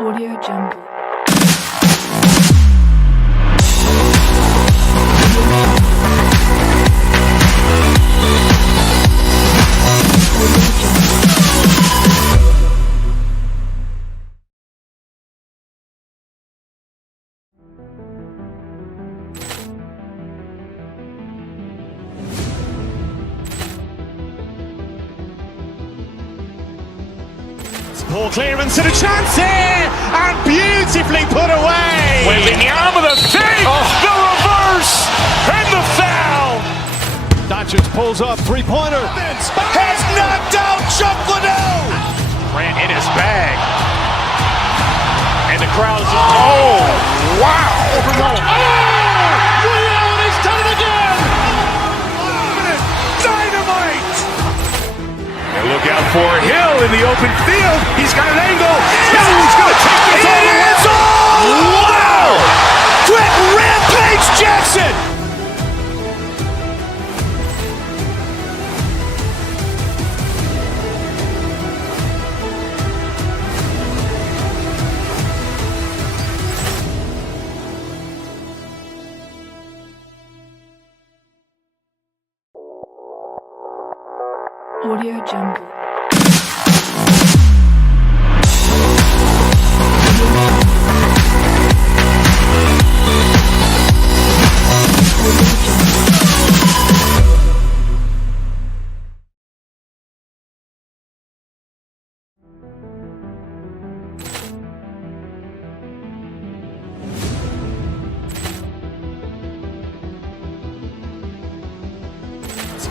Audio Jungle. Poor clearance and a chance here, and beautifully put away. Waving the arm of the thing, the reverse, and the foul. Doncic pulls up, three-pointer. Has knocked out Chuck Liddell. Ran in his bag. And the crowd is, oh, wow. Liddell, and he's done it again. Dynamite. And look out for Hill in the open field. He's got an angle. Hill is going to take this all the way. Wow! Quick Rampage Jackson. Audio Jungle.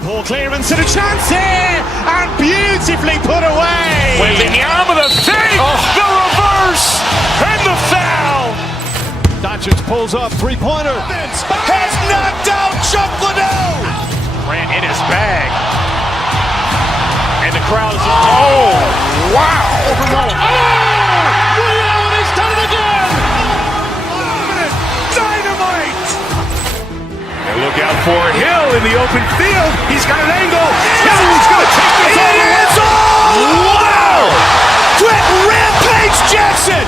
Poor clearance and a chance here, and beautifully put away. Waving the arm of the thing, the reverse, and the foul. Doncic pulls up, three-pointer. Has knocked out Chuck Liddell. Ran in his bag. And the crowd is, oh, wow. Liddell, and he's done it again. Dynamite. And look out for Hill in the open field. He's got an angle. Hill is going to take this all the way. Wow! Quick Rampage Jackson.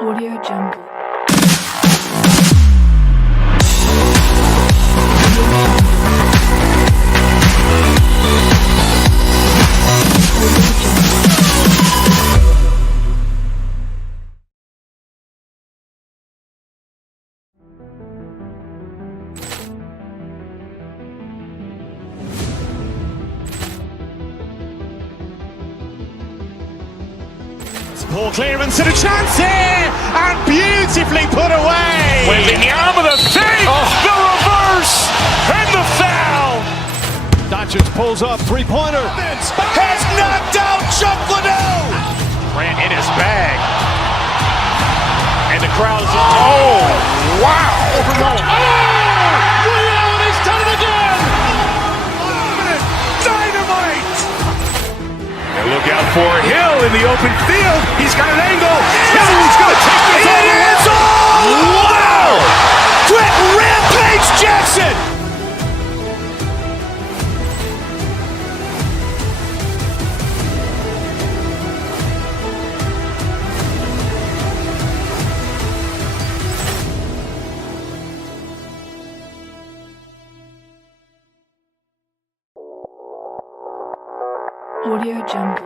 Audio Jungle. Poor clearance and a chance here, and beautifully put away. Waving the arm of the thing, the reverse, and the foul. Doncic pulls up, three-pointer. Has knocked out Chuck Liddell. Ran in his bag. And the crowd is, oh, wow. Liddell, and he's done it again. Dynamite. And look out for Hill in the open field. He's got an angle. Hill is going to take this all the way. Wow! Quick Rampage Jackson. Audio Jungle.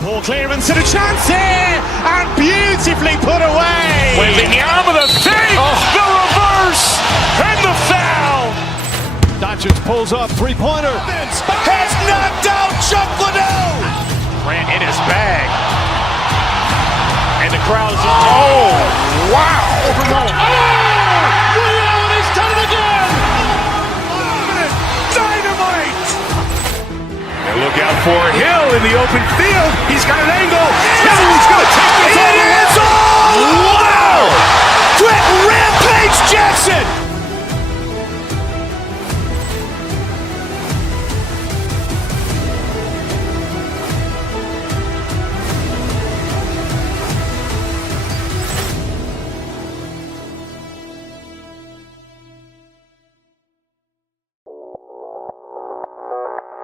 Poor clearance and a chance here, and beautifully put away. Waving the arm of the thing, the reverse, and the foul. Doncic pulls up, three-pointer. Has knocked out Chuck Liddell. Ran in his bag. And the crowd is, oh, wow. Overruled. He's done it again. Dynamite. And look out for Hill in the open field. He's got an angle. He's going to take this all the way. Wow. Quick Rampage Jackson.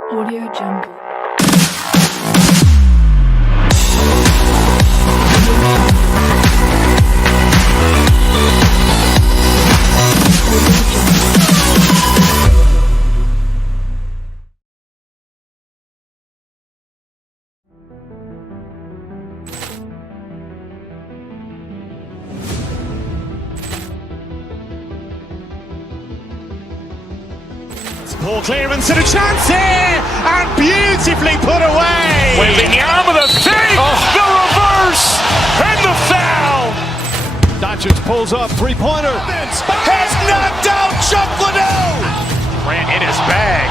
Audio Jungle. Poor clearance and a chance here, and beautifully put away. Wembanyama the save, the reverse, and the foul. Doncic pulls up, three-pointer. Has knocked out Chuck Liddell. Grant in his bag.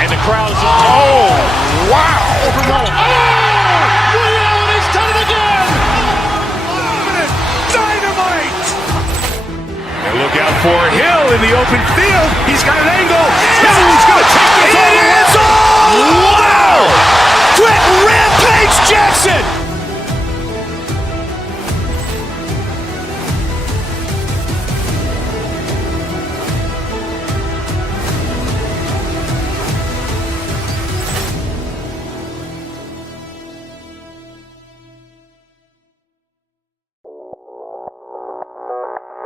And the crowd is, oh, wow. Overruled. He's done it again. Dynamite. And look out for Hill in the open field. He's got an angle. He's going to take this all the way. Wow. Quick Rampage Jackson.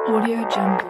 Audio Jungle.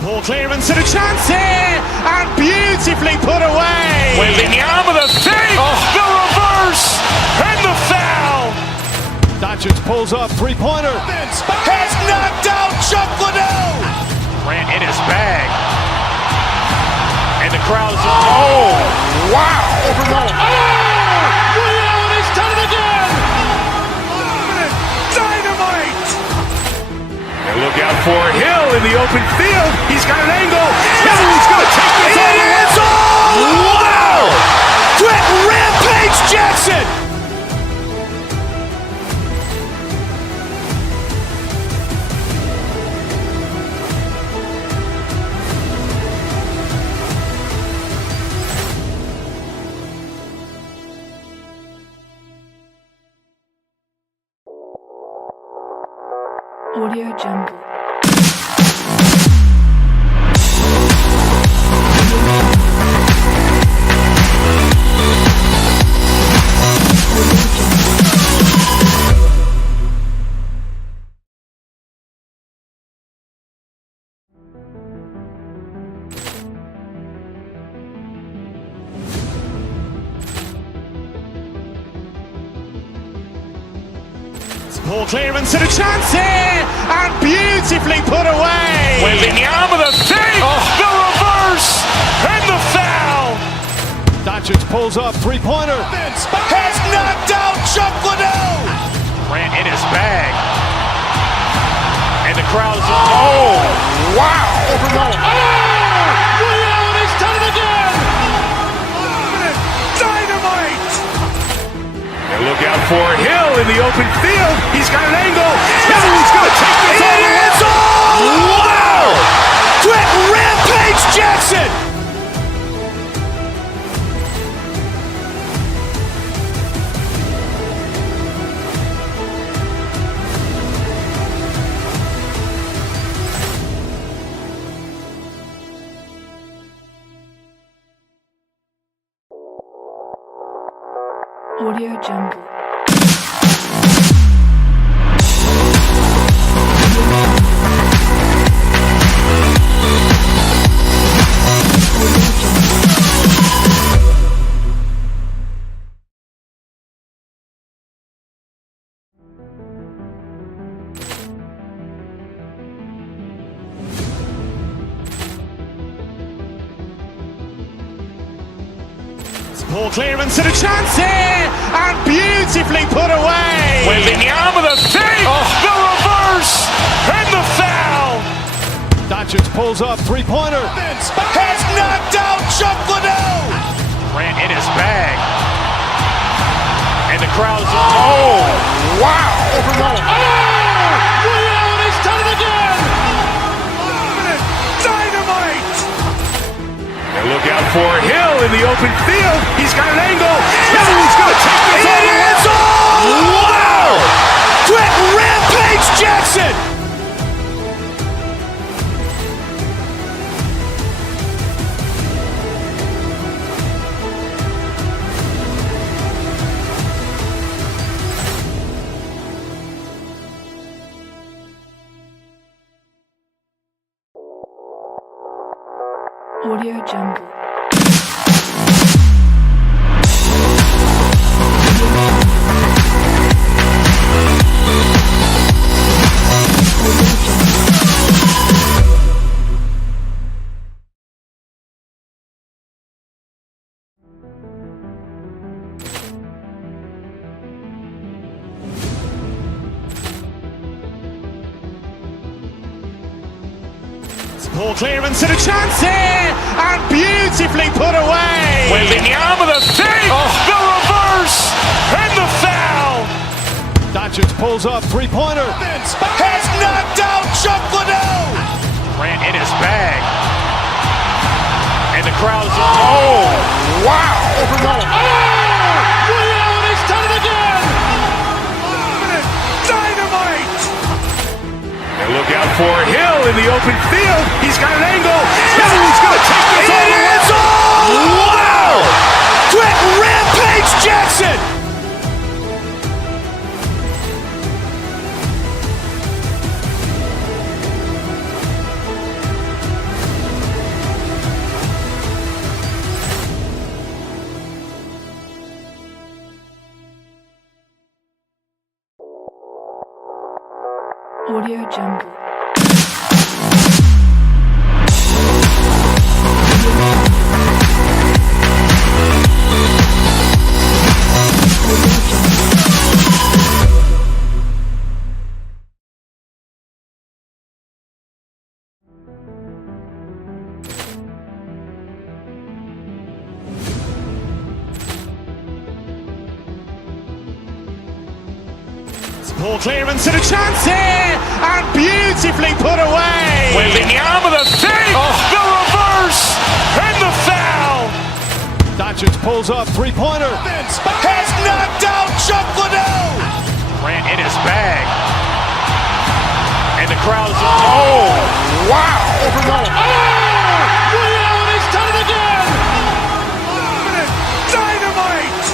Poor clearance and a chance here, and beautifully put away. Wembanyama the save, the reverse, and the foul. Doncic pulls up, three-pointer. Has knocked out Chuck Liddell. Grant in his bag. And the crowd is, oh, wow. Overruled. He's done it again. Dynamite. And look out for Hill in the open field. He's got an angle. He's going to take this all the way. Wow. Quick Rampage Jackson. Audio Jungle. Poor clearance and a chance here, and beautifully put away. Wembanyama the save, the reverse, and the foul. Doncic pulls up, three-pointer. Has knocked out Chuck Liddell. Grant in his bag. And the crowd is, oh, wow. Overruled. He's done it again. Dynamite. And look out for Hill in the open field. He's got an angle. He's going to take this all the way. Wow. Quick Rampage Jackson. Audio Jungle. Ball clearance and a chance here, and beautifully put away. Wembanyama the save, the reverse, and the foul. Doncic pulls up, three-pointer. Has knocked out Chuck Liddell. Grant in his bag. And the crowd is, oh, wow. He's done it again. Dynamite. And look out for Hill in the open field. He's got an angle. He's going to take this all the way. Wow! Quick Rampage Jackson. Audio Jungle. Ball clearance and a chance here, and beautifully put away. Wembanyama the save, the reverse, and the foul. Doncic pulls up, three-pointer. Has knocked out Chuck Liddell. Grant in his bag. And the crowd is, oh, wow. He's done it again. Dynamite. And look out for Hill in the open field. He's got an angle. He's going to take this all the way. Wow! Quick Rampage Jackson. Audio Jungle. Ball clearance and a chance here, and beautifully put away. Wembanyama the save, the reverse, and the foul. Doncic pulls up, three-pointer. Has knocked out Chuck Liddell. Grant in his bag. And the crowd is, oh, wow. He's done it again. Dynamite.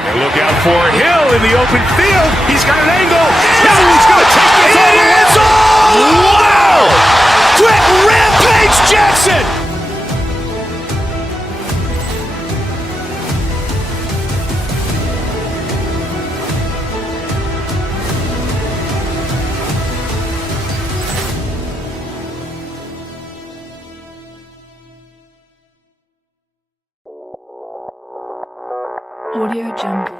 And look out for Hill in the open field. He's got an angle. He's going to take this all the way. Wow! Quick Rampage Jackson. Audio Jungle.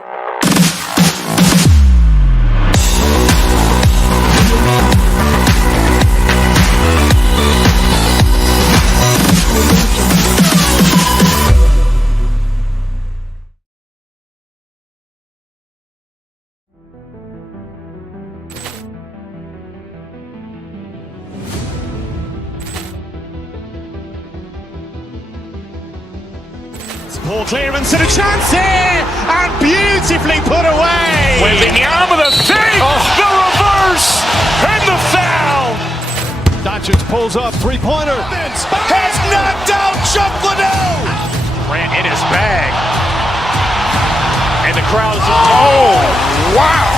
Ball clearance and a chance here, and beautifully put away. Wembanyama the save, the reverse, and the foul. Doncic pulls up, three-pointer. Has knocked out Chuck Liddell. Grant in his bag. And the crowd is, oh, wow.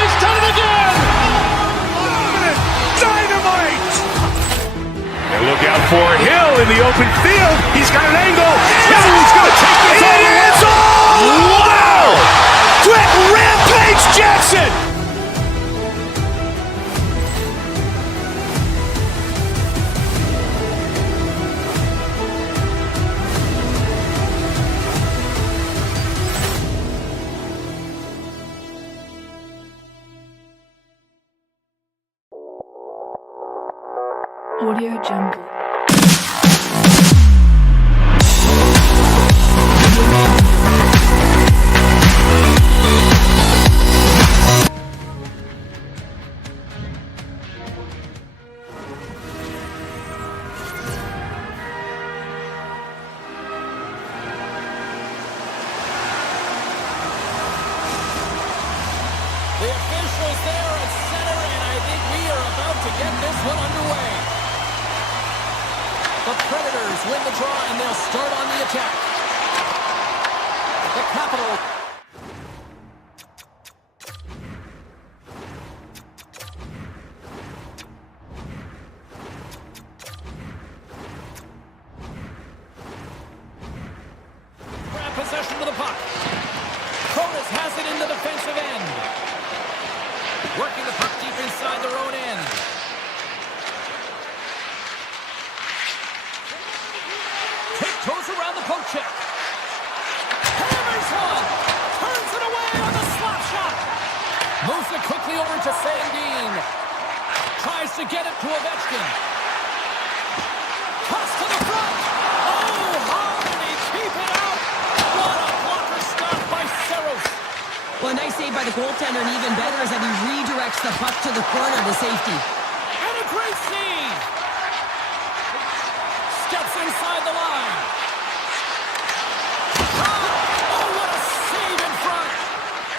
He's done it again. Dynamite. And look out for Hill in the open field. He's got an angle. He's going to take this all the way. Wow! Quick Rampage Jackson. Audio Jungle. The officials there at center, and I think we are about to get this one underway. The Predators win the draw, and they'll start on the attack. The Capitals. Grab possession of the puck. Cronus has it in the defensive end. Working the puck deep inside their own end. Tiptoes around the poke check. Hammers one. Turns it away on the slap shot. Moves it quickly over to Sandin. Tries to get it to Ovechkin. Toss to the front. Oh, how did he keep it out? What a blocker stop by Saros. Well, a nice save by the goaltender, and even better is that he redirects the puck to the corner to safety. And a great save. Steps inside the line. Oh, what a save in front.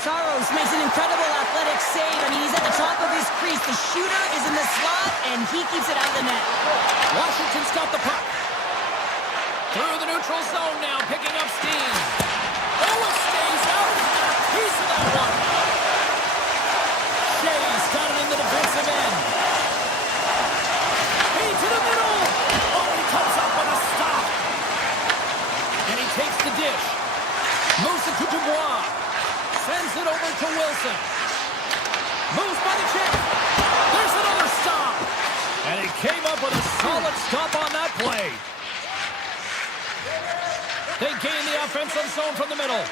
Saros makes an incredible athletic save. I mean, he's at the top of his crease. The shooter is in the slot, and he keeps it out of the net. Washington's got the puck. Through the neutral zone now, picking up steam. Oh, it stays out. Piece of that one. Shea's got it in the defensive end. Into the middle. Oh, he comes up with a stop. And he takes the dish. Moves it to Dubois. Sends it over to Wilson. Moves by the check. There's another stop. And he came up with a solid stop on that play. They gain the offensive zone from the middle.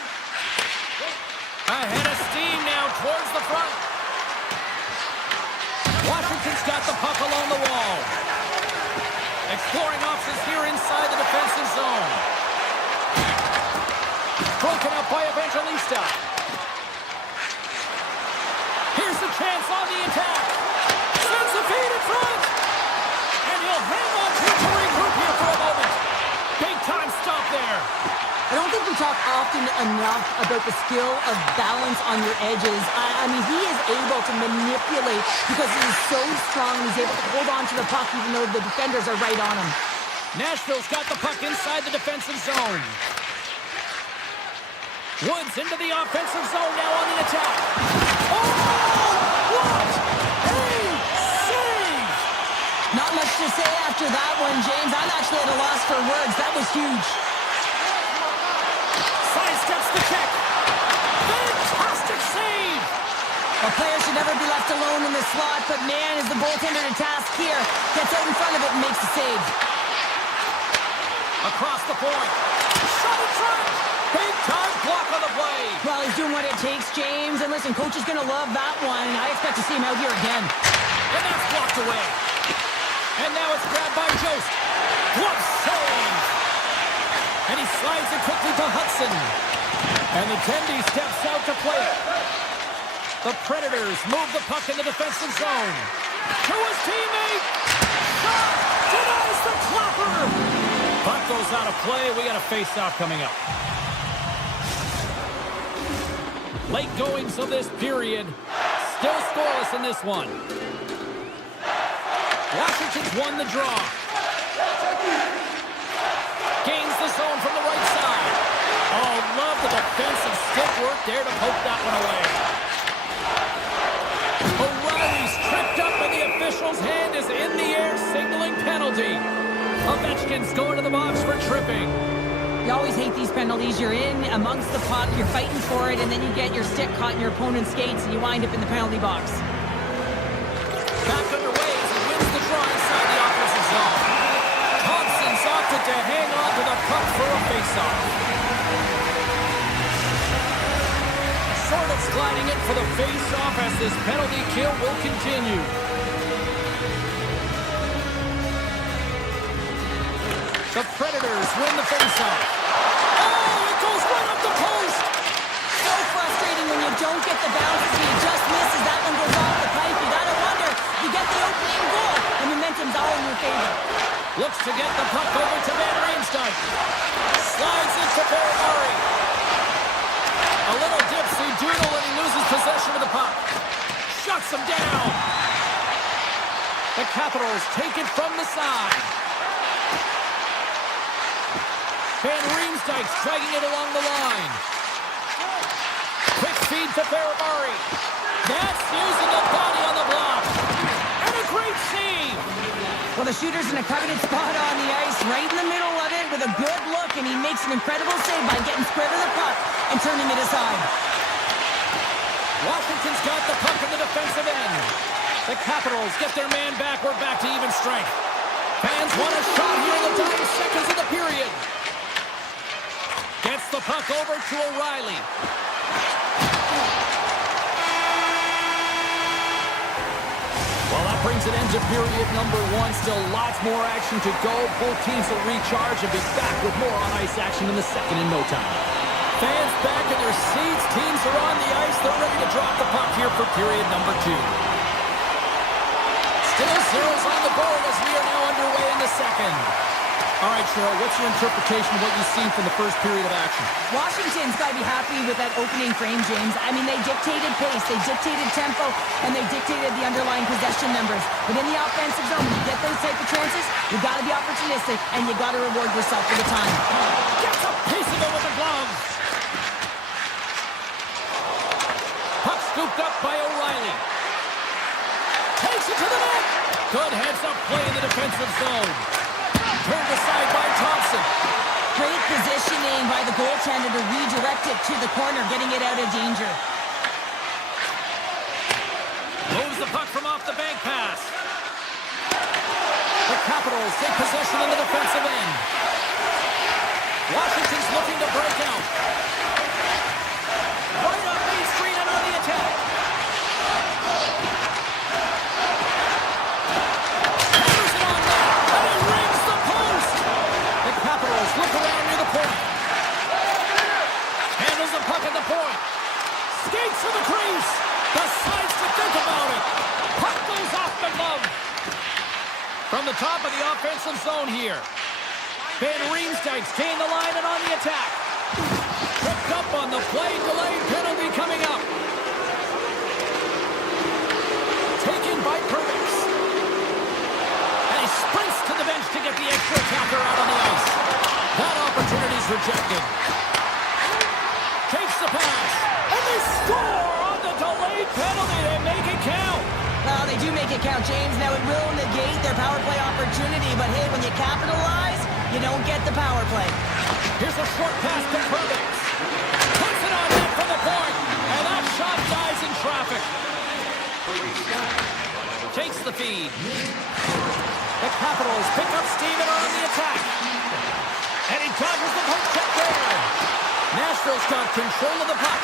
Ahead of steam now towards the front. Washington's got the puck along the wall. Exploring options here inside the defensive zone. Broken up by Evangelista. Here's the chance on the attack. Sends the feed in front. And he'll hang on to it to regroup here for a moment. Big time stop there. I don't think we talk often enough about the skill of balance on your edges. I mean, he is able to manipulate because he is so strong. He's able to hold on to the puck even though the defenders are right on him. Nashville's got the puck inside the defensive zone. Woods into the offensive zone now on the attack. Oh! What a save! Not much to say after that one, James. I'm actually at a loss for words. That was huge. Sidesteps the check. Fantastic save! A player should never be left alone in the slot, but man, is the goaltender to task here. Gets out in front of it and makes the save. Across the point. Shot in front! Big time block on the play. Well, he's doing what it takes, James. And listen, coach is going to love that one. I expect to see him out here again. And that's blocked away. And now it's grabbed by Jost. What save! And he slides it quickly to Hudson. And the Tendy steps out to play it. The Predators move the puck in the defensive zone. To his teammate. Shot! Denies the clapper! Puck goes out of play. We got a face-off coming up. Late goings of this period. Still scoreless in this one. Washington's won the draw. Gains the zone from the right side. Oh, love the defensive stick work there to poke that one away. O'Reilly's tripped up and the official's hand is in the air signaling penalty. Ovechkin's going to the box for tripping. You always hate these penalties. You're in amongst the puck, you're fighting for it, and then you get your stick caught in your opponent's skates and you wind up in the penalty box. Back underway as he wins the draw inside the offensive zone. Thompson's opted to hang on to the puck for a faceoff. Sort of sliding in for the faceoff as this penalty kill will continue. The Predators win the faceoff. Oh, it goes right up the post. So frustrating when you don't get the bounces and you just misses. That one goes off the pipe. You gotta wonder, you get the opening goal, and momentum's all in your favor. Looks to get the puck over to Van Riemsdyk. Slides it to Ferrari. A little dipsy doodle and he loses possession of the puck. Shuts him down. The Capitals take it from the side. Van Riemsdyk striking it along the line. Quick feed to Ferrari. That's using the body on the block. And a great save. Well, the shooter's in a coveted spot on the ice, right in the middle of it with a good look, and he makes an incredible save by getting square to the puck and turning it aside. Washington's got the puck in the defensive end. The Capitals get their man back. We're back to even strength. Fans want a shot here in the dying seconds of the period. Gets the puck over to O'Reilly. Well, that brings an end to period number one. Still lots more action to go. Both teams will recharge and be back with more on-ice action in the second in no time. Fans back in their seats. Teams are on the ice. They're ready to drop the puck here for period number two. Still zeros on the board as we are now underway in the second. All right, Cheryl, what's your interpretation of what you've seen from the first period of action? Washington's got to be happy with that opening frame, James. I mean, they dictated pace, they dictated tempo, and they dictated the underlying possession numbers. But in the offensive zone, when you get those type of chances, you got to be opportunistic, and you got to reward yourself for the time. Gets a piece of it with the gloves. Puck scooped up by O'Reilly. Takes it to the net. Good heads-up play in the defensive zone. Turned aside by Thompson. Great positioning by the goaltender to redirect it to the corner, getting it out of danger. Moves the puck from off the bank pass. The Capitals take possession in the defensive end. Washington's looking to break out. Right up Main Street and on the attack. Hammers it on net, and it rings the post. The Capitals look around near the point. Handles the puck at the point. Skates to the crease. Decides to think about it. Puck goes off the glove. From the top of the offensive zone here. Van Riemsdyk's gained the line and on the attack. Tripped up on the play. Delayed penalty coming up. Taken by Pervix. And he sprints to the bench to get the extra attacker out on the ice. That opportunity's rejected. Takes the pass. And they score on the delayed penalty. They make it count. Well, they do make it count, James. Now, it will negate their power play opportunity, but hey, when you capitalize, you don't get the power play. Here's a short pass to Pervix. Puts it on net from the point, and that shot dies in traffic. Takes the feed. The Capitals pick up steam and are on the attack. And he dodges the poke check there. Nashville's got control of the puck.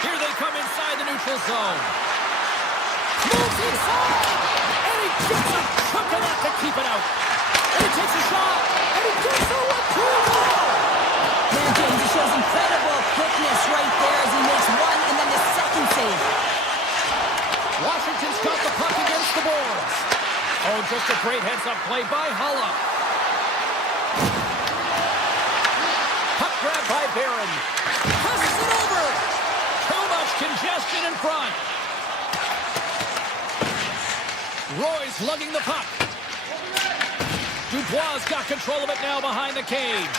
Here they come inside the neutral zone. Moves inside, and he gets a chunk of that to keep it out. And he takes a shot, and he gets a 1-2 Man, James, he shows incredible quickness right there as he makes one and then the second save. Washington's got the puck against the boards. Oh, just a great heads-up play by Hulla. Puck grab by Barron. Passes it over. Too much congestion in front. Roy's lugging the puck. Dubois got control of it now behind the cage.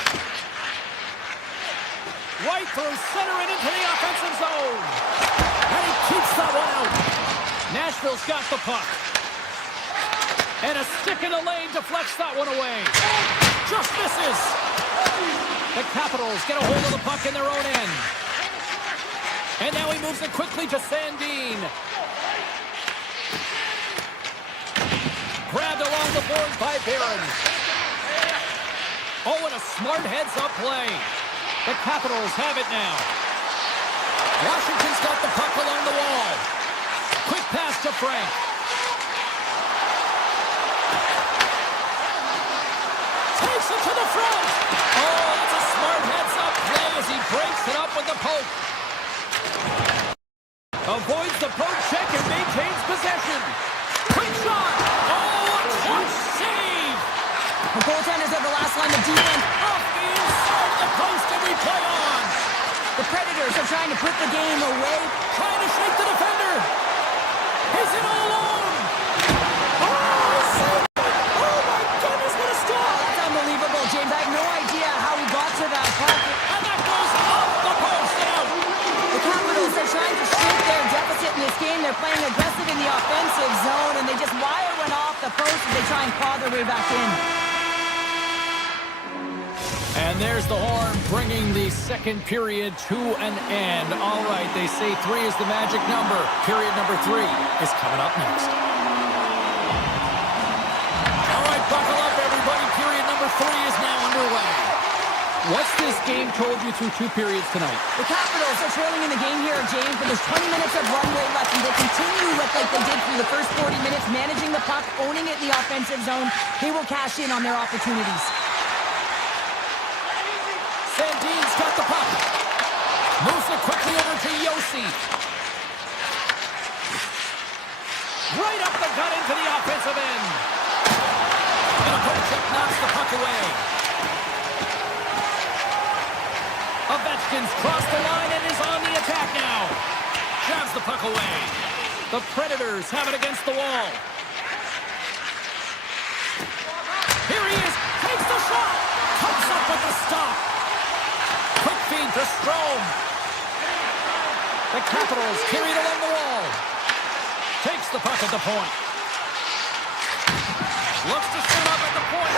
Right through center and into the offensive zone. And he keeps that one out. Nashville's got the puck. And a stick in the lane deflects that one away. Just misses. The Capitals get a hold of the puck in their own end. And now he moves it quickly to Sandin. Grabbed along the board by Barron. Oh, and a smart heads-up play. The Capitals have it now. Washington's got the puck along the wall. Quick pass to Frank. to the front. Oh, that's a smart heads-up play as he breaks it up with the poke. Avoids the poke check and maintains possession. Quick shot. Oh, a clutch save. The goaltenders are the last line of defense. Off the inside of the post and we play on. The Predators are trying to put the game away. Trying to shake the defender. He's in all alone. Oh, save it. Oh, my goodness, what a stop. That's unbelievable, James. I have no idea how he got to that puck. And that goes off the post and out. The Capitals are trying to shrink their deficit in this game. They're playing aggressive in the offensive zone, and they just wire one off the post as they try and claw their way back in. And there's the horn, bringing the second period to an end. All right, they say 3 is the magic number. Period number 3 is coming up next. All right, buckle up, everybody. Period number 3 is now underway. What's this game told you through 2 periods tonight? The Capitals are trailing in the game here, James, but there's 20 minutes of runway left, and they continue like they did through the first 40 minutes, managing the puck, owning it in the offensive zone. They will cash in on their opportunities. Sandin's got the puck. Moves it quickly over to Yossi. Right up the gut into the offensive end. And a poke check knocks the puck away. Ovechkin's crossed the line and is on the attack now. Shoves the puck away. The Predators have it against the wall. Here he is. Takes the shot. Comes up with the stop. Quick feed to Strome. The Capitals carry it along the wall. Takes the puck at the point. Looks to shoot up at the point.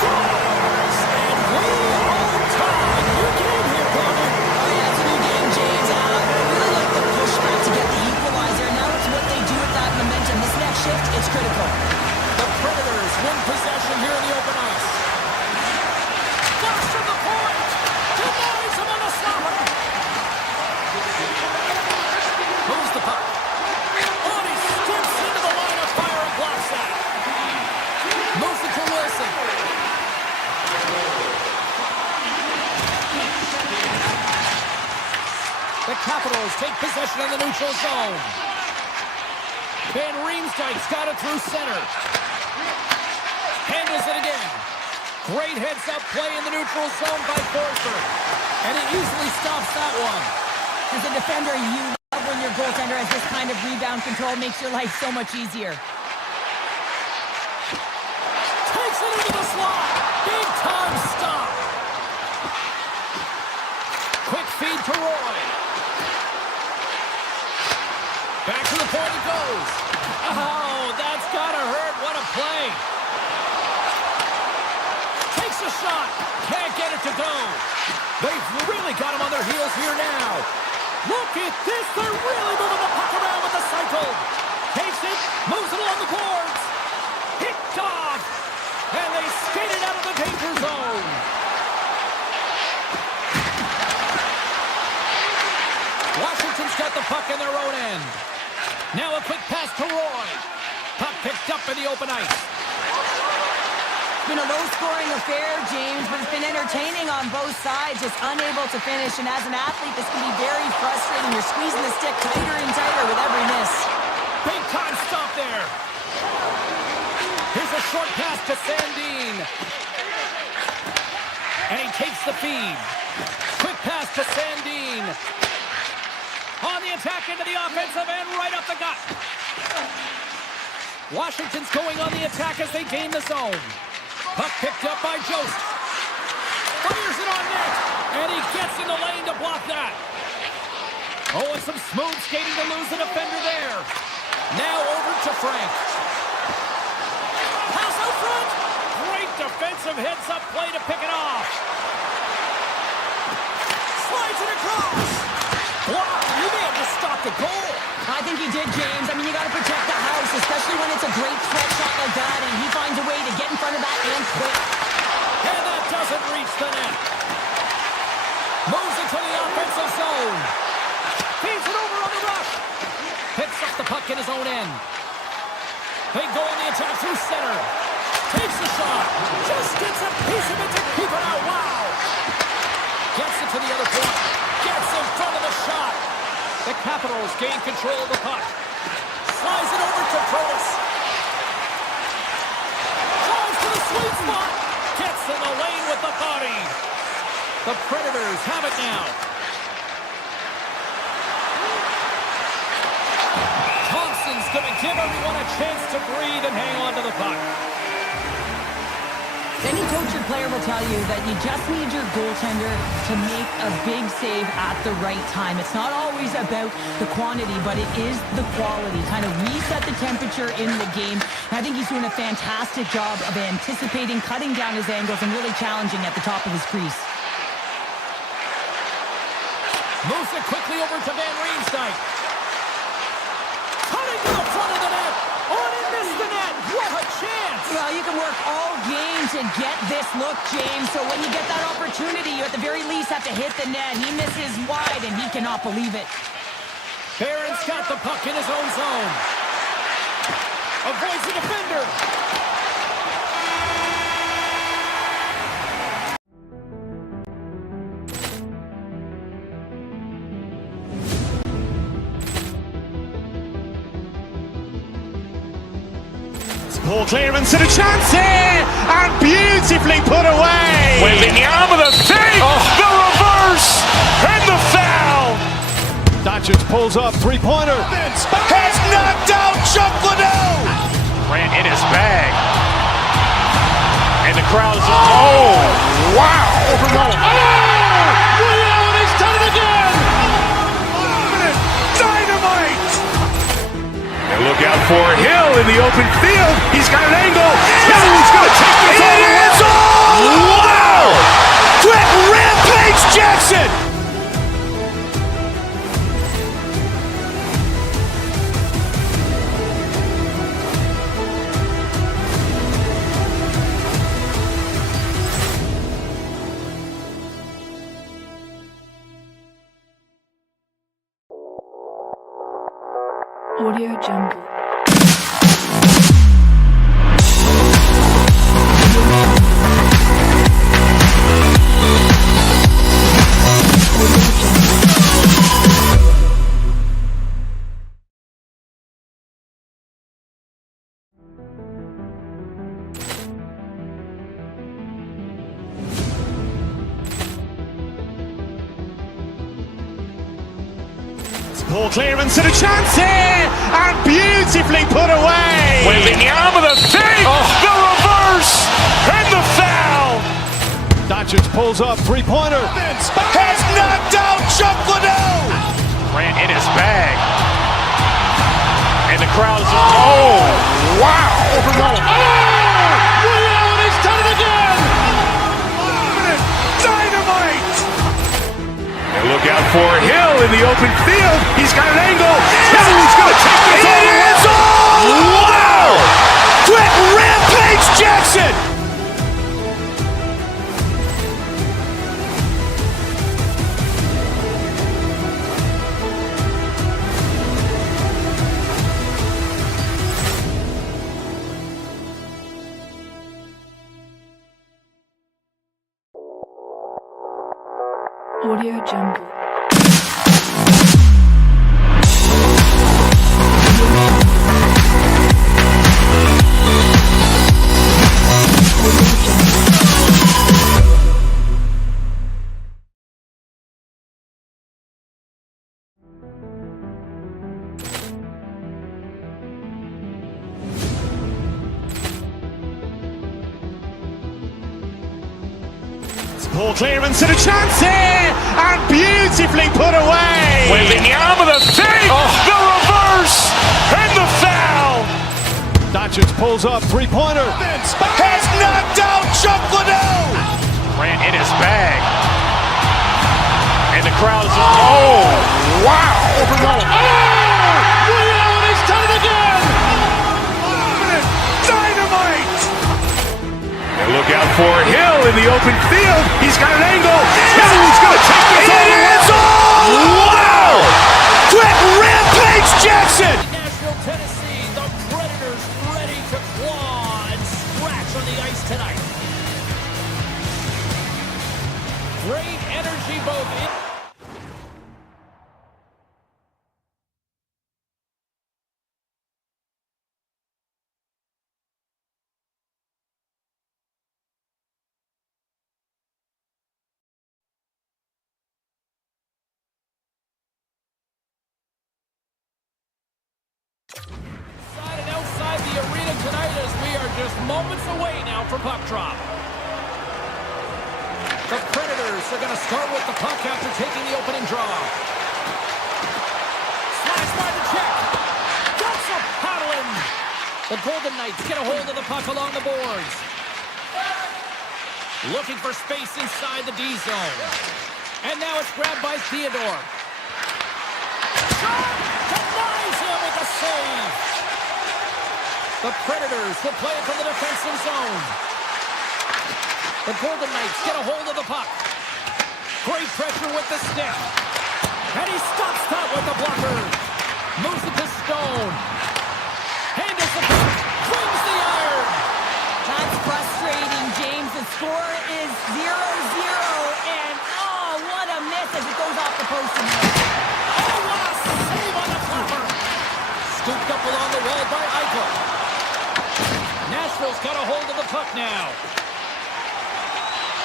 Scores! And we are tied. New game here, brother. Oh, yeah, it's a new game, James. I really like the pushback to get the equalizer. Now it's what they do with that momentum. This next shift, it's critical. The Predators win possession here in the open ice. Flash from the point. Denies him on the stopper. Moves the puck. Oh, he skips into the line of fire and blocks that. Moves it to Wilson. The Capitals take possession of the neutral zone. Van Riemsdyk's got it through center. Handles it again. Great heads-up play in the neutral zone by Forsberg. And he easily stops that one. As a defender, you love when your goaltender has this kind of rebound control. Makes your life so much easier. Takes it into the slot. Big time stop. Quick feed to Roy. Back to the point it goes. Oh, that's gotta hurt. What a play. Takes a shot. Can't get it to go. They've really got him on their heels here now. Look at this. They're really moving the puck around with the cycle. Takes it. Moves it along the boards. Picked off. And they skated out of the danger zone. Washington's got the puck in their own end. Now a quick pass to Roy. Puck picked up in the open ice. It's been a low-scoring affair, James, but it's been entertaining on both sides, just unable to finish. And as an athlete, this can be very frustrating. You're squeezing the stick tighter and tighter with every miss. Big time stop there. Here's a short pass to Sandin. And he takes the feed. Quick pass to Sandin. On the attack into the offensive end, right up the gut. Washington's going on the attack as they gain the zone. Puck picked up by Jost. Fires it on net. And he gets in the lane to block that. Oh, and some smooth skating to lose the defender there. Now over to Frank. Pass out front. Great defensive heads-up play to pick it off. Slides it across. Wow, you may have just stopped the goal. I think he did, James. I mean, you got to protect the house, especially when it's a great threat shot like that, and he finds a way to get in front of that and quick. And that doesn't reach the net. Moves into the offensive zone. Feeds it over on the rush. Picks up the puck in his own end. They go on the attack through center. Takes the shot. Just gets a piece of it to keep it out. Wow. Gets it to the other point. Gets in front of the shot. The Capitals gain control of the puck. Slides it over to Protas. Drives to the sweet spot. Gets in the lane with the body. The Predators have it now. Thompson's going to give everyone a chance to breathe and hang on to the puck. Any coach or player will tell you that you just need your goaltender to make a big save at the right time. It's not always about the quantity, but it is the quality. Kind of reset the temperature in the game. And I think he's doing a fantastic job of anticipating, cutting down his angles, and really challenging at the top of his crease. Moves it quickly over to Van Riemsdyk. Cutting to the front of the net. Oh, and he missed the net. What a chance. Well, you can work all game to get this look, James. So when you get that opportunity, you at the very least have to hit the net. He misses wide, and he cannot believe it. Barron's got the puck in his own zone. Avoids the defender. Poor clearance and a chance here, and beautifully put away. Wembanyama the save, the reverse, and the foul. Doncic pulls up, three-pointer. Has knocked out Chuck Liddell. Ran in his bag. And the crowd is, oh, wow. Well, he's done it again. Dynamite. And look out for Hill in the open field. He's got an angle. He's going to take this all the way. Wow! Quick Rampage Jackson. Audio Jungle. Poor clearance and a chance here, and beautifully put away. Wembanyama the save, the reverse, and the foul. Doncic pulls up, three-pointer. Has knocked out Chuck Liddell. Ran in his bag. And the crowd is, oh, wow. Well, he's done it again. Dynamite. And look out for Hill in the open field. He's got an angle. He's going to take this all the way. Wow! Quick Rampage Jackson. Audio Jungle. Poor clearance and a chance here, and beautifully put away. Wembanyama the save, the reverse, and the foul. Doncic pulls up, three-pointer. Has knocked out Chuck Liddell. Ran in his bag. And the crowd is, oh, wow. Well, he's done it again. Dynamite. And look out for Hill in the open field. He's got an angle. He's going to take this all the way. Wow! Quick Rampage Jackson. Nashville, Tennessee, the Predators ready to claw and scratch on moments away now for puck drop. The Predators are going to start with the puck after taking the opening draw. Slides by the check. That's a paddling. The Golden Knights get a hold of the puck along the boards. Looking for space inside the D zone. And now it's grabbed by Theodore. Shot! Denies him with a save. The Predators will play it from the defensive zone. The Golden Knights get a hold of the puck. Great pressure with the stick. And he stops that with the blocker. Moves it to Stone. Handles the puck. Brings the iron. That's frustrating, James. The score is 0-0. And, oh, what a miss as it goes off the post and in. Oh, what a save on the flapper. Scooped up along the wall by Eichel. Nashville's got a hold of the puck now.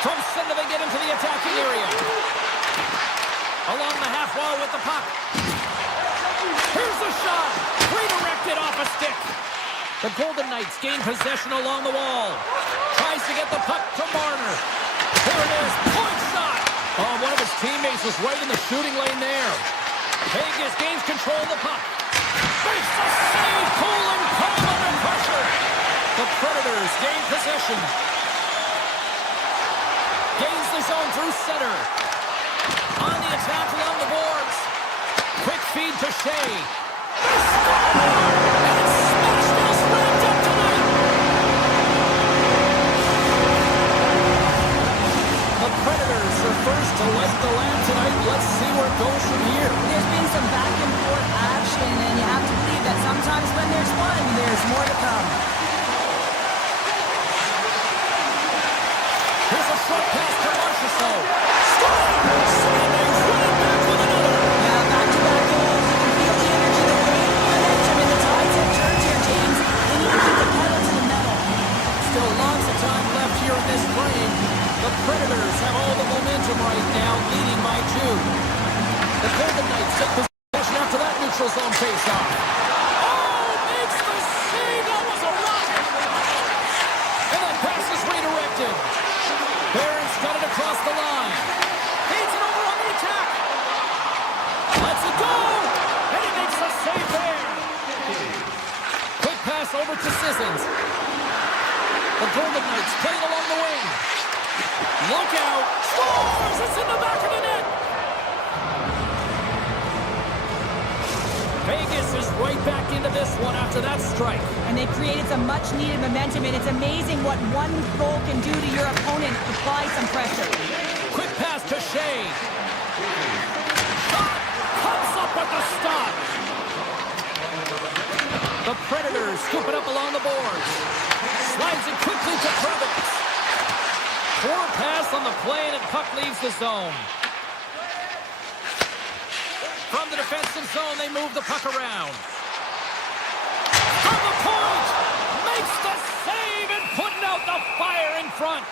From center they get into the attacking area. Along the half wall with the puck. Here's the shot. Redirected off a stick. The Golden Knights gain possession along the wall. Tries to get the puck to Marner. There it is. Point shot. Oh, one of his teammates was right in the shooting lane there. Vegas gains control of the puck. Makes the save. Cool and calm under pressure. The Predators gain possession. Gains the zone through center. On the attack along the boards. Quick feed to Shea. And Smashville's wrapped up tonight. The Predators are first to light the lamp tonight. Let's see where it goes from here. There's been some back and forth action, and you have to believe that sometimes when there's one, there's more to come. Here's a short pass to Marchessault. Score! Sanders running back with another. Now back-to-back goals. You can feel the energy, the great momentum, and the tides have turned here, James. They need to keep the pedal to the metal. Still lots of time left here in this frame. The Predators have all the momentum right now, leading by 2. The Golden Knights take possession after that neutral zone face-off. Oh, makes the save. That was a rocket. And that pass is redirected. Barron's got it across the line. Feeds it over on the attack. Lets it go. And he makes the save there. Quick pass over to Sissons. The Golden Knights playing along the wing. Look out. Scores. It's in the back of the net. Vegas is right back into this one after that strike. And they created some much-needed momentum, and it's amazing what one goal can do to your opponent. Apply some pressure. Quick pass to Shea. Shot comes up with the stop. The Predators scoop it up along the boards. Slides it quickly to Kravitz. Poor pass on the play, and puck leaves the zone. From the defensive zone, they move the puck around. From the point, makes the save and putting out the fire in front.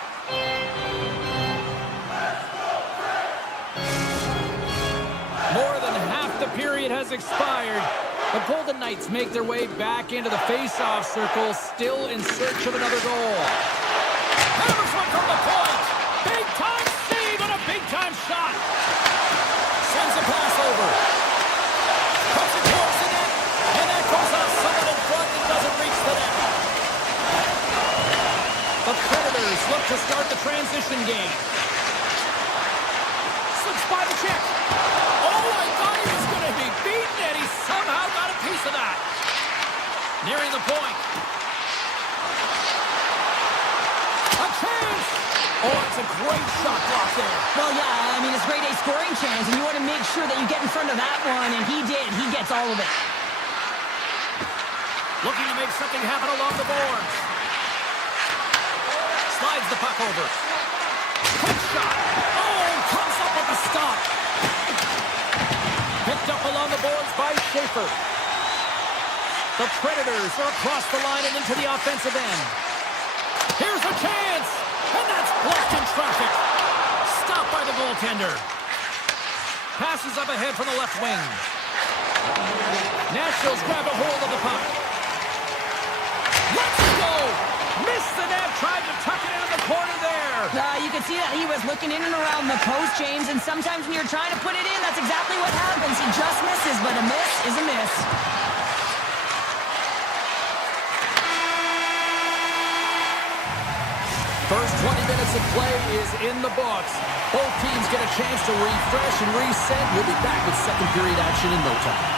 More than half the period has expired. The Golden Knights make their way back into the face-off circle, still in search of another goal. Hammers one from the point. Big-time save and a big-time shot. Sends a pass over. Puts it towards the net. And that goes off someone in front and doesn't reach the net. The Predators look to start the transition game. Slips by the check. Oh, I thought he was going to be beaten, and he somehow got a piece of that. Nearing the point. A chance. Oh, it's a great shot block there. Well, yeah, I mean, it's grade A scoring chance, and you want to make sure that you get in front of that one, and he did. He gets all of it. Looking to make something happen along the boards. Slides the puck over. Quick shot. Oh, comes up with a stop. Picked up along the boards by Schaefer. The Predators are across the line and into the offensive end. Here's a chance. And that's blocked in traffic. Stopped by the goaltender. Passes up ahead from the left wing. Nashville's grabbed a hold of the puck. Let's go. Missed the net, tried to tuck it into the corner there. You can see that he was looking in and around the post, James, and sometimes when you're trying to put it in, that's exactly what happens. He just misses, but a miss is a miss. First 20 minutes of play is in the books. Both teams get a chance to refresh and reset. We'll be back with second period action in no time.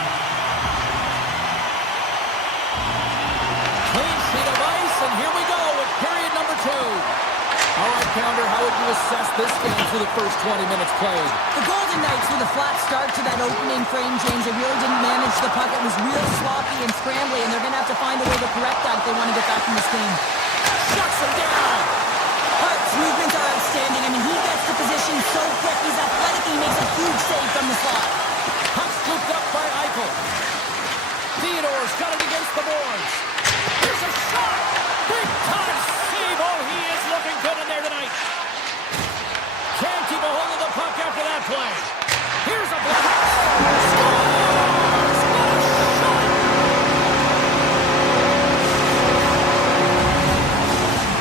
Clean sheet of ice, and here we go with period number 2. All right, Pounder, how would you assess this game through the first 20 minutes played? The Golden Knights with a flat start to that opening frame, James. They really didn't manage the puck. It was real sloppy and scrambly, and they're going to have to find a way to correct that if they want to get back in this game. Shuts him down. Hart's movements are outstanding. I mean, he gets the position so quick. He's athletic. He makes a huge save from the slot. Puck scooped up by Eichel. Theodore's got it against the boards. Here's a shot. Big time save. Oh, he is looking good in there tonight. Can't keep a hold of the puck after that play. Here's a block. Scores! What a shot!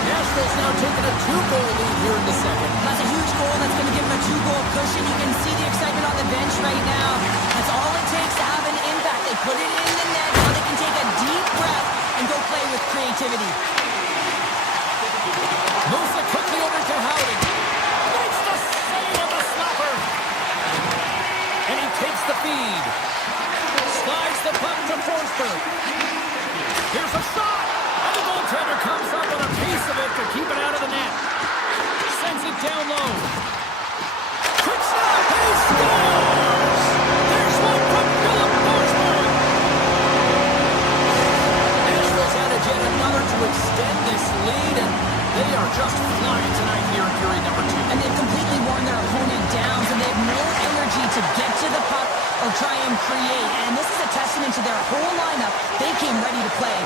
Nashville's now taking a 2-goal lead here in the second. That's a huge goal. That's going to give him a 2-goal cushion. You can see the excitement on the bench right now. That's all it takes to have an impact. They put it in the net. Now they can take a deep breath and go play with creativity. Moves it quickly over to Howden. Makes the save on the slapper. And he takes the feed. Slides the puck to Forsberg. Here's a shot. And the goaltender comes up with a piece of it to keep it out of the net. Sends it down low. Quick shot. He scores. There's one from Philip Forsberg. Nashville's added yet another to extend this lead, and they are just flying tonight here in period number 2. And they've completely worn their opponent down, so they have no energy to get to the puck or try and create. And this is a testament to their whole lineup. They came ready to play.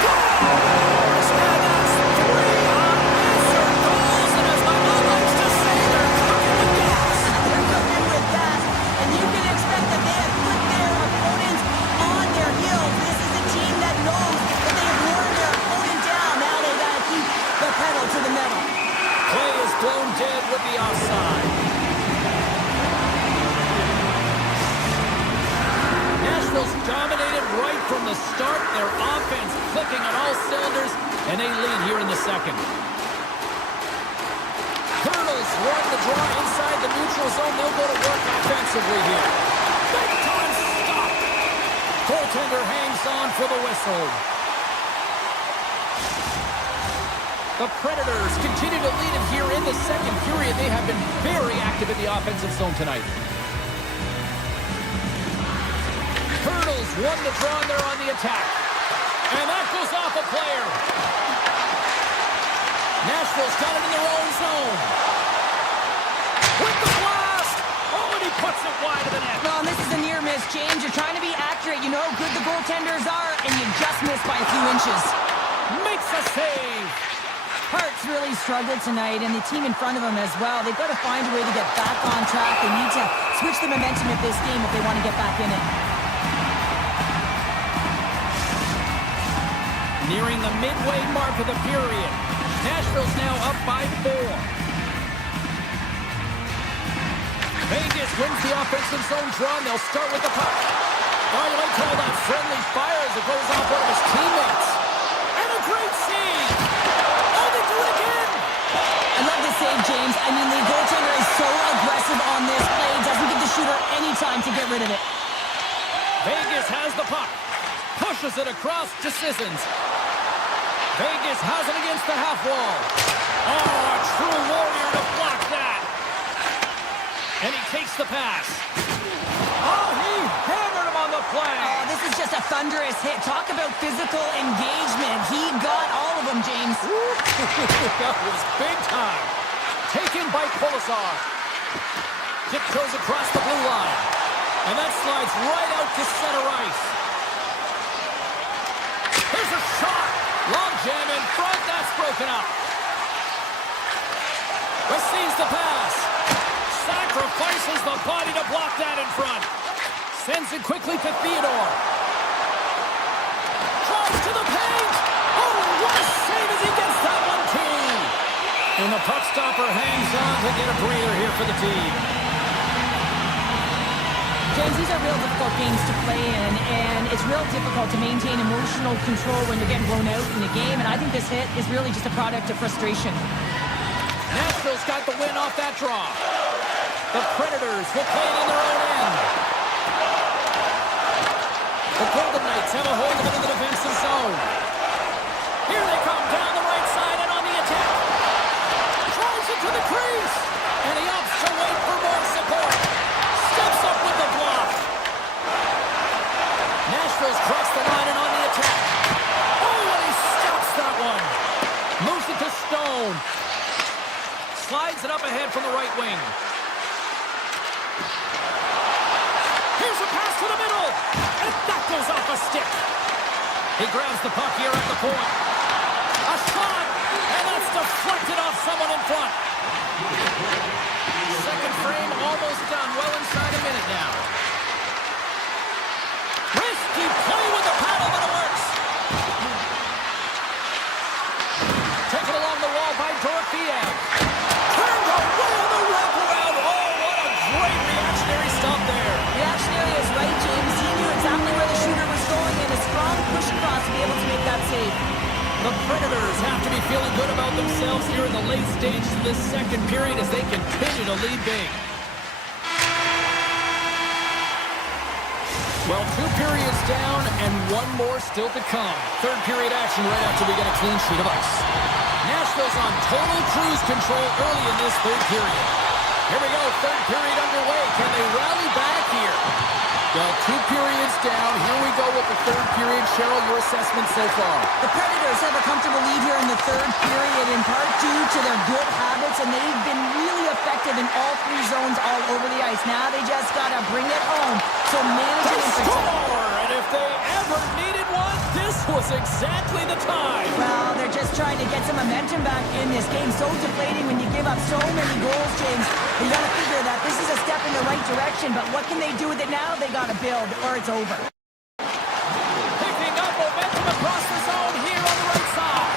Scores! And that's 3 unanswered goals, and as my mom likes to say, they're cooking with gas. They're cooking with gas, and you can expect that they have put their opponents on their heels. This is a team that knows that they have worn their opponent down. Now they got to keep the pedal to the metal. Play is blown dead with the offside. Nashville's dominated right from the start. Their offense clicking on all cylinders, and they lead here in the second. Colonels want to draw inside the neutral zone. They'll go to work offensively here. Big time stop. Goaltender hangs on for the whistle. The Predators continue to lead it here in the second period. They have been very active in the offensive zone tonight. Colonels won the draw, and they're on the attack. And that goes off a player. Nashville's got it in their own zone. With the blast! Oh, and he puts it wide of the net. Well, and this is a near miss, James. You're trying to be accurate. You know how good the goaltenders are, and you just missed by a few inches. Makes a save. Hart's really struggled tonight, and the team in front of him as well. They've got to find a way to get back on track. They need to switch the momentum of this game if they want to get back in it. Nearing the midway mark of the period. Nashville's now up by 4. Vegas wins the offensive zone draw, and they'll start with the puck. Oh, you might call that friendly fire as it goes off one of his teammates. And a great save! Oh, they do it again! I love this save, James. I mean, the goaltender is so aggressive on this play. Doesn't give the shooter any time to get rid of it. Vegas has the puck. Pushes it across to Sissons. Vegas has it against the half wall. Oh, a true warrior to block that. And he takes the pass. Oh, he hammered him on the play. Oh, this is just a thunderous hit. Talk about physical engagement. He got all of them, James. That was big time. Taken by Polisar. Tiptoes across the blue line. And that slides right out to center ice. Here's a shot. Long jam in front. That's broken up. Receives the pass. Sacrifices the body to block that in front. Sends it quickly to Theodore. Drives to the paint. Oh, what a save the puck stopper hangs on to get a breather here for the team. James, these are real difficult games to play in, and it's real difficult to maintain emotional control when you're getting blown out in a game, and I think this hit is really just a product of frustration. Nashville's got the win off that draw. The Predators will play it in their own end. The Golden Knights have a hold of it in the defensive zone. Here they come down the right side and on the attack. Drives it to the crease, and he opts to wait for more support. Steps up with the block. Nashville's crossed the line and on the attack. Oh, and he stops that one. Moves it to Stone. Slides it up ahead from the right wing. Here's a pass to the middle. And that goes off a stick. He grabs the puck here at the point. A shot. And that's deflected off someone in front. Second frame almost done. Well inside a minute now. Risky play with the paddle, but it works. Taken along the wall by Dorofeev. Turned away on the wraparound. Oh, what a great reactionary stop there. Reactionary is right, James. He knew exactly where the shooter was going, and a strong push across to be able to make that save. The Predators have to be feeling good about themselves here in the late stages of this second period as they continue to lead big. Well, 2 periods down and 1 more still to come. Third period action right after we get a clean sheet of ice. Nashville's on total cruise control early in this third period. Here we go, third period underway. Can they rally back here? Well, 2 periods down. Here we go with the third period. Cheryl, your assessment so far? The Predators have a comfortable lead here in the third period, in part due to their good habits, and they've been really effective in all 3 zones all over the ice. Now they just got to bring it home. So managing and Score! And if they ever needed one, this was exactly the time. Well, they're just trying to get some momentum back in this game. So deflating when you give up so many goals, James. You got to figure that this is a step in the right direction, but what can they do with it now? They got to build, or it's over. Picking up momentum across the zone here on the right side.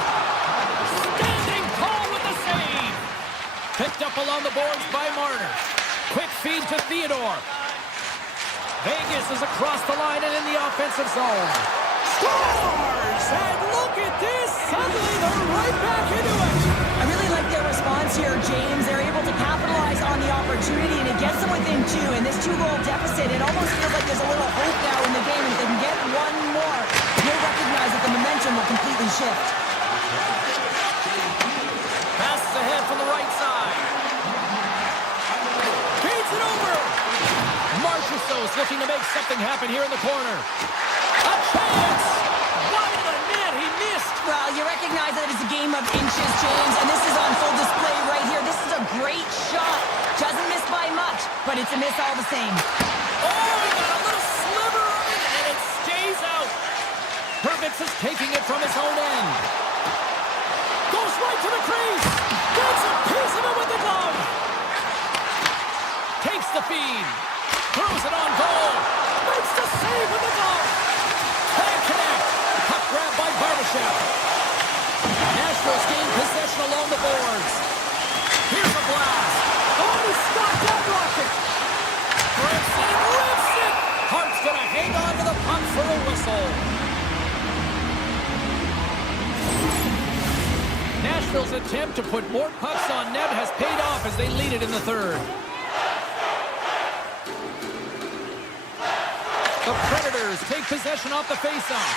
Standing tall with the save. Picked up along the boards by Marner. Quick feed to Theodore. Vegas is across the line and in the offensive zone. Scores! And look at this! Suddenly they're right back into it! I really like their response here, James. They're able to capitalize on the opportunity, and it gets them within 2. And this 2-goal deficit, it almost feels like there's a little hope now in the game. If they can get 1 more, you'll recognize that the momentum will completely shift. Passes ahead from the right side. Feeds it over! Marchessault's looking to make something happen here in the corner. A chance! Wide of the net, he missed! Well, you recognize that it's a game of inches, James, and this is on full display right here. This is a great shot. Doesn't miss by much, but it's a miss all the same. Oh, he got a little sliver of it, and it stays out. Hervix is taking it from his own end. Goes right to the crease. Gets a piece of it with the glove. Takes the feed. Throws it on goal. Makes the save with the glove. Can't connect. Puck grab by Barbashev. Nashville's gained possession along the boards. Here's a blast. Oh, he stopped that rocket. Grips it and rips it. Hart's going to hang on to the puck for a whistle. Nashville's attempt to put more pucks on net has paid off as they lead it in the third. The Predators take possession off the faceoff.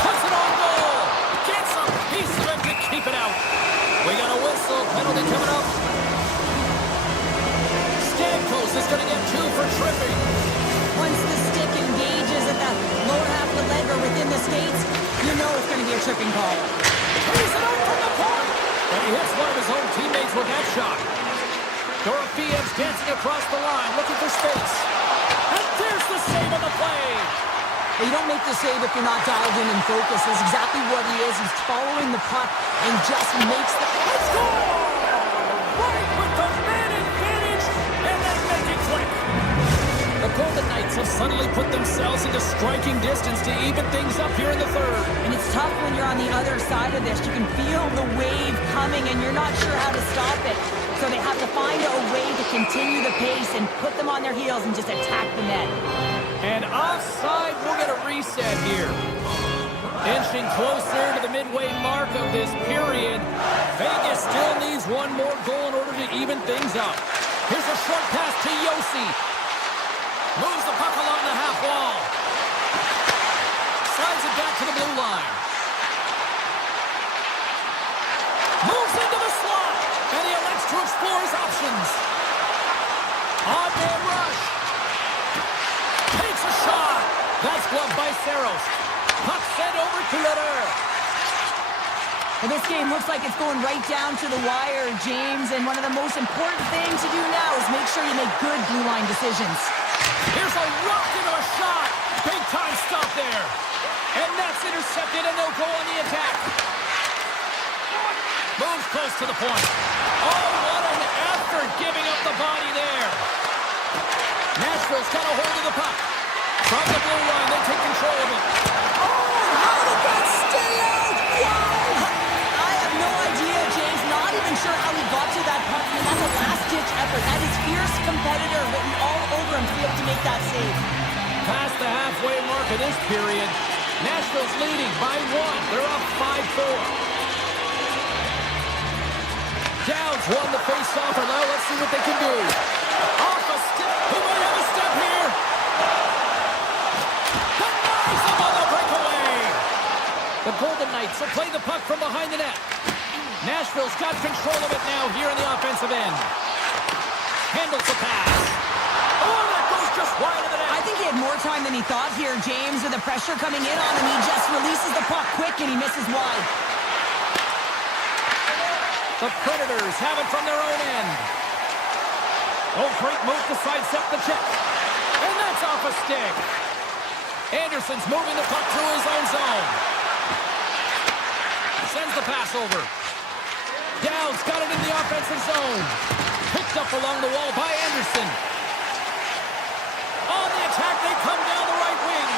Puts it on goal. Gets a piece of it to keep it out. We got a whistle. Penalty coming up. Stamkos is going to get 2 for tripping. Once the stick engages at the lower half of the leg or within the skates, you know it's going to be a tripping call. He's it out from the point. And he hits one of his own teammates with that shot. Dorofeev's dancing across the line, looking for space. And there's the save on the play. You don't make the save if you're not dialed in and focused. That's exactly what he is. He's following the puck and just makes the... Let's go! Right with the man advantage, and then make it click. The Golden Knights have suddenly put themselves into striking distance to even things up here in the third. And it's tough when you're on the other side of this. You can feel the wave coming and you're not sure how to stop it. So they have to find a way to continue the pace and put them on their heels and just attack the net. And offside, we'll get a reset here. Inching closer to the midway mark of this period. Vegas still needs one more goal in order to even things up. Here's a short pass to Yossi. Moves the puck along the half wall. Slides it back to the blue line. Moves into the slot. And he elects to explore his options. Odd man rush. Takes a shot. That's gloved by Saros. Puck sent over to Leder. Well, this game looks like it's going right down to the wire, James. And one of the most important things to do now is make sure you make good blue line decisions. Here's a rock into a shot. Big time stop there. And that's intercepted, and they'll go on the attack. Moves close to the point. Oh, what an effort giving up the body there. Nashville's got a hold of the puck. From the blue line, they take control of it. Oh, how did that stay out? Wow! I have no idea, James. Not even sure how he got to that puck. I mean, that's a last-ditch effort. That is fierce competitor written all over him to be able to make that save. Past the halfway mark of this period, Nashville's leading by 1. They're up 5-4. Downs won the face-offer. Now let's see what they can do. Off a stick. He might have a step here. Denies him on the breakaway. The Golden Knights will play the puck from behind the net. Nashville's got control of it now here in the offensive end. Handles the pass. Oh, that goes just wide of the net. I think he had more time than he thought here, James. With the pressure coming in on him, he just releases the puck quick and he misses wide. The Predators have it from their own end. Oh, great move to sidestep the check. And that's off a stick. Anderson's moving the puck through his own zone. Sends the pass over. Downs got it in the offensive zone. Picked up along the wall by Anderson. On the attack, they come down the right wing.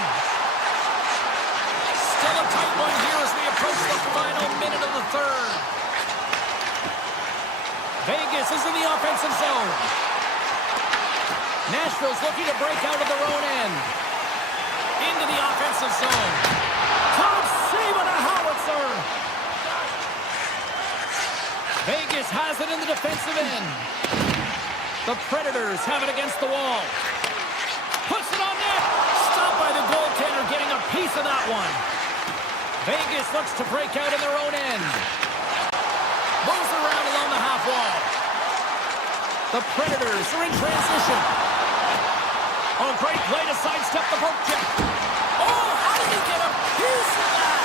Still a tight one here as we approach the final minute of the third. Vegas is in the offensive zone. Nashville's looking to break out of their own end. Into the offensive zone. Top save on a howitzer. Vegas has it in the defensive end. The Predators have it against the wall. Puts it on net. Stopped by the goaltender, getting a piece of that one. Vegas looks to break out in their own end. Moves around along the half wall. The Predators are in transition. Oh, great play to sidestep the poke check. Oh, how did he get a piece of that?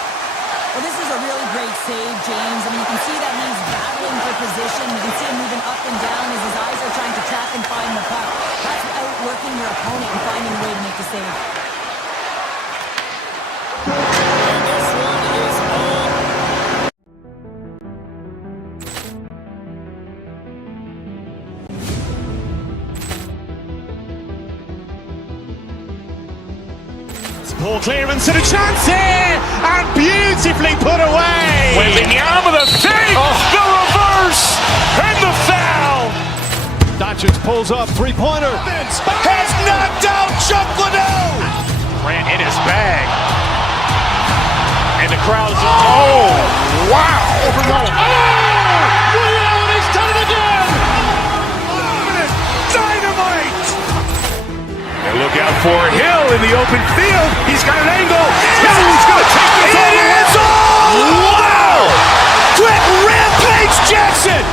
Well, this is a really great save, James. I mean, you can see that he's battling for position. You can see him moving up and down as his eyes are trying to track and find the puck. That's outworking your opponent and finding a way to make the save. And this one is all. Poor clearance and a chance here, and beautifully put away. Wembanyama the save, the reverse, and the foul. Doncic pulls up, three-pointer. Has knocked out Chuck Liddell. Ran in his bag. And the crowd's oh, wow. He's done it again. Dynamite. And look out for Hill in the open field. He's got an angle. Hill's going to take this all the way. Wow! Brett Rampage Jackson.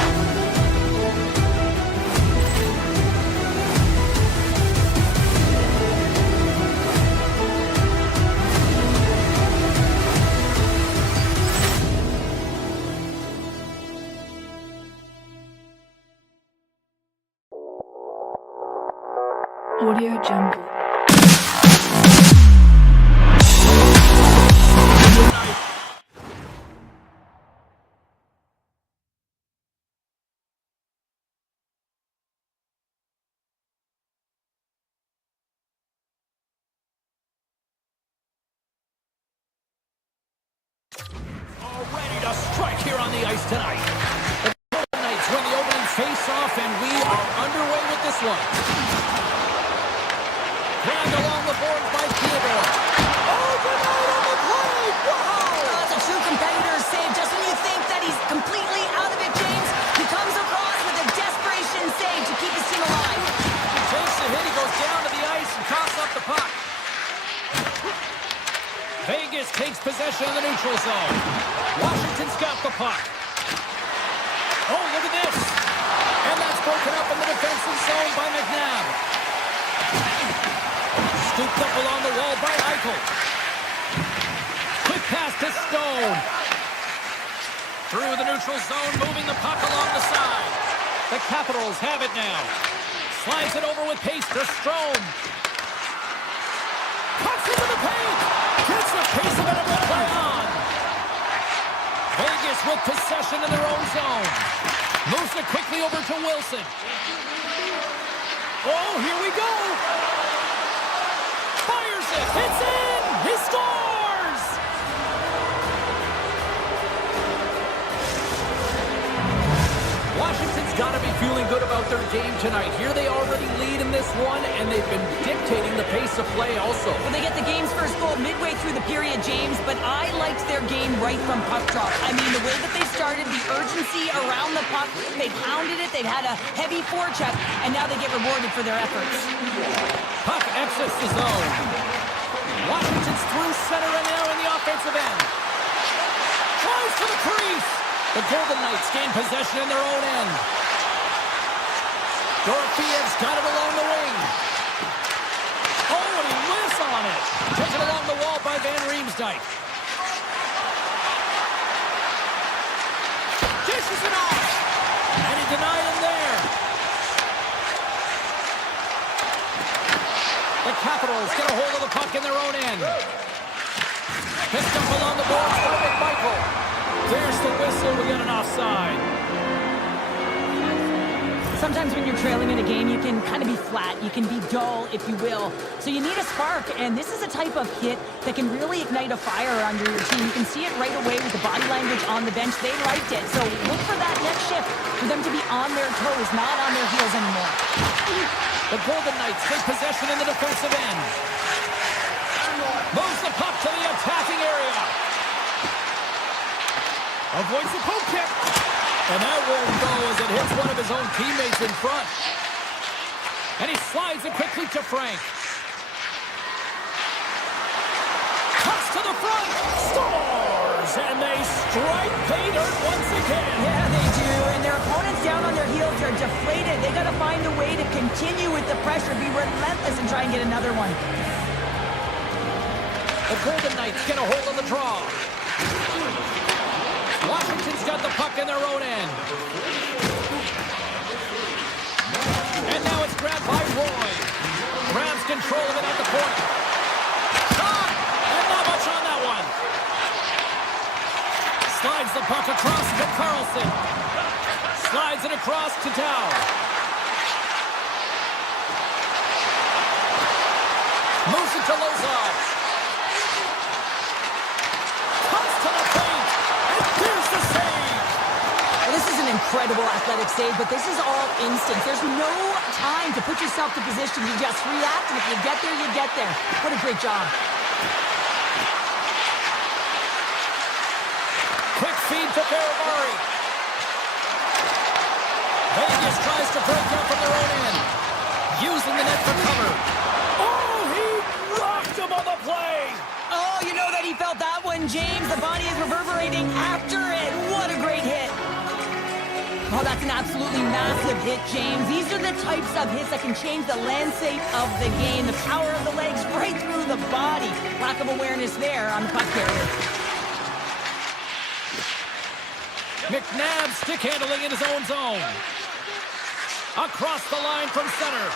Audio Jungle. ice tonight. The Golden Knights win the opening face-off, and we are underway with this one. Grabbed along the boards by Theodore. Overnight on the play! Wow! That's a true competitor's save. Just when you think that he's completely out of it, James, he comes across with a desperation save to keep his team alive. He takes the hit, he goes down to the ice and coughs up the puck. Vegas takes possession of the neutral zone. Washington's got the puck. Oh, look at this. And that's broken up in the defensive zone by McNabb. Scooped up along the wall by Eichel. Quick pass to Stone. Through the neutral zone, moving the puck along the side. The Capitals have it now. Slides it over with pace to Strome. Pucks into the paint. Gets the pace of it and will play on. Vegas with possession in their own zone. Moves it quickly over to Wilson. Oh, here we go. Fires it. It's in. He scores. Washington's got to be feeling good about their game tonight. Here they already lead in this one, and they've been dictating the pace of play also. Well, they get the game's first goal midway through the period, James, but I liked their game right from puck drop. I mean, the way that they started, the urgency around the puck, they pounded it, they've had a heavy forecheck, and now they get rewarded for their efforts. Puck exits the zone. Washington's through center and now in the offensive end. Tries for the crease. The Golden Knights gain possession in their own end. Dorofeyev's got it along the wing. Oh, and he whiffs on it. Taken along the wall by Van Riemsdyk. Dishes it off. And he denied him there. The Capitals get a hold of the puck in their own end. Picked up along the boards by McMichael. There's the whistle. We got an offside. Sometimes when you're trailing in a game, you can kind of be flat. You can be dull, if you will. So you need a spark, and this is a type of hit that can really ignite a fire under your team. You can see it right away with the body language on the bench. They liked it. So look for that next shift, for them to be on their toes, not on their heels anymore. The Golden Knights take possession in the defensive end. Moves the puck to the attacking area. Avoids the poke kick. And that won't go as it hits one of his own teammates in front. And he slides it quickly to Frank. Cuts to the front. Scores! And they strike pay dirt once again. Yeah, they do. And their opponents down on their heels are deflated. They got to find a way to continue with the pressure, be relentless, and try and get another one. The Golden Knights get a hold of the draw. Washington's got the puck in their own end. And now it's grabbed by Roy. Grabs control of it at the point. Shot! And not much on that one. Slides the puck across to Carlson. Slides it across to Dow. Moves it to Lozov. Comes to the paint. And here's the save. Well, this is an incredible athletic save, but this is all instinct. There's no time to put yourself to position. You just react, and if you get there, you get there. What a great job. Quick feed to Ferravari. Vegas tries to break out from their own end. Using the net for cover. Oh, he rocked him on the play. Oh, you know that he felt that one, James. The body is reverberating after it. What a great hit. Oh, that's an absolutely massive hit, James. These are the types of hits that can change the landscape of the game. The power of the legs right through the body. Lack of awareness there on the puck carrier. McNabb stick handling in his own zone. Across the line from center.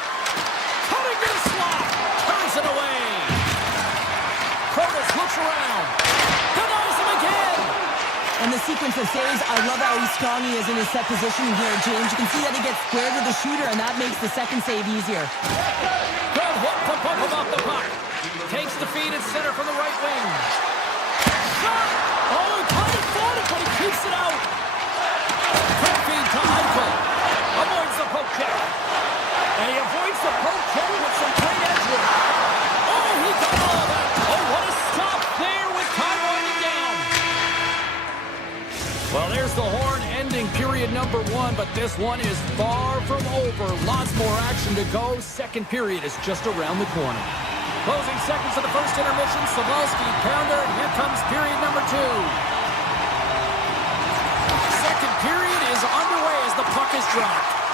Cutting to the slot. Turns it away. Curtis looks around. Denies him again. And the sequence of saves, I love how strong he is in his set positioning here, James. You can see that he gets squared with the shooter, and that makes the second save easier. Good hook to bump him off the puck. Takes the feed at center from the right wing. Shot! Oh, he kind of fought it, but he keeps it out. And he avoids the poke check with some great edge work. Oh, he got all of that. Oh, what a stop there with time winding down. Well, there's the horn ending period number 1, but this one is far from over. Lots more action to go. Second period is just around the corner. Closing seconds of the first intermission. Savalski, pounder, and here comes period number 2. Second period is underway as the puck is dropped.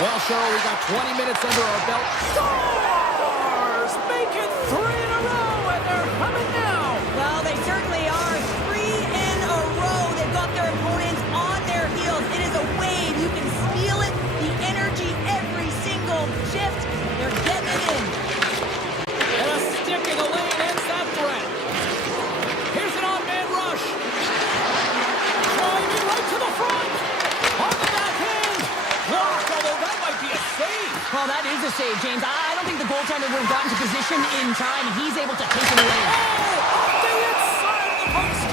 Well, Cheryl, we got 20 minutes under our belt. Stars make it 3 in a row, and they're coming now. Well, they certainly are. 3 in a row. They've got their opponents on their heels. It is a wave. You can feel it. The energy every single shift. They're getting it in. And a stick in the lane ends that threat. Here's an on-man rush. Driving right to the front. On the backhand. Blocked, although that might be a save. Well, that is a save, James. I don't think the goaltender would have gotten to position in time. He's able to take it away. Oh, off the inside of the post.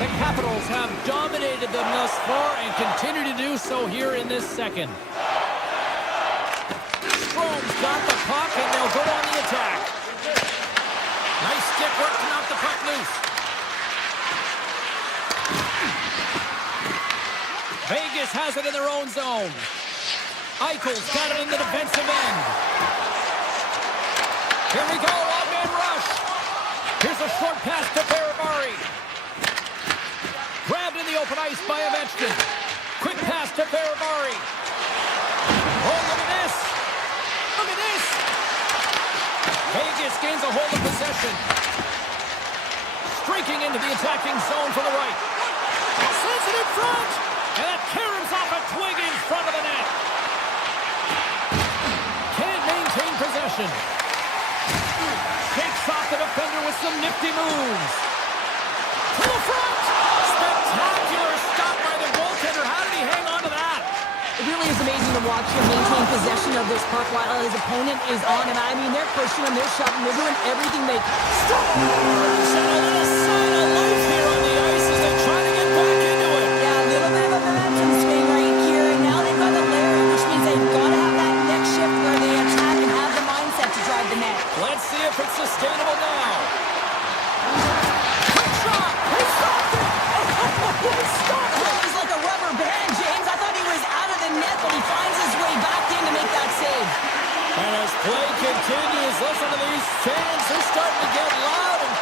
The Capitals have dominated them thus far and continue to do so here in this second. Strom's got the puck, and they'll go on the attack. Nice stick work to knock the puck loose. Vegas has it in their own zone. Eichel's got it in the defensive end. Here we go, odd-man rush. Here's a short pass to Barabari. Grabbed in the open ice by Ovechkin. Quick pass to Barabari. Oh, look at this. Look at this. Vegas gains a hold of possession. Streaking into the attacking zone for the right. Sends it in front. And that caroms off a twig in front of the net. Can't maintain possession. Shakes off the defender with some nifty moves. To the front. Spectacular stop by the goaltender. How did he hang on to that? It really is amazing to watch him maintain possession of this puck while his opponent is on him. I mean, they're pushing him, they're shoving, they're doing everything they can. Stars and a little sign of life here on the ice as they try to get back into it. Yeah, a little bit of a momentum swing right here, and now they've got a layer, which means they've got to have that next shift where they attack and have the mindset to drive the net. Let's see if it's sustainable now. Quick shot! He stopped it! He stopped it! Oh, he's like a rubber band, James. I thought he was out of the net, but he finds his way back in to make that save. And as play continues, listen to these fans. They're starting to get loud and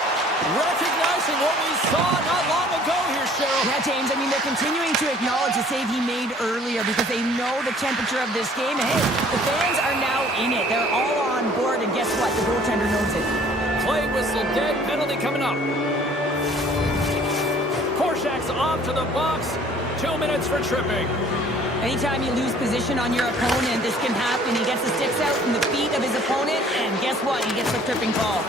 recognizing what we saw not long ago here, Cheryl. Yeah, James, I mean, they're continuing to acknowledge the save he made earlier because they know the temperature of this game. And hey, the fans are now in it. They're all on board, and guess what? The goaltender knows it. Play whistle dead, penalty coming up. Korshak's off to the box. 2 minutes for tripping. Anytime you lose position on your opponent, this can happen. He gets the sticks out from the feet of his opponent, and guess what? He gets the tripping call.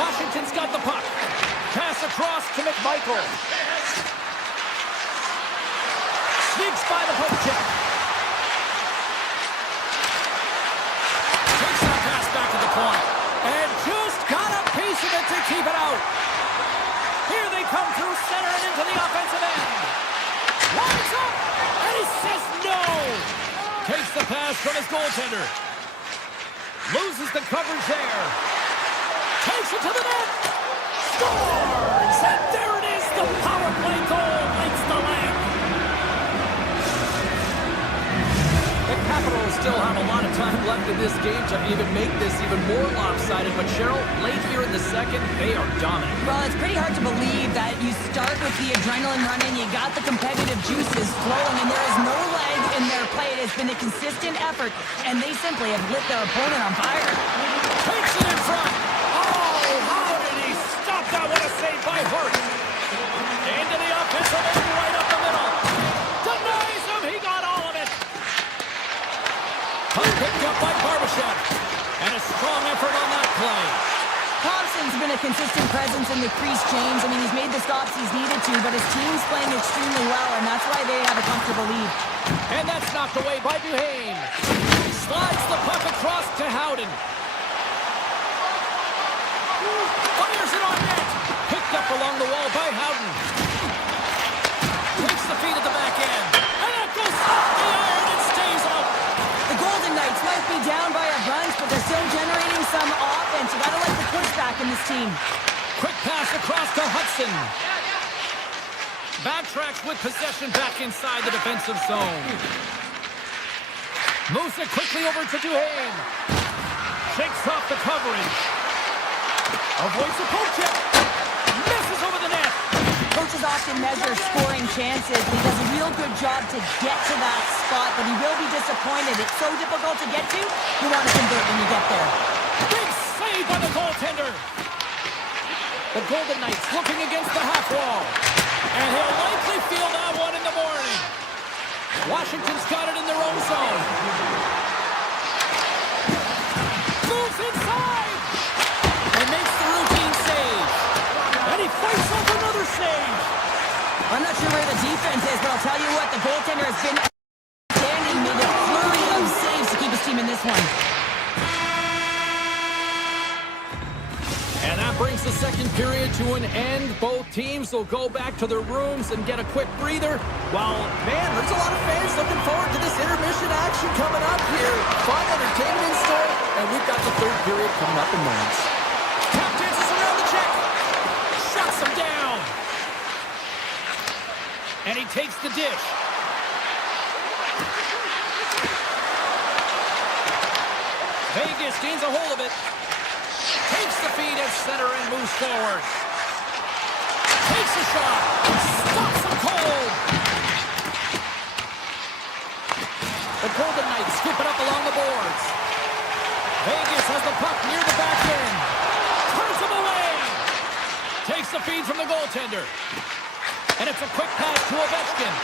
Washington's got the puck. Pass across to McMichael. Sneaks by the poke check. Takes that pass back to the point. And just got a piece of it to keep it out. Here they come through center and into the offensive end. Lines up, and he says no. Takes the pass from his goaltender. Loses the coverage there. Takes it to the net. Scores! And there it is, the power play goal lights the lamp. The Capitals still have a lot of time left in this game to even make this even more lopsided. But Cheryl, late here in the second, they are dominant. Well, it's pretty hard to believe that you start with the adrenaline running, you got the competitive juices flowing, and there is no lag in their play. It has been a consistent effort, and they simply have lit their opponent on fire. Takes it in front. Oh, how did he stop that? What a save by Hurt. Into the offensive end, right up the middle. Denies him. He got all of it. Puck picked up by Barbashev. And a strong effort on that play. Thompson's been a consistent presence in the crease, James. I mean, he's made the stops he's needed to, but his team's playing extremely well, and that's why they have a comfortable lead. And that's knocked away by Duhaime. Slides the puck across to Howden. Fires it on net. Picked up along the wall by Howden. Takes the the feed at the back end. And that goes off the iron and stays out. The Golden Knights might be down by a bunch, but they're still generating some offense. You gotta like the pushback in this team. Quick pass across to Hudson. Backtracks with possession back inside the defensive zone. Moves it quickly over to Duhane. Shakes off the coverage. Avoids the poke check. Misses over the net. Coaches often measure scoring chances. He does a real good job to get to that spot, but he will be disappointed. It's so difficult to get to. You want to convert when you get there. Big save by the goaltender. The Golden Knights looking against the half wall. And he'll likely feel that one in the morning. Washington's got it in their own zone. Moves inside. And makes the routine save. And he fights off another save. I'm not sure where the defense is, but I'll tell you what, the goaltender has been standing with a flurry of saves to keep his team in this one. And that brings the second period to an end. Both teams will go back to their rooms and get a quick breather. While, man, there's a lot of fans looking forward to this intermission action coming up here. Fun entertainment in store, and we've got the third period coming up in moments. Tap dances around the check. Shuts him down. And he takes the dish. Vegas gains a hold of it. Takes the feed at center and moves forward. Takes a shot. Stops him cold. The Golden Knights scoop it up along the boards. Vegas has the puck near the back end. Turns him away. Takes the feed from the goaltender. And it's a quick pass to Ovechkin.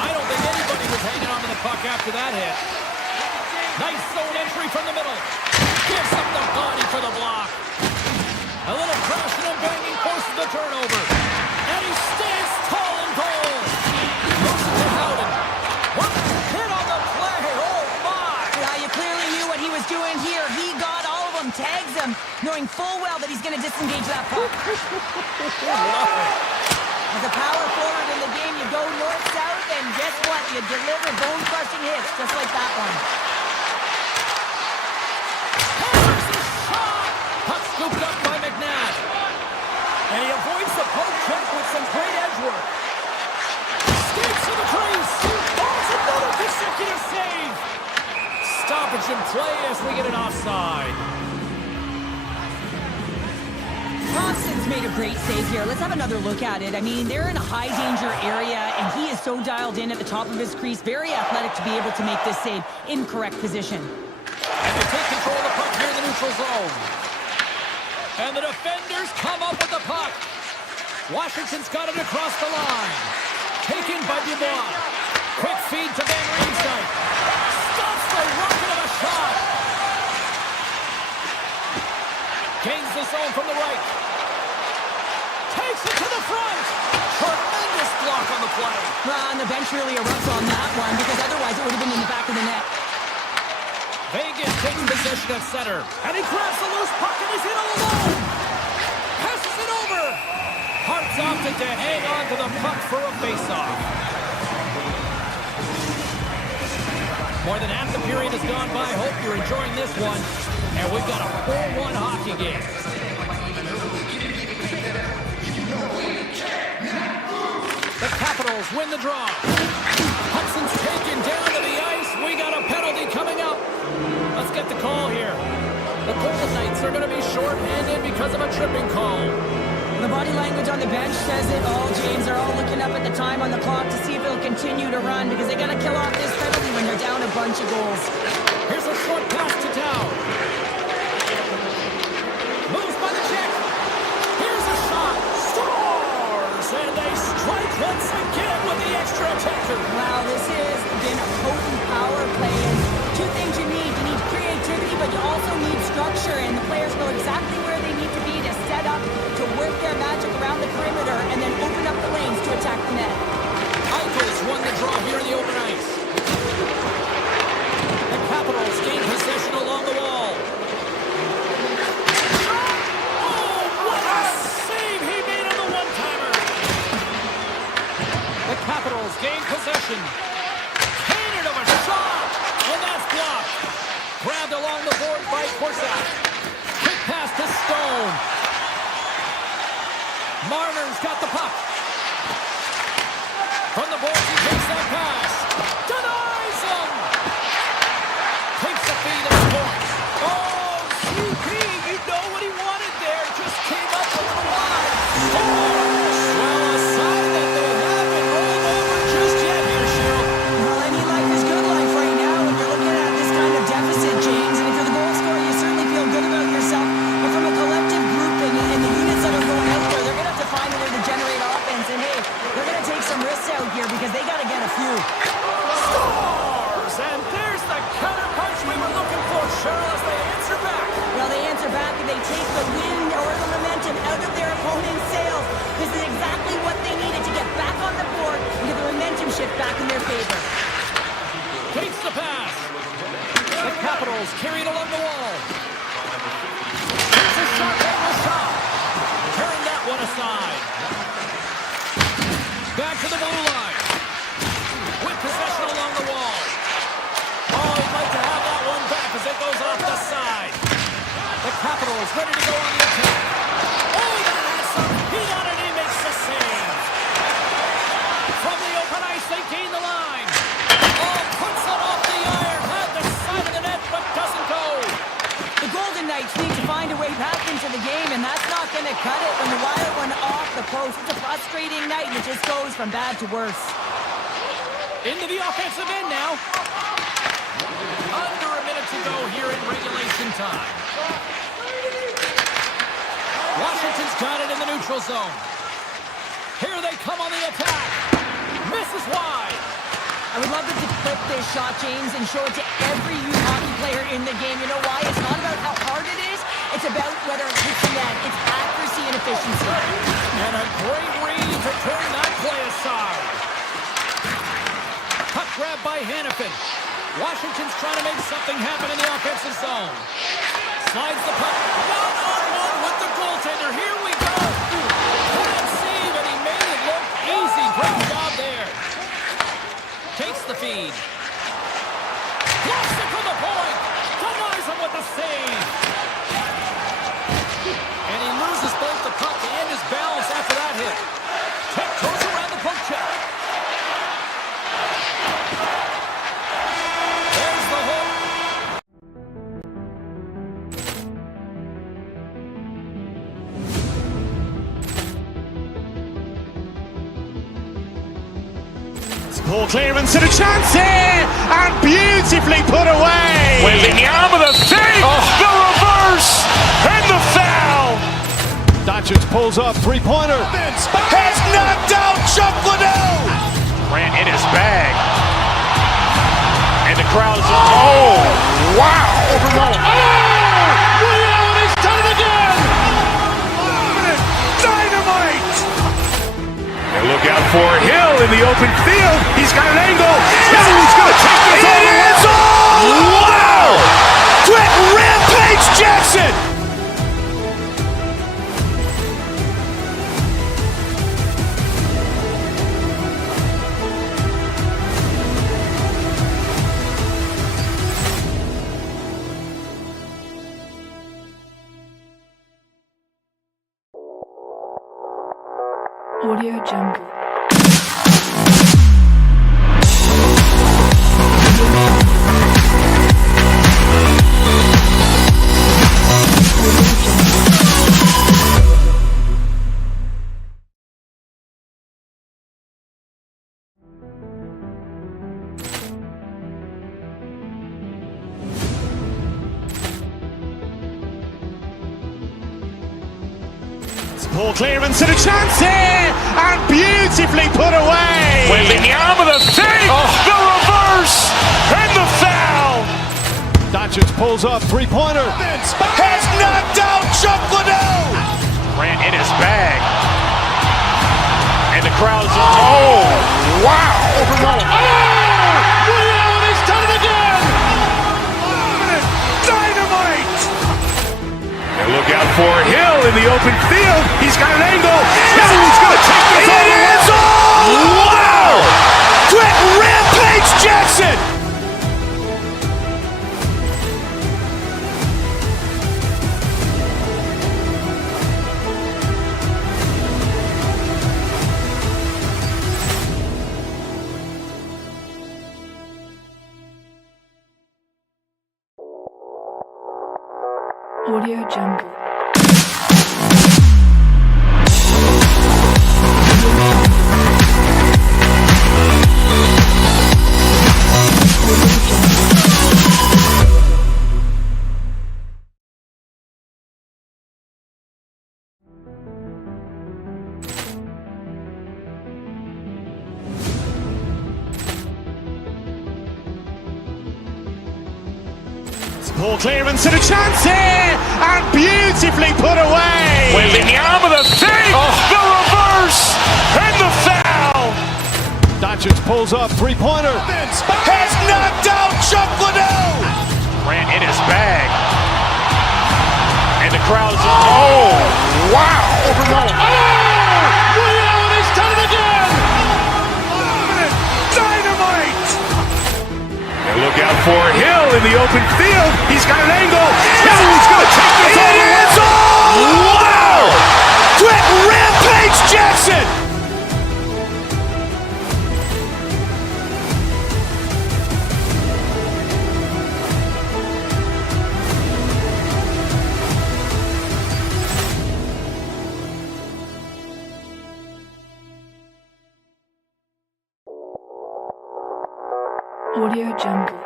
I don't think anybody was hanging on to the puck after that hit. Nice zone entry from the middle. Gives up the body for the block. A little crashing and banging forces the turnover. And he stands tall and goal. Moves it to Howden. What a hit on the play. Oh, my. Yeah, you clearly knew what he was doing here. He got all of them, tags them, knowing full well that he's going to disengage that puck. As a power forward in the game, you go north-south, and guess what? You deliver bone-crushing hits just like that one. Scooped up by McNabb. And he avoids the poke check with some great edge work. Skates to the crease. Balls another consecutive save. Stoppage in play as we get an offside. Thompson's made a great save here. Let's have another look at it. I mean, they're in a high-danger area, and he is so dialed in at the top of his crease. Very athletic to be able to make this save in correct position. And they take control of the puck here in the neutral zone. And the defenders come up with the puck. Washington's got it across the line. Taken by Dubois. Quick feed to Van Riemsdyk. Stops the rocket of a shot. Gains the zone from the right. Takes it to the front. Tremendous block on the play. And the bench really erupts on that one, because otherwise it would have been in the back of the net. Vegas takes possession at center. And he grabs the loose puck and he's in all alone. Passes it over. Hart's opted to hang on to the puck for a face-off. More than half the period has gone by. Hope you're enjoying this one. And we've got a 4-1 hockey game. The Capitals win the draw. Hudson's taken down to the ice. We got a penalty coming up. Let's get the call here. The Golden Knights are going to be short-handed because of a tripping call. The body language on the bench says it all, James. They're all looking up at the time on the clock to see if it'll continue to run, because they got to kill off this penalty when they're down a bunch of goals. Here's a short pass to Dow. Moves by the check. Here's a shot. Scores! And they strike once again with the extra attacker. Wow, this has been a potent power play. And two things you need. You need creativity, but you also need structure. And the players know exactly where they need to be to set up, to work their magic around the perimeter, and then open up the lanes to attack the net. Eichel's won the draw here in the open ice. The Capitals gain possession along the wall. Oh, what a save he made on the one-timer. Marner's got the puck. From the boards, he takes that pass. Denies him! Takes the feed and scores. Oh, CP, you know what he wanted there. Just came up a little wide. Scores! Well, a sign that they haven't rolled over just yet here, Cheryl. Well, any life is good life right now when you're looking at this kind of deficit, James. And if you're the goal scorer, you certainly feel good about yourself. But from a collective group and the units that are going out there, they're going to have to find a way to generate offense. And hey, they're going to take some risks out here because they got to get a few. Scores! And there's the counter punch we were looking for, Cheryl, as they answer back. Well, they answer back and they take the wind or the momentum out of their opponent's sails. This is exactly what they needed to get back on the board and get the momentum shift back in their favor. Takes the pass. The Capitals carried along the wall. It's a shot angle shot. Turn that one aside. Back to the blue line. With possession along the wall. Oh, he'd like to have that one back as it goes off the side. The Capitals ready to go on the attack. Oh, that has some heat on it. He makes the save. From the open ice, they gain the line. Oh, puts it off the iron. Had the side of the net, but doesn't go. The Golden Knights need to find a way back into the game, and that's not going to cut it when the wire went off the post. It's a frustrating night, and it just goes from bad to worse. Into the offensive end now. Under a minute to go here in regulation time. Washington's got it in the neutral zone. Here they come on the attack. Misses wide. I would love to clip this shot, James, and show it to every youth hockey player in the game. You know why? It's not about how hard it is. It's about whether it hits the net. It's accuracy and efficiency. And a great read to turn that play aside. Puck grab by Hannafin. Washington's trying to make something happen in the offensive zone. Slides the puck. One-on-one with the goaltender. Here we go. Couldn't save, and he made it look easy. Great job there. Takes the feed. Blocks it from the point. Denies him with the save. And he loses both the puck and his balance after that hit. Tiptoes around the poke check. There's the hook. Poor clearance and a chance here, and beautifully put away. Wembanyama the save, the reverse, and the foul. Doncic pulls up, three-pointer. Has knocked out Chuck Liddell. Grant in his bag. And the crowd is, oh, wow. Liddell, he's done it again. Dynamite. And look out for Hill in the open field. He's got an angle. He's going to take this all the way. Wow! Quick Rampage Jackson. Audio Jungle. Poor clearance and a chance here, and beautifully put away. Wembanyama the save, the reverse, and the foul. Doncic pulls up, three-pointer. Has knocked out Chuck Liddell. Grant in his bag. And the crowd is, oh, wow. Liddell, he's done it again. Dynamite. And look out for Hill in the open field. He's got an angle. He's going to take this all the way. Wow! Quick Rampage Jackson. Audio Jungle. Ball clearance and a chance here, and beautifully put away. Waving the arm of the save, the reverse, and the foul. Doncic pulls up, three-pointer. Has knocked out Chuck Liddell. Ran in his bag. And the crowd is, oh, wow. He's done it again. Dynamite. And look out for Hill in the open field. He's got an angle. He's going to take this all the way. Wow! Quick Rampage Jackson. Audio Jungle.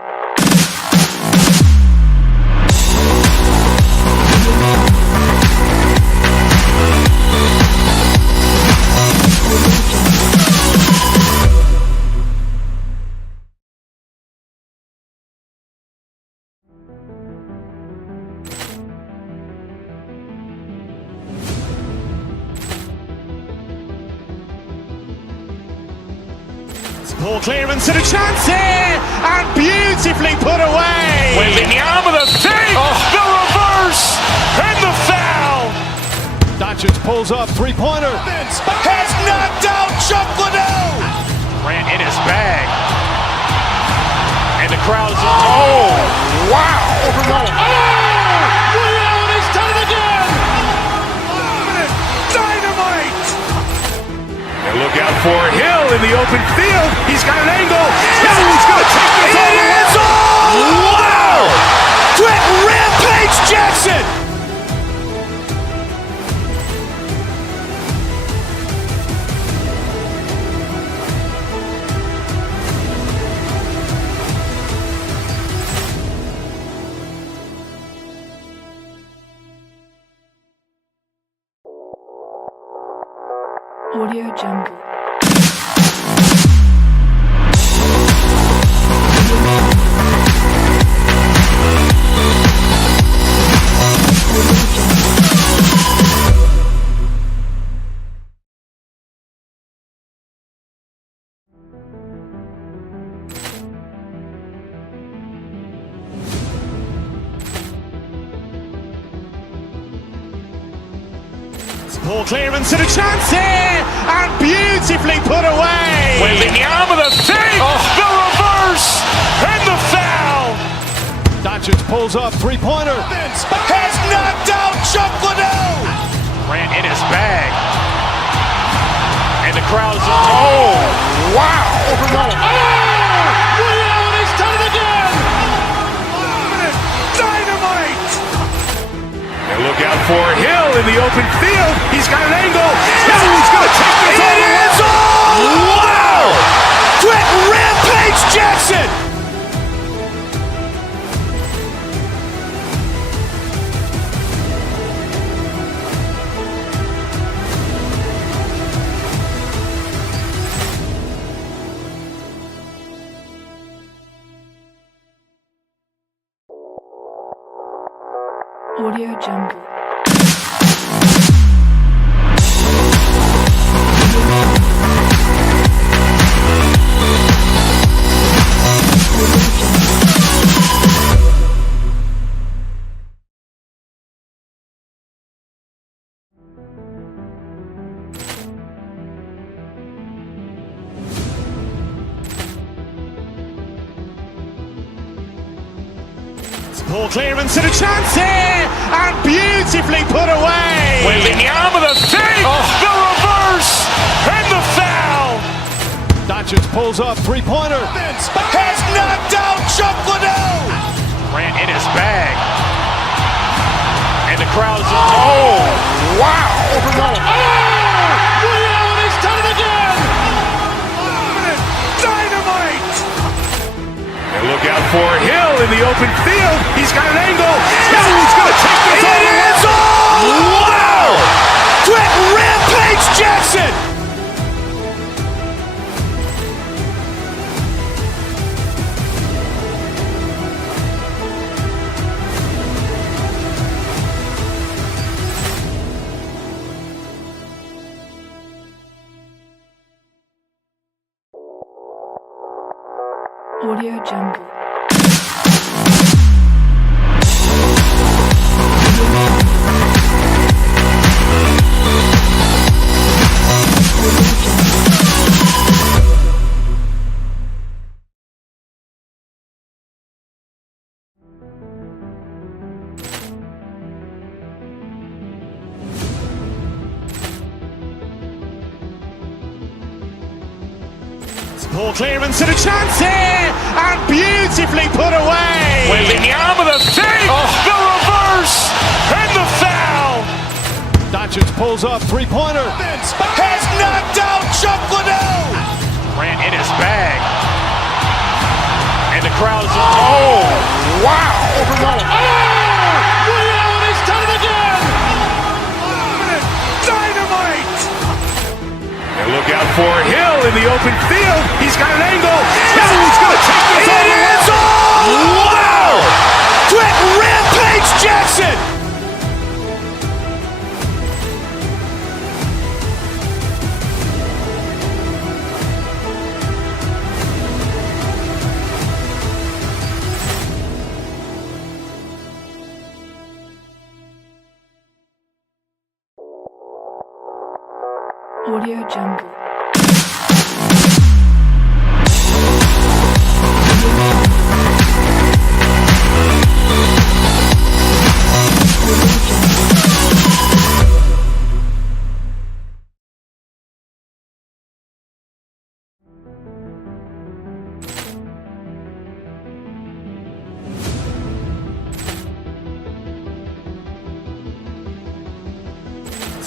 Ball clearance and a chance here, and beautifully put away. Waving the arm of the save, the reverse, and the foul. Doncic pulls up, three-pointer. Has knocked out Chuck Liddell. Ran in his bag. And the crowd is, oh, wow. He's done it again. Dynamite. And look out for Hill in the open field. He's got an angle. He's going to take this all the way. Wow! Quick Rampage Jackson. Audio Jungle. Ball clearance and a chance here, and beautifully put away. Waving the arm of the save, the reverse, and the foul. Doncic pulls up, three-pointer. Has knocked out Chuck Liddell. Ran in his bag. And the crowd is, oh, wow. He's done it again. Dynamite. And look out for Hill in the open field. He's got an angle. He's going to take this all the way. Wow! Quick Rampage Jackson. Audio Jungle. Ball clearance and a chance here, and beautifully put away. Waving the arm of the save, the reverse, and the foul. Doncic pulls up, three-pointer. Has knocked out Chuck Liddell. Ran in his bag. crowd's, oh, wow! He's done it again! Dynamite! And look out for Hill in the open field. He's got an angle. Hill's going to take this all the way. Wow! Quick Rampage Jackson! Audio Jungle. Poor clearance and a chance here! And beautifully put away! Waving the arm of the thing! The reverse! And the foul! Doncic pulls up, three-pointer. Has knocked out Chuck Liddell! Ran in his bag. And the crowd's, oh, wow! He's done it again! Dynamite! And look out for Hill in the open field. He's got an angle. Hill's going to take this all the way. Wow! Quick Rampage Jackson! Audio Jungle.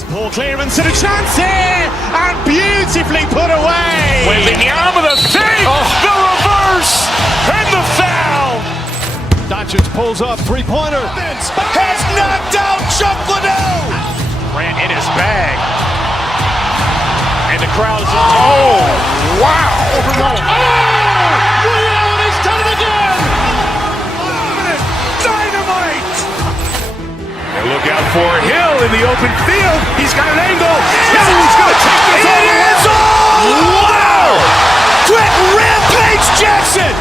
Poor clearance and a chance here! And beautifully put away! Waving the arm of the thing! The reverse! And the foul! Doncic pulls up, three-pointer. Has knocked out Chuck Liddell! Ran in his bag. And the crowd's, oh, wow! He's done it again! Dynamite! And look out for Hill in the open field. He's got an angle. Hill's going to take this all the way. Wow! Quick Rampage Jackson!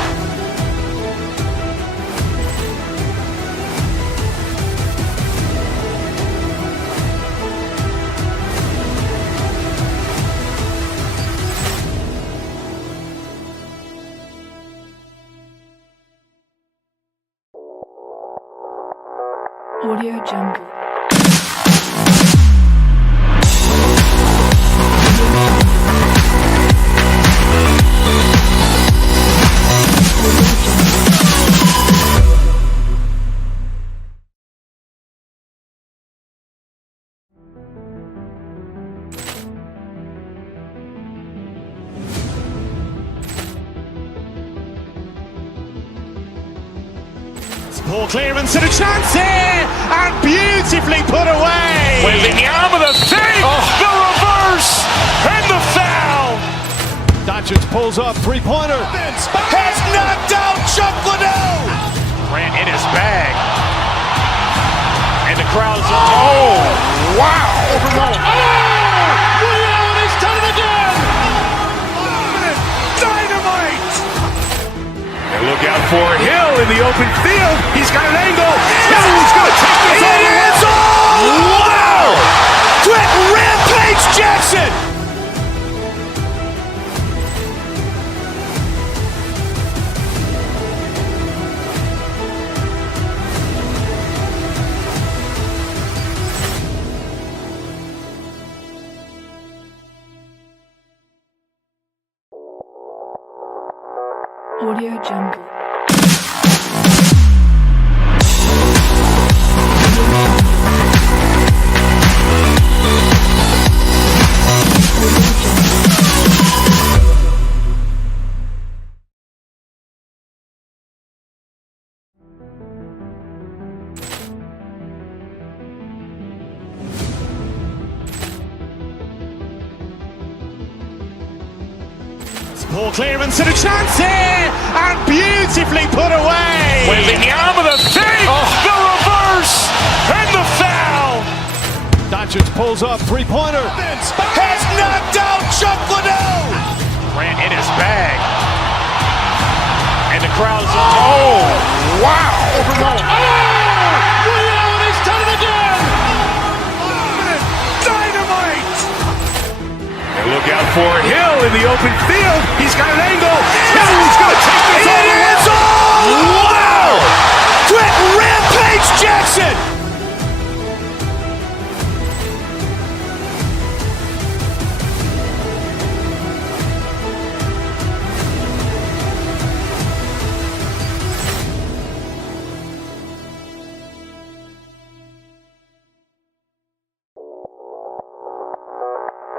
Audio Jungle. Poor clearance and a chance here! And beautifully put away! Waving the arm of the thing! The reverse! And the foul! Doncic pulls up, three-pointer. Has knocked out Chuck Liddell! Ran in his bag. And the crowd's, oh, wow! He's done it again! Dynamite! And look out for Hill in the open field. He's got an angle. Hill's going to take this all the way. Wow! Quick Rampage Jackson! Audio Jungle. Ball clearance and a chance here, and beautifully put away. Wembanyama the save, the reverse, and the foul. Doncic pulls up, three-pointer. Has knocked out Chuck Liddell. Grant in his bag. And the crowd's wow. He's done it again. Dynamite. And look out for Hill in the open field. He's got an angle. Hill's going to take this all the way. Wow. Trent Rampage Jackson.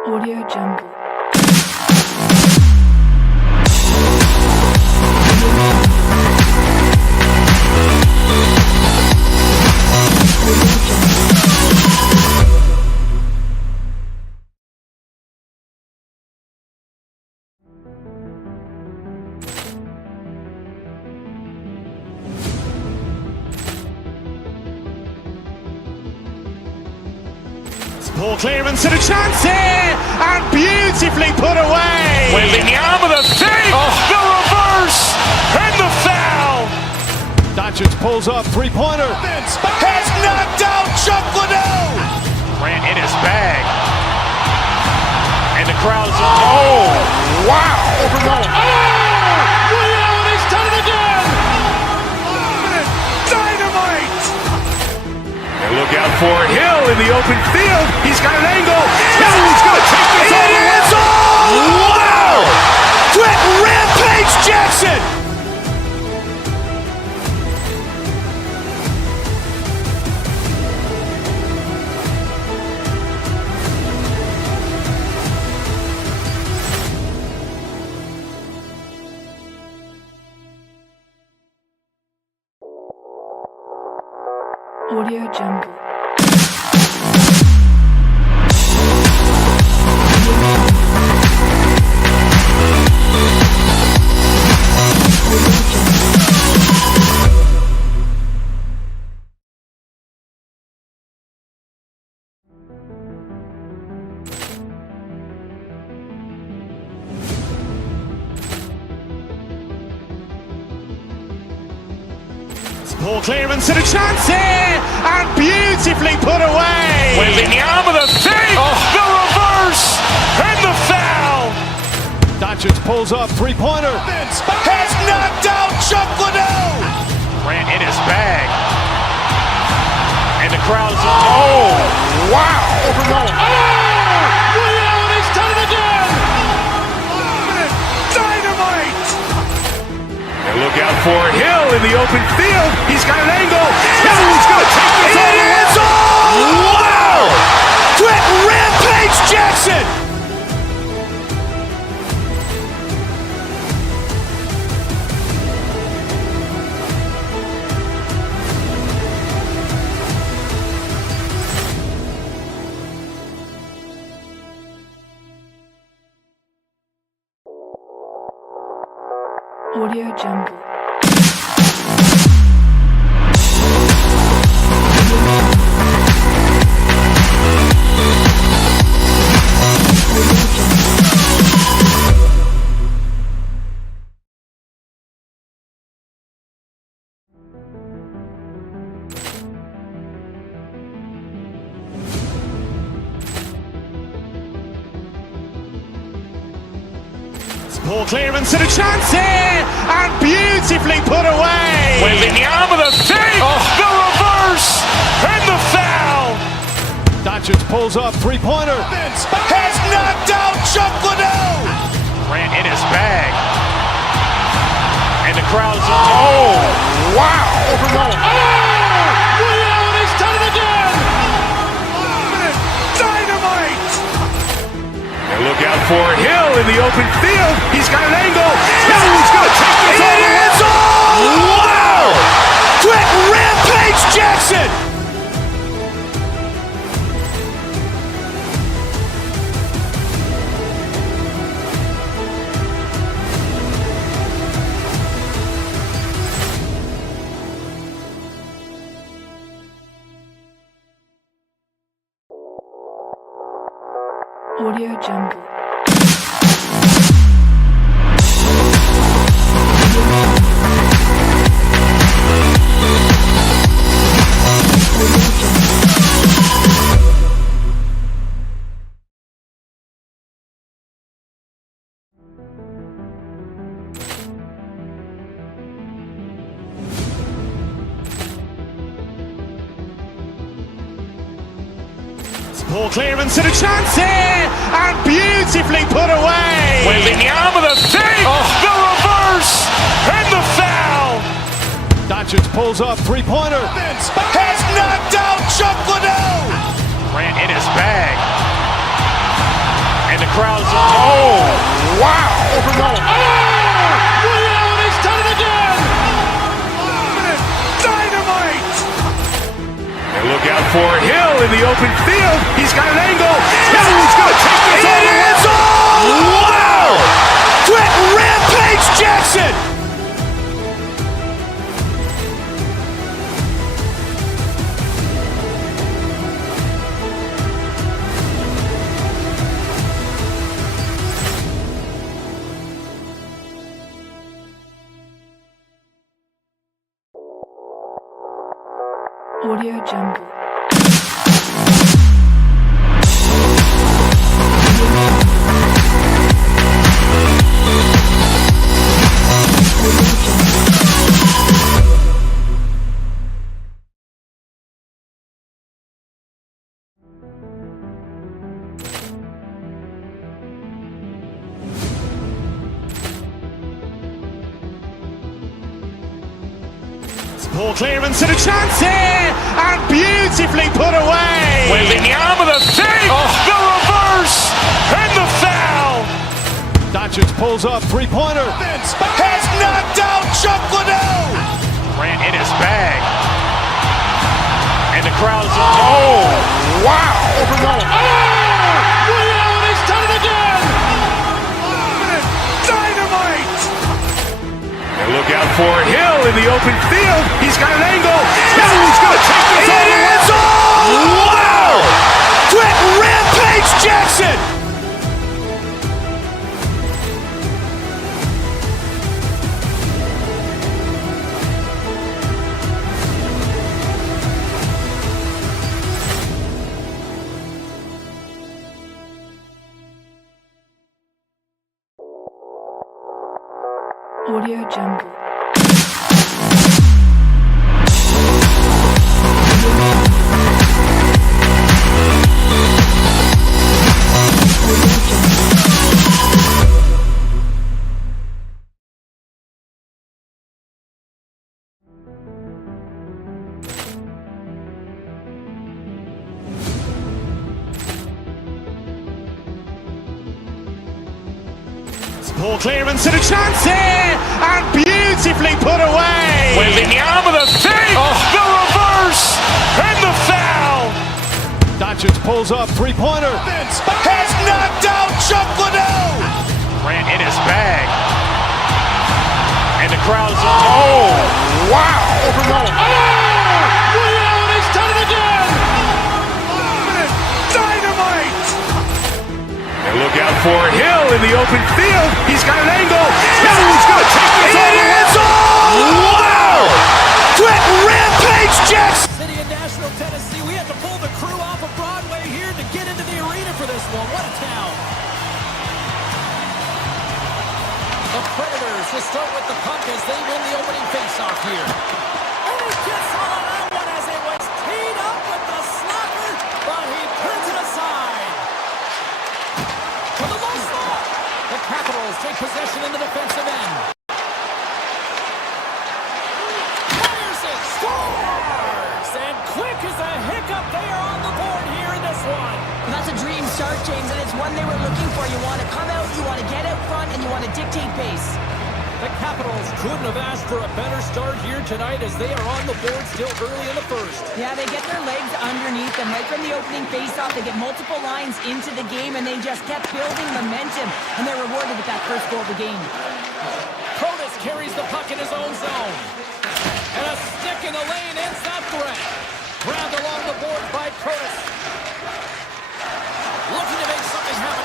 Audio Jungle. Ball clearance and a chance here, and beautifully put away. Wembanyama the save, the reverse, and the foul. Doncic pulls up, three-pointer. Has knocked out Chuck Liddell. Grant in his bag. And the crowd's wow. He's done it again. Dynamite. And look out for Hill in the open field. He's got an angle. Hill's going to take this all the way. Wow. Trent Rampage Jackson. Audio Jungle. Ball clearance and a chance here, and beautifully put away. Wembanyama the save, the reverse, and the foul. Doncic pulls up, three-pointer. Has knocked out Chuck Liddell. Grant in his bag. And the crowd's wow. He's done it again. Dynamite. And look out for Hill in the open field. He's got an angle. Hill's going to take this all the way. Wow. Trent Rampage Jackson. Audio Jungle. Ball clearance and a chance here, and beautifully put away. Wembanyama the save, the reverse, and the foul. Doncic pulls up, three-pointer. Has knocked out Chuck Liddell. Grant in his bag. And the crowd's wow. He's done it again. Dynamite. And look out for Hill in the open field. He's got an angle. Hill's going to take this all the way. Wow. Trent Rampage Jackson. Audio Jungle. Ball clearance and a chance here, and beautifully put away. Wembanyama with a save, the reverse, and the foul. Doncic pulls up, three-pointer. Has knocked out Chuck Liddell. Grant in his bag. And the crowd's, oh, wow. Allen has done it again! Dynamite. And look out for Hill in the open field. He's got an angle. Hill's going to take this all the way. Wow! Quick Rampage Jackson. Audio Jungle. Ball clearance and a chance here, and beautifully put away. Wembanyama with a save, the reverse, and the foul. Doncic pulls up, three-pointer. Has knocked out Chuck Liddell. Grant in his bag. And the crowd's, oh, wow. Allen has done it again! Dynamite. And look out for Hill in the open field. He's got an angle. Hill's going to take this all the way. Wow! Quick Rampage Jackson. Audio Jungle. Ball clearance and a chance here, and beautifully put away. Wembanyama with a save, the reverse, and the foul. Doncic pulls up, three-pointer. Has knocked out Chuck Liddell. Grant in his bag. And the crowd's, oh, wow. Allen has done it again! Dynamite. And look out for Hill in the open field. He's got an angle. Hill's going to take this all the way. Wow! Quick Rampage Jackson. City of Nashville, Tennessee. We had to pull the crew off of Broadway here to get into the arena for this one. What a town. The Predators will start with the puck as they win the opening faceoff here. And he gets all of that one as it was teed up with the slugger, but he puts it aside. For the low slot, the Capitals take possession in the defensive end. Fires it, scores! And quick as a hiccup, they are on the board here in this one. That's a dream start, James, and it's one they were looking for. You want to come out, you want to get out front, and you want to dictate pace. The Capitals couldn't have asked for a better start here tonight as they are on the board still early in the first. Yeah, they get their legs underneath them right from the opening faceoff. They get multiple lines into the game, and they just kept building momentum, and they're rewarded with that first goal of the game. Protas carries the puck in his own zone. And a stick in the lane ends that threat. Grabbed along the board by Protas. Looking to make something happen.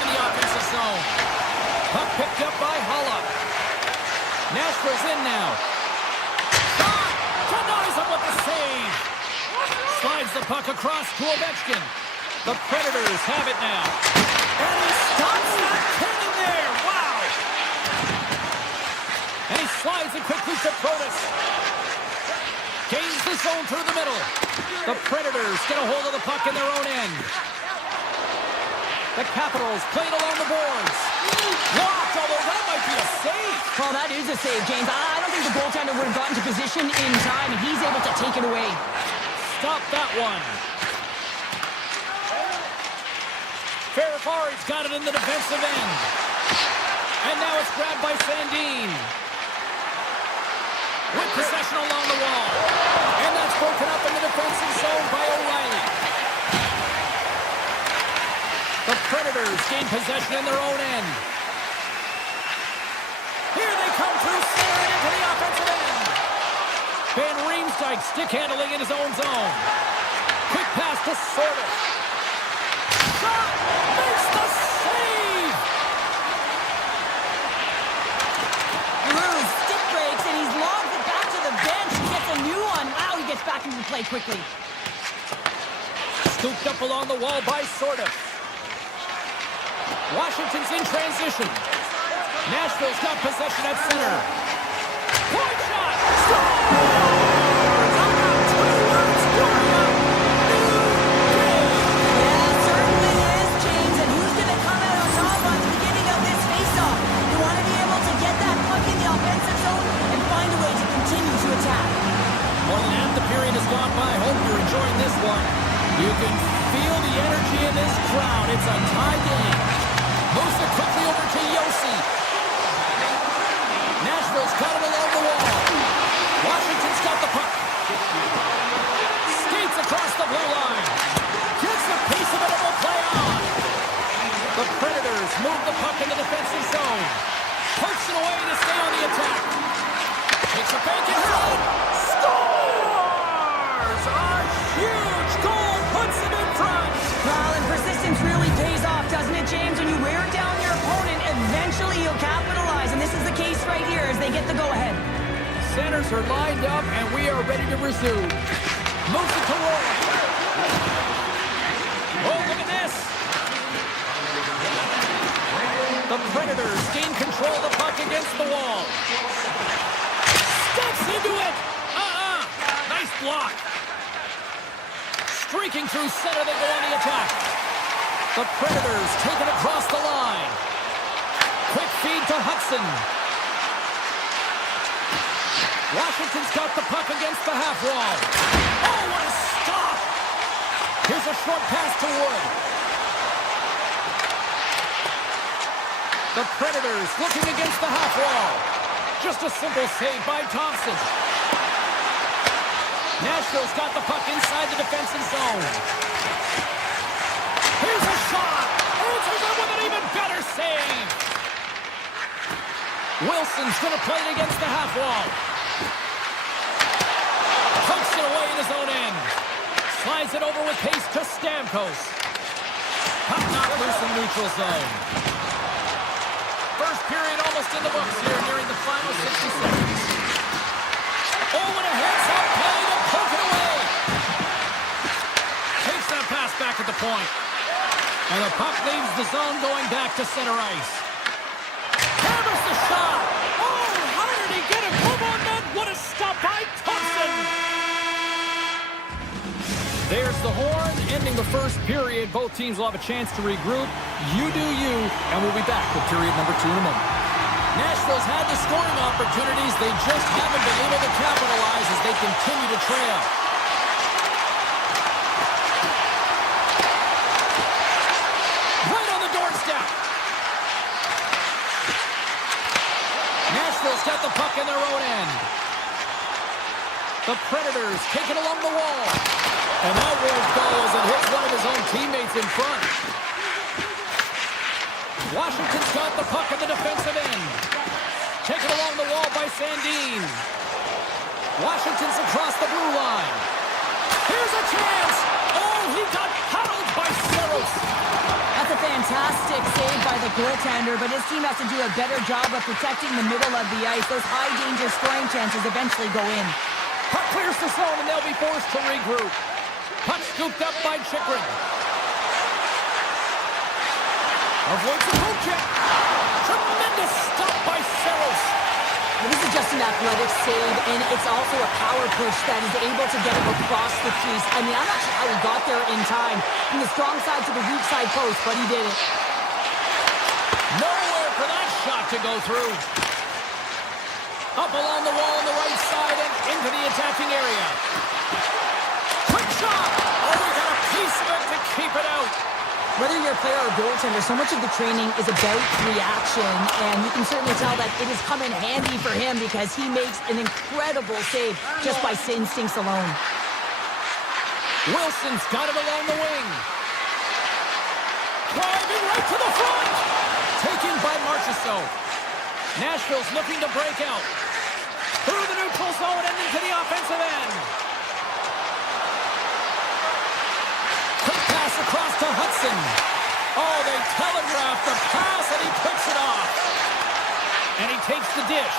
step by Holla. Nashville's in now. Shot! Denies him with the save. Slides the puck across to Ovechkin. The Predators have it now. And he stops that cannon there. Wow! And he slides it quickly to Protas. Gains the zone through the middle. The Predators get a hold of the puck in their own end. The Capitals played along the boards. Blocked, although that might be a save. Well, that is a save, James. I don't think the goaltender would have gotten to position in time, and he's able to take it away. Stop that one. Ferrari's got it in the defensive end. And now it's grabbed by Sandin. With possession along the wall. And that's broken up in the defensive zone by O'Reilly. The Predators gain possession in their own end. Here they come through center into the offensive end. Van Riemsdyk stick handling in his own zone. Quick pass to Sorter. Shot! Makes the save! Stick breaks, and he's logged it back to the bench. He gets a new one. Wow, he gets back into the play quickly. Scooped up along the wall by Sorter. Washington's in transition. Nashville's got possession at center. Point shot! Scores! On a two-word Gloria! Yeah, certainly is, James. And who's going to come out on top on the beginning of this faceoff? You want to be able to get that puck in the offensive zone and find a way to continue to attack. More than half the period has gone by. Hope you're enjoying this one. You can feel the energy in this crowd. It's a tie game. Moves it quickly over to Yossi. Nashville's got it along the wall. Washington's got the puck. Skates across the blue line. Gets a piece of it and will play on. The Predators move the puck in the defensive zone. Pokes it away to stay on the attack. Takes a bank in front. Scores! A huge goal puts him in front. Well, and persistence really pays off, doesn't it, James? When you wear down your opponent, eventually you'll capitalize. And this is the case right here as they get the go-ahead. Centers are lined up, and we are ready to resume. Moves it to Roy. Oh, look at this. The Predators gain control of the puck against the wall. Steps into it. Nice block. Streaking through center, they go on the attack. The Predators take it across the line. Quick feed to Hudson. Washington's got the puck against the half wall. Oh, what a stop! Here's a short pass to Wood. The Predators looking against the half wall. Just a simple save by Thompson. Nashville's got the puck inside the defensive zone. Here's a shot. Answers it with an even better save. Wilson's going to play it against the half wall. Pokes it away in his own end. Slides it over with pace to Stamkos. Puck knocked loose in neutral zone. First period almost in the books here, nearing the final 60 seconds. Oh, and a heads-up play to poke it away. Takes that pass back at the point. And the puck leaves the zone going back to center ice. Hammers the shot. Oh, how did he get it? Come on, man. What a stop by Thompson. There's the horn, ending the first period. Both teams will have a chance to regroup. You do you, and we'll be back with period number 2 in a moment. Nashville's had the scoring opportunities. They just haven't been able to capitalize as they continue to trail. Right on the doorstep. Nashville's got the puck in their own end. The Predators take it along the wall. And that won't go as it hits one of his own teammates in front. Washington's got the puck in the defensive end. Taken along the wall by Sandin. Washington's across the blue line. Here's a chance. Oh, he got huddled by Saros. That's a fantastic fantastic save by the goaltender, but his team has to do a better job of protecting the middle of the ice. Those high-danger scoring chances eventually go in. Puck clears the zone, and they'll be forced to regroup. Puck scooped up by Chychrun. Avoids the poke check. Tremendous stop by Saros. This is just an athletic save, and it's also a power push that is able to get him across the crease. I mean, I'm not sure how he got there in time. From the strong side to the weak side post, but he did it. Nowhere for that shot to go through. Up along the wall on the right side and into the attacking area. Quick shot! Oh, we got a piece of it to keep it out. Whether you're a player or goaltender, so much of the training is about reaction, and you can certainly tell that it has come in handy for him because he makes an incredible save just by instincts alone. Wilson's got it along the wing. Driving right to the front. Taken by Marchessault. Nashville's looking to break out. Through the neutral zone and into the offensive end. Quick pass across to Hudson. Oh, they telegraphed the pass and he picks it off. And he takes the dish.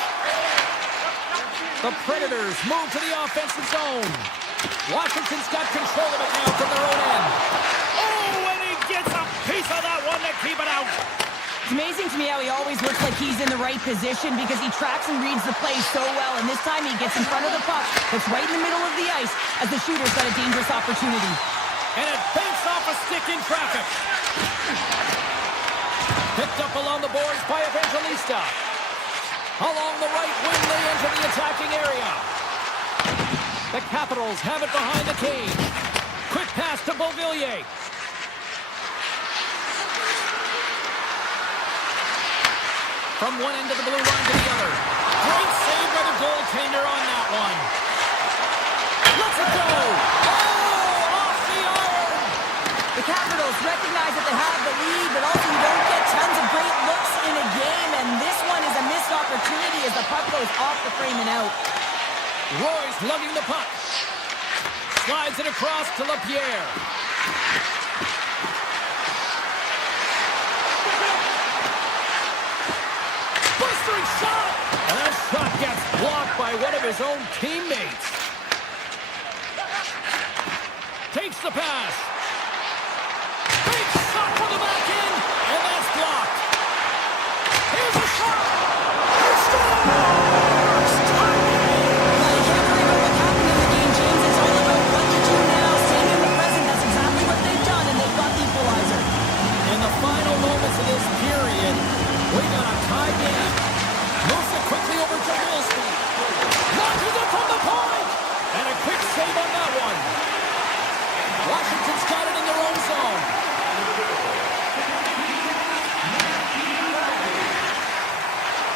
The Predators move to the offensive zone. Washington's got control of it now from their own end. Oh, and he gets a piece of that one to keep it out. It's amazing to me how he always looks like he's in the right position because he tracks and reads the play so well, and this time he gets in front of the puck that's right in the middle of the ice as the shooter's got a dangerous opportunity. And it banks off a stick in traffic. Picked up along the boards by Evangelista. Along the right wing, they enter the attacking area. The Capitals have it behind the cage. Quick pass to Beauvillier. From one end of the blue line to the other. Great save by the goaltender on that one. Let's it go! Oh, off the iron! The Capitals recognize that they have the lead, but also you don't get tons of great looks in a game, and this one is a missed opportunity as the puck goes off the frame and out. Roy's lugging the puck. Slides it across to LaPierre. Bustering shot! And that shot gets blocked by one of his own teammates. Takes the pass. Big shot from the back end, and that's blocked. Here's a shot. He scores! Well, you can't worry about what happened in the game, James. It's all about what you do now. Staying in the present, that's exactly what they've done, and they've got the equalizer. In the final moments of this period, we got a tie game. Moves it quickly over to Wilson. Launches it from the point! And a quick save on that one. Washington's got it in their own zone.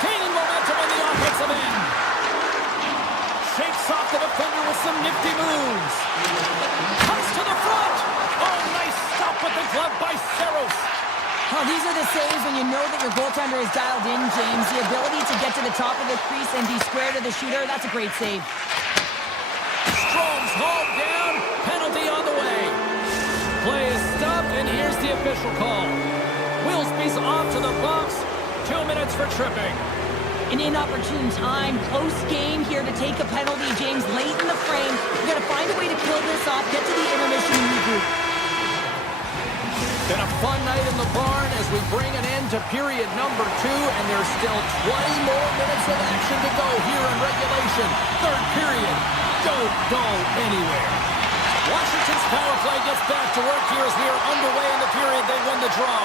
Gaining momentum on the offensive end. Shakes off the defender with some nifty moves. Comes to the front. Oh, nice stop with the glove by Saros. Oh, these are the saves when you know that your goaltender is dialed in, James. The ability to get to the top of the crease and be square to the shooter, that's a great save. Strom's hauled down. Penalty on the way. Play is stopped, and here's the official call. Wilsby's off to the box. 2 minutes for tripping. An inopportune time, close game here to take a penalty, James, late in the frame. You got to find a way to kill this off, get to the intermission and regroup. Been a fun night in the barn as we bring an end to period number 2, and there's still 20 more minutes of action to go here in regulation. Third period. Don't go anywhere. Washington's power play gets back to work here as we are underway in the period. They won the draw.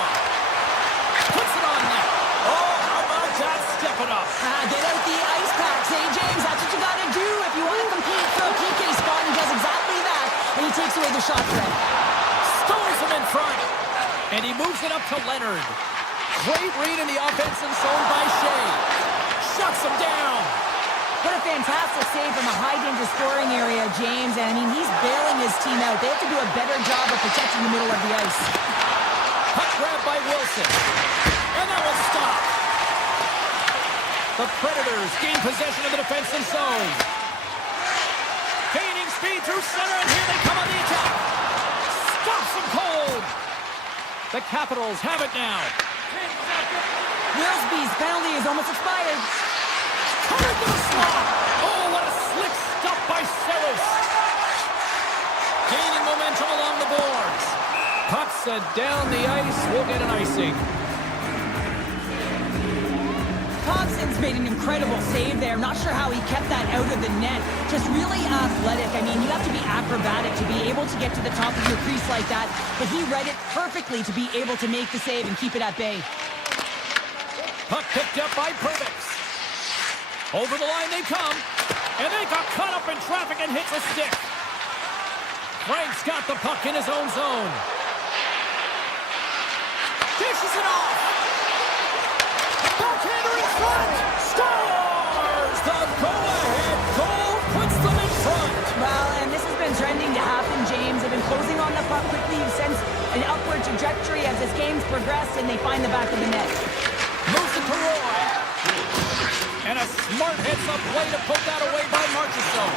Puts it on net. Oh, how about that? Step it up. Get out the ice packs, hey, James. That's what you got to do if you want to compete for a PK spot. He does exactly that, and he takes away the shot threat. Stores him in front. And he moves it up to Leonard. Great read in the offensive zone by Shea. Shuts him down. What a fantastic save from a high-danger scoring area, James. And, I mean, he's bailing his team out. They have to do a better job of protecting the middle of the ice. Puck grab by Wilson. And that will stop. The Predators gain possession of the defensive zone. Gaining speed through center, and here they come on the attack. Stops him cold. The Capitals have it now. Willsby's penalty is almost expired. Covered to the slot. Oh, what a slick stop by Saros. Gaining momentum along the boards. Puck sent down the ice. We'll get an icing. Thompson's made an incredible save there. Not sure how he kept that out of the net. Just really athletic. I mean, you have to be acrobatic to be able to get to the top of your crease like that. But he read it perfectly to be able to make the save and keep it at bay. Puck picked up by Perbix. Over the line they come. And they got caught up in traffic and hits a stick. Frank's got the puck in his own zone. Dishes it off. Backhander in front. Scores! The go-ahead goal puts them in front. Well, and this has been trending to happen, James. They've been closing on the puck quickly. You've sensed an upward trajectory as this game's progressed, and they find the back of the net. Moves it to Roy. And a smart heads-up play to poke that away by Marchessault.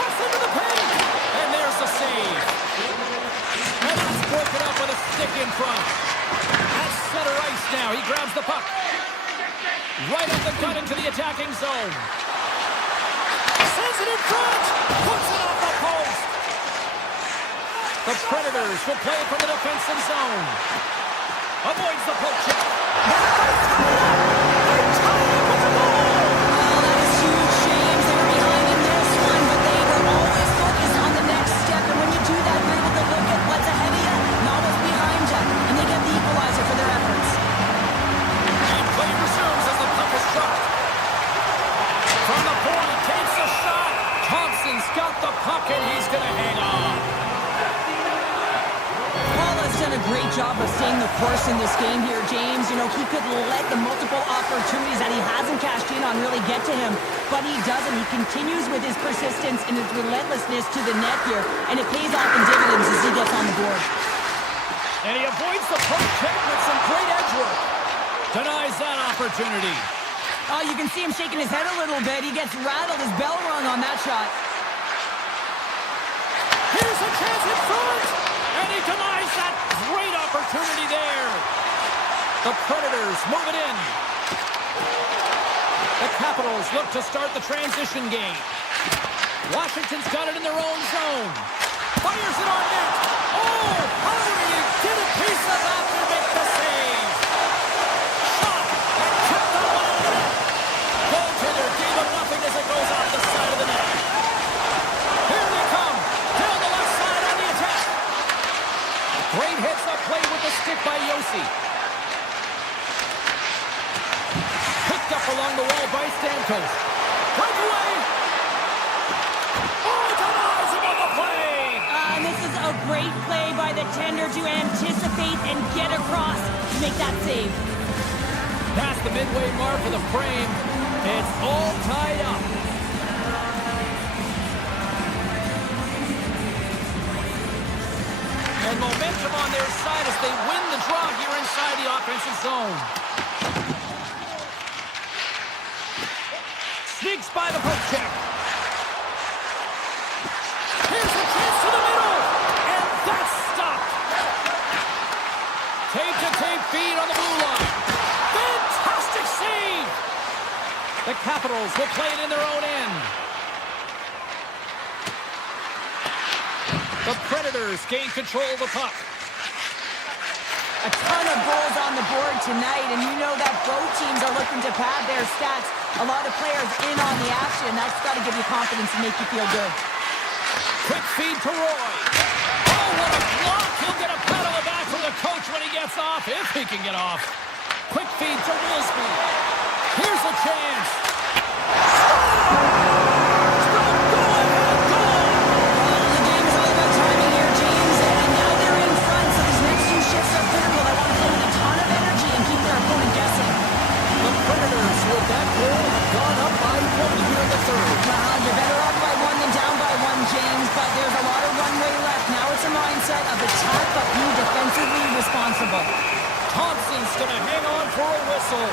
Cuts into the paint. And there's the save. And that's broken up with a stick in front. At center ice now. He grabs the puck. Right up the gut into the attacking zone. Sends it in front. Puts it off the post. The Predators will play it from the defensive zone. Avoids the poke check. They're tied up with the ball. Oh, that is huge, James. They were behind in this one, but they were always focused on the next step. And when you do that, you're able to look at what's ahead of you, not what's behind you. And they get the equalizer for their efforts. And play resumes as the puck is dropped. From the point, takes a shot. Thompson's got the puck, and he's going to hang on. Done a great job of staying the course in this game here, James. You know, he could let the multiple opportunities that he hasn't cashed in on really get to him, but he doesn't. He continues with his persistence and his relentlessness to the net here, and it pays off in dividends as he gets on the board. And he avoids the poke check with some great edge work. Denies that opportunity. Oh, you can see him shaking his head a little bit. He gets rattled, his bell rung on that shot. Here's a chance in front, and he denies that great opportunity there. The Predators move it in. The Capitals look to start the transition game. Washington's got it in their own zone. Fires it on net. Oh, how did he get a piece of that to make the save? Shot and kept the one in the net. Goaltender gave him nothing as it goes off the side of the net. Here they come. Down the left side on the attack. Great heads-up play with the stick by Yossi. Picked up along the wall by Stamkos. Breakaway. Oh, denies him on the play. And this is a great play by the tender to anticipate and get across to make that save. Past the midway mark of the frame. It's all tied up. And momentum on their side as they win the draw here inside the offensive zone. Sneaks by the poke check. Here's a chance to the middle. And that's stopped. Tape-to-tape feed on the blue line. Fantastic save. The Capitals will play it in their own end. The Predators gain control of the puck. A ton of goals on the board tonight, and you know that both teams are looking to pad their stats. A lot of players in on the action. That's got to give you confidence and make you feel good. Quick feed to Roy. Oh, what a block. He'll get a pat on the back from the coach when he gets off, if he can get off. Quick feed to Willsby. Here's a chance. That goal have gone up by one here in the third. Well, you're better up by one than down by one, James, but there's a lot of runway left. Now it's a mindset of attack, but be defensively responsible. Thompson's going to hang on for a whistle.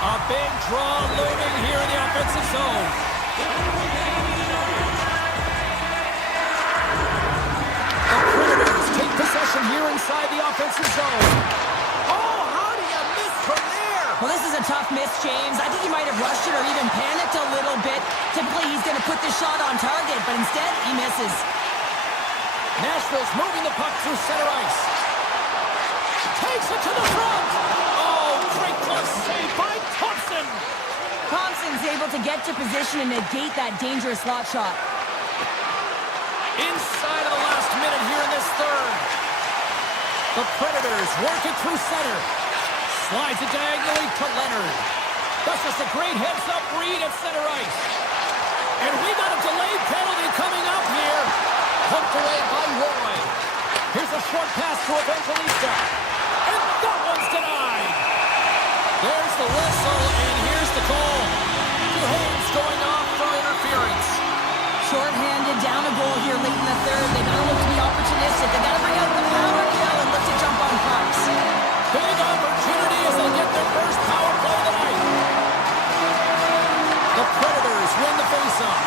A big draw looming here in the offensive zone. inside the offensive zone. Oh, how do you miss from there? Well, this is a tough miss, James. I think he might have rushed it or even panicked a little bit. Typically, he's going to put this shot on target, but instead, he misses. Nashville's moving the puck through center ice. Takes it to the front. Oh, great glove save by Thompson. Thompson's able to get to position and negate that dangerous slot shot. Inside of the last minute here in this third. The Predators work it through center. Slides it diagonally to Leonard. That's just a great heads-up read at center ice. And we got a delayed penalty coming up here. Poked away by Roy. Here's a short pass to Evangelista. And that one's denied. There's the whistle, and here's the call. Duhane's going off for interference. Short-handed, down a goal here late in the third. They got to look to be opportunistic. They got to bring out the power kill and look to jump on pucks. Big opportunity as they get their first power play of the night. The Predators win the faceoff.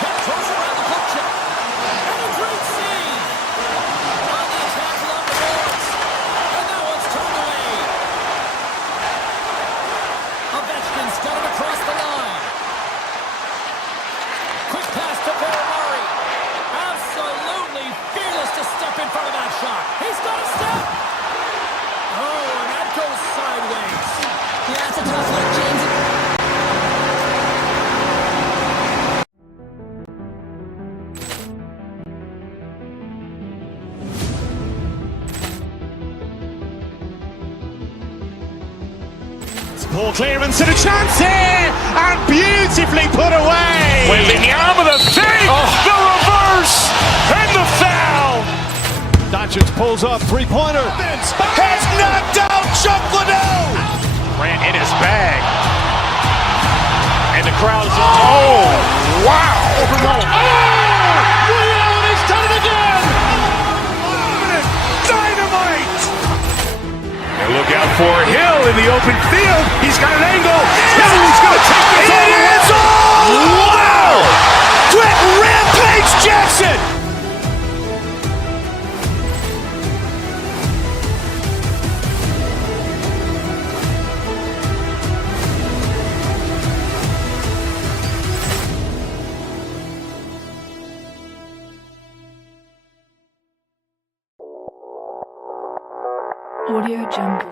Check throws around the puck check. And a great save. On the attack along the boards. And that one's turned away. Ovechkin's got it across the line. Quick pass to Murray. Absolutely fearless to step in front of that shot. He's got a step. Oh, and that goes sideways. Yeah, it's a tough look, James. Ball clearance and a chance here, and beautifully put away. Waving the arm of the fake, the reverse, and the foul. Doncic pulls up, three-pointer. Has knocked out Chuck Liddell. Grant in his bag. And the crowd is, oh, wow. He's done it again! Dynamite. And look out for Hill in the open field. He's got an angle. Hill's going to take this all the way. Wow! Brett Rampage Jackson. Audio Jungle.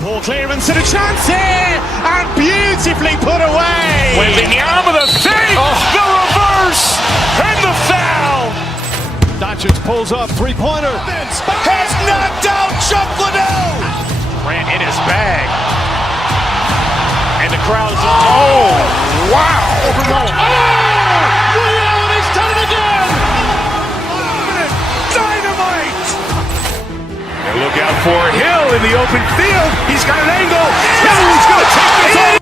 Ball clearance and a chance here, and beautifully put away. Waving the arm of the fake, the reverse, and the foul. Doncic pulls up, three-pointer. Has knocked out Chuck Liddell. Grant in his bag. And the crowd is, oh, wow. He's done it again! Dynamite. And look out for Hill in the open field. He's got an angle. Hill's going to take this all.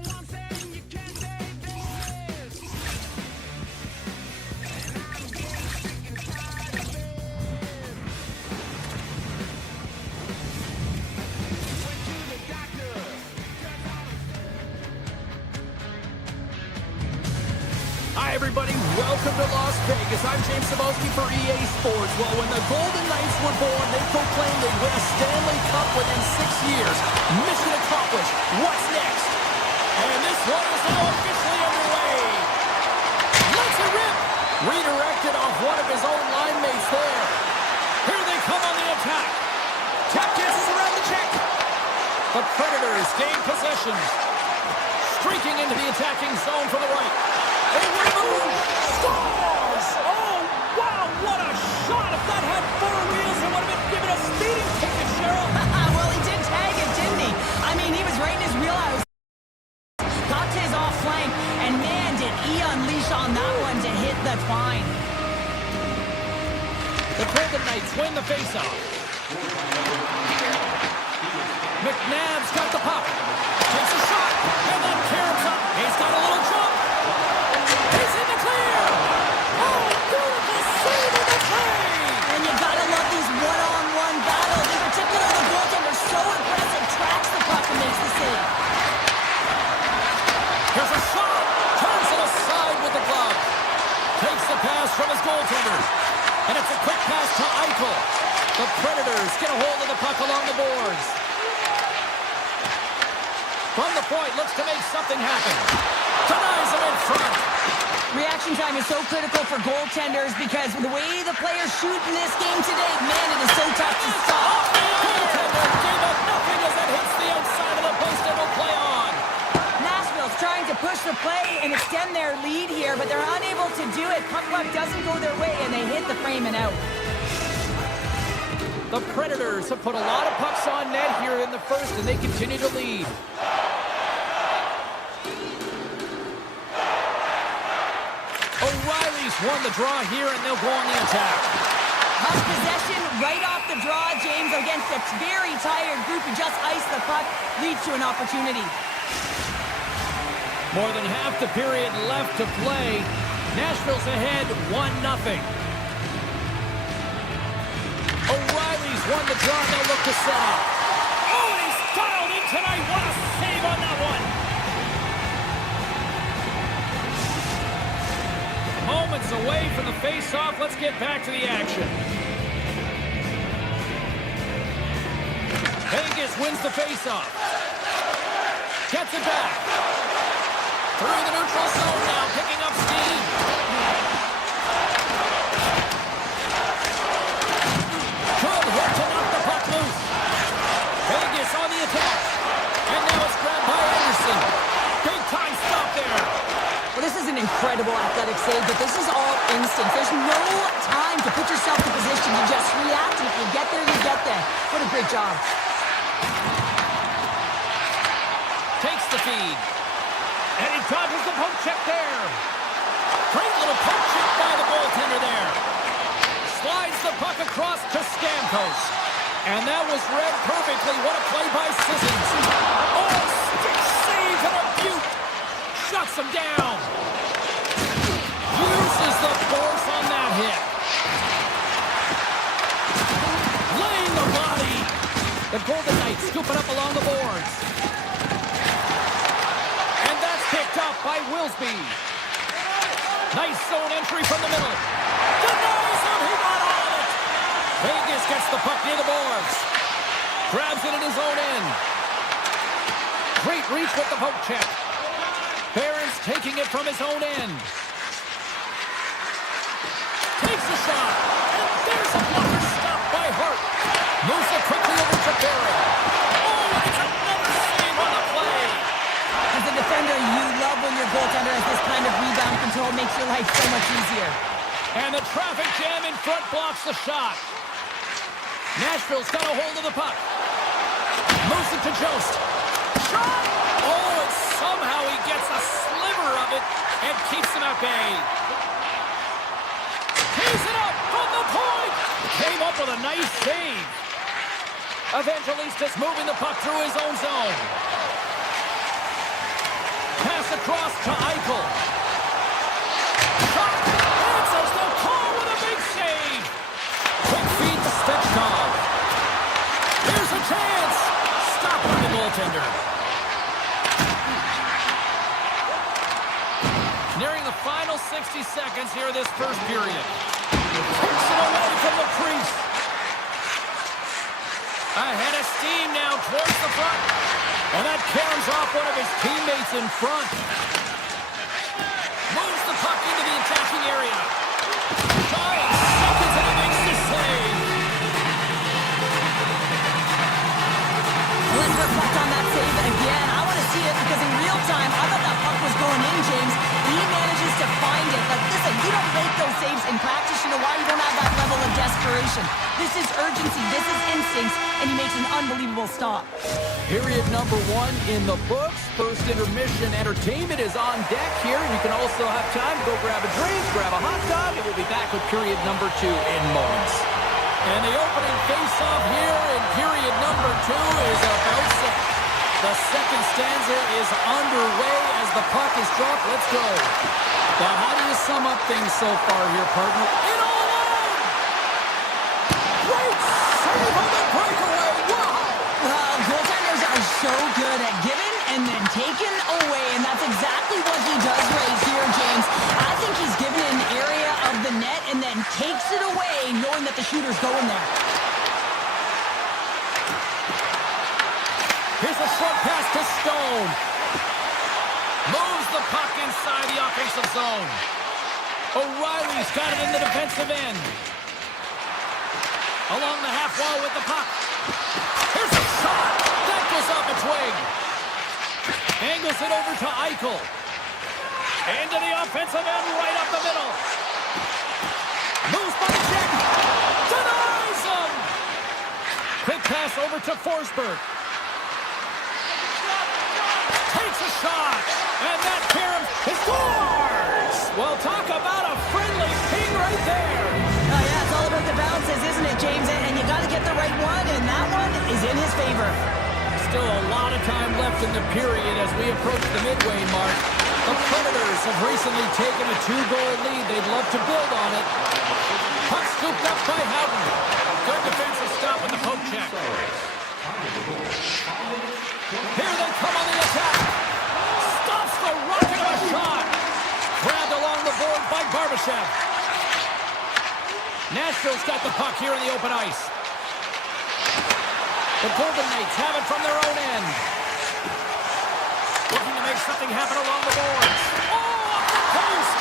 Hi, everybody. Welcome to Las Vegas. I'm James Cebulski for EA Sports. Well, when the Golden Knights were born, they proclaimed they'd win a Stanley Cup within 6 years. Mission accomplished. What's next? And this one is now officially underway. Let's it rip. Redirected off one of his own line mates there. Here they come on the attack. Tap dances around the check. The Predators gain possession. Streaking into the attacking zone from the right. They win the move. Scores! Oh, wow, what a shot. If that had four wheels, it would have been given a speeding ticket, Cheryl. Well, he did tag it, didn't he? I mean, he was right in his wheelhouse. Got to his off flank, and man, did he unleash on that one to hit the twine. The Golden Knights win the faceoff. McNabb's got the puck. Takes a shot. And then caroms up. He's got a little jump. He's in the clear. Oh, beautiful save of the play. And you gotta love these one-on-one battles. In particular, the goaltender so aggressive, tracks the puck and makes the save. Here's a shot. Turns it aside with the glove. Takes the pass from his goaltender. And it's a quick pass to Eichel. The Predators get a hold of the puck along the boards. From the point, looks to make something happen. Denies him in front. Reaction time is so critical for goaltenders because the way the players shoot in this game today, man, it is so tough to stop. Goaltender gave up nothing as it hits the outside of the post and will play on. Nashville's trying to push the play and extend their lead here, but they're unable to do it. Puck luck doesn't go their way, and they hit the frame and out. The Predators have put a lot of pucks on net here in the first, and they continue to lead. O'Reilly's won the draw here, and they'll go on the attack. Puck possession right off the draw, James, against a very tired group who just iced the puck, leads to an opportunity. More than half the period left to play. Nashville's ahead 1-0. O'Reilly's won the draw, and they'll look to set up. Oh, and he's dialed in tonight. What a save on that one. Moments away from the face-off. Let's get back to the action. Vegas wins the face-off. Gets it back. Through the neutral zone now, picking up steam. Good hit to knock the puck loose. Vegas on the attack. And now it's grabbed by Anderson. Big time stop there. Well, this is an incredible athletic save, but this is all instinct. There's no time to put yourself in position. You just react, and if you get there, you get there. What a great job. Takes the feed. And he dodges the poke check there. Great little poke check by the goaltender there. Slides the puck across to Stamkos. And that was read perfectly. What a play by Sissons. Oh, stick save and a beaut. Shuts him down. Uses the force on that hit. Laying the body. The Golden Knights scooping up along the boards. And that's picked up by Wilsby. Nice zone entry from the middle. Denies him. He got all of it. Vegas gets the puck near the boards. Grabs it in his own end. Great reach with the poke check. Barron's taking it from his own end. Takes a shot. And there's a blocker stop by Hart. Moves it quickly over to Barron. Oh, and it's another save on the play. As a defender, you love when your goaltender has this kind of rebound control. Makes your life so much easier. And the traffic jam in front blocks the shot. Nashville's got a hold of the puck. Moves it to Jost. Shot! Oh, and somehow he gets a sliver of it and keeps him at bay. Tees it up from the point. Came up with a nice save. Evangelistas moving the puck through his own zone. Pass across to Eichel. Shot! Answers the call with a big save. Quick feed to Stechkov. Here's a chance. Stop by the goaltender. Nearing the final 60 seconds here this first period. Takes it away from the crease. Ahead of steam now towards the front. And that caroms off one of his teammates in front. Moves the puck into the attacking area. 5 seconds and he makes the save. Let's reflect on that save again. I want to see it because in real time, I thought that puck was going in, James. He manages to find it. But listen, you don't make those saves in practice. You know why? You don't have that level of desperation. This is urgency. This is instincts. And he makes an unbelievable stop. Period number 1 in the books. First intermission entertainment is on deck here. You can also have time to go grab a drink, grab a hot dog, and we'll be back with period number 2 in moments. And the opening face-off here in period number 2 is about set. The second stanza is underway as the puck is dropped. Let's go. Now, how do you sum up things so far here, partner? In all alone! Great save on the breakaway! Wow! Goaltenders are so good at giving and then taking away, and that's exactly what he does right here, James. I think he's given an area of the net and then takes it away, knowing that the shooter's going there. Here's a short pass to Stone. Moves the puck inside the offensive zone. O'Reilly's got it in the defensive end. Along the half wall with the puck. Here's a shot. That goes off its wing. Angles it over to Eichel. Into the offensive end, right up the middle. Moves by the check. Denies him. Quick pass over to Forsberg. Takes a shot. And that caroms. He scores. Well, talk about a friendly ping right there. Oh, yeah, it's all about the bounces, isn't it, James? And you got to get the right one, and that one is in his favor. Still a lot of time left in the period as we approach the midway mark. The Predators have recently taken a 2-goal lead. They'd love to build on it. Puck scooped up by Houghton. Good defensive stop with the poke check. Here they come on the attack. Stops the rocket of a shot. Grabbed along the board by Barbashev. Nashville's got the puck here in the open ice. The Golden Knights have it from their own end. Looking to make something happen along the boards. Oh, off the post!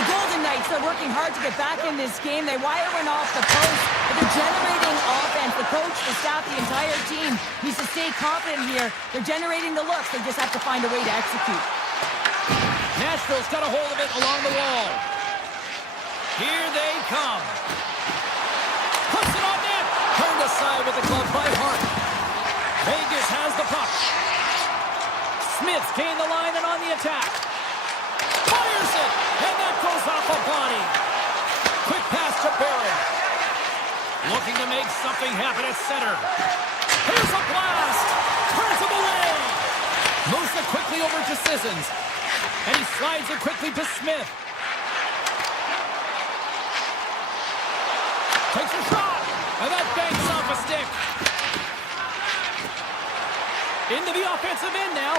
The Golden Knights are working hard to get back in this game. They wire one off the post, but they're generating offense. The coach, the staff, the entire team needs to stay confident here. They're generating the looks. They just have to find a way to execute. Nashville's got a hold of it along the wall. Here they come. Puts it on net. Turned aside with the glove by Hart. Vegas has the puck. Smith's gained the line and on the attack. Fires it, and that goes off a body. Quick pass to Barron. Looking to make something happen at center. Here's a blast. Turns him away. Moves it quickly over to Sissons. And he slides it quickly to Smith. Takes a shot. And that bangs off a stick. Into the offensive end now.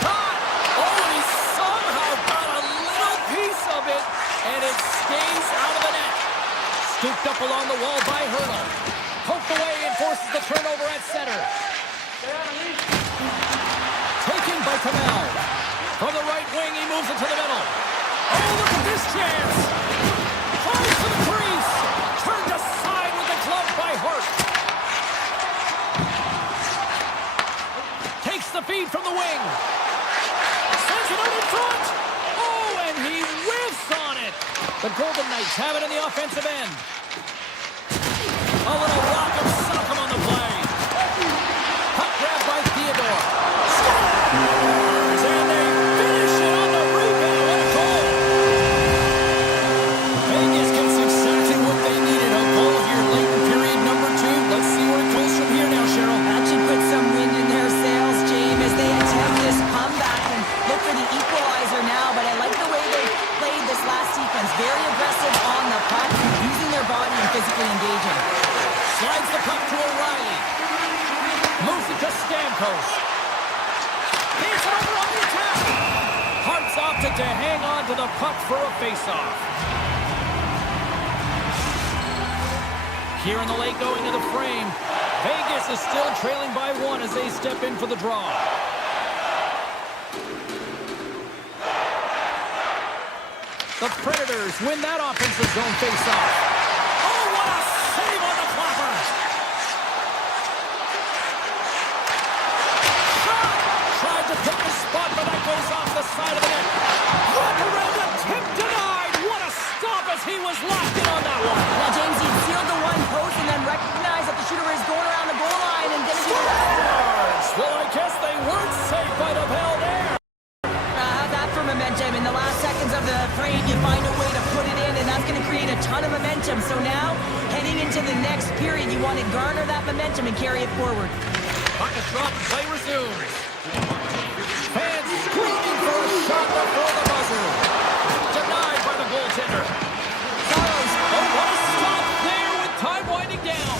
Shot. Oh, and he somehow got a little piece of it. And it stays out of the net. Scooped up along the wall by Hurdle. Poked away and forces the turnover at center. Taken by Kamel. From the right wing, he moves it to the middle. Oh, look at this chance. Flies to the crease. Turned aside with the glove by Hart. Takes the feed from the wing. Sends it out in front. Oh, and he whiffs on it. The Golden Knights have it in the offensive end. A little rock of sock'em on the play. Puck grabbed by Theodore. Scores! And they finish it on the rebound. What a goal. Vegas gets exactly what they needed. A goal here late in period number 2. Let's see where it goes from here now, Cheryl. That should put some wind in their sails, James, as they attempt this comeback and look for the equalizer now. But I like the way they played this last sequence. Very aggressive on the puck, using their body and physically engaging. Slides the puck to O'Reilly. Moves it to Stamkos. He's over on the attack. Hart's opted to hang on to the puck for a faceoff. Here in the late going to the frame. Vegas is still trailing by 1 as they step in for the draw. The Predators win that offensive zone faceoff. Oh, what a save on the clapper! Shot! Tried to pick the spot, but that goes off the side of the net. Wrap around the tip, denied! What a stop as he was locked in on that one! Now, James, he sealed the one post and then recognized that the shooter is going around the goal line and didn't do that. Well, I guess they weren't safe by the bell there. How's that for momentum? In the last seconds of the frame, you find a way to put it in, and that's going to create a ton of momentum. So now, heading into into the next period. You want to garner that momentum and carry it forward. Puck is dropped, play resumes. Fans screaming for a shot before the buzzer. Denied by the goaltender. Saros, oh, what a stop there with time winding down.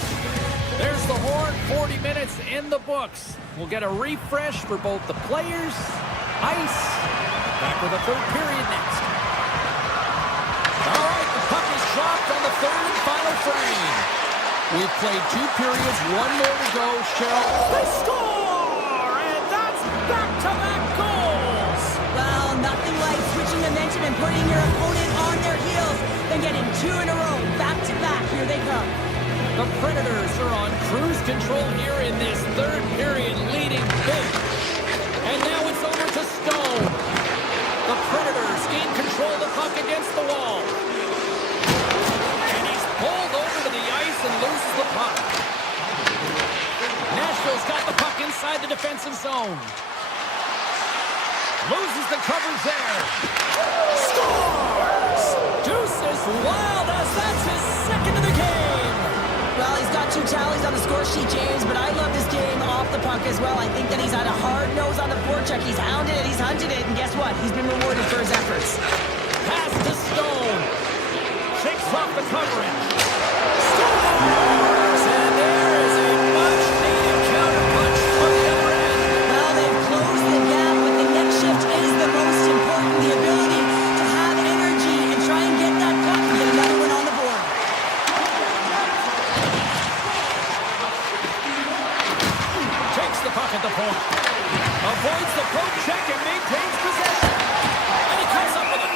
There's the horn, 40 minutes in the books. We'll get a refresh for both the players, ice. Back with the third period next. All right, the puck is dropped on the third and final frame. We've played 2 periods, 1 more to go. Cheryl, they score! And that's back-to-back goals! Well, nothing like switching momentum and putting your opponent on their heels, then getting 2 in a row, back-to-back. Here they come. The Predators are on cruise control here in this third period, leading big. And now it's over to Stone. The Predators gain control of the puck against the wall. And he's pulled over to the ice and loses the puck. Nashville's got the puck inside the defensive zone. Loses the coverage there. Scores! Deuce is wild as that's his second of the game. Well, he's got 2 tallies on the score sheet, James, but I love this game off the puck as well. I think that he's had a hard nose on the forecheck. He's hounded it, he's hunted it, and guess what? He's been rewarded for his efforts. Pass to Stone. Shakes off the coverage. Scores! And there is a much-needed counterpunch from the other end. Well, they've closed the gap, but the next shift is the most important. The ability to have energy and try and get that puck and get another one on the board. Takes the puck at the point. Avoids the poke check and maintains possession. And he comes up with it.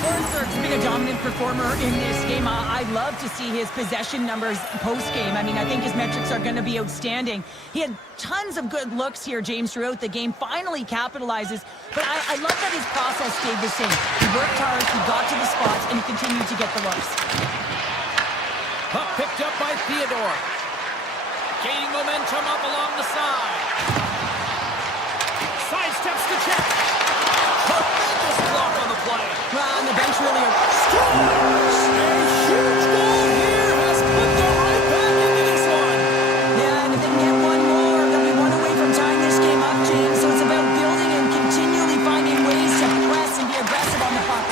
Forsberg's been a dominant performer in this game. I'd love to see his possession numbers post-game. I mean, I think his metrics are going to be outstanding. He had tons of good looks here, James, throughout the game. Finally capitalizes. But I love that his process stayed the same. He worked hard, he got to the spots, and he continued to get the looks. Puck picked up by Theodore. Gaining momentum up along the side. Side steps to check. Tremendous block on the play. Well, and the bench really Scores! A huge goal here has put them right back into this one. Yeah, and if they can get one more, they'll be one away from tying this game up, James. So it's about building and continually finding ways to press and be aggressive on the puck.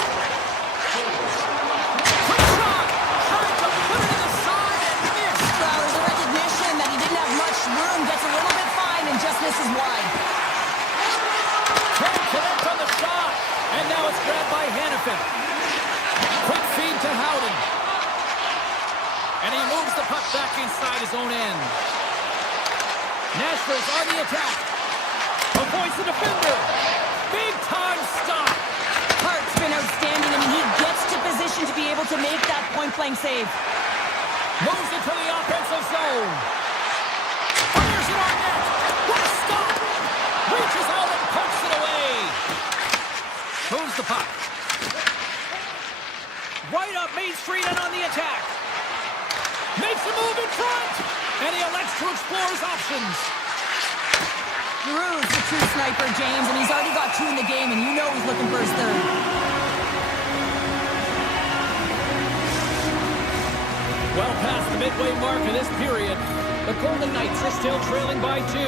Quick shot! Tried to put it in the side and missed. Well, there's a recognition that he didn't have much room, gets a little bit fine, and just misses wide. Trying to connect on the shot. And now it's grabbed by Hannafin. Quick feed to Howden. And he moves the puck back inside his own end. Nashville's on the attack. Avoids the defender. Big time stop. Hart's been outstanding. I mean, he gets to position to be able to make that point-blank save. Moves into the offensive zone. Fires it on net. What a stop. Reaches out and punches it away. Moves the puck. Right up Main Street and on the attack. Makes a move in front. And he elects to explore his options. Giroux's a true sniper, James, and he's already got 2 in the game, and you know he's looking for his third. Well past the midway mark of this period, the Golden Knights are still trailing by 2.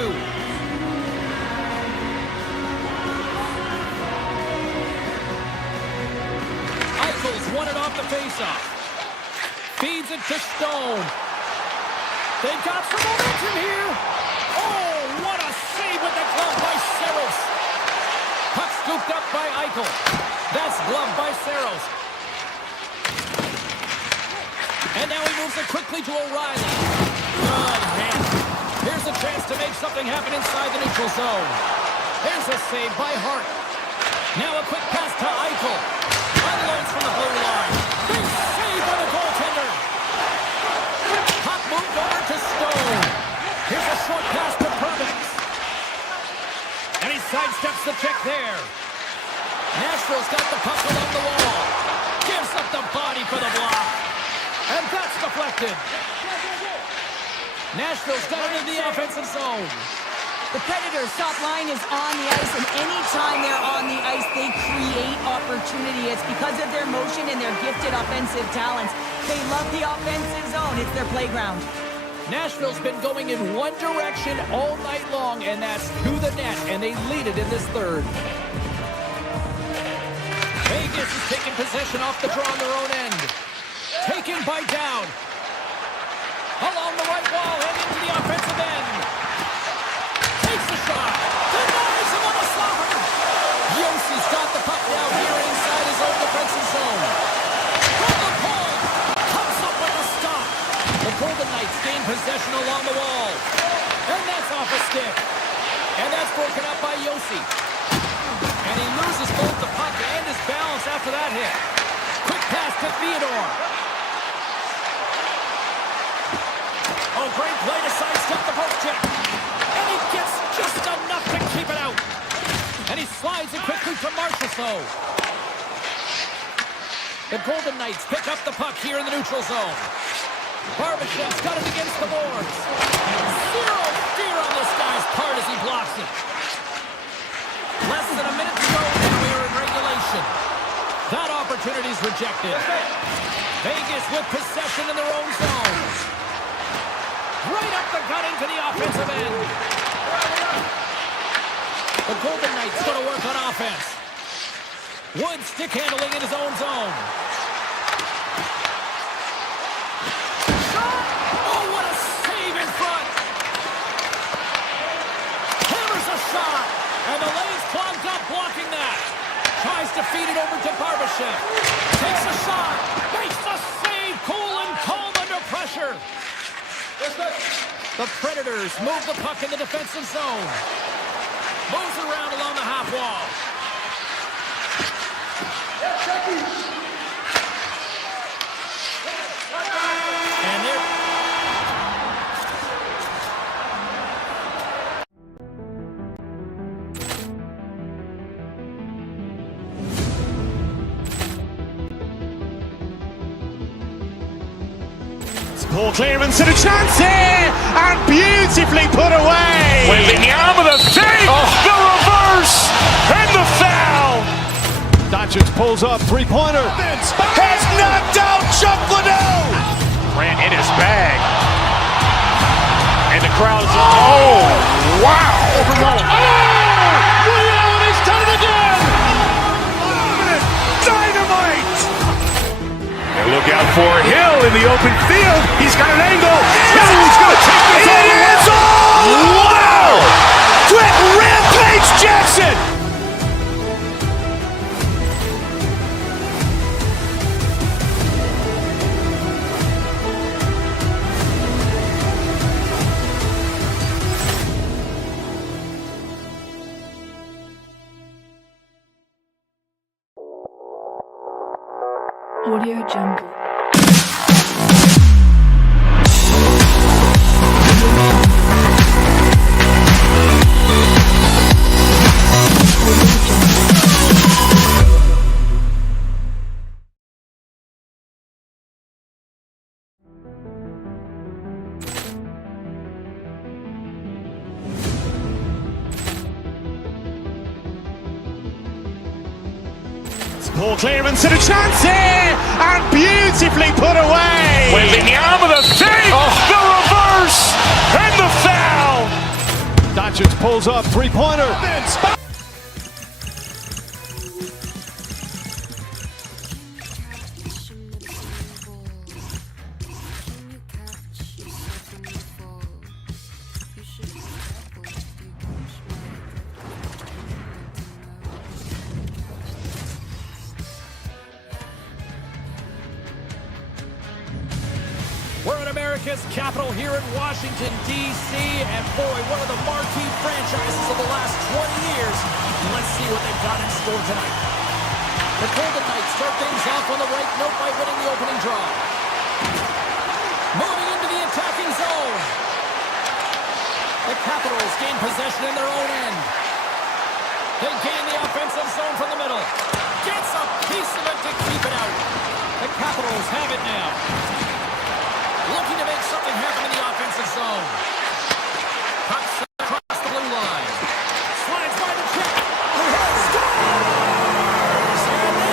Eichel's won it off the faceoff. Feeds it to Stone. They've got some momentum here. Oh, what a save with the glove by Saros. Puck scooped up by Eichel. That's gloved by Saros. And now he moves it quickly to O'Reilly. Good hit. Here's a chance to make something happen inside the neutral zone. There's a save by Hart. Now a quick pass to Eichel. Unloads from the blue line. Big save by the goaltender. Puck moved over to Stone. Here's a short pass to Pervix. And he sidesteps the check there. Nashville's got the puck along the wall. Gives up the body for the block. And that's deflected. Nashville's got it in the offensive zone. The Predators' top line is on the ice, and anytime they're on the ice, they create opportunities. opportunity. It's because of their motion and their gifted offensive talents. They love the offensive zone. It's their playground. Nashville's been going in one direction all night long, and that's to the net, and they lead it in this third. Vegas is taking possession off the draw on their own end. Taken by Down. Along the right wall and into the offensive end. Takes the shot. Denies him on the slapper. Yossi's got the puck now here inside his own defensive zone. From the point. Comes up with a stop. The Golden Knights gain possession along the wall. And that's off a stick. And that's broken up by Josi. And he loses both the puck and his balance after that hit. Quick pass to Theodore. Oh, great play to sidestep the poke check. And he gets just enough to keep it out. And he slides it quickly to Marchessault. The Golden Knights pick up the puck here in the neutral zone. Barbashev's got it against the boards. Zero fear on this guy's part as he blocks it. Less than a minute to go, and we're in regulation. That opportunity's rejected. Vegas with possession in their own zone. Right up the gut into the offensive end. The Golden Knights going to work on offense. Wood stick handling in his own zone. Shot! Oh, what a save in front! Hammers a shot! And the lane's clogged up blocking that. Tries to feed it over to Barbashev. Takes a shot. Makes the save. Cool and calm under pressure. The Predators move the puck in the defensive zone. Moves around along the half wall. And there. Poor clearance and a chance here, and beautifully put away. Wembanyama the save, the reverse, and the foul. Doncic pulls up, three-pointer. Has knocked out Chuck Liddell. Ran in his bag. And the crowd is, oh, wow. He's done it again. Dynamite. And look out for Hill in the open field. He's got an angle. He's going to take this all the way. Wow. Quick Rampage Jackson. Audio Jungle. Poor clearance and a chance here, and beautifully put away. Wembanyama the save, the reverse, and the foul. Doncic pulls up, three-pointer. We're in America's capital here in Washington, D.C., and boy, one of the marquee franchises of the last 20 years. Let's see what they've got in store tonight. The Golden Knights start things off on the right note by winning the opening draw. Moving into the attacking zone. The Capitals gain possession in their own end. They gain the offensive zone from the middle. Gets a piece of it to keep it out. The Capitals have it now. Looking to make something happen in the offensive zone. Puck across the blue line. Slides by the check. Scores! And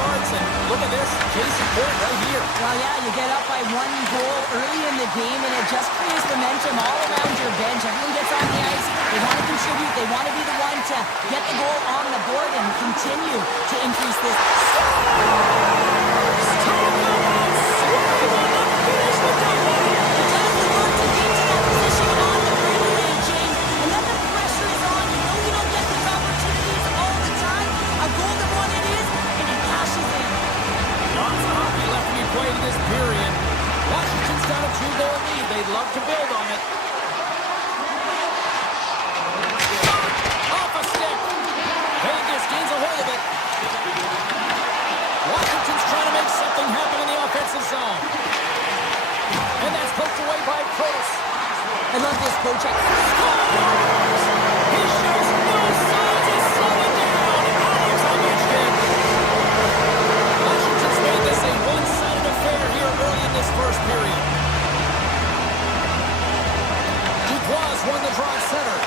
starts, and look at this, case in point right here. Well, yeah, you get up by 1 goal early in the game, and it just creates momentum all around your bench. Everyone gets on the ice. They want to contribute. They want to be the one to get the goal on the board and continue to increase this. This period. Washington's got a 2-goal lead. They'd love to build on it. Off a stick. Vegas gains a hold of it. Washington's trying to make something happen in the offensive zone. And that's poked away by Protas. I love this poke-check. Scores! He shows no signs of slowing down. Alex Ovechkin. Washington's made this a one-sided affair here early in this first period. Dubois won the draw at center.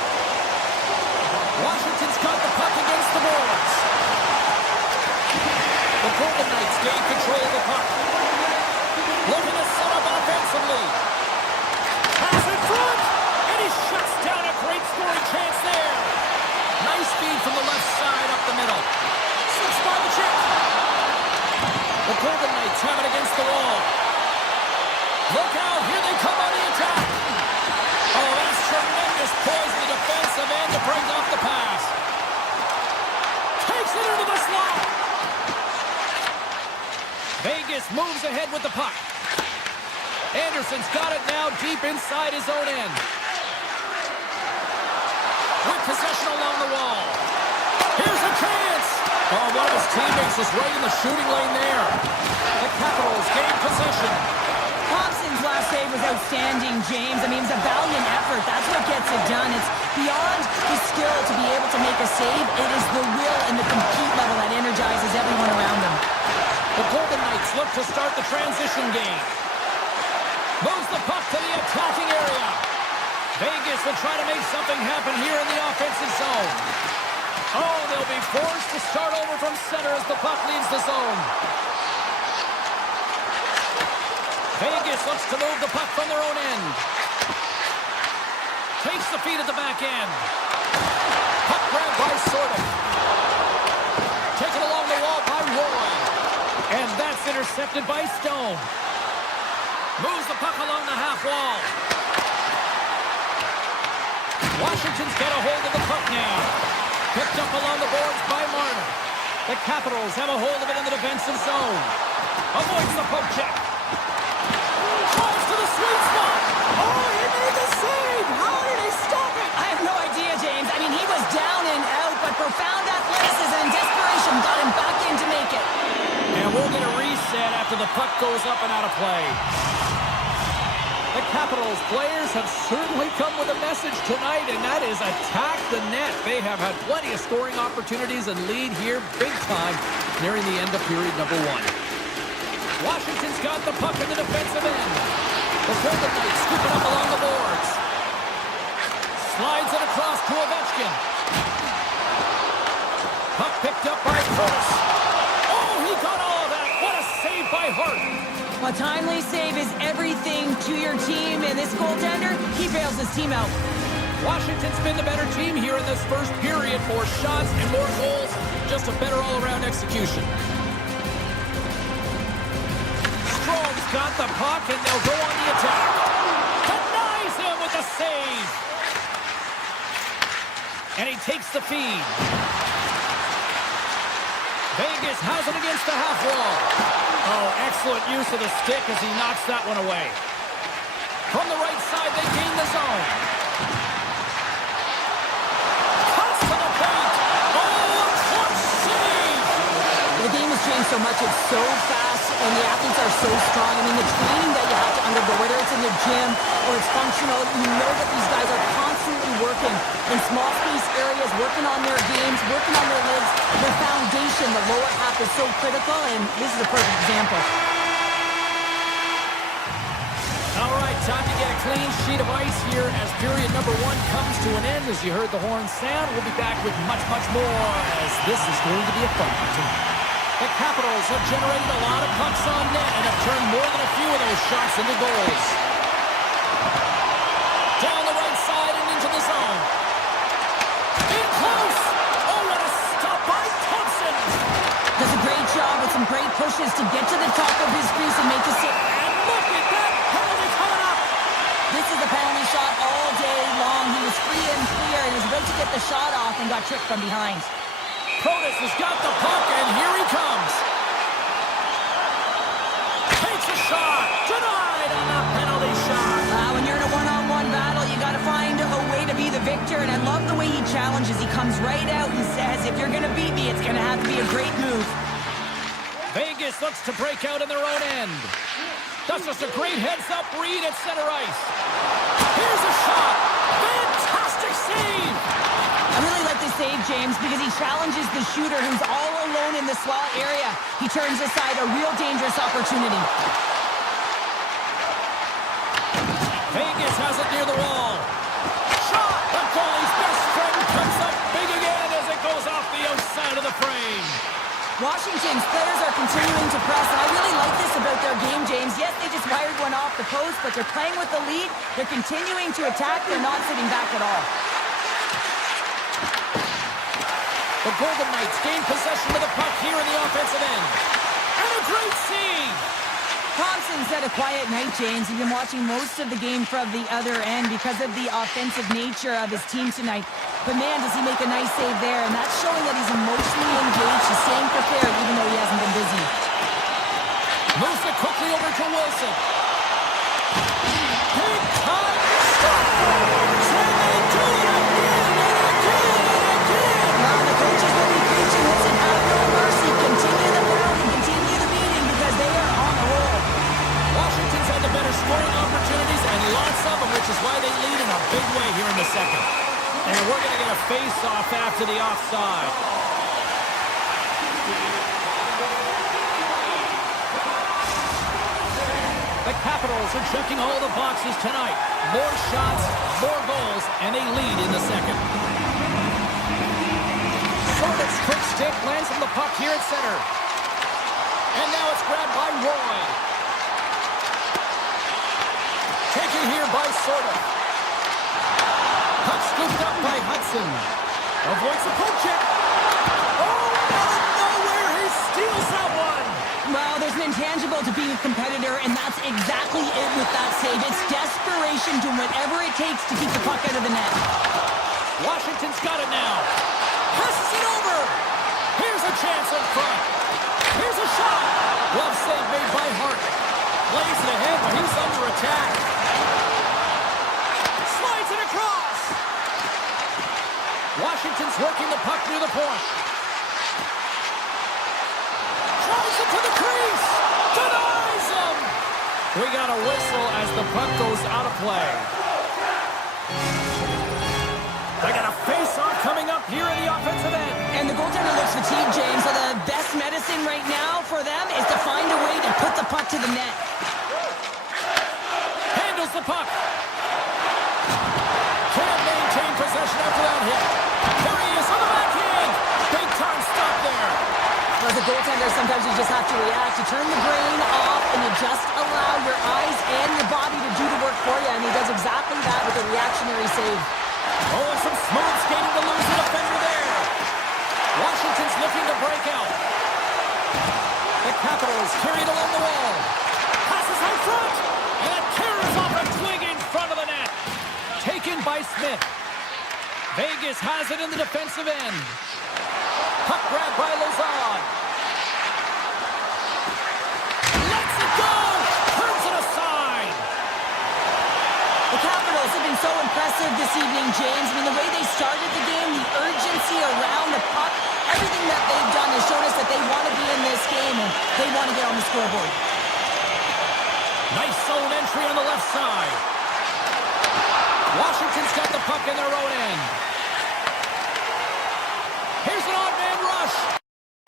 Washington's got the puck against the boards. The Golden Knights gain control of the puck. Looking to set up offensively. Pass in front, and he shuts down a great scoring chance there. Nice feed from the left side up the middle. Slips by the check. The Golden Knights have it against the wall. Look out, here they come on the attack. Oh, that's tremendous poise in the defensive end to break off the pass. Takes it into the slot. Vegas moves ahead with the puck. Anderson's got it now deep inside his own end. With possession along the wall. Here's a chance. Oh, one of his teammates is right in the shooting lane there. The Capitals gain possession. Thompson's last save was outstanding, James. I mean, it was a valiant effort. That's what gets it done. It's beyond the skill to be able to make a save. It is the will and the compete level that energizes everyone around them. The Golden Knights look to start the transition game. Moves the puck to the attacking area. Vegas will try to make something happen here in the offensive zone. Oh, they'll be forced to start over from center as the puck leaves the zone. Vegas looks to move the puck from their own end. Takes the feed at the back end. Puck grabbed by Sorting. Taken along the wall by Roy. And that's intercepted by Stone. Moves the puck along the half wall. Washington's got a hold of the puck now. Picked up along the boards by Marner. The Capitals have a hold of it in the defensive zone. Avoids the poke check. Drives to the sweet spot. Oh, he made the save. How did he stop it? I have no idea, James. I mean, he was down and out, but profound athleticism and desperation got him back in to make it. And we'll get a reset after the puck goes up and out of play. The Capitals players have certainly come with a message tonight, and that is attack the net. They have had plenty of scoring opportunities and lead here big time nearing the end of period number 1. Washington's got the puck in the defensive end. The Golden Knights scoop it up along the boards. Slides it across to Ovechkin. Puck picked up by Protas. Oh, he got all of that. What a save by Hart. A timely save is everything to your team, and this goaltender, he bails his team out. Washington's been the better team here in this first period. More shots and more goals. Just a better all-around execution. Strome's got the puck, and they'll go on the attack. Denies him with the save. And he takes the feed. Vegas has it against the half wall. Oh, excellent use of the stick as he knocks that one away. From the right side, they gain the zone. Cuts to the paint. Oh, clutch save. The game has changed so much. It's so fast, and the athletes are so strong. I mean, the training that you have to undergo, whether it's in the gym or it's functional, you know that these guys are constantly working in small space areas, working on their games, working on their legs. Their foundation, the lower half, is so critical, and this is a perfect example. All right, time to get a clean sheet of ice here as period number 1 comes to an end. As you heard the horn sound, we'll be back with much, much more, as this is going to be a fun one tonight. The Capitals have generated a lot of pucks on net and have turned more than a few of those shots into goals. Down the right side and into the zone. In close! Oh, what a stop by Thompson! Does a great job with some great pushes to get to the top of his crease and make the save. And look at that penalty coming up! This is a penalty shot all day long. He was free and clear and was about to get the shot off and got tricked from behind. Protas has got the puck, and here he comes. Takes a shot. Denied on that penalty shot. When you're in a one-on-one battle, you got to find a way to be the victor, and I love the way he challenges. He comes right out and says, if you're going to beat me, it's going to have to be a great move. Vegas looks to break out in their own end. That's just a great heads-up read at center ice. Here's a shot. Fantastic save. I really like this save, James, because he challenges the shooter who's all alone in the slot area. He turns aside a real dangerous opportunity. Vegas has it near the wall. Shot! The goalie's best friend comes up big again as it goes off the outside of the frame. Washington's players are continuing to press, and I really like this about their game, James. Yes, they just wired one off the post, but they're playing with the lead. They're continuing to attack. They're not sitting back at all. The Golden Knights gain possession of the puck here in the offensive end. And a great save! Thompson's had a quiet night, James. He's been watching most of the game from the other end because of the offensive nature of his team tonight. But man, does he make a nice save there, and that's showing that he's emotionally engaged. He's staying prepared even though he hasn't been busy. Moves it quickly over to Wilson. Big time stop! Can they do it again and again and again? Well, the coaches will be preaching, listen, have no mercy. Continue the pound and continue the beating because they are on a roll. Washington's had the better scoring opportunities and lots of them, which is why they lead in a big way here in the second. And we're going to get a face-off after the offside. The Capitals are checking all the boxes tonight. More shots, more goals, and they lead in the second. Sorgat's quick stick lands on the puck here at center. And now it's grabbed by Roy. Taken here by Sorgat. Puck scooped up by Hudson. Avoids the poke check. Oh, out of nowhere, he steals that one. Well, there's an intangible to being a competitor, and that's exactly it with that save. It's desperation, doing whatever it takes to keep the puck out of the net. Washington's got it now. Passes it over. Here's a chance in front. Here's a shot. Glove save made by Hart. Plays it ahead, but he's under attack. Slides it across. Washington's working the puck near the point. Tries it to the crease. Denies him. We got a whistle as the puck goes out of play. They got a face-off coming up here in the offensive end. And the goaltender looks fatigued, James, so the best medicine right now for them is to find a way to put the puck to the net. Handles the puck. Can't maintain possession after that hit. There he is on the backhand. Big time stop there. As a goaltender, sometimes you just have to react. You turn the brain off and you just allow your eyes and your body to do the work for you. And he does exactly that with a reactionary save. Oh, and some smooth skating to lose the defender there. Washington's looking to break out. The Capitals carried along the wall. Passes out front. And it tears off a twig in front of the net. Taken by Smith. Vegas has it in the defensive end. Puck grab by Lazard. Lets it go. Turns it aside. The Capitals have been so impressive this evening, James. I mean, the way they started the game, the urgency around the puck, everything that they've done has shown us that they want to be in this game and they want to get on the scoreboard. Nice zone entry on the left side. Washington's got the puck in their own end. Here's an odd man rush.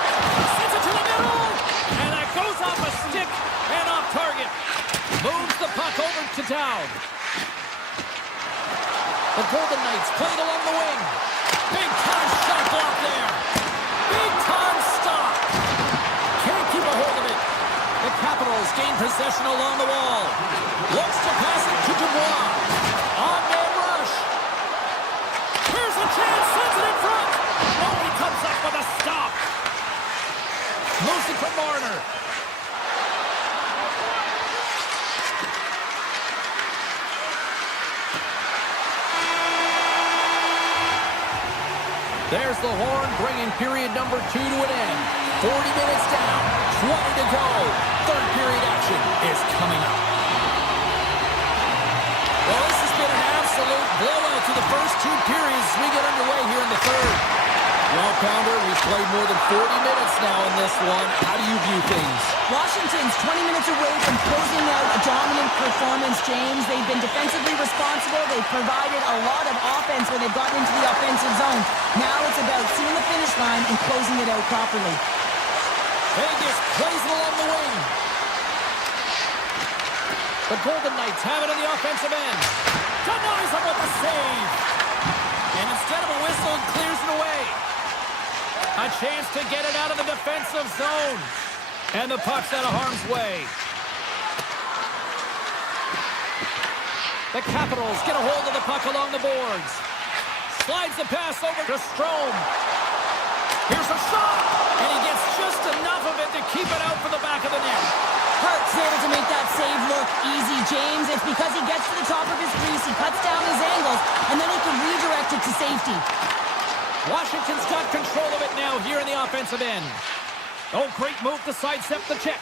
Sends it to the middle. And that goes off a stick and off target. Moves the puck over to Dowd. The Golden Knights played along the wing. Big time shot block there. Big time stop. Capitals gain possession along the wall. Looks to pass it to Dubois. On-man rush. Here's a chance, sends it in front. Oh, he comes up with a stop. Moves it from Marner. There's the horn, bringing period number 2 to an end. 40 minutes down, 20 to go. Third period action is coming up. Well, this has been an absolute blowout to the first 2 periods as we get underway here in the third. Well, Pounder, we've played more than 40 minutes now in this one. How do you view things? Washington's 20 minutes away from closing out a dominant performance, James. They've been defensively responsible. They've provided a lot of offense when they've gotten into the offensive zone. Now it's about seeing the finish line and closing it out properly. Vegas plays it along the wing. The Golden Knights have it on the offensive end. Denies him with the save. And instead of a whistle, it clears it away. A chance to get it out of the defensive zone. And the puck's out of harm's way. The Capitals get a hold of the puck along the boards. Slides the pass over to Strome. Here's a shot. And he gets just enough of it to keep it out for the back of the net. Hart's able to make that save look easy, James. It's because he gets to the top of his crease, he cuts down his angles, and then he can redirect it to safety. Washington's got control of it now here in the offensive end. Oh, great move to sidestep the check.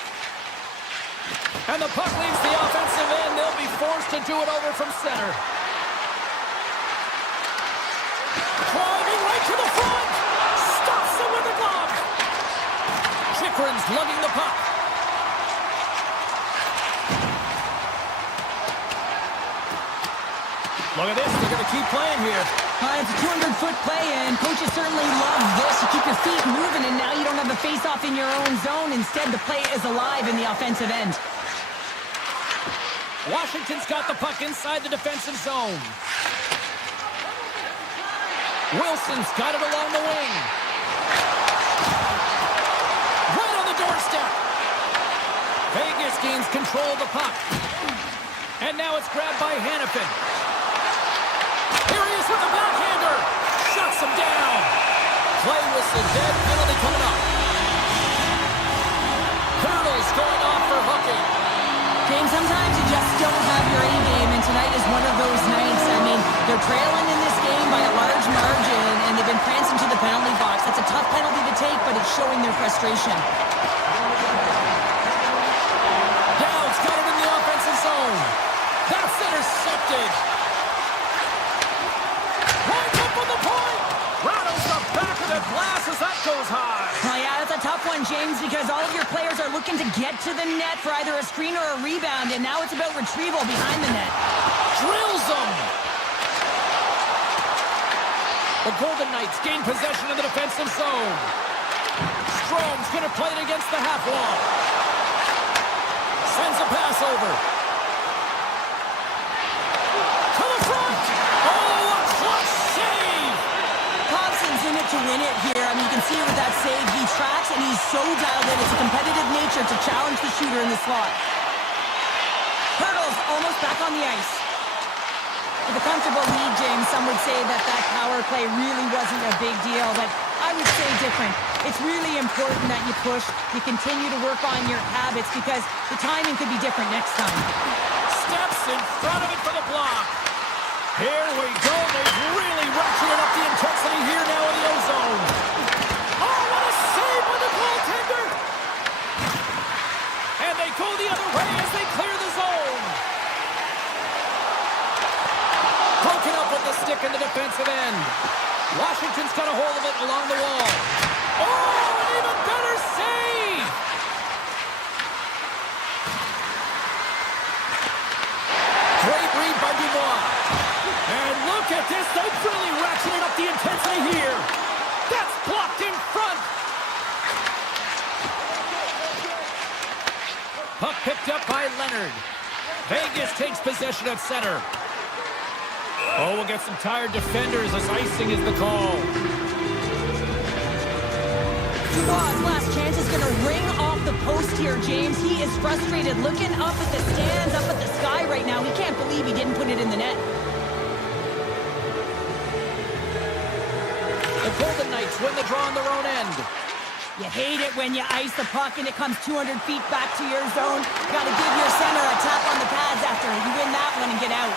And the puck leaves the offensive end. They'll be forced to do it over from center. Driving right to the front. Stops him with the glove. Chikrin's lugging the puck. Look at this. They're going to keep playing here. It's a 200-foot play, and coaches certainly love this. You keep your feet moving, and now you don't have the face-off in your own zone. Instead, the play is alive in the offensive end. Washington's got the puck inside the defensive zone. Wilson's got it along the wing. Right on the doorstep. Vegas gains control of the puck. And now it's grabbed by Hannafin. Here he is with the backhander. Shuts him down. Play whistle dead. Penalty coming up. Hurdles going off for hooking. James, sometimes you just don't have your A-game, and tonight is one of those nights. I mean, they're trailing in this game by a large margin, and they've been prancing to the penalty box. That's a tough penalty to take, but it's showing their frustration. Dowd's got it in the offensive zone. That's intercepted. Right up on the point. Rattles the back of the glass as that goes high. Oh, yeah, that's a tough one, James, because all of your players are looking to get to the net for either a screen or a rebound, and now it's about retrieval behind the net. Drills them. The Golden Knights gain possession of the defensive zone. Strome's going to play it against the half wall. Sends a pass over. To the front. Oh, a clutch save. Thompson's in it to win it here. I mean, you can see it with that save. He tracks, and he's so dialed in. It's a competitive nature to challenge the shooter in the slot. Hurdles almost back on the ice. With a comfortable lead, James, some would say that power play really wasn't a big deal, but I would say different. It's really important that you push, you continue to work on your habits, because the timing could be different next time. Steps in front of it for the block. Here we go. They've really ratcheted up the intensity here now in the O-zone. Oh, what a save by the goaltender! And they go the other way as they clear the zone. Broken up with the stick in the defensive end. Washington's got a hold of it along the wall. Oh, an even better save! Great read by Dubois. And look at this. They've really ratcheted up the intensity here. That's blocked in front. Puck picked up by Leonard. Vegas takes possession at center. Oh, we'll get some tired defenders as icing is the call. Dubois' last chance is going to ring off the post here, James. He is frustrated, looking up at the stands, up at the sky right now. He can't believe he didn't put it in the net. The Golden Knights win the draw on their own end. You hate it when you ice the puck and it comes 200 feet back to your zone. Got to give your center a tap on the pads after you win that one and get out.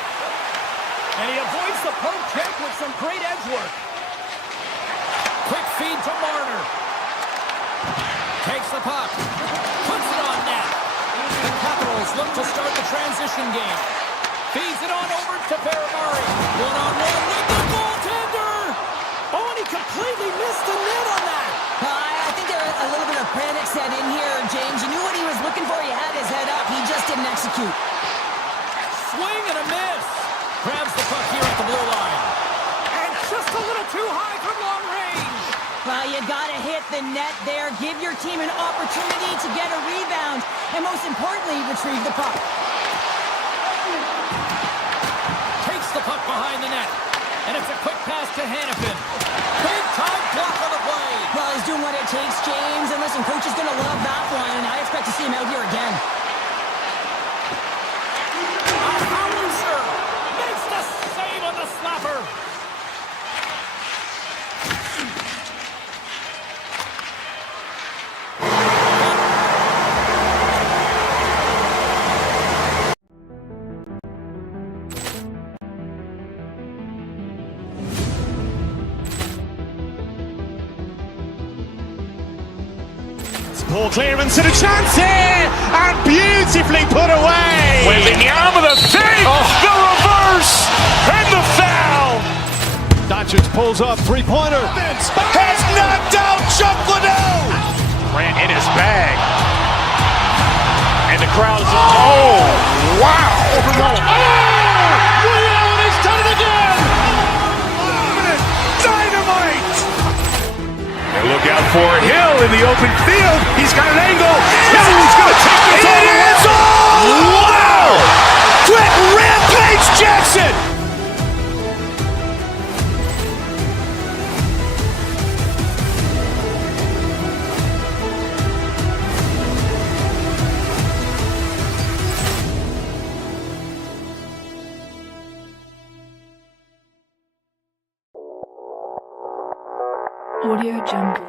And he avoids the poke check with some great edge work. Quick feed to Marner. Takes the puck. Puts it on net. The Capitals look to start the transition game. Feeds it on over to Paramari. One-on-one with the goaltender. Oh, and he completely missed the net on that. I think there a little bit of panic set in here, James. You knew what he was looking for. He had his head up. He just didn't execute. Swing and a miss. Grabs the puck here at the blue line. And just a little too high from long range. Well, you got to hit the net there. Give your team an opportunity to get a rebound. And most importantly, retrieve the puck. Takes the puck behind the net. And it's a quick pass to Hannafin. Big time block on the play. Well, he's doing what it takes, James. And listen, coach is going to love that one. And I expect to see him out here again. Howler makes the save on the slapper. Ball clearance and a chance here, and beautifully put away. Wembanyama the save, the reverse, and the foul. Doncic pulls up, three-pointer. Has knocked out Chuck Liddell. Ran in his bag. And the crowd is, oh, wow. Ray Allen has done it again. Dynamite. And look out for Hill in the open field. He's got an angle. He's going to take this all the way. Wow. Quick Rampage Jackson. Audio Jungle.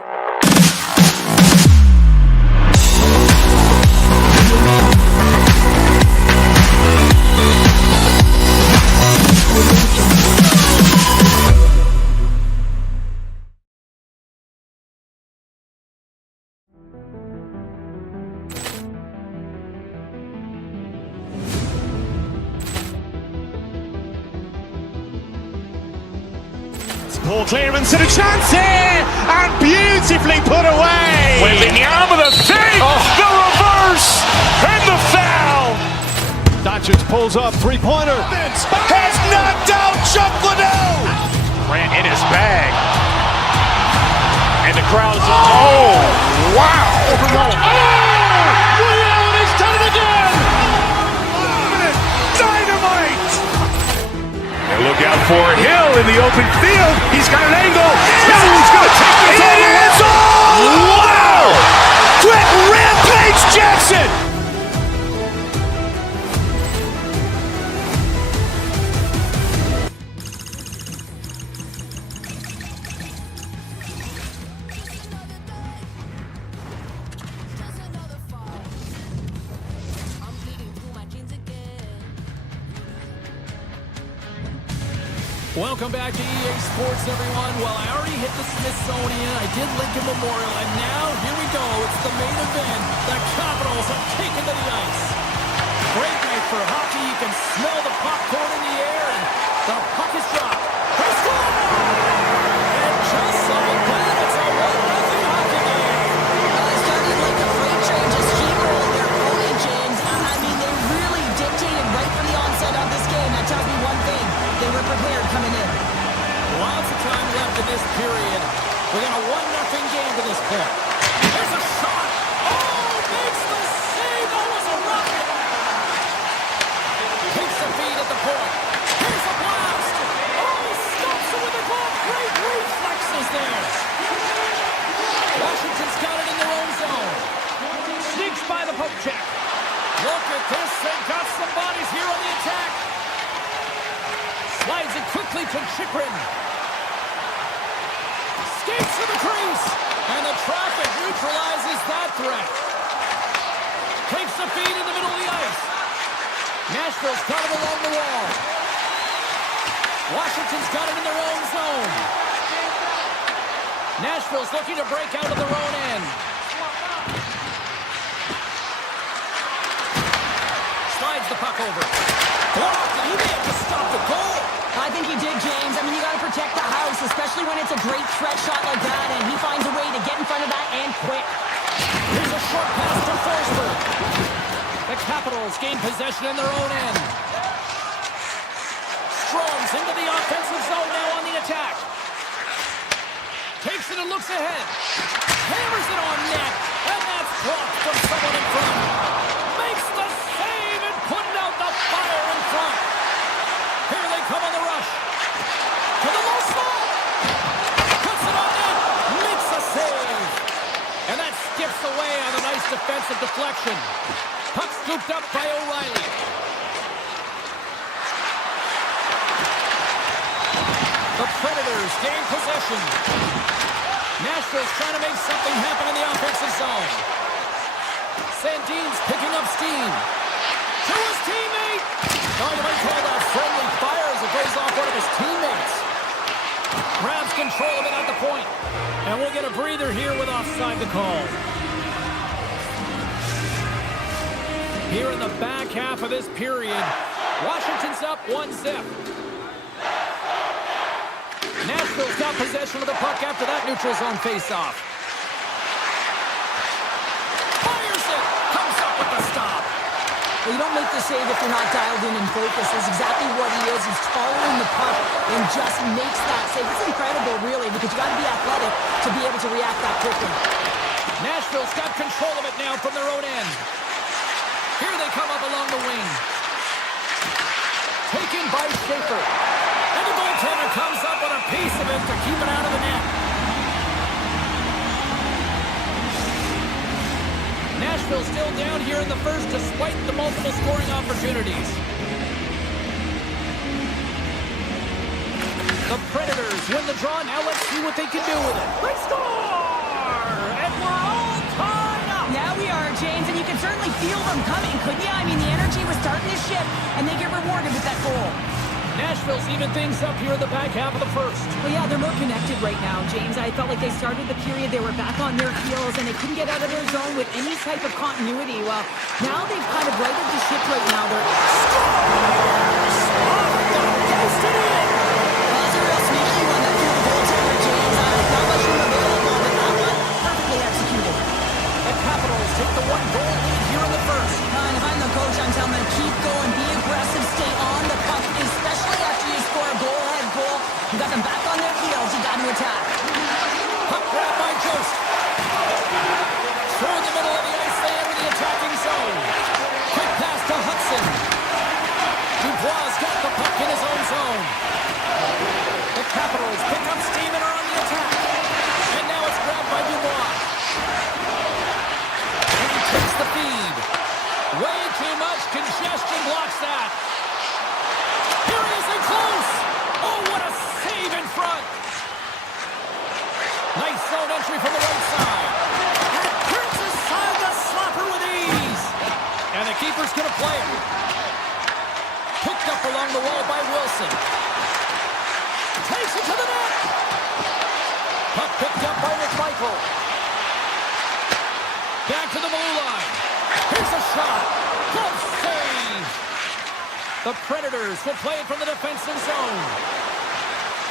Ball clearance and a chance here, and beautifully put away. Wembanyama the save, the reverse, and the foul. Doncic pulls up, three-pointer. Has knocked out Chuck Liddell. Ran in his bag. And the crowd is, oh, wow. Ray Allen has done it again. Dynamite. And look out for Hill in the open field. He's got an angle. He's going to take this all the way. Wow. Quick Rampage Jackson. Welcome back to EA Sports, everyone. Well, I already hit the Smithsonian. I did Lincoln Memorial. And now, here we go. It's the main event. The Capitals have taken to the ice. Great night for hockey. You can smell the popcorn in the air. And the puck is dropped. They score! And just like that, it's a 1-0 hockey game. It started like a freight train, just steamrolled their opponent, James. I mean, they really dictated right from the onset of this game. That tells me one thing. They were prepared coming in. Lots of time left in this period. We're in a 1-0 game to this point. There's a shot. Oh, makes the save. check. Look at this. They've got some bodies here on the attack. Slides it quickly to Chikrin. Skates to the crease. And the traffic neutralizes that threat. Takes the feed in the middle of the ice. Nashville's got it along the wall. Washington's got it in their own zone. Nashville's looking to break out of their own end. Slides the puck over. Blocked, and he may have to stop the goal. I think he did, James. I mean, you got to protect the house, especially when it's a great threat shot like that, and he finds a way to get in front of that and quick. Here's a short pass to Forsberg. The Capitals gain possession in their own end. Strom's into the offensive zone now on the attack. Takes it and looks ahead. Hammers it on net. And that's blocked from someone in front. Makes the save and putting out the fire in front. Here they come on the rush. To the low slot. Puts it on net. Makes a save. And that skips away on a nice defensive deflection. Puck scooped up by O'Reilly. The Predators gain possession. Nashville's trying to make something happen in the offensive zone. Sandin's picking up steam. To his teammate. Oh, you might call that friendly fire as it goes off one of his teammates. Grabs control of it at the point. And we'll get a breather here with offside the call. Here in the back half of this period, Washington's up 1-0. Nashville's got possession of the puck after that neutral zone faceoff. Fires it! Comes up with the stop. Well, you don't make the save if you're not dialed in and focused. That's exactly what he is. He's following the puck and just makes that save. It's incredible, really, because you got to be athletic to be able to react that quickly. Nashville's got control of it now from their own end. Here they come up along the wing. Taken by Schaefer. And the goaltender comes up with a piece of it to keep it out of the net. Nashville still down here in the first despite the multiple scoring opportunities. The Predators win the draw. Now let's see what they can do with it. They score! And we're all tied up! Now we are, James, and you can certainly feel them coming, couldn't you? I mean, the energy was starting to shift, and they get rewarded with that goal. Nashville's even things up here in the back half of the first. Well, yeah, they're more connected right now, James. I felt like they started the period, they were back on their heels, and they couldn't get out of their zone with any type of continuity. Well, now they've kind of righted the ship right now. They're Scores! Off the post and in! Well, that's a real sneaky one that threw the goaltender, James. Not much room available, but that one perfectly executed. The Capitals take the one-goal lead here in the first. And if I'm the coach, I'm telling them, keep going, be aggressive, stay on the puck, especially after you score a goal-ahead goal. You got them back on their heels, you got to attack. Puck grab by Jost. Through the middle of the ice, they enter the attacking zone. Quick pass to Hudson. Dubois got the puck in his own zone. The Capitals pick up steam and are on the attack. And now it's grabbed by Dubois. And he takes the feed. Way too much congestion blocks that. Here he is in close. Oh, what a save in front. Nice zone entry from the right side. And turns aside the slapper with ease. And the keeper's going to play it. Picked up along the wall by Wilson. Takes it to the net. Puck picked up by McMichael. Back to the blue line. Here's a shot. Glove save. The Predators will play it from the defensive zone.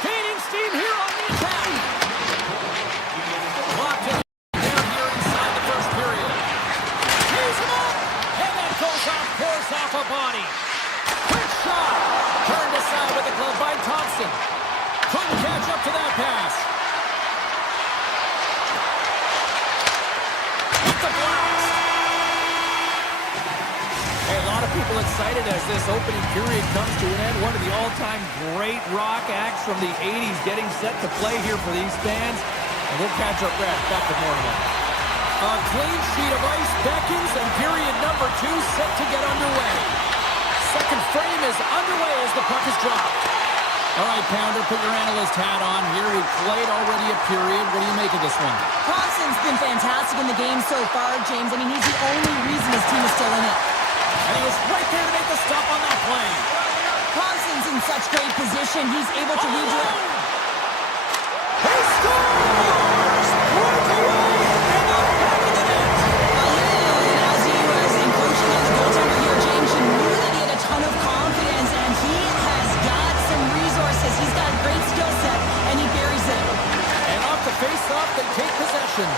Gaining steam here on the attack. Locked in down here inside the first period. Tees him up. And that goes off, pours off a body. Quick shot. Turned aside with the glove by Thompson. Couldn't catch up to that pass. With the blast. Hey, a lot of people excited as this opening period comes to an end. One of the all-time great rock acts from the 80s getting set to play here for these fans. And we'll catch up back with more of that. A clean sheet of ice beckons and period number two set to get underway. Second frame is underway as the puck is dropped. All right, Pounder, put your analyst hat on here. We've played already a period. What do you make of this one? Thompson's been fantastic in the game so far, James. I mean, he's the only reason his team is still in it. And he was right there to make the stop on that play. Thompson's in such great position. He's able to redirect. He scores! Breakaway! And the back of the net! And as he was encroaching on the goaltender here, James, you knew that he had a ton of confidence, and he has got some resources. He's got a great skill set, and he buries it. And off the face-off, they take possession.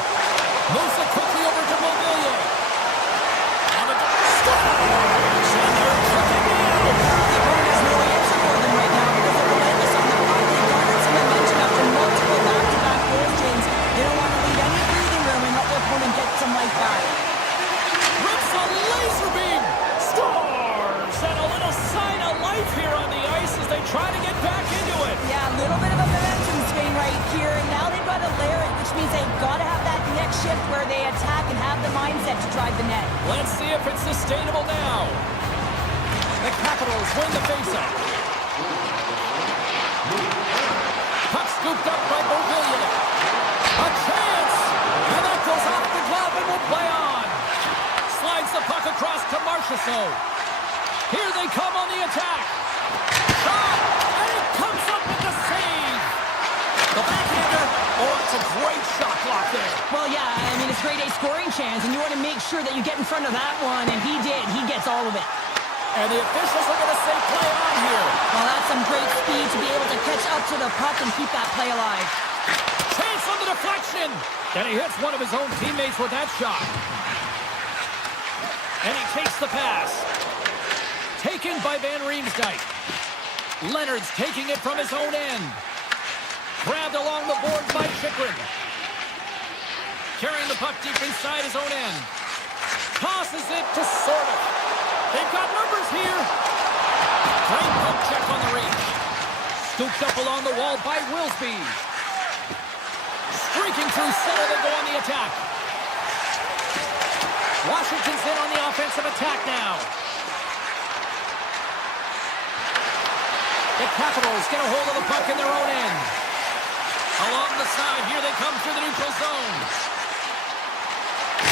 Moves it quickly over to Mobilier. On the scores! And they're kicking in! The opponent has no answer for them right now because they're relentless on the puck. They garnered some momentum after multiple back-to-back goals, James. They don't want to leave any breathing room and let their opponent get some life back. Rips a laser beam! Scores! And a little sign of life here on the ice as they try to get back into it. Yeah, a little bit of a momentum swing right here, and now they've got to layer it, which means they've got to have that next shift where they attack and have the mindset to drive the net. Let's see if it's sustainable now. The Capitals win the faceoff. Puck scooped up by Beauvillier. A chance! And that goes off the glove and will play on. Slides the puck across to Marchessault. Here they come on the attack. Shot! And he comes up with the save. The backhander. Oh, it's a great shot block there. Well, yeah, I mean, it's grade A scoring chance, and you want to make sure that you get in front of that one, and he did. He gets all of it. And the officials are going to say play on here. Well, that's some great speed to be able to catch up to the puck and keep that play alive. Chance on the deflection. And he hits one of his own teammates with that shot. And he takes the pass. Taken by Van Riemsdyk. Leonard's taking it from his own end. Grabbed along the board by Chychrun. Carrying the puck deep inside his own end. Tosses it to Sortov. They've got numbers here. Great puck check on the reach. Scooped up along the wall by Wilsby. Streaking through center, they go on the attack. Washington's in on the offensive attack now. The Capitals get a hold of the puck in their own end. Along the side, here they come through the neutral zone.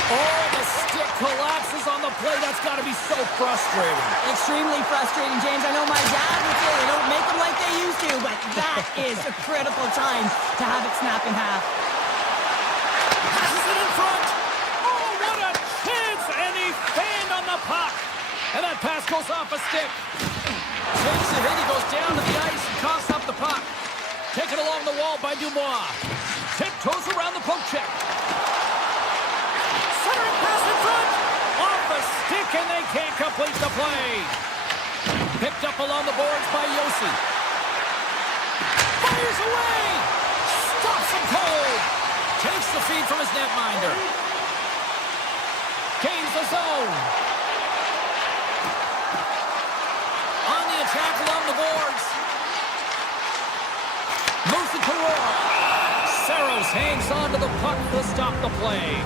Oh, the stick collapses on the play. That's got to be so frustrating. Extremely frustrating, James. I know my dad would say they don't make them like they used to, but that is a critical time to have it snap in half. Passes it in front. Oh, what a chance! And he fanned on the puck. And that pass goes off a stick. Takes it in. He goes down to the ice and coughs up the puck. Taken along the wall by Dubois. Tiptoes around the poke check. Centering pass in front. Off the stick, and they can't complete the play. Picked up along the boards by Yossi. Fires away. Stops him cold. Takes the feed from his netminder. Gains the zone. On the attack along the boards. Moves it to Roy. Saros hangs on to the puck to stop the play.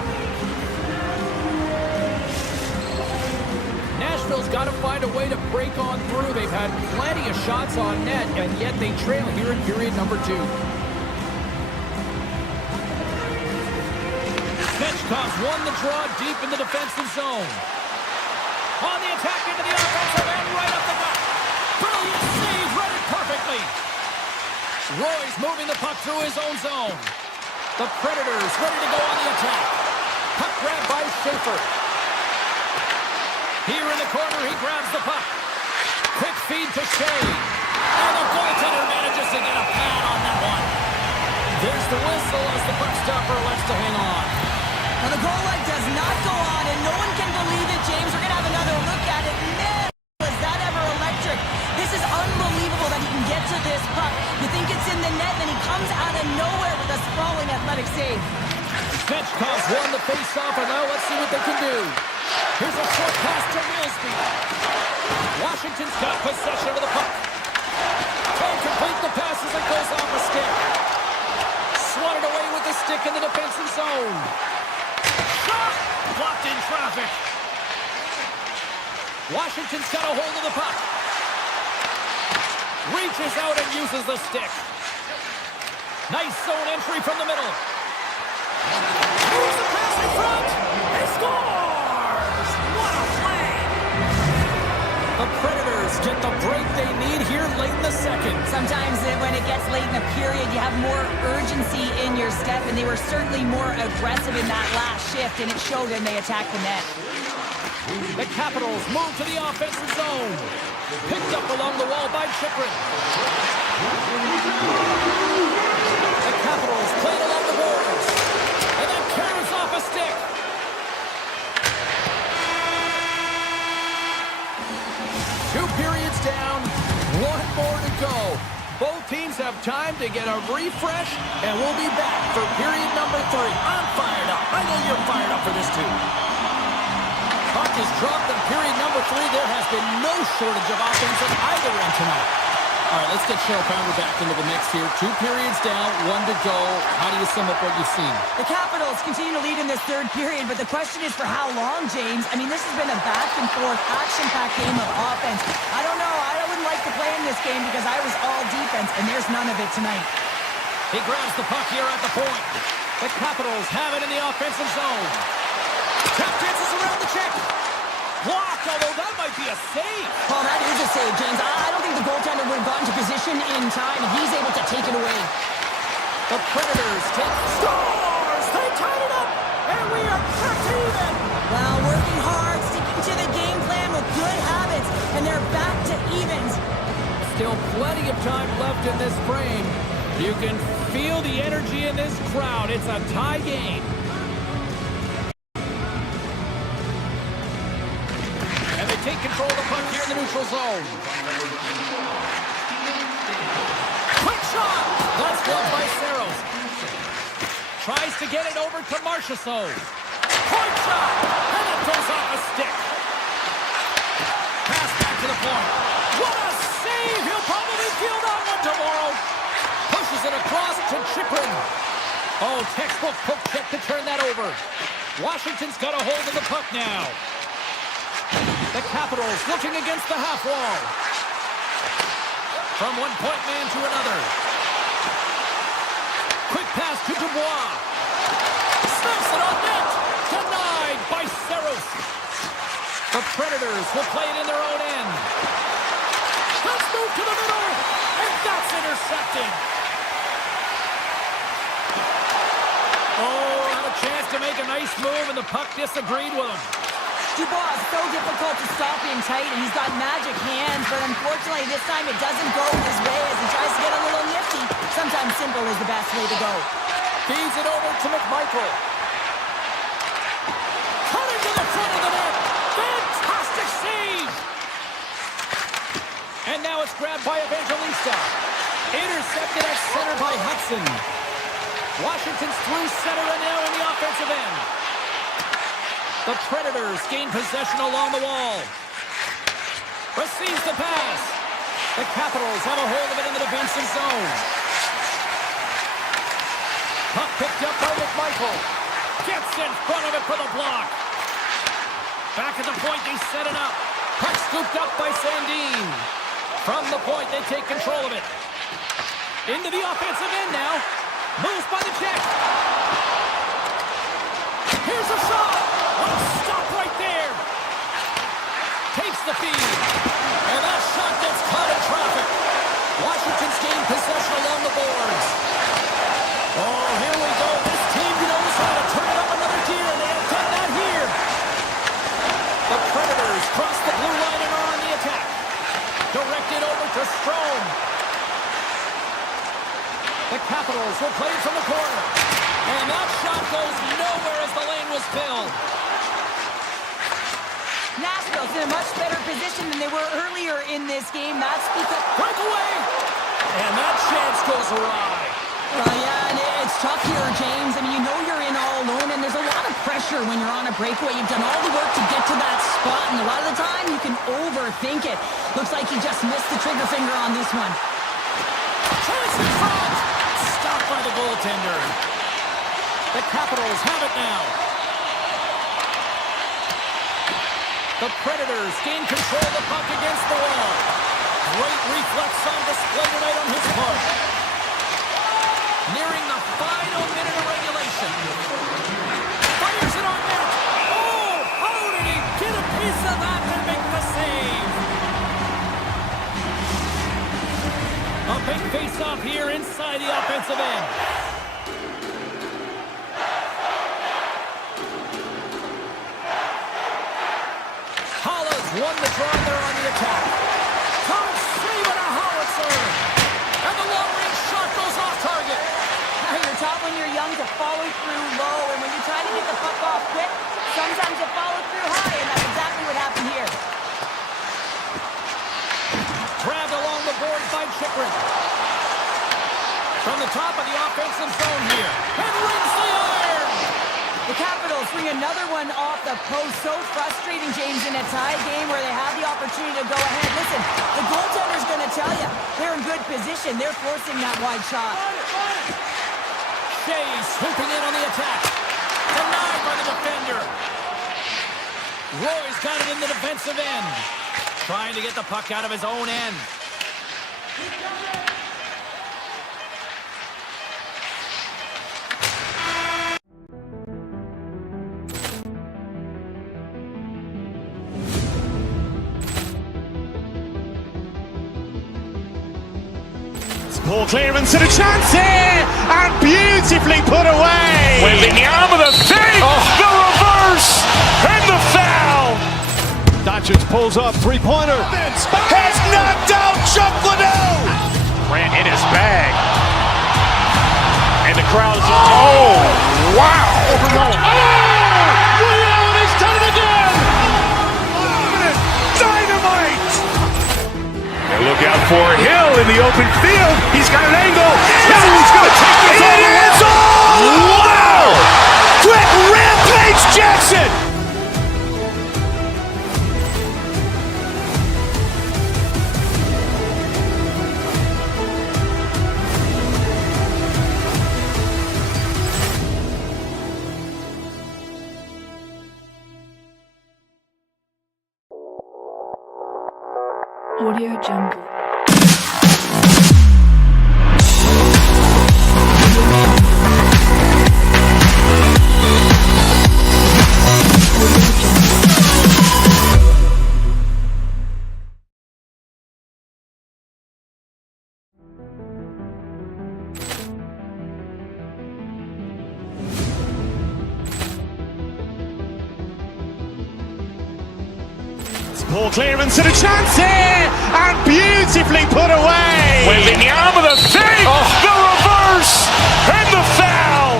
Nashville's got to find a way to break on through. They've had plenty of shots on net, and yet they trail here in period number 2. Svechkov's won the draw deep in the defensive zone. On the attack into the offensive end, right up the gut. Brilliant save, read it perfectly. Roy's moving the puck through his own zone. The Predators ready to go on the attack. Puck grab by Schaefer. Here in the corner, he grabs the puck. Quick feed to Shea. And the goaltender manages to get a pad on that one. There's the whistle as the puck stopper lets to hang on. Now the goal line does not go on, and no one can believe it, James. We're going to have another look at it. Man, was that ever electric. This is unbelievable that he can get to this puck. You think it's in the net, then he comes out of nowhere with a sprawling athletic save. Svechkov's won the face-off, and now let's see what they can do. Here's a short pass to Wilsby. Washington's got possession of the puck. Can't complete the passes and goes off a stick. Swatted away with the stick in the defensive zone. Shot! Blocked in traffic. Washington's got a hold of the puck. Reaches out and uses the stick. Nice zone entry from the middle. Moves the pass in front. He scores! What a play! The Predators get the break they need here late in the second. Sometimes when it gets late in the period, you have more urgency in your step, and they were certainly more aggressive in that last shift, and it showed when they attacked the net. The Capitals move to the offensive zone. Picked up along the wall by Chychrun. The Capitals play it along the boards. And then carries off a stick. Two periods down, one more to go. Both teams have time to get a refresh, and we'll be back for period number 3. I'm fired up. I know you're fired up for this too. Puck is dropped in period number 3. There has been no shortage of offense on either end tonight. All right, let's get Cheryl Pounder back into the mix here. 2 periods down, 1 to go. How do you sum up what you've seen? The Capitals continue to lead in this third period, but the question is for how long, James? I mean, this has been a back-and-forth, action-packed game of offense. I don't know. I wouldn't like to play in this game because I was all defense, and there's none of it tonight. He grabs the puck here at the point. The Capitals have it in the offensive zone. Tap dances around the check. Blocked, although that might be a save. Oh, that is a save, James. I don't think the goaltender would have gotten to position in time, and he's able to take it away. The Predators take scores. They tied it up, and we are kept even. Well, working hard, sticking to the game plan with good habits, and they're back to evens. Still plenty of time left in this frame. You can feel the energy in this crowd. It's a tie game. And they take control of the puck here in the neutral zone. Quick shot! That's blocked by Saros. Tries to get it over to Marchessault. Point shot! And it goes off a stick. Pass back to the point. What a save! He'll probably feel that one tomorrow. Pushes it across to Chychrun. Oh, textbook poke check to turn that over. Washington's got a hold of the puck now. The Capitals looking against the half wall. From one point man to another. Quick pass to Dubois. Snaps it on net. Denied by Saros. The Predators will play it in their own end. Let's move to the middle. And that's intercepted. Oh, had a chance to make a nice move, and the puck disagreed with him. Dubois is so difficult to stop in tight, and he's got magic hands, but unfortunately this time it doesn't go his way as he tries to get a little nifty. Sometimes simple is the best way to go. Feeds it over to McMichael. Cutting to the front of the net. Fantastic save! And now it's grabbed by Evangelista. Intercepted at center by Hudson. Washington's through center and now in the offensive end. The Predators gain possession along the wall. Receives the pass. The Capitals have a hold of it in the defensive zone. Puck picked up by McMichael. Gets in front of it for the block. Back at the point, they set it up. Puck scooped up by Sandin. From the point, they take control of it. Into the offensive end now. Moves by the check. Here's a shot. What a stop right there. Takes the feed. And that shot gets caught in traffic. Washington's gained possession along the boards. Oh, here we go. This team knows how to turn it up another gear, and they have done that here. The Predators cross the blue line and are on the attack. Directed over to Strome. The Capitals will play it from the corner. And that shot goes nowhere as the lane was filled. Nashville's in a much better position than they were earlier in this game. That's because... Breakaway! And that chance goes awry. Well, yeah, and it's tough here, James. I mean, you know you're in all alone, and there's a lot of pressure when you're on a breakaway. You've done all the work to get to that spot, and a lot of the time you can overthink it. Looks like he just missed the trigger finger on this one. Chance in front! Stopped by the goaltender. The Capitals have it now. The Predators gain control of the puck against the wall. Great reflex on display tonight on his part. Nearing the final minute of regulation. Fires it on net. Oh, how did he get a piece of that and make the save? A big face-off here inside the offensive end. Hollow's won the draw there on the attack. Thomas saving a howitzer. And the long-range shot goes off target. You're taught when you're young to follow through low, and when you're trying to get the puck off quick, sometimes you follow through high, and that's exactly what happened here. Grabbed along the boards by Chikrin. From the top of the offensive zone here. And rings the iron! The Capitals bring another one off the post. So frustrating, James, in a tie game where they have the opportunity to go ahead. Listen, the goaltender's going to tell you they're in good position. They're forcing that wide shot. Shea swooping in on the attack. Denied by the defender. Roy's got it in the defensive end. Trying to get the puck out of his own end. Poor clearance and a chance here, and beautifully put away. Wembanyama the save, the reverse, and the foul. Doncic pulls up, three-pointer. Has knocked out Chuck Liddell. Grant in his bag. And the crowd is, oh, wow. Ray Allen has done it again. Dynamite. And look out for Hill in the open field. He's got an angle. Hill's going to take this all the way. Wow. Quick rampage Jackson. Audio Jungle. Poor clearance and a chance here, and beautifully put away. Wembanyama the save, the reverse, and the foul.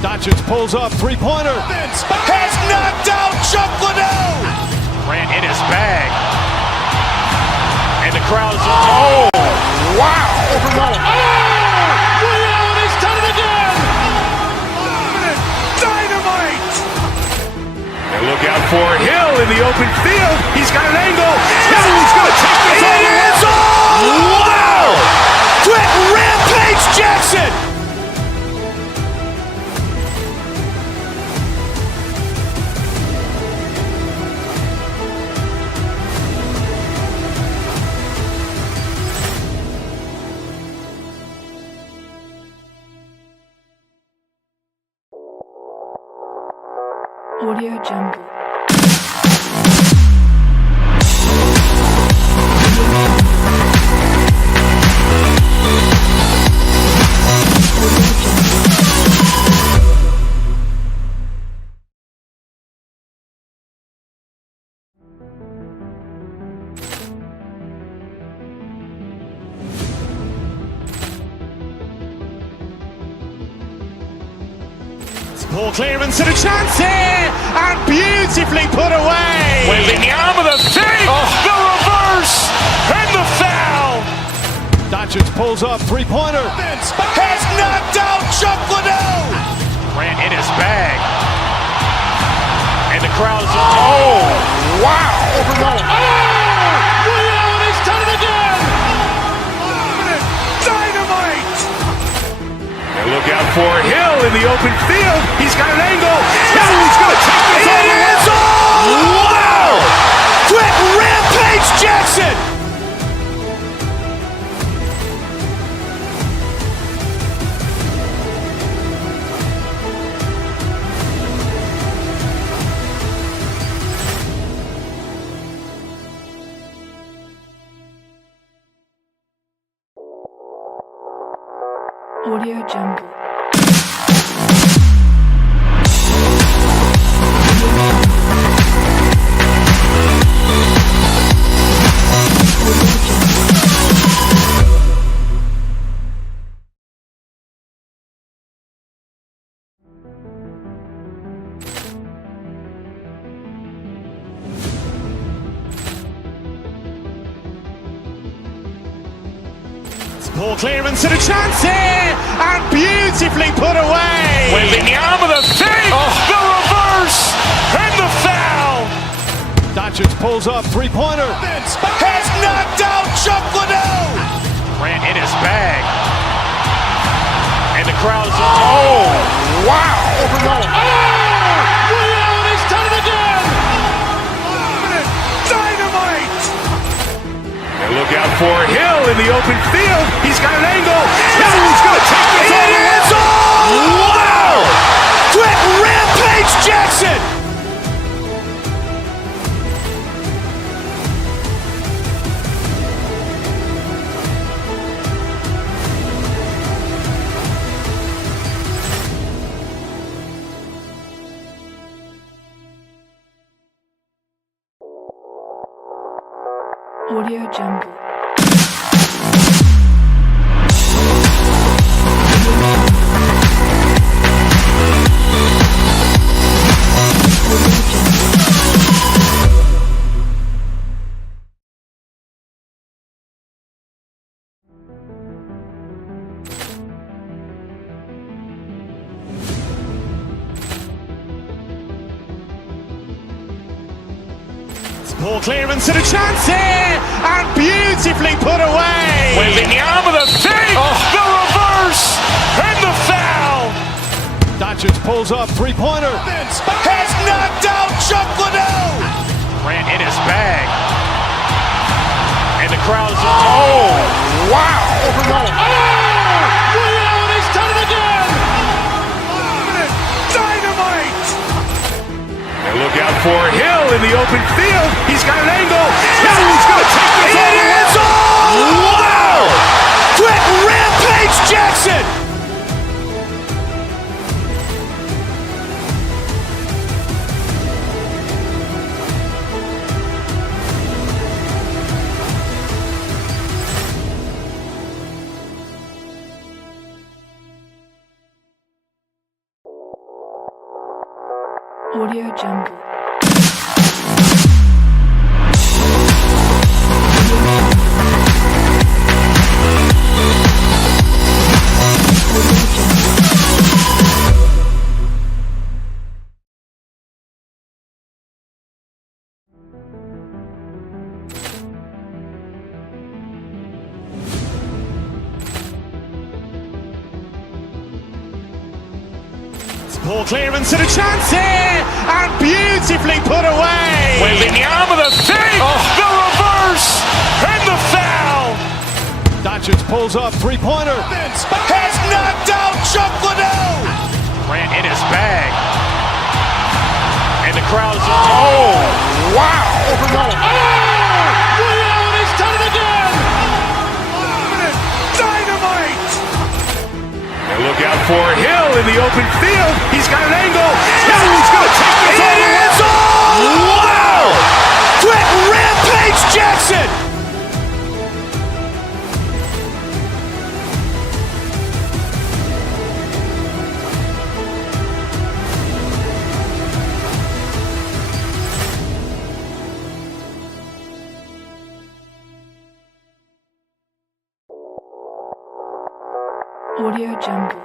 Doncic pulls up, three-pointer. Has knocked out Chuck Liddell. Grant in his bag. And the crowd is, oh, wow. Ray Allen has done it again. Dynamite. And look out for Hill in the open field. He's got an angle. Hill's going to take this all the way. Wow. Quick rampage Jackson. Audio Jungle. Poor clearance and a chance here, and beautifully put away. Wembanyama the save, the reverse, and the foul. Doncic pulls up, three-pointer. Has knocked out Chuck Liddell. Grant in his bag. And the crowd is, oh, wow. Ray Allen has done it again. Dynamite. And look out for Hill in the open field. He's got an angle. Hill's going to take this all the way. Wow. Audio Jungle. Poor clearance and a chance here, and beautifully put away. Waving the arm of the fake, the reverse, and the foul. Doncic pulls up, three-pointer. Has knocked out Chuck Liddell. Grant in his bag. And the crowd is, oh, wow. He's done it again. Dynamite. And look out for Hill in the open field. He's got an angle. He's going to take this all the way. Wow. Quick Rampage Jackson. Audio Jungle. Poor clearance and a chance here, and beautifully put away. Waving the arm of the fake, the reverse, and the foul. Doncic pulls up, three-pointer. Has knocked out Chuck Liddell. Grant in his bag. And the crowd is, oh, wow. He's done it again. Dynamite. And look out for Hill in the open field. He's got an angle. He's going to take this all the way. Wow. Quick Rampage Jackson. Audio Jungle. Poor clearance and a chance here, and beautifully put away. Waving the arm of the fake, the reverse, and the foul. Doncic pulls up, three-pointer. Has knocked out Chuck Liddell. Grant in his bag. And the crowd is, oh, wow. He's done it again. Dynamite. And look out for Hill in the open field. He's got an angle. He's going to take this all the way. Wow. Quick Rampage Jackson. Audio Jungle.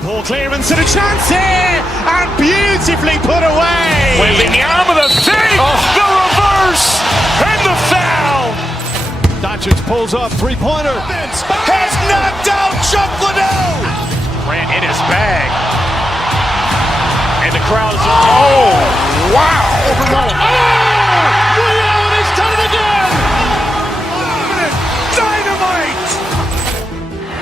Poor clearance and a chance here, and beautifully put away. Waving the arm of the fake, the reverse, and the foul. Doncic pulls up, three-pointer. Has knocked out Chuck Liddell. Grant in his bag. And the crowd is, oh, wow! Overrun. Oh! He's done it again! Dynamite!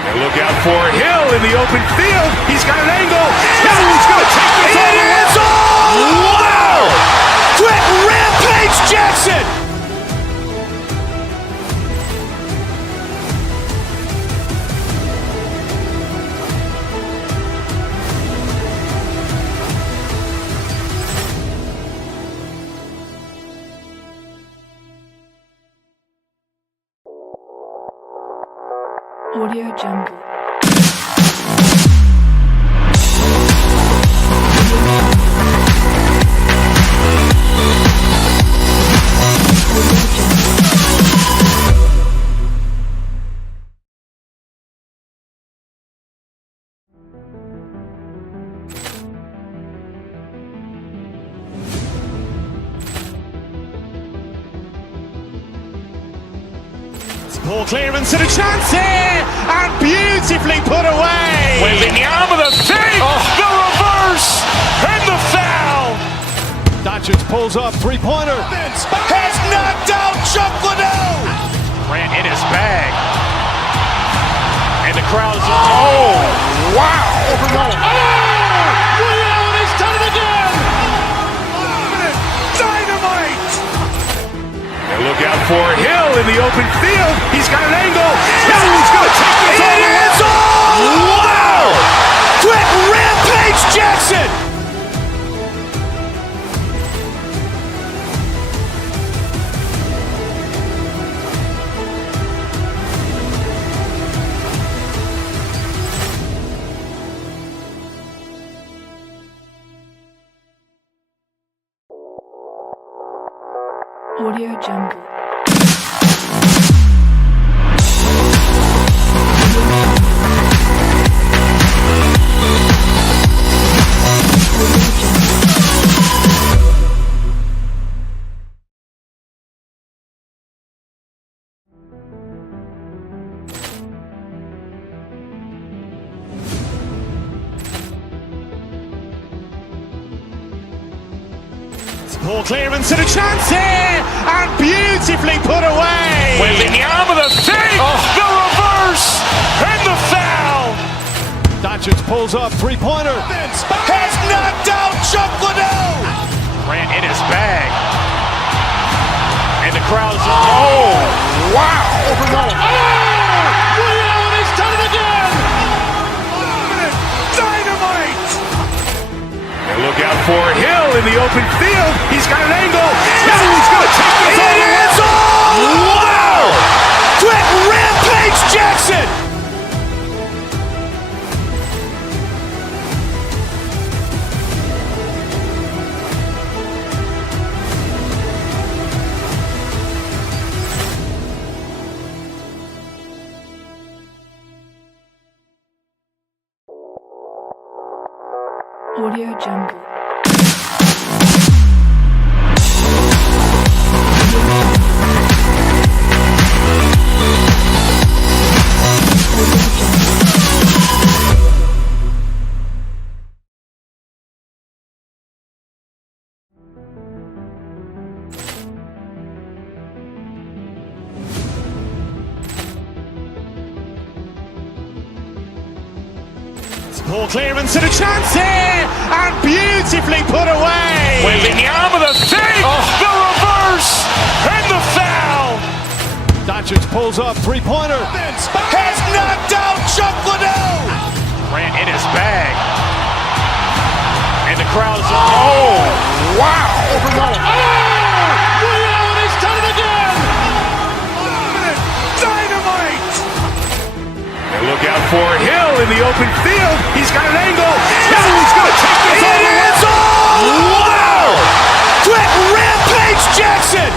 And look out for Hill in the open field. He's got an angle. Hill is going to take this all the way. It is all! Wow! Quick Rampage Jackson! Audio Jungle. Poor clearance and a chance here, and beautifully put away. Waving the arm of the fake, the reverse, and the foul. Doncic pulls up, three-pointer. Has knocked out Chuck Liddell. Grant in his bag. And the crowd is, oh, wow. Overrun. Oh! He's done it again! Dynamite! And look out for Hill in the open field. He's got an angle. Hill is going to take this all the way. It is all! Wow! Quick Rampage Jackson! Audio Jungle. Poor clearance and a chance here, and beautifully put away. Waving the arm of the fake, the reverse, and the foul. Doncic pulls up, three-pointer. Has knocked out Chuck Liddell. Grant in his bag. And the crowd is, oh, wow. Overrun. Oh! He's done it again! Dynamite! And look out for Hill in the open field. He's got an angle. Hill is going to take this all the way. It is all! Wow! Quick Rampage Jackson! Audio Jungle. Poor clearance and a chance here, and beautifully put away. Waving the arm of the fake, the reverse, and the foul. Doncic pulls up, three-pointer. Has knocked out Chuck Liddell. Grant in his bag. And the crowd is, oh, wow. Overrun. Oh! He's done it again! Dynamite! And look out for Hill in the open field. He's got an angle. Hill is going to take this all the way. It is all! Wow! Quick Rampage Jackson!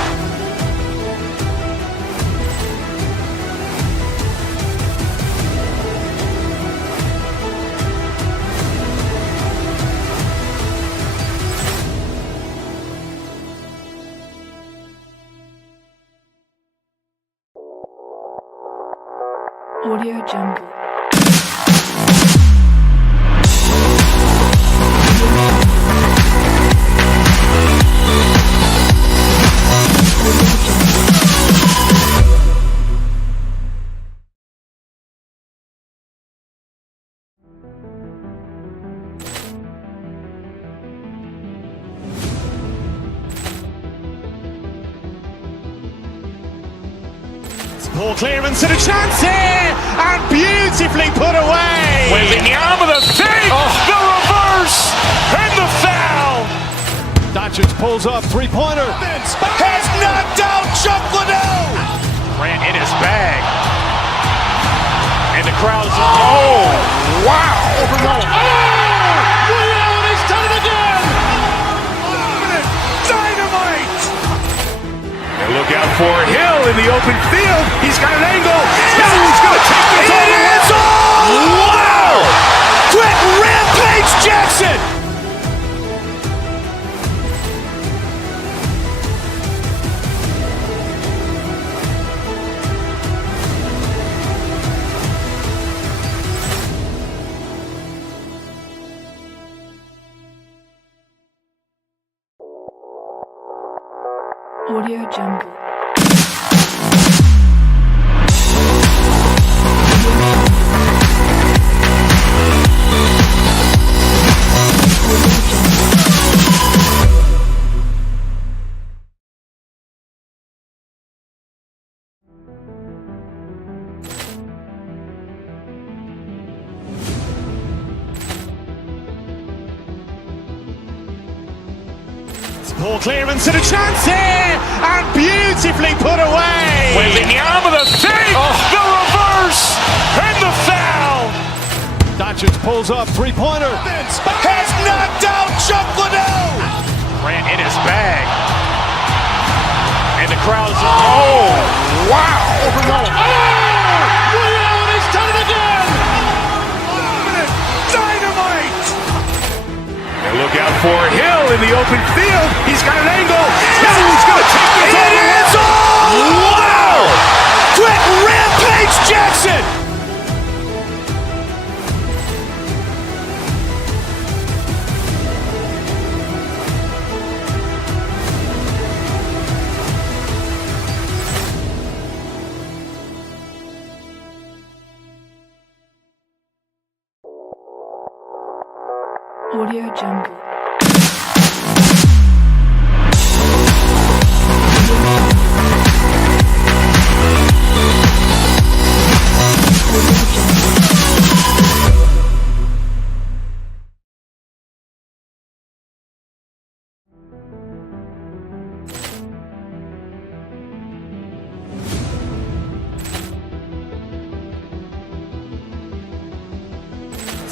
Audio Jungle. Poor clearance and a chance here, and beautifully put away. Waving the arm of the save, the reverse, and the foul. Doncic pulls up, three-pointer. Has knocked out Chuck Liddell. Grant in his bag. And the crowd's, oh, wow. Ray Allen has done it again. Dynamite. And look out for Hill in the open field. He's got an angle. He's going to take this all the way. Wow. Quick Rampage Jackson. Audio Jungle. Poor clearance and a chance here, and beautifully put away. Waving the arm of the save, the reverse, and the foul. Doncic pulls up, three-pointer. Has knocked out Chuck Liddell. Grant in his bag. And the crowd's, oh, wow. Ray Allen has done it again. Dynamite. And look out for Hill in the open field. He's got an angle. He's going to take this all the way. Wow. Quick Rampage Jackson. Audio Jungle.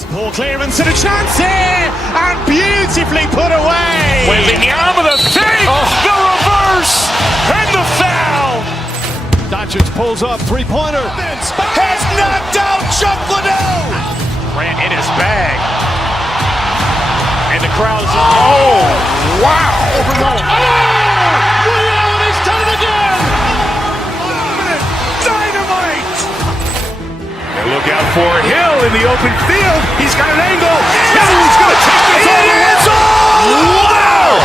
Poor clearance and a chance here, and beautifully put away. Waving the arm of the save, the reverse, and the foul. Doncic pulls up, three-pointer. Has knocked out Chuck Liddell. Grant in his bag. And the crowd's, oh, wow. Ray Allen has done it again. Dynamite. And look out for Hill in the open field. He's got an angle. He's going to take this all the way. Wow.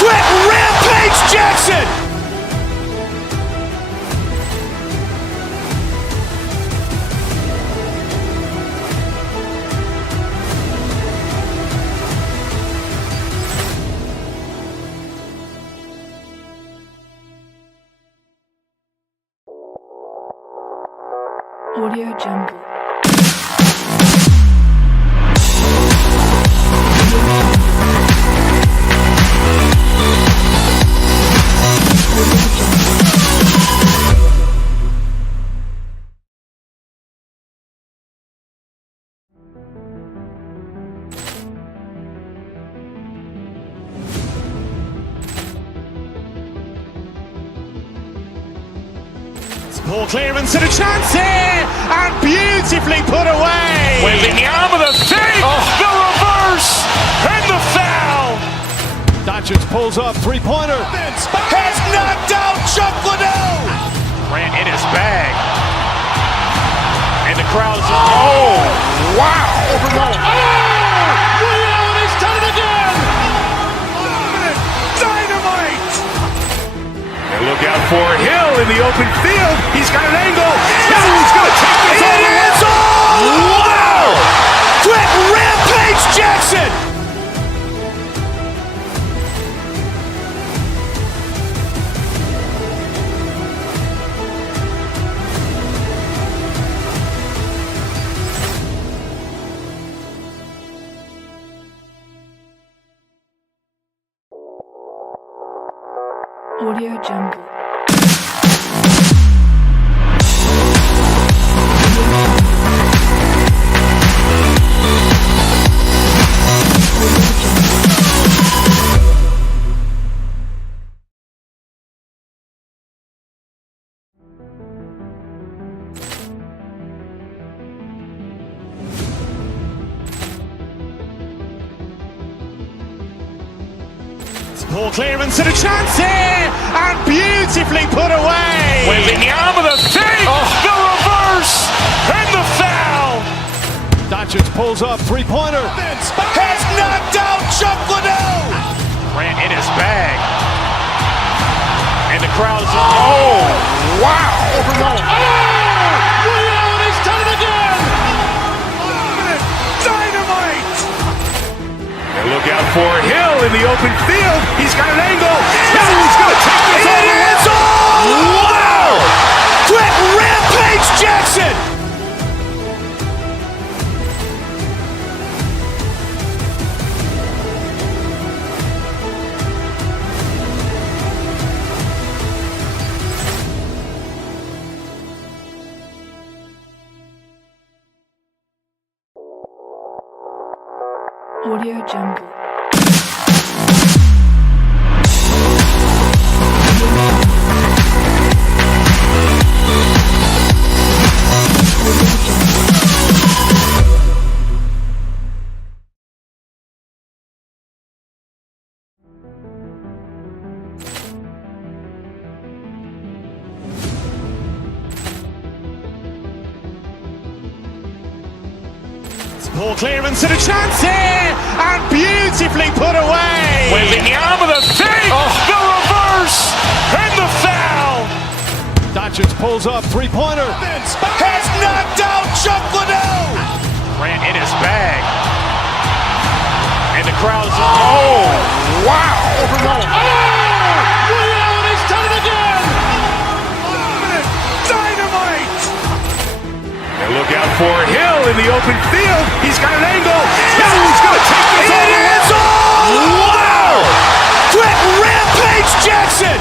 Quick Rampage Jackson. Audio Jungle. Poor clearance and a chance here, and beautifully put away. Waving the arm of the save, the reverse, and the foul. Doncic pulls up, three-pointer. Has knocked out Chuck Liddell. Grant in his bag. And the crowd's, oh, wow. Ray Allen has done it again. Dynamite. And look out for Hill in the open field. He's got an angle. He's going to take this all the way. Wow. Quick Rampage Jackson. Audio Jungle. Poor clearance and a chance here, and beautifully put away. Wembanyama with a save, the reverse, and the foul. Doncic pulls up, three-pointer. Has knocked out Chuck Liddell. Grant in his bag. And the crowd's, oh, wow. Ray Allen has done it again. Dynamite. And look out for Hill in the open field. He's got an angle. He's going to take this all the way. Wow. Quick Rampage Jackson. Audio Jungle. Poor clearance and a chance here, and beautifully put away. Wembanyama with a save, the reverse, and the foul. Doncic pulls up, three-pointer. Has knocked out Chuck Liddell. Grant in his bag. And the crowd's, oh, wow. Ray Allen has done it again. Dynamite. And look out for Hill in the open field. He's got an angle. He's going to take this all the way. Wow. Quick Rampage Jackson.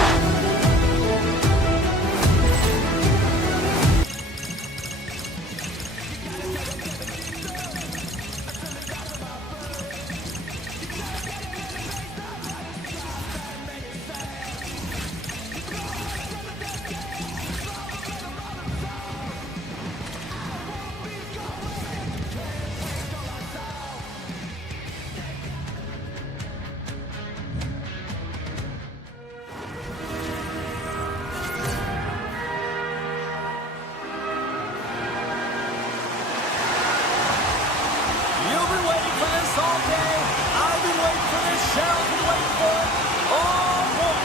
You've been waiting for this all day. I've been waiting for this. Cheryl's been waiting for it. Oh, boy.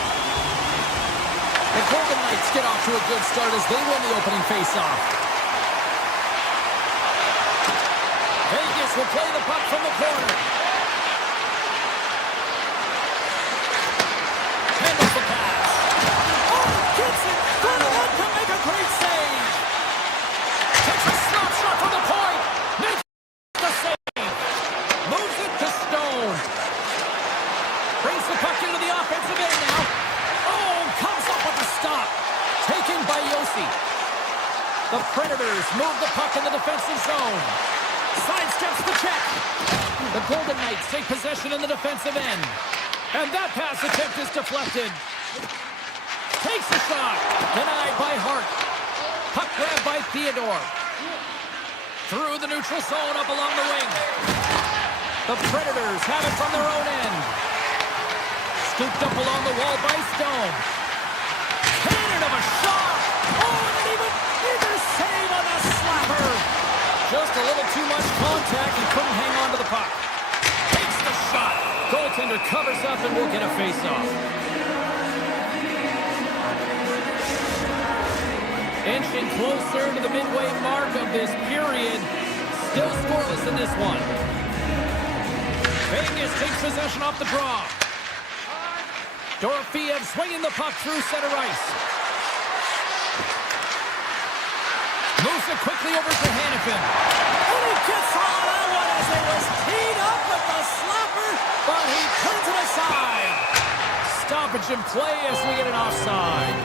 The Golden Knights get off to a good start as they win the opening faceoff. Vegas will play the puck from the corner. Handles the pass. Oh, gets it. Ferdinand can make a great save. Takes a slap shot from the point. Makes the save. Moves it to Stone. Brings the puck into the offensive end now. Oh, comes up with a stop. Taken by Yossi. The Predators move the puck in the defensive zone. Sidesteps the check. The Golden Knights take possession in the defensive end. And that pass attempt is deflected. Takes a shot. Denied by Hart. Puck grabbed by Theodore. Through the neutral zone up along the wing. The Predators have it from their own end. Scooped up along the wall by Stone. Cannon of a shot. Oh, and even bigger save on the slapper. Just a little too much contact and couldn't hang on to the puck. Takes the shot. Goaltender covers up and will get a face-off. Inching closer to the midway mark of this period. Still scoreless in this one. Vegas takes possession off the draw. Dorofeev swinging the puck through center ice. Moves it quickly over to Hannafin. And he gets on that one as it was teed up with the slapper, but he turns it aside. Stoppage in play as we get an offside.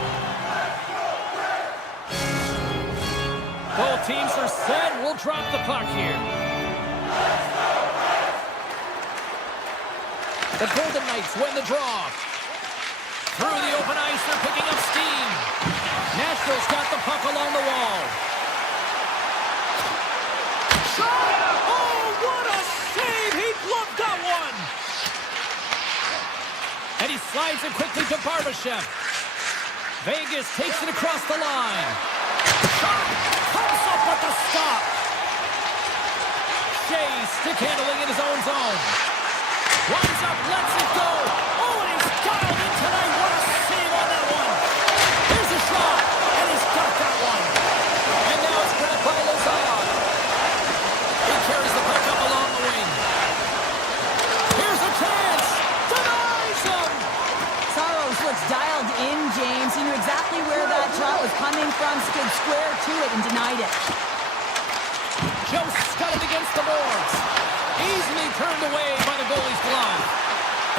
Both teams are set. We'll drop the puck here. The Golden Knights win the draw. Through the open ice, they're picking up steam. Nashville's got the puck along the wall. Shot! Oh, what a save! He gloved that one! And he slides it quickly to Barbashev. Vegas takes it across the line. Shot! Comes up with the stop. Shea stick handling in his own zone. Winds up, lets it go. Oh, and he's dialed in tonight. What a save on that one. Here's a shot, and he's got that one. And now it's grabbed by Lazar. He carries the puck up along the wing. Here's a chance. Denies him. Saros looks dialed in, James. He knew exactly where that shot was coming from, stood square to it, and denied it. Joe got it against the boards. Easily turned away by the goalie's glove.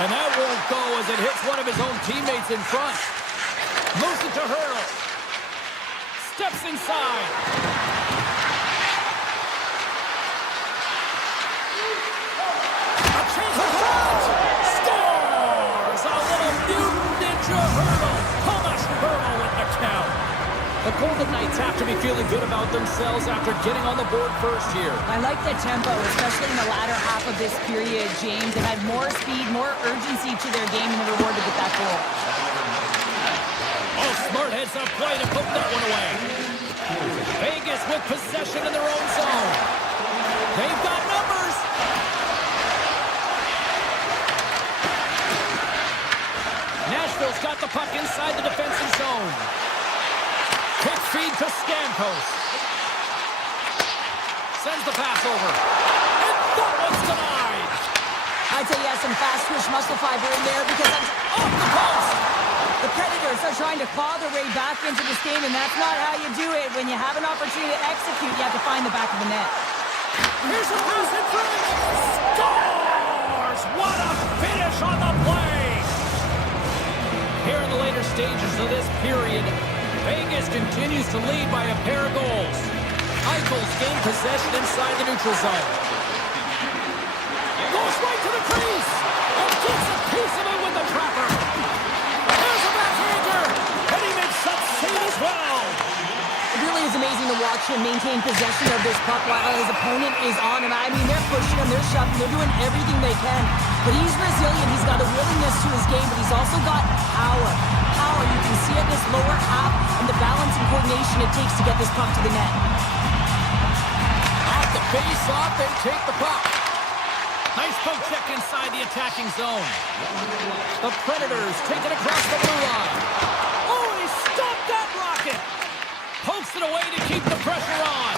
And that won't go as it hits one of his own teammates in front. Moves it to Hurdle. Steps inside. A chance for shot! Scores! A little mutant ninja Hurdle. Thomas Hurdle with the count. The Golden Knights have to be feeling good about themselves after getting on the board first here. I like the tempo, especially in the latter half of this period, James. They had more speed, more urgency to their game, and they were rewarded with that goal. Oh, smart heads up play to poke that one away. Vegas with possession in their own zone. They've got numbers. Nashville's got the puck inside the defensive zone. Quick feed to Stamkos. Sends the pass over. And that one's denied. I'd say he has some fast twitch muscle fiber in there because I'm off the post. The Predators are trying to claw their way back into this game, and that's not how you do it. When you have an opportunity to execute, you have to find the back of the net. Here's a pass in front. Scores! What a finish on the play. Here in the later stages of this period, Vegas continues to lead by a pair of goals. Eichel's gained possession inside the neutral zone. Goes right to the crease and gets a piece of it with the trapper. There's a backhander, and he makes that save as well. It really is amazing to watch him maintain possession of this puck while his opponent is on him. I mean, they're pushing him, they're shoving, they're doing everything they can. But he's resilient, he's got a willingness to his game, but he's also got power. You can see at this lower half and the balance and coordination it takes to get this puck to the net. Off the face-off, they take the puck. Nice poke check inside the attacking zone. The Predators take it across the blue line. Oh, he stopped that rocket. Pokes it away to keep the pressure on.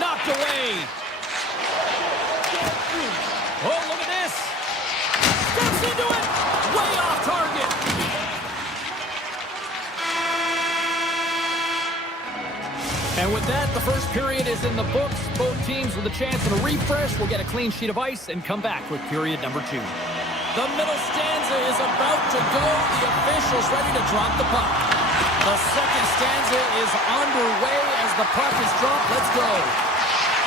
Knocked away. Oh, look at this. Steps into it. Way off target. And with that, the first period is in the books. Both teams with a chance of a refresh will get a clean sheet of ice and come back with period number 2. The middle stanza is about to go. The officials ready to drop the puck. The second stanza is underway as the puck is dropped. Let's go.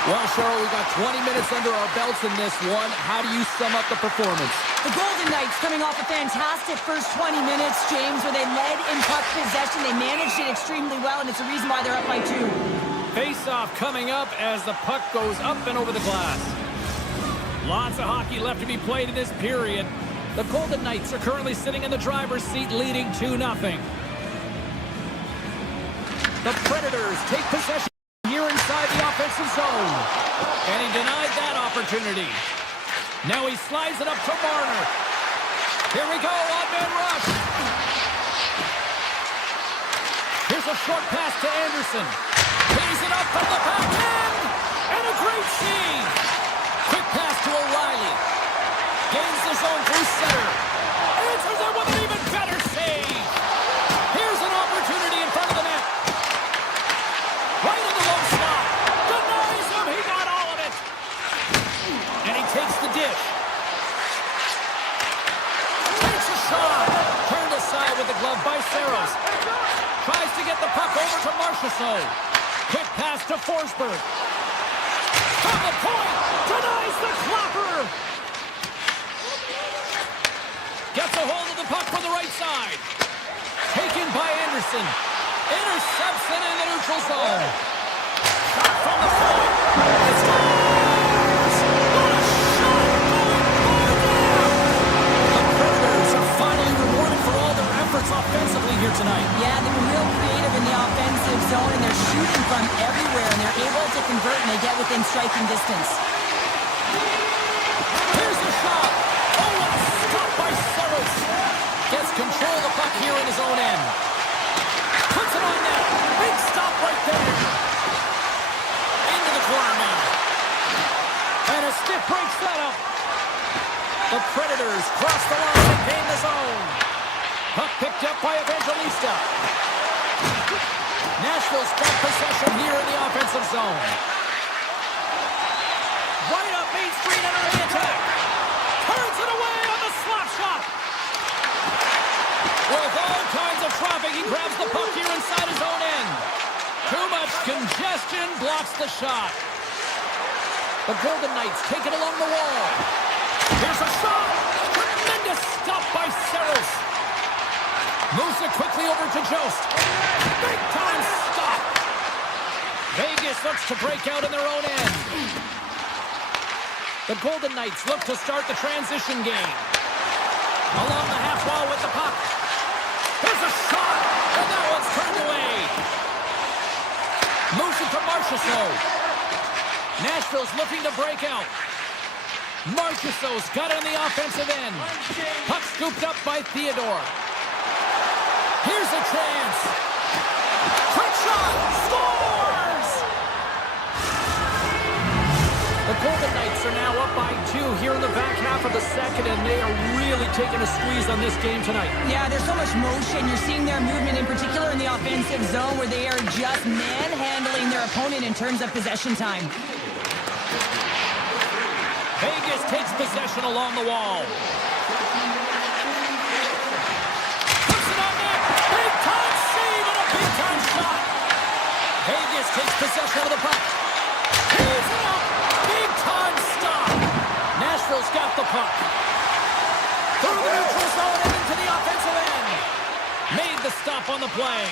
Well, Cheryl, we got 20 minutes under our belts in this one. How do you sum up the performance? The Golden Knights coming off a fantastic first 20 minutes, James, where they led in puck possession. They managed it extremely well, and it's a reason why they're up by 2. Face-off coming up as the puck goes up and over the glass. Lots of hockey left to be played in this period. The Golden Knights are currently sitting in the driver's seat, leading 2-0. The Predators take possession here inside the offensive zone. And he denied that opportunity. Now he slides it up to Marner. Here we go, odd-man rush. Here's a short pass to Anderson. Pays it up from the back end. And a great save. Quick pass to O'Reilly. Gains the zone through center. Answers it with an even better save. Here's an opportunity in front of the net. Right in the low slot. Denies him. He got all of it. And he takes the dish. Takes a shot. Turned aside. Marchessault. Quick pass to Forsberg. From the point, denies the clapper. Gets a hold of the puck from the right side. Taken by Anderson. Intercepts it in the neutral zone. Shot from the point. It scores! What a shot going far down! The Predators are finally rewarded for all their efforts offensively here tonight. Yeah, they've been real creative in the offensive zone, and they're shooting from everywhere, and they're able to convert, and they get within striking distance. Here's the shot. Oh, what a stop by Saros. Gets control of the puck here in his own end. Puts it on net. Big stop right there. Into the corner now. And a stiff break setup. The Predators cross the line and gain the zone. Puck picked up by Evangelista. Nashville's got possession here in the offensive zone. Right up Main Street under the attack. Turns it away on the slap shot. With all kinds of traffic, he grabs the puck here inside his own end. Too much congestion blocks the shot. The Golden Knights take it along the wall. Here's a shot. Tremendous stop by Saros. Moves it quickly over to Jost. Big time stop. Vegas looks to break out in their own end. The Golden Knights look to start the transition game. Along the half wall with the puck. There's a shot, and that one's turned away. Moves it to Marchessault. Nashville's looking to break out. Marchessault's got it on the offensive end. Puck scooped up by Theodore. Here's a chance. Quick shot, scores! The Golden Knights are now up by 2 here in the back half of the second, and they are really taking a squeeze on this game tonight. Yeah, there's so much motion. You're seeing their movement in particular in the offensive zone where they are just manhandling their opponent in terms of possession time. Vegas takes possession along the wall. Puts it on net. Big time save and a big time shot. Vegas takes possession of the puck. He's it up. Big time stop. Nashville's got the puck. Through the neutral zone and into the offensive end. Made the stop on the play.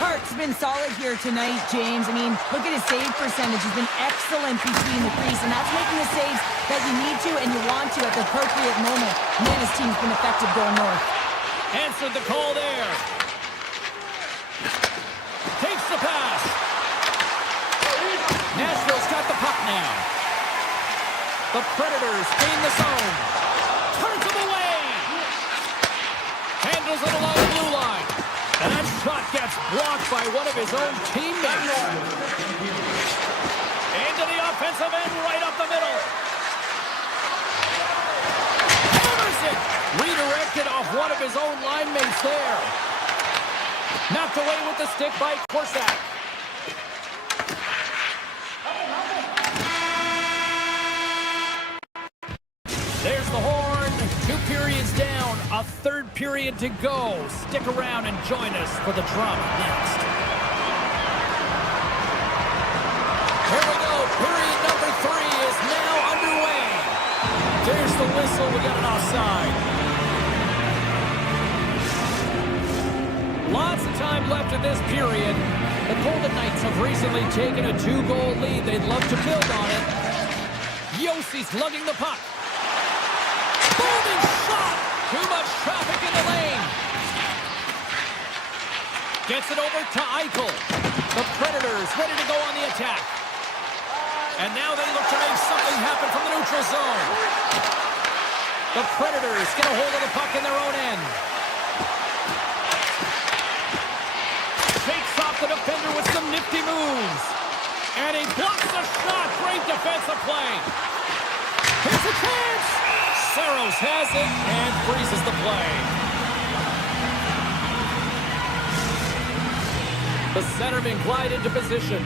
Hart's been solid here tonight, James. I mean, look at his save percentage. He's been excellent between the crease, and that's making the saves that you need to and you want to at the appropriate moment. Man, his team's been effective going north. Answered the call there. Takes the pass. Nashville's got the puck now. The Predators gain the zone. Turns him away. Handles it along the blue line. And that shot gets blocked by one of his own teammates. Into the offensive end, right up the middle. Hammers it. Redirected off one of his own line mates there. Knocked away with the stick by Korsak. There's the horn. 2 periods down. A third period to go. Stick around and join us for the drama next. Here we go. Period number 3 is now underway. There's the whistle. We got an offside. Lots of time left in this period. The Golden Knights have recently taken a 2-goal lead. They'd love to build on it. Yossi's lugging the puck. Booming shot! Too much traffic in the lane. Gets it over to Eichel. The Predators ready to go on the attack. And now they look to make something happen from the neutral zone. The Predators get a hold of the puck in their own end. Shakes off the defender with some nifty moves. And he blocks the shot. Great defensive play. Here's a chance. Saros has it and freezes the play. The centerman glide into position.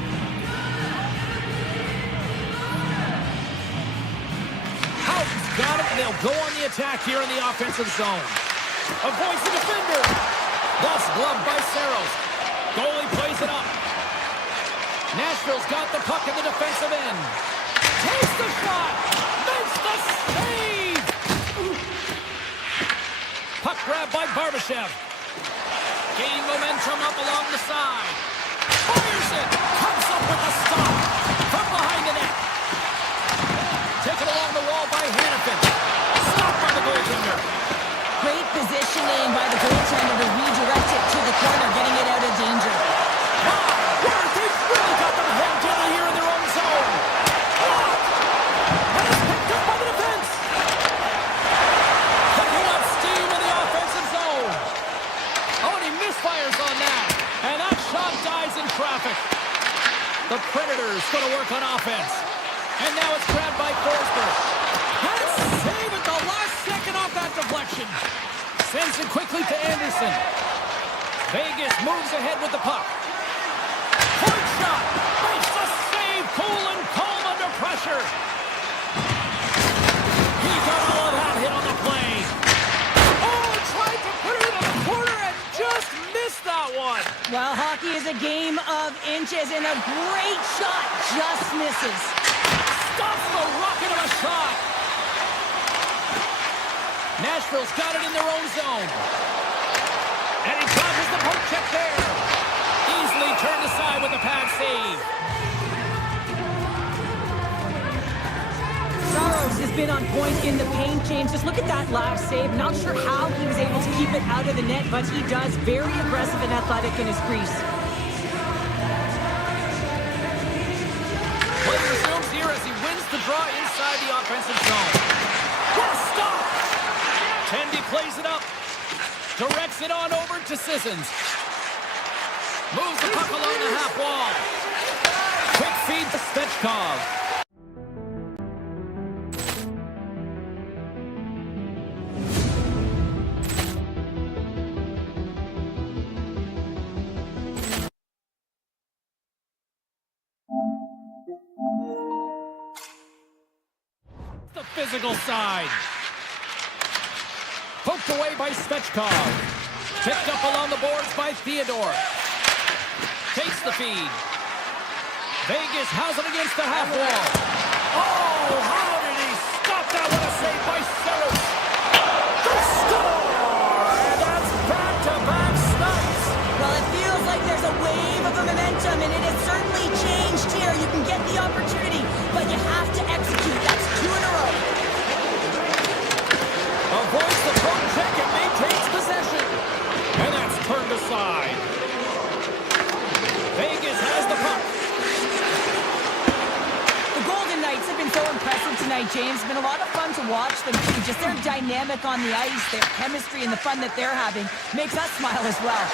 Houghton's got it, and they'll go on the attack here in the offensive zone. Avoids the defender. Lost glove by Saros. Goalie plays it up. Nashville's got the puck in the defensive end. Takes the shot. Makes the save. Puck grab by Barbashev. Gaining momentum up along the side. Fires it. Comes up with a stop. From behind the net. Taken along the wall by Hannafin. Stopped by the goaltender. Great positioning by the goaltender to redirect it to the corner, getting it out of danger. They've really got them hemmed in here in their own zone. Blocked. And it's picked up by the defense. Picking up steam in the offensive zone. Oh, and he misfires on that. And that shot dies in traffic. The Predators going to work on offense. And now it's grabbed by Forsberg. And save at the last second off that deflection. Sends it quickly to Anderson. Vegas moves ahead with the puck. Point shot. Makes the save. Cool and calm under pressure. He got all of that hit on the play. Oh, tried to put it in the corner and just missed that one. Well, hockey is a game of inches, and a great shot just misses. Stops the rocket of a shot. Nashville's got it in their own zone. And he dodges the poke check there. Easily turned aside with a pad save. Saros has been on point in the paint, James. Just look at that last save. Not sure how he was able to keep it out of the net, but he does. Very aggressive and athletic in his crease. Play resumes here as he wins the draw inside the offensive zone. What a stop! Tendy plays it up. Directs it on over to Sissons. Moves the puck along the half wall. Quick feed to Svechkov. The physical side. Poked away by Svechkov. Picked up along the boards by Theodore. Takes the feed. Vegas has it against the half wall. Oh, how did he stop that with a save by Saros? The score! And that's back-to-back stunts. Well, it feels like there's a wave of momentum, and it has certainly changed here. You can get the opportunity, but you have to execute. That's 2 in a row. Avoids the front check and maintains possession. And that's turned aside. Vegas has the puck. The Golden Knights have been so impressive tonight, James. It's been a lot of fun to watch them, too. Just their dynamic on the ice, their chemistry, and the fun that they're having makes us smile as well.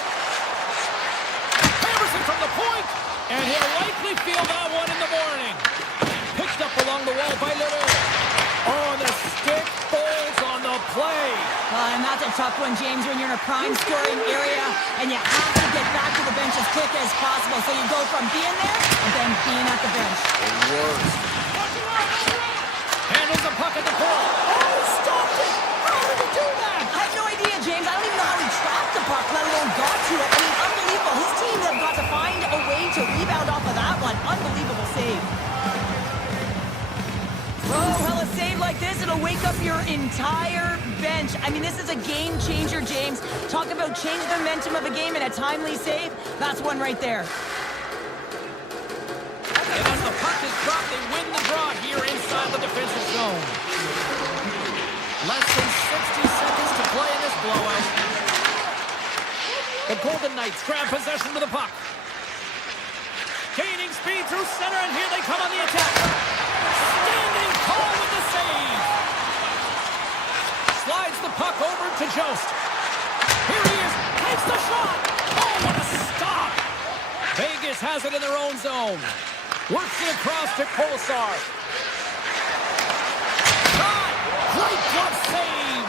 Hammerson from the point, and he'll likely feel that one in the morning. Picked up along the wall by Leroux. Oh, the stick folds on the play. And that's a tough one, James, when you're in a prime scoring area and you have to get back to the bench as quick as possible. So you go from being there and then being at the bench. The worst. Handles the puck at the point. Oh, stopped it! How did he do that? I have no idea, James. I don't even know how he tracked the puck, let alone got to it. I mean, unbelievable. His team have got to find a way to rebound off of that one. Unbelievable save. Oh, well, a save like this, it'll wake up your entire bench. I mean, this is a game changer, James. Talk about change the momentum of a game and a timely save. That's one right there. And as the puck is dropped, they win the draw here inside the defensive zone. Less than 60 seconds to play in this blowout. The Golden Knights grab possession with the puck. Gaining speed through center, and here they come on the attack. Standing tall with the save. Slides the puck over to Jost. Here he is. Takes the shot. Oh, what a stop. Vegas has it in their own zone. Works it across to Kolesar. Shot. Great glove save.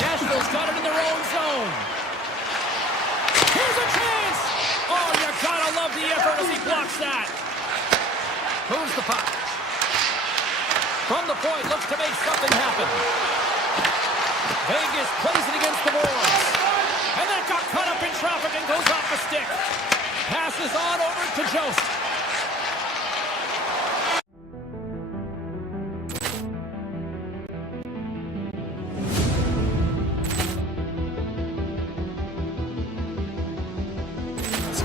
Nashville's got it in their own zone. Here's a chance. Oh, you gotta love the effort as he blocks that. Moves the puck. From the point, looks to make something happen. Vegas plays it against the boards. And that got caught up in traffic and goes off the stick. Passes on over to Jost.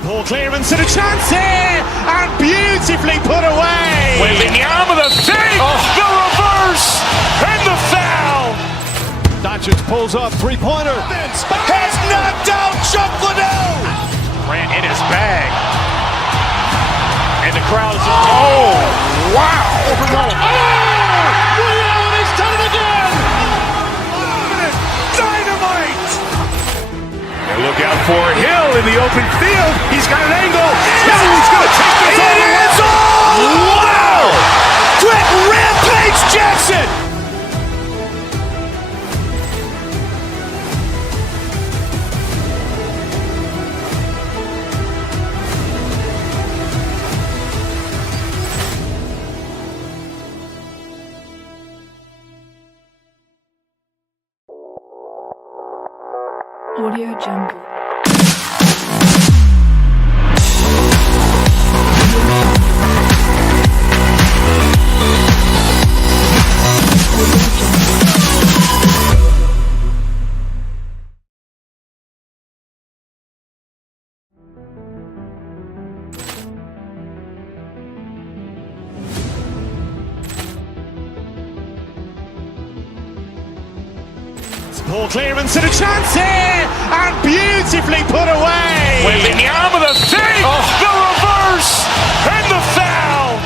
Ball clearance and a chance here, and beautifully put away. Waving the arm of the save, the reverse, and the foul. Doncic pulls up, three-pointer. Has knocked out Chuck Liddell. Grant in his bag. And the crowd is, oh, wow. Ray Allen has done it again. Dynamite. And look out for Hill in the open field. He's got an angle. He's going to take this all the way. Wow. Quick rampage Jackson. Audio Jungle. Ball clearance and a chance here, and beautifully put away. Waving the arm of the save, the reverse, and the foul.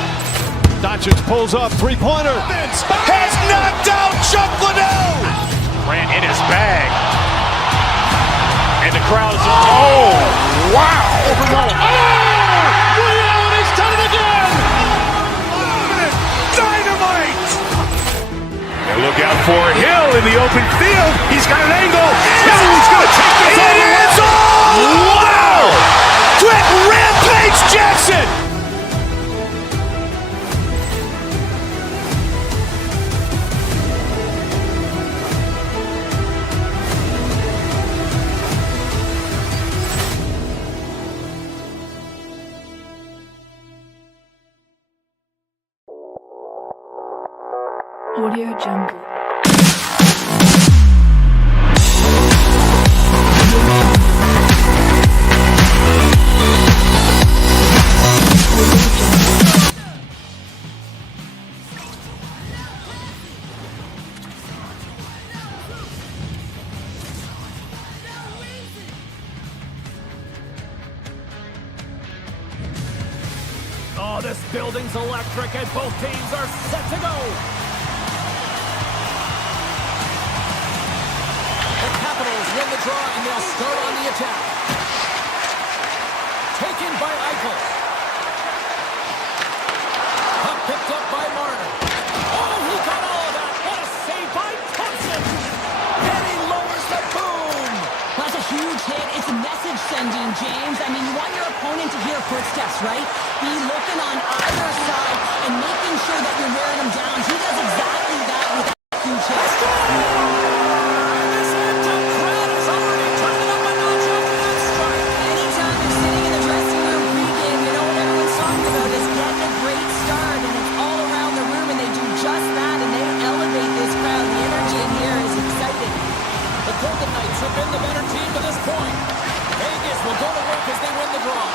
Doncic pulls up, three-pointer. Has knocked out Chuck Liddell. Grant in his bag. And the crowd is, oh, wow. Ray Allen has done it again. Dynamite. And look out for Hill in the open field. He's got an angle. He's going to take this all the way. Wow. Quick rampage Jackson. Audio Jungle. Oh, this building's electric and both teams are set to go. The Capitals win the draw and they'll start on the attack. Taken by Eichel. Puck picked up by Marner. Oh, he got all of that. What a save by Thompson. And he lowers the boom. That's a huge hit. It's a message sending, James. I mean, you want your opponent to hear footsteps, right? Be looking on either side and making sure that you're wearing them down. He does exactly that with that huge hit. Let's go! This Hampton crowd is already turning up a notch after that strike. Anytime you're sitting in the dressing room pregame, you know what everyone's talking about is getting a great start, and it's all around the room, and they do just that, and they elevate this crowd. The energy in here is exciting. The Golden Knights have been the better team to this point. Vegas will go to work as they win the draw.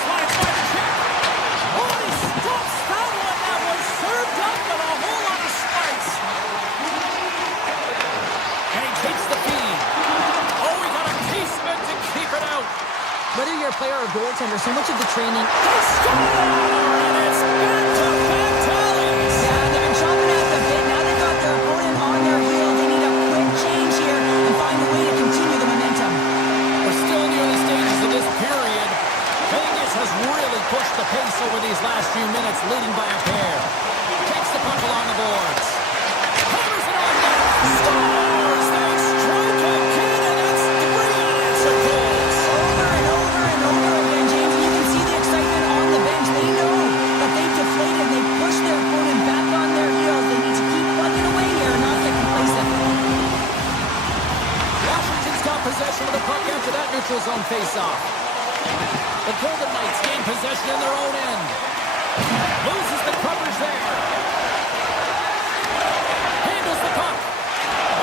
Slides by the check. Oh, he stops that one. That was served up with a whole lot of spice. And he takes the feed. Oh, he got a casement to keep it out. Whether you're a player or goaltender, so much of the training. They score! And it's back-to-back tallies. Yeah, they've been chopping at the bit. Now they've got their opponent on their heels. They need a quick change here and find a way to continue the momentum. We're still in the early stages of this period. Vegas has really pushed the pace over these last few minutes, leading by a pair. Takes the puck along the boards. Covers it on net. Scores! They strike again, and that's 3 unanswered goals. Over and over and over again, James. You can see the excitement on the bench. They know that they've deflated. They push their opponent back on their heels. They need to keep plugging away here and not get complacent. Washington's got possession of the puck after that neutral zone face Gaining possession in their own end. Loses the coverage there. Handles the puck.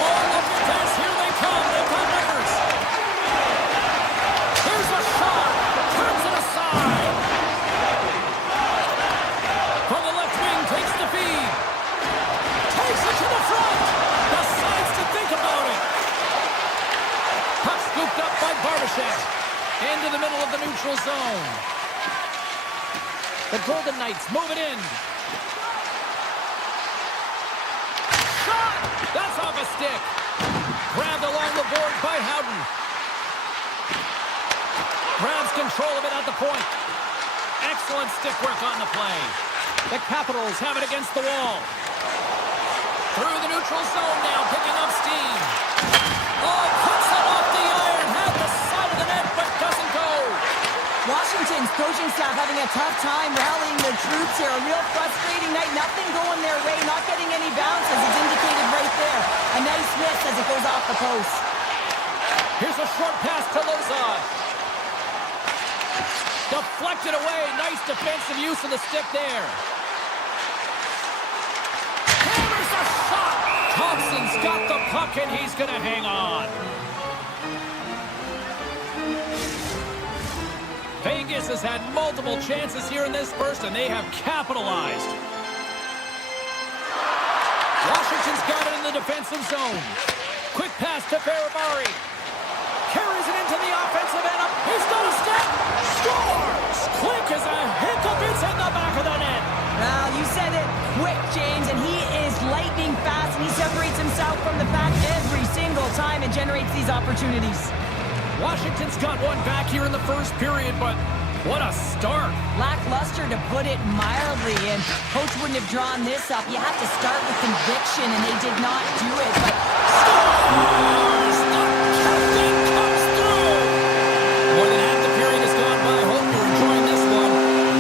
Oh, look at this. Here they come. They've got numbers. Here's a shot. Turns it aside. From the left wing, takes the feed. Takes it to the front. Decides to think about it. Puck scooped up by Barbashev. Into the middle of the neutral zone. The Golden Knights move it in. Shot! That's off a stick. Grabbed along the boards by Howden. Grabs control of it at the point. Excellent stick work on the play. The Capitals have it against the wall. Through the neutral zone now, picking up steam. Oh, puts it off the iron. Had the side of the net, but doesn't go. Washington's coaching staff having a tough time rallying their troops here. A real frustrating night. Nothing going their way. Not getting any bounces. It's indicated right there. A nice miss as it goes off the post. Here's a short pass to Lozon. Deflected away. Nice defensive use of the stick there. Hammers a shot. Thompson's got the puck and he's going to hang on. Vegas has had multiple chances here in this burst, and they have capitalized. Washington's got it in the defensive zone. Quick pass to Barabari. Carries it into the offensive end. He's got a step. Scores! Quick as a hiccup. It's in the back of the net. Well, you said it quick, James, and he is lightning fast, and he separates himself from the pack every single time and generates these opportunities. Washington's got one back here in the first period, but what a start. Lackluster, to put it mildly, and coach wouldn't have drawn this up. You have to start with conviction, and they did not do it. But scores! The captain comes through! More than half the period has gone by. Hope you're enjoying this one.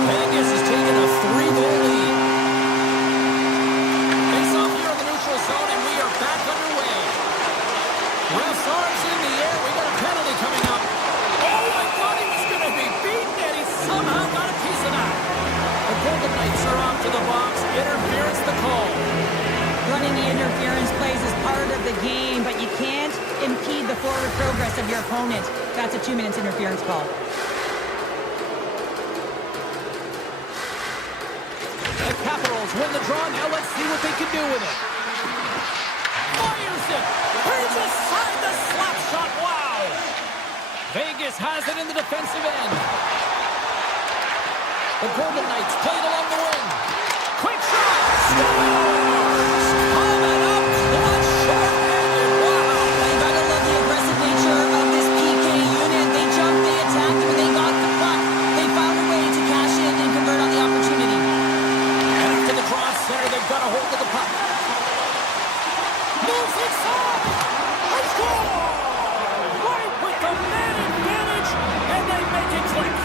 Vegas has taken a 3-goal lead. Face off here in the neutral zone, and we are back underway. Ref's arms in the air. We got a penalty coming up. Oh, I thought he was going to be beaten, and he somehow got a piece of that. The Golden Knights are off to the box. Interference the call. Running the interference plays is part of the game, but you can't impede the forward progress of your opponent. That's a 2 minutes interference call. The Capitals win the draw. Now let's see what they can do with it. Fires it. Here's aside the slap shot. Wow. Vegas has it in the defensive end. The Golden Knights played along the wing. Quick shot. Scores. Coming up clutch short-handed. Wow. You gotta love the aggressive nature of this PK unit. They jumped, they attacked, when they got the puck, they found a way to cash in and convert on the opportunity. And after the draw center, they've got a hold of the puck. Moves inside. They score! Right with the man advantage, and they make it click.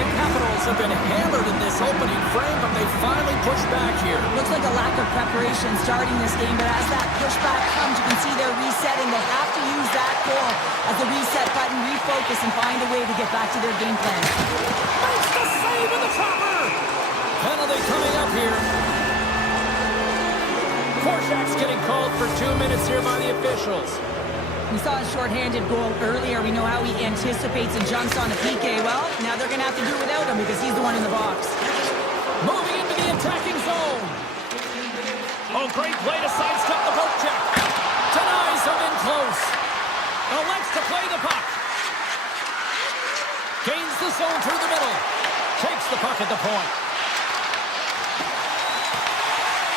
The Capitals have been hammered in this opening frame, but they finally push back here. Looks like a lack of preparation starting this game, but as that pushback comes, you can see they're resetting. They have to use that goal as the reset button, refocus, and find a way to get back to their game plan. Makes the save with the chopper. Penalty coming up here. Korshak's getting called for 2 minutes here by the officials. We saw a shorthanded goal earlier. We know how he anticipates and jumps on a PK. Well, now they're going to have to do without him because he's the one in the box. Moving into the attacking zone. Oh, great play to sidestep the poke check. Denies him in close. Elects to play the puck. Gains the zone through the middle. Takes the puck at the point.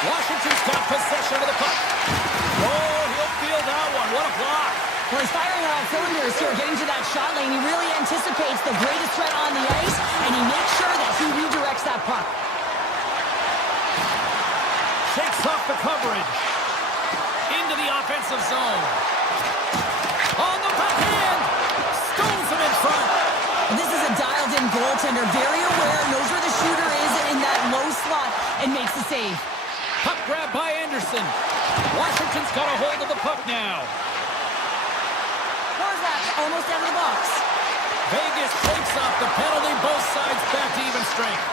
Washington's got possession of the puck. Oh, he'll feel that one. What a block. Well, he's firing on all cylinders here, getting to that shot lane. He really anticipates the greatest threat on the ice, and he makes sure that he redirects that puck. Shakes off the coverage. Into the offensive zone. On the backhand. Stones him in front. This is a dialed-in goaltender, very aware, knows where the shooter is in that low slot, and makes the save. Puck grab by Anderson. Washington's got a hold of the puck now. Almost out of the box. Vegas takes off the penalty. Both sides back to even strength.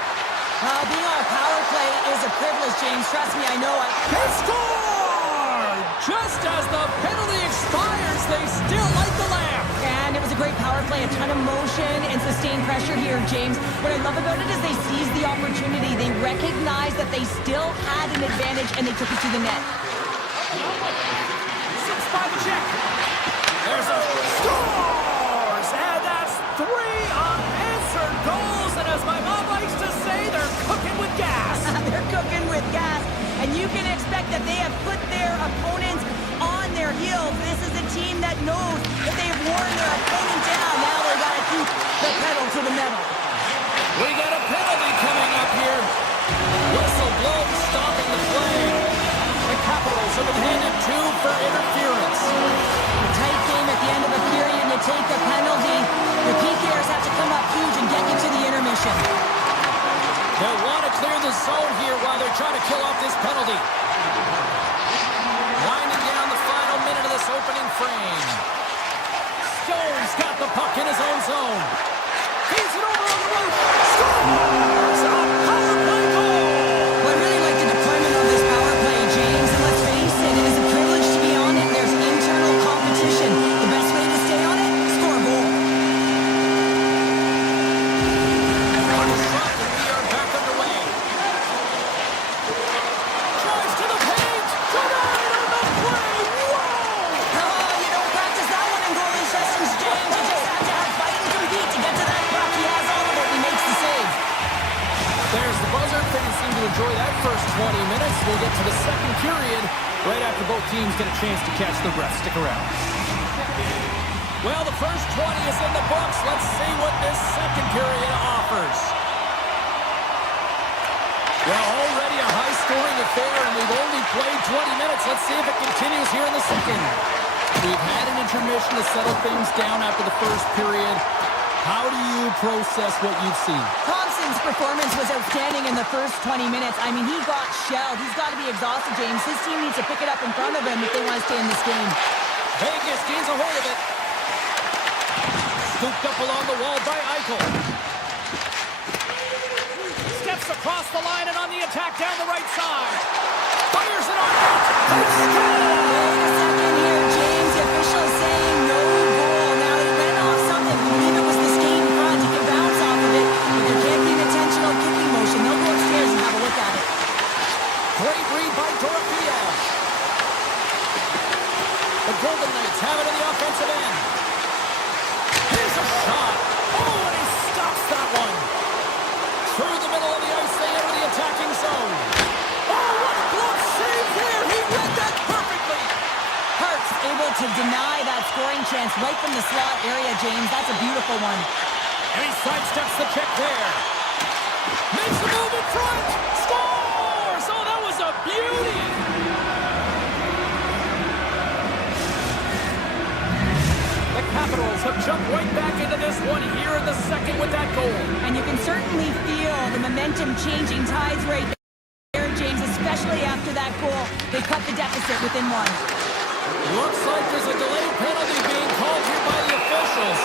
Being on a power play is a privilege, James. Trust me, I know it. They score! Just as the penalty expires, they still light the lamp. And it was a great power play, a ton of motion and sustained pressure here, James. What I love about it is they seized the opportunity. They recognized that they still had an advantage, and they took it to the net. 6 by the check. There's a scores! And that's 3 unanswered goals. And as my mom likes to say, they're cooking with gas. They're cooking with gas. And you can expect that they have put their opponents on their heels. This is a team that knows that they have worn their opponent down. Now they got to keep the pedal to the metal. We got a penalty coming up here. Whistle blows, stopping the play. The Capitals have been handed 2 for interference. A tight game at the end of the period. You take a penalty. The PKers have to come up huge and get you to the intermission. They'll want to clear the zone here while they're trying to kill off this penalty. Winding down the final minute of this opening frame. Stone's got the puck in his own zone. He's it over on the roof. Scores! A power play goal! Well, I really like the deployment of this power play, James. And let's face it, it is a privilege to be on it. There's internal competition. The best way to stay on it, score a goal. One shot and we are back underway. Drives to the paint. Denied on the play. Whoa! Oh, you don't practice that one in goalie sessions, James. You just have to have fight and compete to get to that puck. He has all of it. He makes the save. There's the buzzer. Fans seem to enjoy that first 20 minutes. We'll get to the second period right after both teams get a chance to catch the breath. Stick around. Well, the first 20 is in the books. Let's see what this second period offers. Well, already a high-scoring affair, and we've only played 20 minutes. Let's see if it continues here in the second. We've had an intermission to settle things down after the first period. How do you process what you've seen? Thompson's performance was outstanding in the first 20 minutes. I mean, he got shelled. He's got to be exhausted, James. His team needs to pick it up in front of him if they want to stay in this game. Vegas gains a hold of it. Scooped up along the wall by Eichel. Steps across the line and on the attack down the right side. Fires it on net. Wait a second here, James. The official is saying no goal. Now he went off something. I believe it was the skate in front. He can bounce off of it. But there can't be an intentional kicking motion. They'll go upstairs and have a look at it. Great read by Dorothea. The Golden Knights have it in the offensive end. Here's a shot. Oh, and he stops that one. Through the middle of the ice, they enter the attacking zone. Oh, what a glove save here. He read that perfectly. Hart's able to deny that scoring chance right from the slot area, James. That's a beautiful one. And he sidesteps the check there. Makes the move in front. Scores! Oh, that was a beauty. The Capitals have jumped right back into this one here in the second with that goal. And you can certainly feel the momentum changing tides right there, James, especially after that goal. They cut the deficit within one. Looks like there's a delayed penalty being called here by the officials.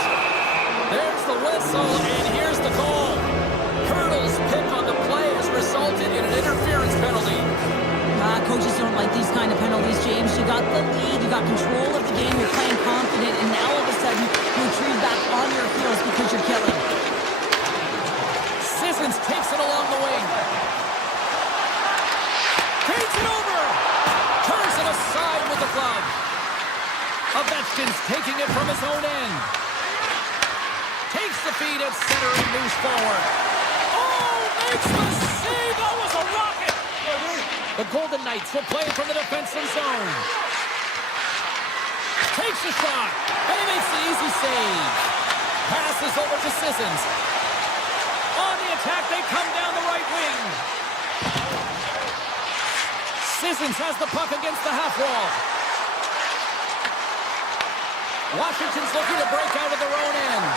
There's the whistle, and here's the goal. Hurdle's pick on the play has resulted in an interference penalty. Coaches don't like these kind of penalties, James. You got the lead, you got control of the game, you're playing confident, and now all of a sudden you retrieve back on your heels because you're killing. Sissons takes it along the wing. Takes it over. Turns it aside with the glove. Ovechkin's taking it from his own end. Takes the feed at center and moves forward. Oh, makes the save. That was a rocket. The Golden Knights will play from the defensive zone. Takes a shot, and he makes the easy save. Passes over to Sissons. On the attack, they come down the right wing. Sissons has the puck against the half wall. Washington's looking to break out of their own end.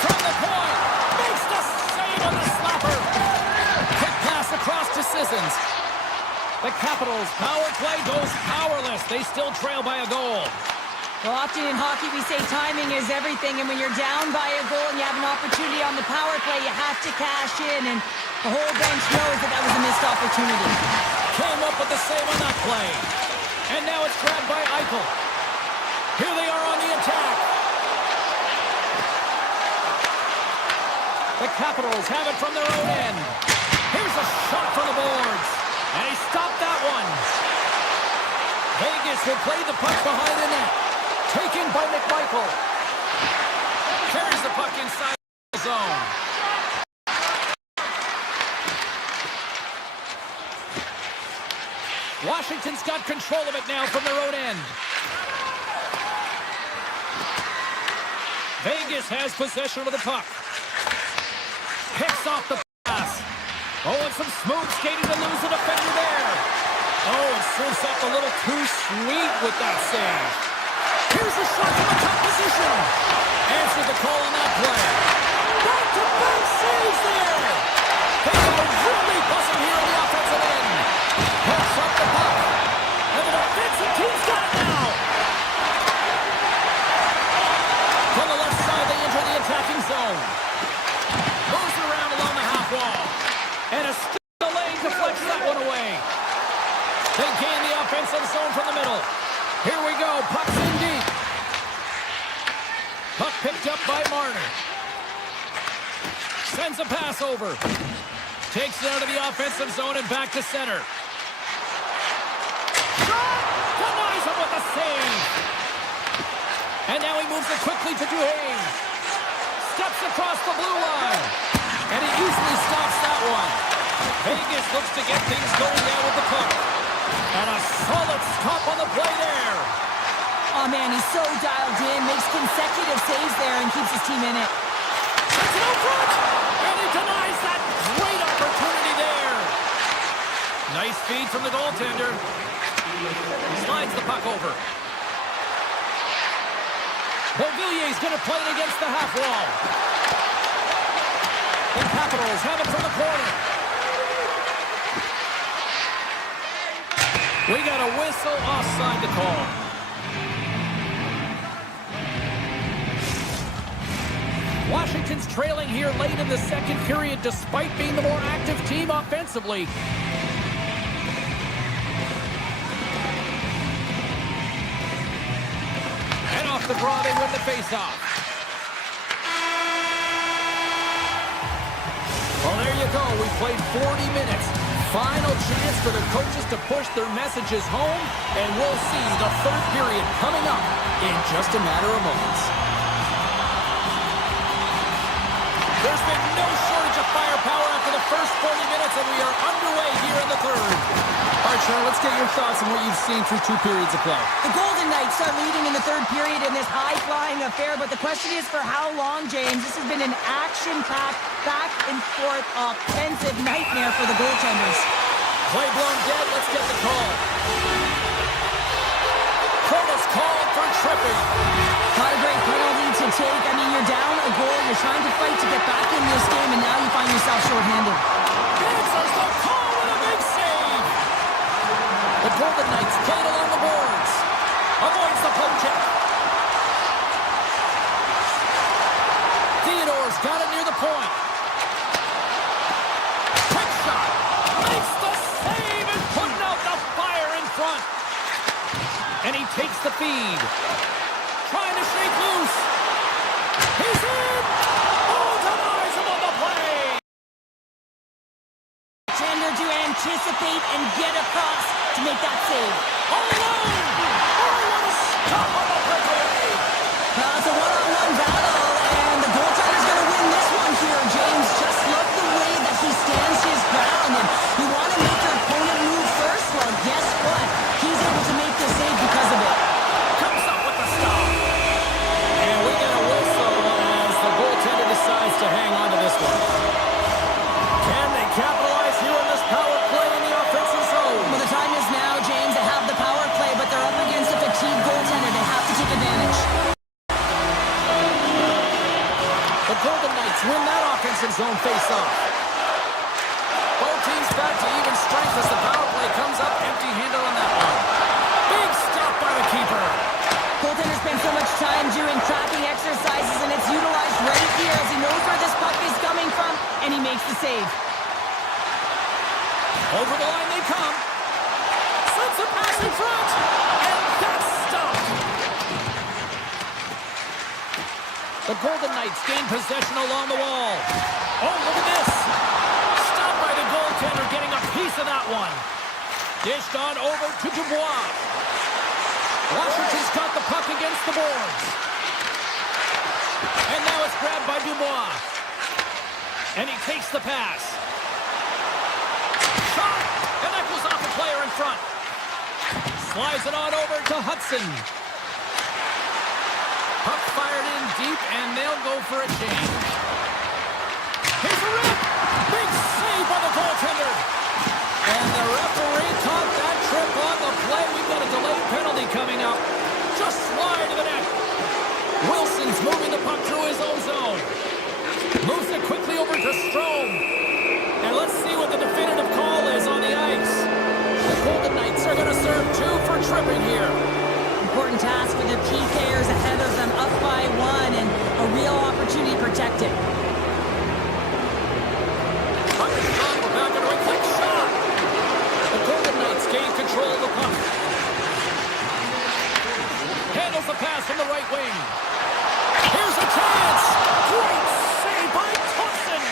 From the point, makes the save on the slapper. Quick pass across to Sissons. The Capitals' power play goes powerless. They still trail by a goal. Well, often in hockey we say timing is everything, and when you're down by a goal and you have an opportunity on the power play, you have to cash in, and the whole bench knows that that was a missed opportunity. Came up with the save on that play. And now it's grabbed by Eichel. Here they are on the attack. The Capitals have it from their own end. Here's a shot from the boards. And he stopped that one. Vegas will play the puck behind the net. Taken by McMichael. Carries the puck inside the zone. Washington's got control of it now from their own end. Vegas has possession of the puck. Picks off the pass. Oh, and some smooth skating to lose the defender there. Oh, it serves up a little too sweet with that save. Here's a shot from a top position. Answered the call on that play. Back-to-back saves there. They are really buzzing here on the offensive end. Hooks up the puck. And the defensive team's got it now. From the left side, they enter the attacking zone. Moves around along the half wall. And a stick in the lane deflects that one away. They gain the offensive zone from the middle. Here we go. Puck's in deep. Puck picked up by Marner. Sends a pass over. Takes it out of the offensive zone and back to center. Shot! Denies him with a save. And now he moves it quickly to Duhaime. Steps across the blue line. And he easily stops that one. Vegas looks to get things going there with the puck. And a solid stop on the play there. Oh, man, he's so dialed in, makes consecutive saves there, and keeps his team in it. That's it out front. And he denies that great opportunity there. Nice feed from the goaltender. Slides the puck over. Beauvillier's going to play it against the half wall. The Capitals have it from the corner. We got a whistle offside to call. Washington's trailing here late in the second period despite being the more active team offensively. And off the draw, they win the faceoff. Well, there you go. We played 40 minutes. Final chance for the coaches to push their messages home, and we'll see the third period coming up in just a matter of moments. There's been no shortage of firepower after the first 40 minutes, and we are underway here in the third. All right, Sharon, let's get your thoughts on what you've seen through 2 periods of play. The Golden Knights are leading in the third period in this high-flying affair, but the question is for how long, James? This has been an action-packed, back-and-forth offensive nightmare for the goaltenders. Play blown dead. Let's get the call. Curtis called for tripping. Not a great penalty to take. I mean, you're down a goal. You're trying to fight to get back in this game, and now you find yourself shorthanded. Answers the call with a big save. The Golden Knights played along the boards. Avoids the poke check. Theodore's got it near the point. Quick shot. Makes the save and putting out the fire in front. And he takes the feed. Trying to shake loose. He's in. Oh, denies him on the play. Tender to anticipate and get across to make that save. All alone. Oh, what a stop on the breakaway. It's a one-on-one battle, and the goaltender's going to win this one here, James. Just love the way that he stands his ground, and you want to make your opponent move first. Well, guess what? He's able to make the save because of it. Comes up with the stop. And we get a whistle as the goaltender decides to hang on to this one. Can they capitalize here on this power play in the offensive zone? Well, the time is now, James, to have the power play, but they're up against a fatigued goaltender. They have to take advantage. The Golden Knights win that offensive zone face-off. Both teams back to even strength as the power play comes up empty-handed on that one. Big stop by the keeper. Goaltender's been so much time doing tracking exercises, and it's utilized right here as he knows where this puck is coming from, and he makes the save. Over the line they come. Slips a pass in front, and that's stopped. The Golden Knights gain possession along the wall. Oh, look at this. Stopped by the goaltender, getting a piece of that one. Dished on over to Dubois. Washington's got the puck against the boards. And now it's grabbed by Dubois. And he takes the pass. Shot! And that goes off the player in front. Slides it on over to Hudson. Puck fired in deep, and they'll go for a change. Here's a rip! Big save by the goaltender. And the referee caught that trip on the play. We've got a delayed penalty coming up. Just wide of the net. Wilson's moving the puck through his own zone. Moves it quickly over to Strome. And let's see what the definitive call is on the ice. The Golden Knights are going to serve 2 for tripping here. Important task for the PKers ahead of them, up by 1, and a real opportunity protected. Puck is shot. We're back on a quick shot. The Golden Knights gain control of the puck. Handles the pass from the right wing. Here's a chance. Great save by Thompson.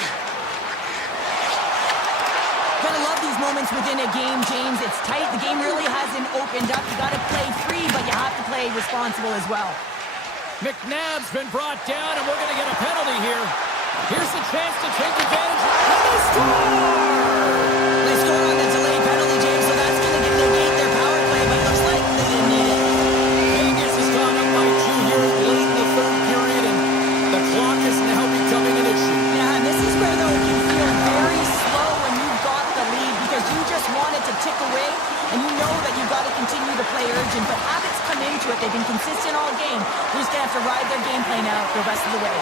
Gotta love these moments within a game, James. It's tight. The game really hasn't opened up. You gotta play free, but you have to play responsible as well. McNabb's been brought down, and we're going to get a penalty here. Here's the chance to take advantage. And they score! They score on the delayed penalty, James, so that's gonna negate their power play, but looks like they didn't need it. Vegas has gone up by 2 here late in the third period, and the clock is now becoming an issue. Yeah, and this is where, though, it can feel very slow when you've got the lead because you just want it to tick away, and you know that you've got to continue to play urgent, but habits come into it. They've been consistent all game. You're just going to have to ride their game plan out the rest of the way.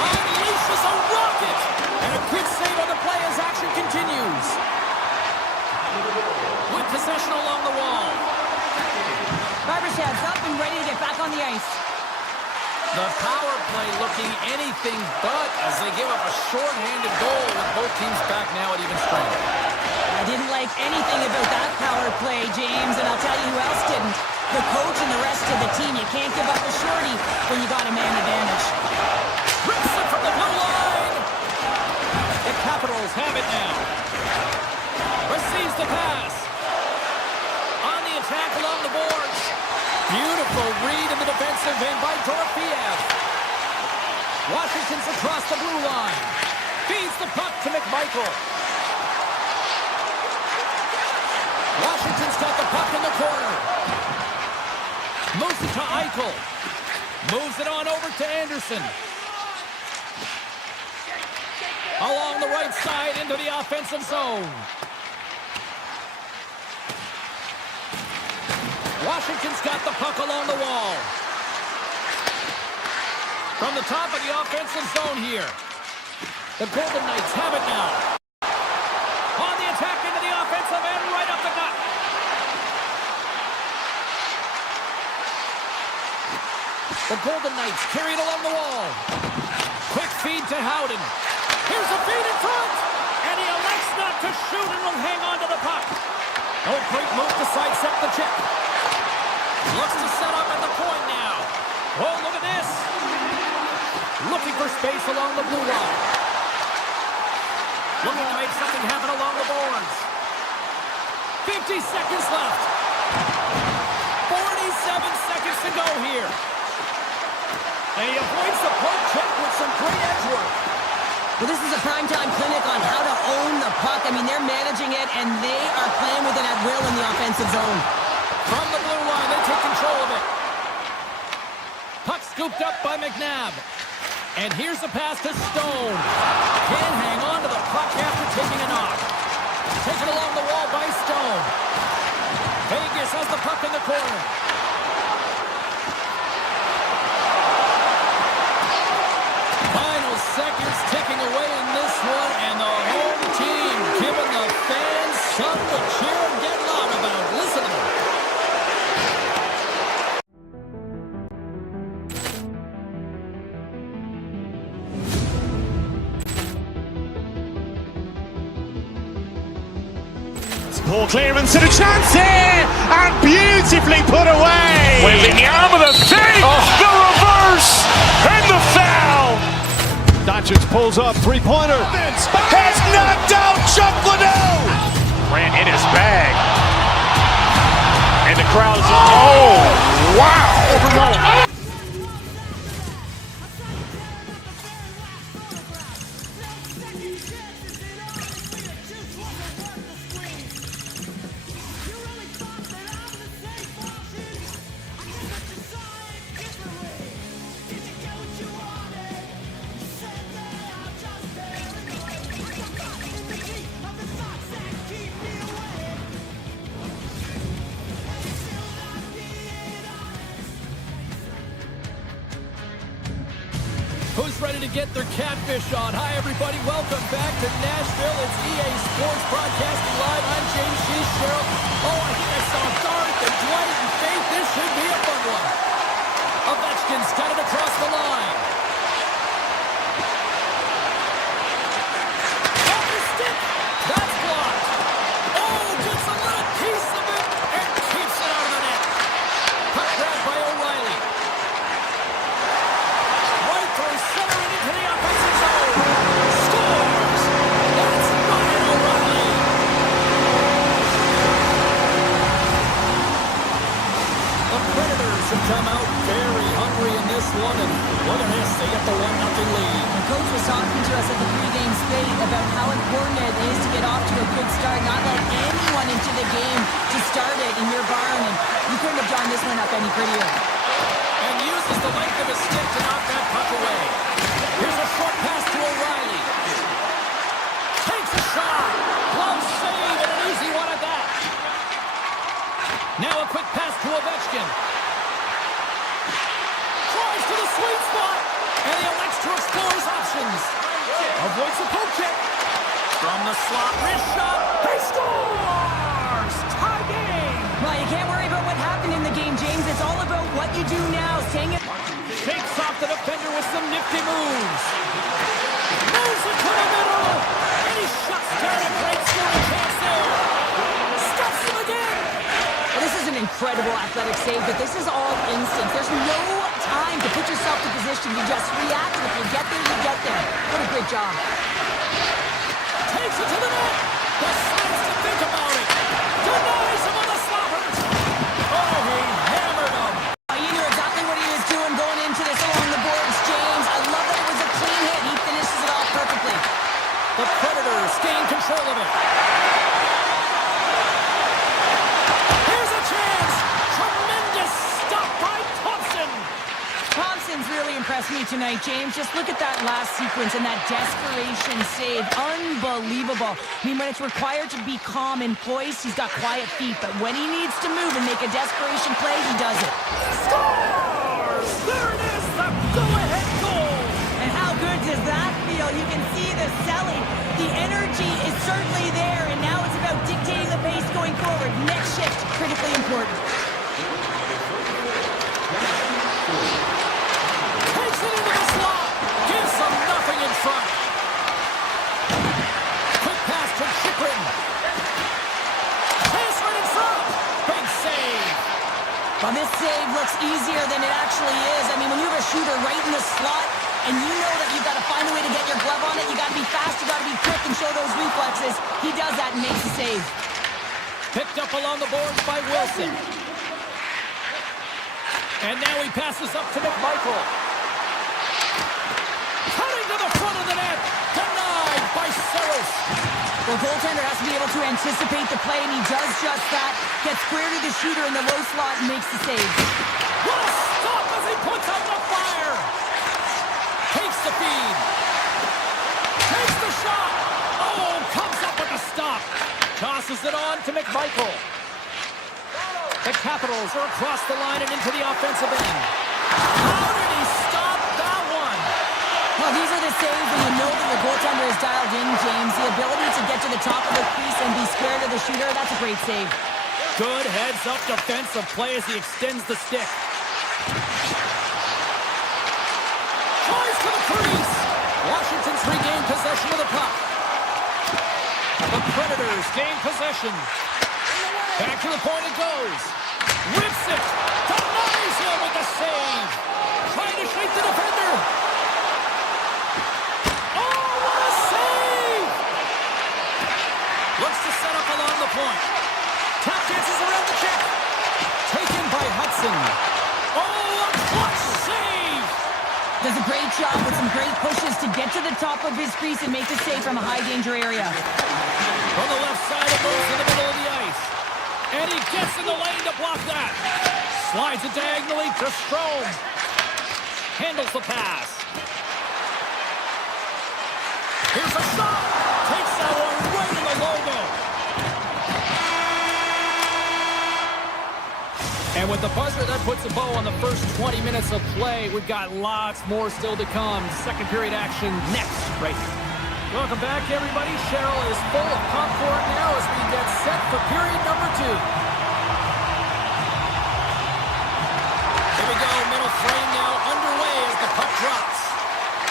Unleashes a rocket, and a quick save on the play as action continues. With possession along the wall. Barbershav's up and ready to get back on the ice. The power play looking anything but as they give up a short-handed goal with both teams back now at even strength. I didn't like anything about that power play, James, and I'll tell you who else didn't. The coach and the rest of the team. You can't give up a shorty when you got a man advantage. Rips it from the blue line. The Capitals have it now. Receives the pass. On the attack along the boards. Beautiful read in the defensive end by Dorofeev. Washington's across the blue line. Feeds the puck to McMichael. Washington's got the puck in the corner. Moves it to Eichel. Moves it on over to Anderson. Along the right side into the offensive zone. Washington's got the puck along the wall. From the top of the offensive zone here. The Golden Knights have it now. On the attack into the offensive end, right up the gut. The Golden Knights carry it along the wall. Quick feed to Howden. Here's a feed in front. And he elects not to shoot and will hang on to the puck. Oh, great move to sidestep the chip. Looks to set up at the point now. Oh, look at this. Looking for space along the blue line. Looking to make something happen along the boards. 50 seconds left. 47 seconds to go here. And he avoids the poke check with some great edge work. Well, this is a primetime clinic on how to own the puck. I mean, they're managing it, and they are playing with it at will in the offensive zone. From the blue line, they take control of it. Puck scooped up by McNabb. And here's the pass to Stone. Can't hang on to the puck after taking a knock. Taken along the wall by Stone. Vegas has the puck in the corner. Final seconds ticking away in this one, and the home team giving the fans something to cheer and get loud about. Listen to them. Poor clearance and a chance here, and beautifully put away. Waving the arm of the save, the reverse, and the foul. Doncic pulls up, three-pointer. Has knocked out Chuck Liddell. Ran in his bag. And the crowd is, oh, wow. Who's ready to get their catfish on? Hi, everybody. Welcome back to Nashville. It's EA Sports broadcasting live. I'm James G. Sherrill. Oh, I think I saw Garth and Dwight and Faith. This should be a fun one. Ovechkin's got it across the line. Off the stick. That's blocked. Oh, gets a little piece of it and keeps it out of the net. Puck grabbed by O'Reilly. Centering into the offensive zone. Scores! That's Ryan O'Reilly. The Predators have come out very hungry in this one, and look at this, they get the 1-0 lead. The coach was talking to us at the pregame skate about how important it is to get off to a good start, not let anyone into the game to start it in your barn, and you couldn't have drawn this one up any prettier. And uses the length of his stick to knock that puck away. Here's a short pass to O'Reilly. Takes a shot. Glove save and an easy one at that. Now a quick pass to Ovechkin. Tries to the sweet spot. And he elects to explore his options. Avoids the poke check. From the slot, wrist shot. He scores! Tie game. Well, you can't worry about what happened in the game, James. It's all about what you do now. Staying it. Shakes off the defender with some nifty moves. Moves it to the middle. And he shuts down a great scoring chance there. Stuffs him again. Well, this is an incredible athletic save, but this is all instinct. There's no time to put yourself in position. You just react, and if you get there, you get there. What a great job. Takes it to the net. Decides to think about it. Denies him on the sloppers. Oh, he hammered him. You knew exactly what he was doing going into this along the boards, James. I love that it was a clean hit. He finishes it off perfectly. The Predators gain control of it. Here's a chance. Tremendous stop by Thompson. Thompson's really impressed me tonight, James. Just look at that last sequence and that desperation save. Unbelievable. I mean, when it's required to be calm and poised, he's got quiet feet. But when he needs to move and make a desperation play, he does it. Scores! There it is, the go-ahead goal. And how good does that feel? You can see the selling. The energy is certainly there, and now it's about dictating the pace going forward. Next shift, critically important. Takes it into the slot. Gives them nothing in front. Quick pass to Chychrun. Pass right in front. Big save. Well, this save looks easier than it actually is. I mean, when you have a shooter right in the slot, and you know that you've got to find a way to get your glove on it, you got to be fast, you got to be quick and show those reflexes. He does that and makes the save. Picked up along the boards by Wilson. And now he passes up to McMichael. Cutting to the front of the net. Denied by Saros. Well, goaltender has to be able to anticipate the play, and he does just that. Gets square to the shooter in the low slot and makes the save. What a stop as he puts out the fire. Takes the feed. Takes the shot. Oh, comes up with the stop. Tosses it on to McMichael. The Capitals are across the line and into the offensive end. How did he stop that one? Well, these are the saves when you know that your goaltender is dialed in, James. The ability to get to the top of the crease and be square to the shooter, that's a great save. Good heads-up defensive play as he extends the stick. Tries to the crease. Washington's regained possession of the puck. The Predators gain possession. Back to the point it goes. Rips it. Denies him with the save. Trying to shake the defender. Oh, what a save! Looks to set up along the point. Tap dances around the check. Taken by Hudson. Oh, a clutch save! Does a great job with some great pushes to get to the top of his crease and make the save from a high-danger area. From the left side, it moves to the middle of the ice. And he gets in the lane to block that. Slides it diagonally to Strome. Handles the pass. Here's a shot. Takes that one right in the logo. And with the buzzer, that puts a bow on the first 20 minutes of play. We've got lots more still to come. Second period action next, right here. Welcome back, everybody. Cheryl is full of popcorn now as we get set for period number 2. Here we go, middle frame now underway as the puck drops.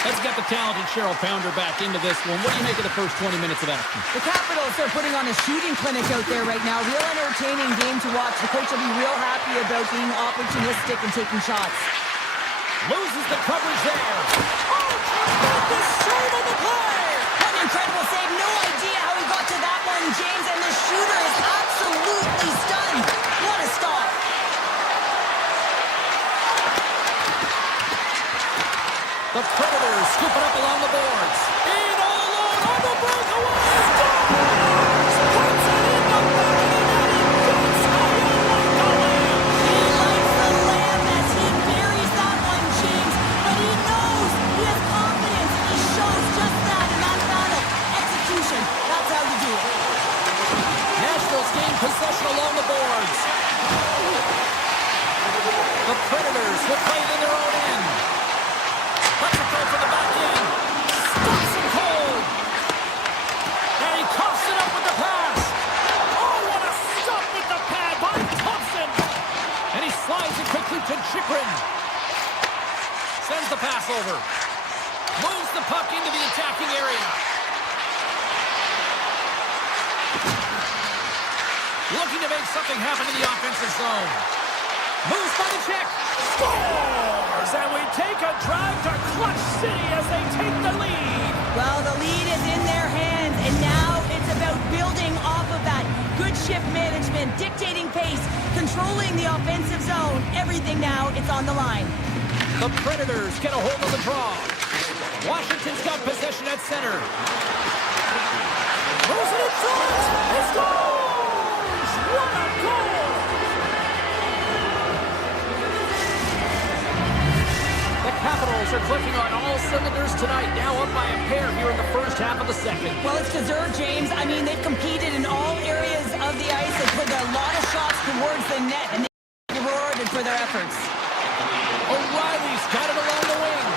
Let's get the talented Cheryl Pounder back into this one. What do you make of the first 20 minutes of action? The Capitals are putting on a shooting clinic out there right now. Real entertaining game to watch. The coach will be real happy about being opportunistic and taking shots. Loses the coverage there. Oh, tremendous save on the play! What an incredible save. No idea how he got to that one, James, and the shooter is absolutely stunned. What a stop. The Predators scoop it up along the boards. In all alone on the breakaway. Scores! Puts it in the back of the net and gets high like the lamb. He likes the lamb as he buries that one, James, but he knows he has confidence. He shows just that in that battle. Execution. That's how you do it. Nashville's gained possession along the boards. The Predators will play it in their own end. Let's it go from the back end. Stops him cold. And he coughs it up with the pass. Oh, what a stop with the pad by Thompson. And he slides it quickly to Chikrin. Sends the pass over. Moves the puck into the attacking area. Looking to make something happen in the offensive zone. Moves by the check. Scores! And we take a drive to Clutch City as they take the lead. Well, the lead is in their hands, and now it's about building off of that. Good shift management, dictating pace, controlling the offensive zone. Everything now, it's on the line. The Predators get a hold of the draw. Washington's got possession at center. Throws it in front. It scores! What a goal! The Capitals are clicking on all cylinders tonight, now up by a pair here in the first half of the second. Well, it's deserved, James. I mean, they've competed in all areas of the ice. They put a lot of shots towards the net, and they were rewarded for their efforts. O'Reilly's got it along the wing.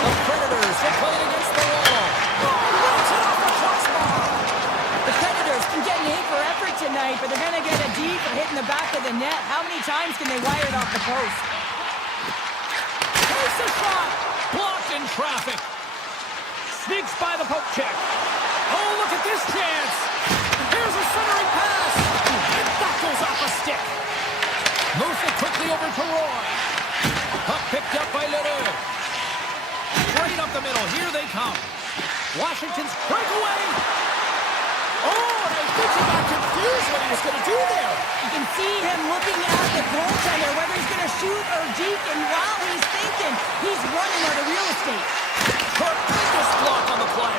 The Predators are playing against the wall. Knocks it off the crossbar. The Predators can get an A for effort tonight, but they're going to get a D for hitting the back of the net. How many times can they wire it off the post? Takes a shot. Blocked in traffic. Sneaks by the poke check. Oh, look at this chance. Here's a centering pass. And that goes off a stick. Moves it quickly over to Roy. Puck picked up by Leroux. Straight up the middle. Here they come. Washington's breakaway. Oh, and I think he got confused what he was going to do there. You can see him looking at the goaltender, whether he's going to shoot or deke, and while he's thinking, he's running out of real estate. Tremendous block on the play.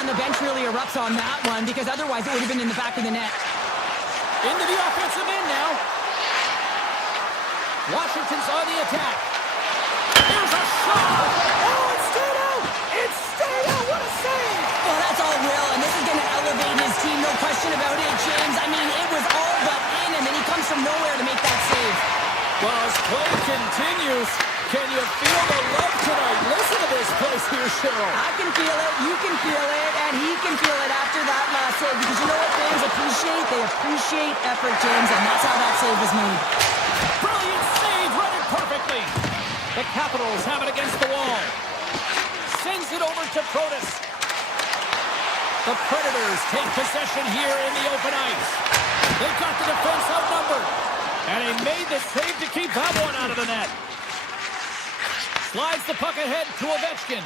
And the bench really erupts on that one, because otherwise it would have been in the back of the net. Into the offensive end now. Washington's on the attack. Here's a shot. Oh, it stayed out. It stayed out. What a save. Well, that's all Will, and this is going to elevate his team, no question about it, James. I mean, it was all but in, and then he comes from nowhere to make that save. Well, as play continues, can you feel the love tonight? Listen to this place here, Cheryl. I can feel it, you can feel it, and he can feel it after that last save, because you know what fans appreciate? They appreciate effort, James, and that's how that save was made. Brilliant save, run it perfectly. The Capitals have it against the wall. Sends it over to Protas. The Predators take possession here in the open ice. They got the defense outnumbered. And he made the save to keep that one out of the net. Slides the puck ahead to Ovechkin.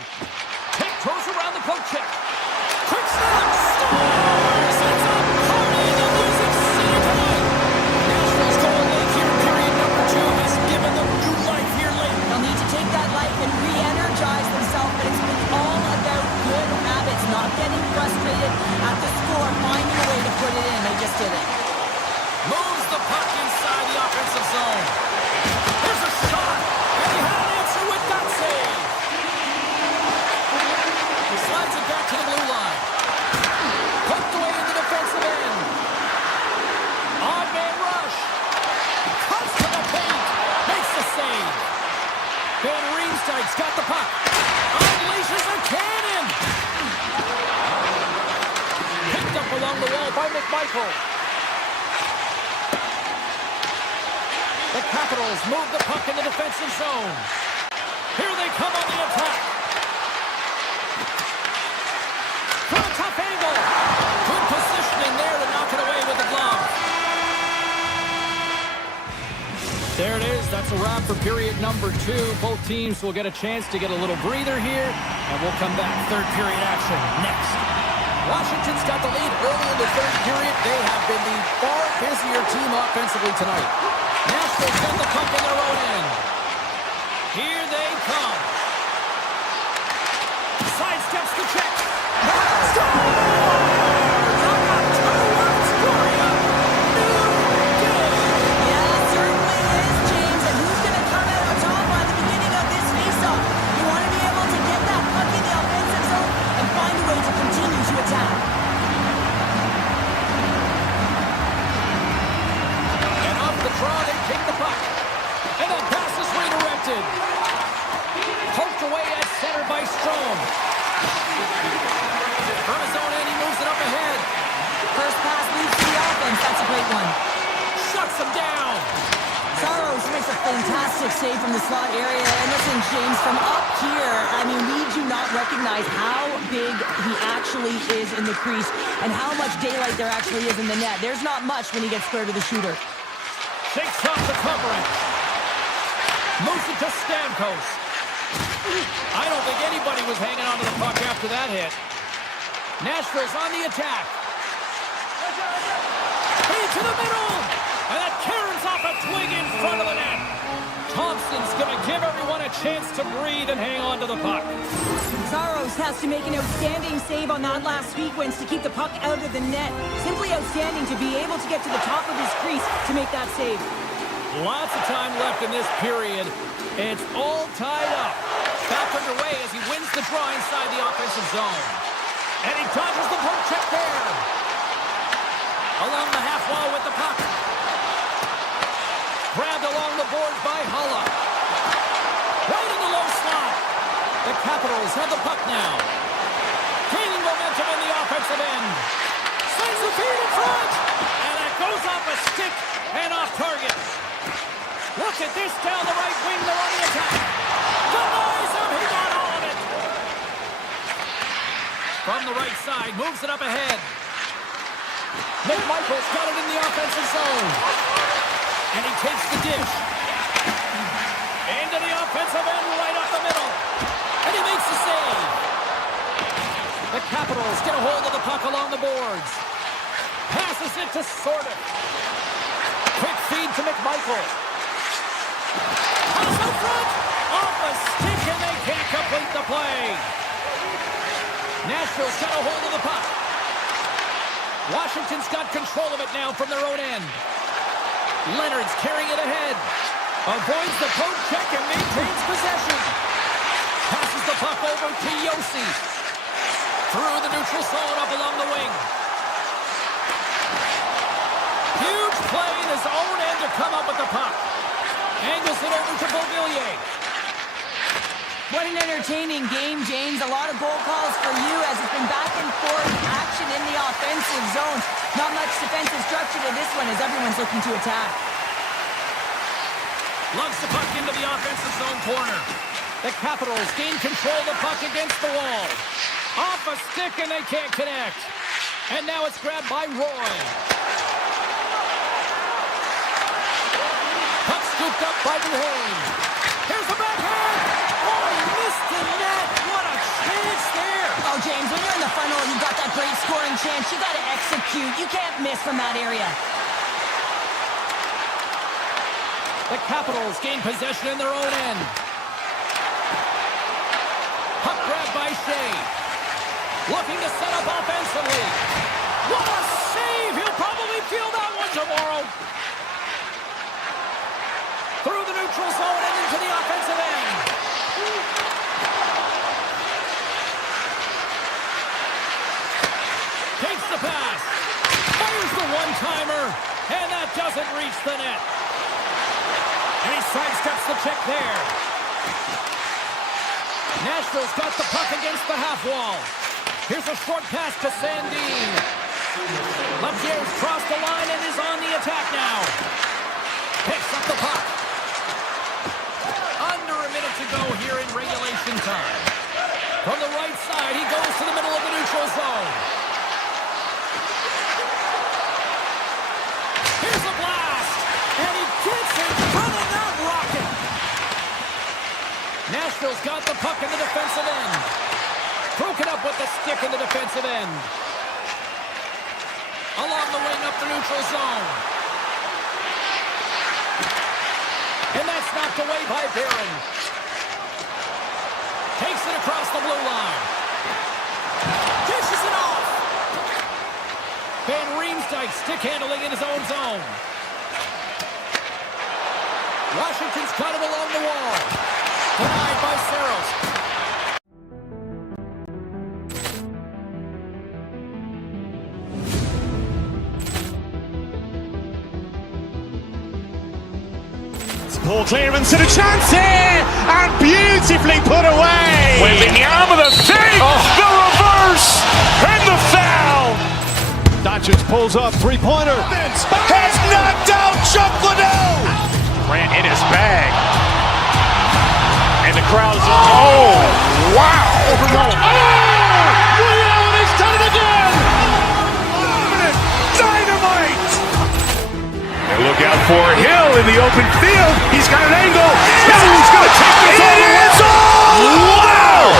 Tiptoes around the poke check. Quick snap. Scores! It's a party in the Music City tonight. Nashville's goal late here in period number 2 has given them new life here late. They'll need to take that life and re-energize themselves, but it's been all about good habits, not getting frustrated at the score, finding a way to put it in. They just didn't. Moves the puck inside the offensive zone. There's a shot, and he had an answer with that save. He slides it back to the blue line. Poked away in the defensive end. Odd man rush. Cuts to the paint. Makes the save. Van Riemsdyk's got the puck. Unleashes a cannon. Picked up along the wall by McMichael. The Capitals move the puck in the defensive zone. Here they come on the attack. From a tough angle. Good positioning there to knock it away with the glove. There it is. That's a wrap for period number 2. Both teams will get a chance to get a little breather here, and we'll come back. Third period action next. Washington's got the lead early in the third period. They have been the far busier team offensively tonight. Nashville's got the puck in their own end. Here they come. Sidesteps the check. Scores! Yeah, certainly is, James. And who's going to come out on top by the beginning of this faceoff? You want to be able to get that puck in the offensive zone and find a way to continue to attack. And off the draw, they take the puck. And that pass is redirected. Poked away at center by Strome. From his own end, he moves it up ahead. First pass leads to the offense. That's a great one. Shuts him down. Saros makes a fantastic save from the slot area. And listen, James, from up here, I mean, we do not recognize how big he actually is in the crease and how much daylight there actually is in the net. There's not much when he gets square to the shooter. Shakes off the covering. Moves it to Stamkos. I don't think anybody was hanging on to the puck after that hit. Nashville's on the attack. Into the middle. And that caroms off a twig in front of the net. Thompson's going to give everyone a chance to breathe and hang on to the puck. Saros has to make an outstanding save on that last sequence to keep the puck out of the net. Simply outstanding to be able to get to the top of his crease to make that save. Lots of time left in this period. It's all tied up. Back underway as he wins the draw inside the offensive zone. And he dodges the poke check there. Along the half wall with the puck. Grabbed along the boards by Hulla. Right in the low slot. The Capitals have the puck now. Gaining momentum in the offensive end. Sends the feed in front. And that goes off a stick and off target. Look at this down the right wing. They're on the attack. Denies him. He got all of it. From the right side. Moves it up ahead. McMichael's got it in the offensive zone. And he takes the dish. Into the offensive end right up the middle. And he makes the save. The Capitals get a hold of the puck along the boards. Passes it to Sordic. Quick feed to McMichael. Pass out front. Off a stick and they can't complete the play. Nashville's got a hold of the puck. Washington's got control of it now from their own end. Leonard's carrying it ahead. Avoids the poke check and maintains possession. Passes the puck over to Yossi. Through the neutral zone up along the wing. Huge play in his own end to come up with the puck. Angles it over to Beauvillier. What an entertaining game, James. A lot of goal calls for you as it's been back and forth action in the offensive zones. Not much defensive structure to this one as everyone's looking to attack. Lugs the puck into the offensive zone corner. The Capitals gain control of the puck against the wall. Off a stick and they can't connect. And now it's grabbed by Roy. Scooped up by Duhane. Here's the backhand. Oh, he missed the net. What a chance there. Oh, James, when you're in the funnel and you've got that great scoring chance, you got to execute. You can't miss from that area. The Capitals gain possession in their own end. Puck grab by Shea. Looking to set up offensively. What a save! He'll probably feel that one tomorrow. Through the neutral zone and into the offensive end. Takes the pass. Fires the one-timer. And that doesn't reach the net. And he sidesteps the check there. Nashville's got the puck against the half wall. Here's a short pass to Sandin. Lapierre's crossed the line and is on the attack now. Picks up the puck. Under a minute to go here in regulation time. From the right side, he goes to the middle of the neutral zone. Here's a blast. And he gets in front of that rocket. Nashville's got the puck in the defensive end. Broken up with the stick in the defensive end. Along the wing up the neutral zone. And that's knocked away by Barron. Takes it across the blue line. Dishes it off. Van Riemsdyk stick handling in his own zone. Washington's got it along the wall. Denied by Saros. Poor clearance and a chance here, and beautifully put away. Waving the arm of the thing, the reverse, and the foul. Doncic pulls up, three-pointer. Has knocked out Chuck Liddell. Ran in his bag. And the crowd is, oh, wow. Ray Allen has done it again. Dynamite. And look out for Hill in the open field. He's got an angle. He's going to take this all the way. Wow!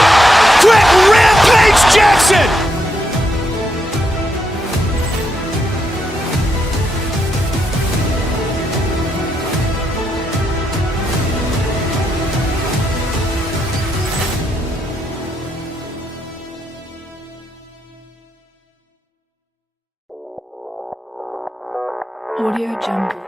Quick Rampage Jackson. Audio Jungle.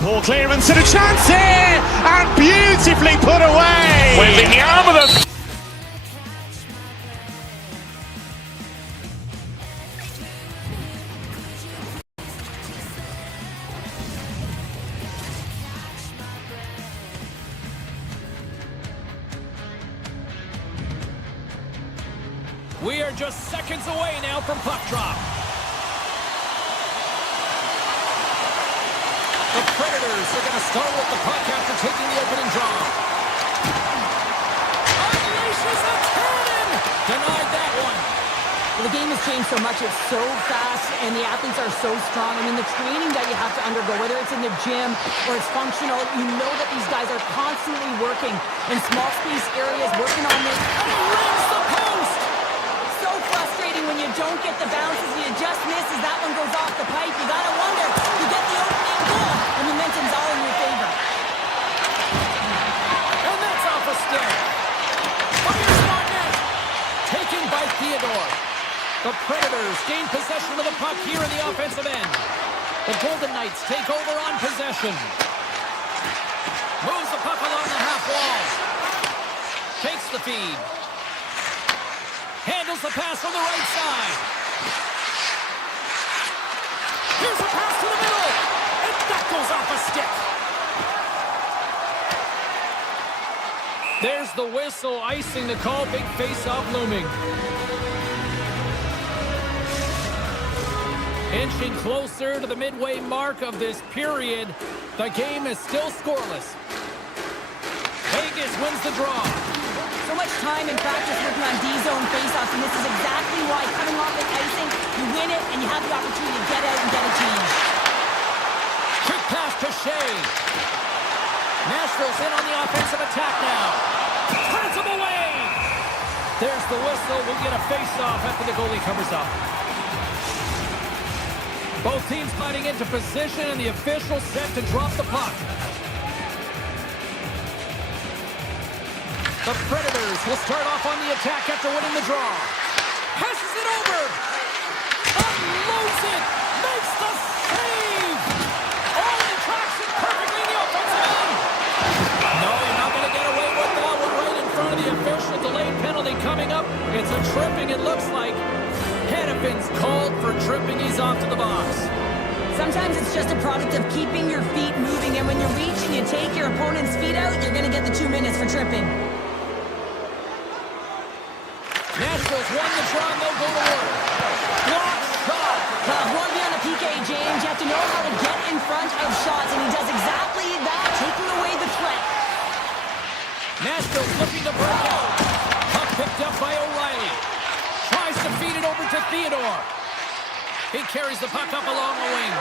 Poor clearance and a chance here, and beautifully put away. Waving the arm of the... We are just seconds away now from puck drop. The Predators are going to start with the puck after taking the opening draw. Unleashes a cannon! Denied that one. Well, the game has changed so much. It's so fast, and the athletes are so strong. I mean, the training that you have to undergo, whether it's in the gym or it's functional, you know that these guys are constantly working in small space areas, working on this. And he rings the post! So frustrating when you don't get the bounces, you just miss as that one goes off the pipe. You gotta wonder, you get the opening goal, and momentum's all in your favor. And that's off a stick. Fires on net. Taken by Theodore. The Predators gain possession of the puck here in the offensive end. The Golden Knights take over on possession. Moves the puck along the half wall. Takes the feed. Handles the pass from the right side. Here's a pass to the middle. And that goes off a stick. There's the whistle, icing the call, big face-off looming. Inching closer to the midway mark of this period, the game is still scoreless. Vegas wins the draw. So much time in practice working on D-zone faceoffs, and this is exactly why coming off the icing, you win it, and you have the opportunity to get out and get a change. Quick pass to Shea. Nashville's in on the offensive attack now. Turns him away. There's the whistle. We'll get a face-off after the goalie covers up. Both teams sliding into position, and the official set to drop the puck. The Predators will start off on the attack after winning the draw. Passes it over. Unloads it. Makes the save. All in traction perfectly in the offensive end. No, you're not going to get away with that one right in front of the official. Delayed penalty coming up. It's a tripping, it looks like. Hannafin's called for tripping. He's off to the box. Sometimes it's just a product of keeping your feet moving, and when you reach and you take your opponent's feet out, you're going to get the 2 minutes for tripping. Nashville's won the draw, and they'll go to work. Block shot. Want to be on the PK, James. You have to know how to get in front of shots, and he does exactly that, taking away the threat. Nashville's looking to break out. Puck picked up by O'Reilly. Tries to feed it over to Theodore. He carries the puck up along the wing.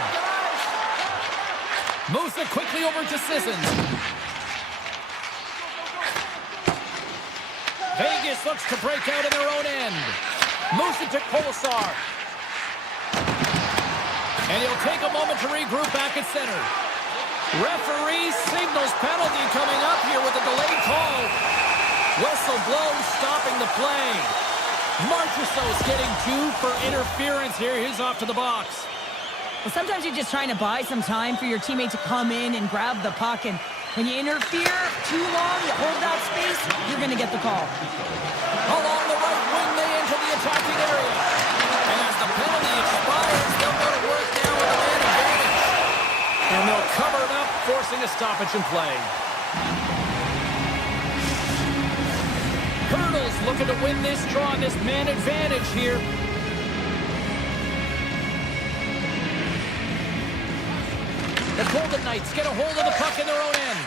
Moves it quickly over to Sissons. Vegas looks to break out in their own end. Moves it to Kolesar. And he'll take a moment to regroup back at center. Referee signals penalty coming up here with a delayed call. Whistle blows, stopping the play. Marchessault's getting 2 for interference here. He's off to the box. Well, sometimes you're just trying to buy some time for your teammate to come in and grab the puck, and when you interfere too long, you hold that space, you're going to get the call. Along the right wing, they enter the attacking area. And as the penalty expires, they'll go to work now with a man advantage. And they'll cover it up, forcing a stoppage in play. Hurdles looking to win this draw, this man advantage here. The Golden Knights get a hold of the puck in their own end.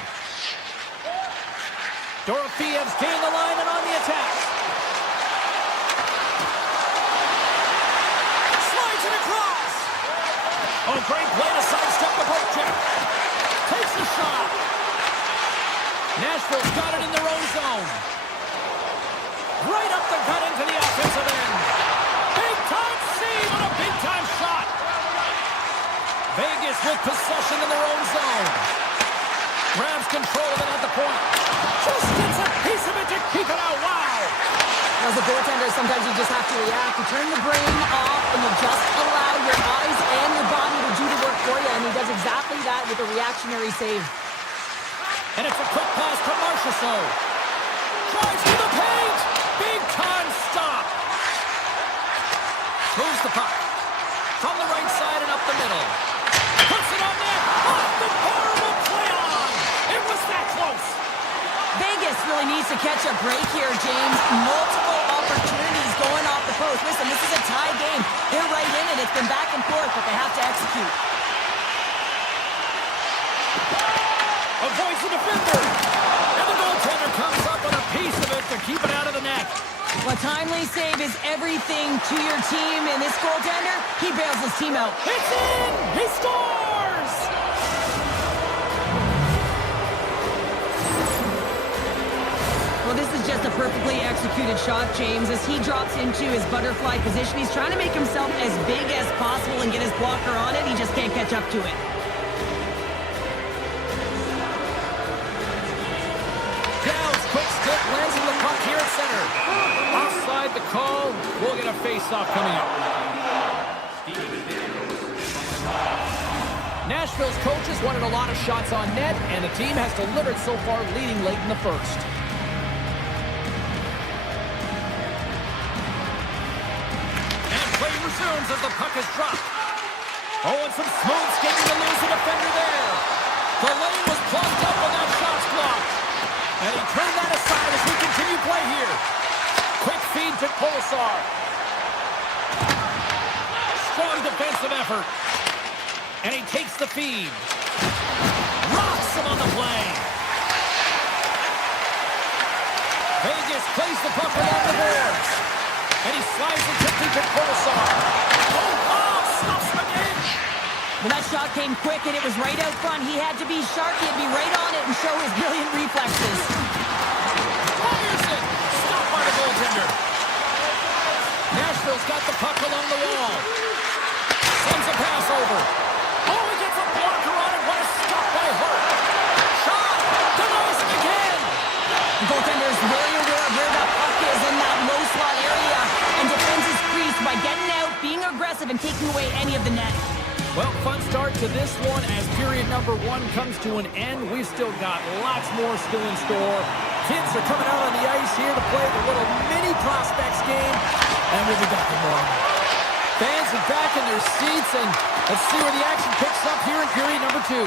Dorofiev's gained the line and on the attack. Slides it across. Oh, great play to sidestep the poke check. Takes the shot. Nashville's got it in their own zone. Right up the gut into the offensive end. Big-time save and a big-time shot. Vegas with possession in their own zone. Grabs control of it at the point. Just gets a piece of it to keep it out. Wow. As a goaltender, sometimes you just have to react. You turn the brain off, and you just allow your eyes and your body to do the work for you, and he does exactly that with a reactionary save. And it's a quick pass to Marchessault. Drives to the paint. Big-time stop. Moves the puck. From the right side and up the middle. Puts it on net. Off the bar will play on. It was that close. Vegas really needs to catch a break here, James. Multiple opportunities going off the post. Listen, this is a tie game. They're right in it. It's been back and forth, but they have to execute. Avoids the defender. And the goaltender comes up with a piece of it to keep it out of the net. A timely save is everything to your team, and this goaltender, he bails his team out. It's in! He scores! Well, this is just a perfectly executed shot, James. As he drops into his butterfly position, he's trying to make himself as big as possible and get his blocker on it. He just can't catch up to it. Quick stick lands in the puck here at center. Offside the call. We'll get a face-off coming up. Nashville's coaches wanted a lot of shots on net, and the team has delivered so far, leading late in the first. And play resumes as the puck is dropped. Oh, and some smooth skating to lose the defender there. The lane was plugged up when that shot's blocked. And he turned that aside as we continue play here. Quick feed to Kolesar. Strong defensive effort. And he takes the feed. Rocks him on the play. Vegas plays the puck along the boards. And he slides it quickly to Kolesar. Oh, stops him again. Well, that shot came quick, and it was right out front. He had to be sharp. He had to be right on it and show his brilliant reflexes. Fires it. Stopped by the goaltender. Nashville's got the puck along the wall. Sends a pass over. Oh, he gets a blocker on it. What a stop by Hart. Shot. Denies him again. The goaltender is very aware of where that puck is in that low slot area and defends his crease by getting out, being aggressive, and taking away any of the net. Well, fun start to this one as period number 1 comes to an end. We've still got lots more still in store. Kids are coming out on the ice here to play the little mini prospects game, and we'll be back with more. Fans are back in their seats, and let's see where the action picks up here in period number 2.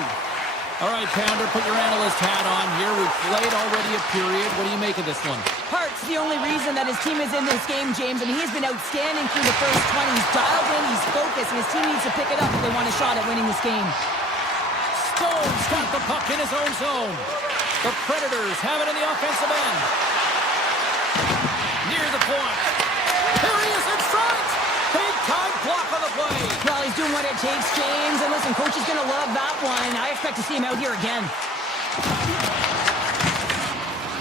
All right, Pounder, put your analyst hat on here. We've played already a period. What do you make of this one? Hart's the only reason that his team is in this game, James. I mean, he's been outstanding through the first 20. He's dialed in, he's focused, and his team needs to pick it up if they want a shot at winning this game. Stone's got the puck in his own zone. The Predators have it in the offensive end. Near the point. Here he is in front. Big time block on the play. Well, he's doing what it takes, James. And listen, coach is going to love that one. I expect to see him out here again.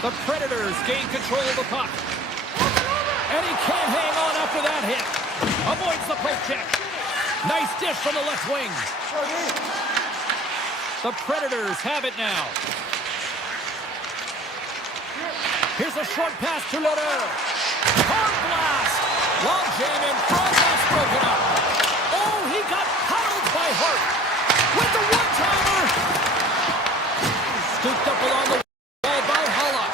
The Predators gain control of the puck. And he can't hang on after that hit. Avoids the poke check. Nice dish from the left wing. The Predators have it now. Here's a short pass to Lodeur. Hard blast. Long jam in front. That's broken up. Oh, he got pounded by Hart. With the one-timer. Scooped up along the wall by Hulla.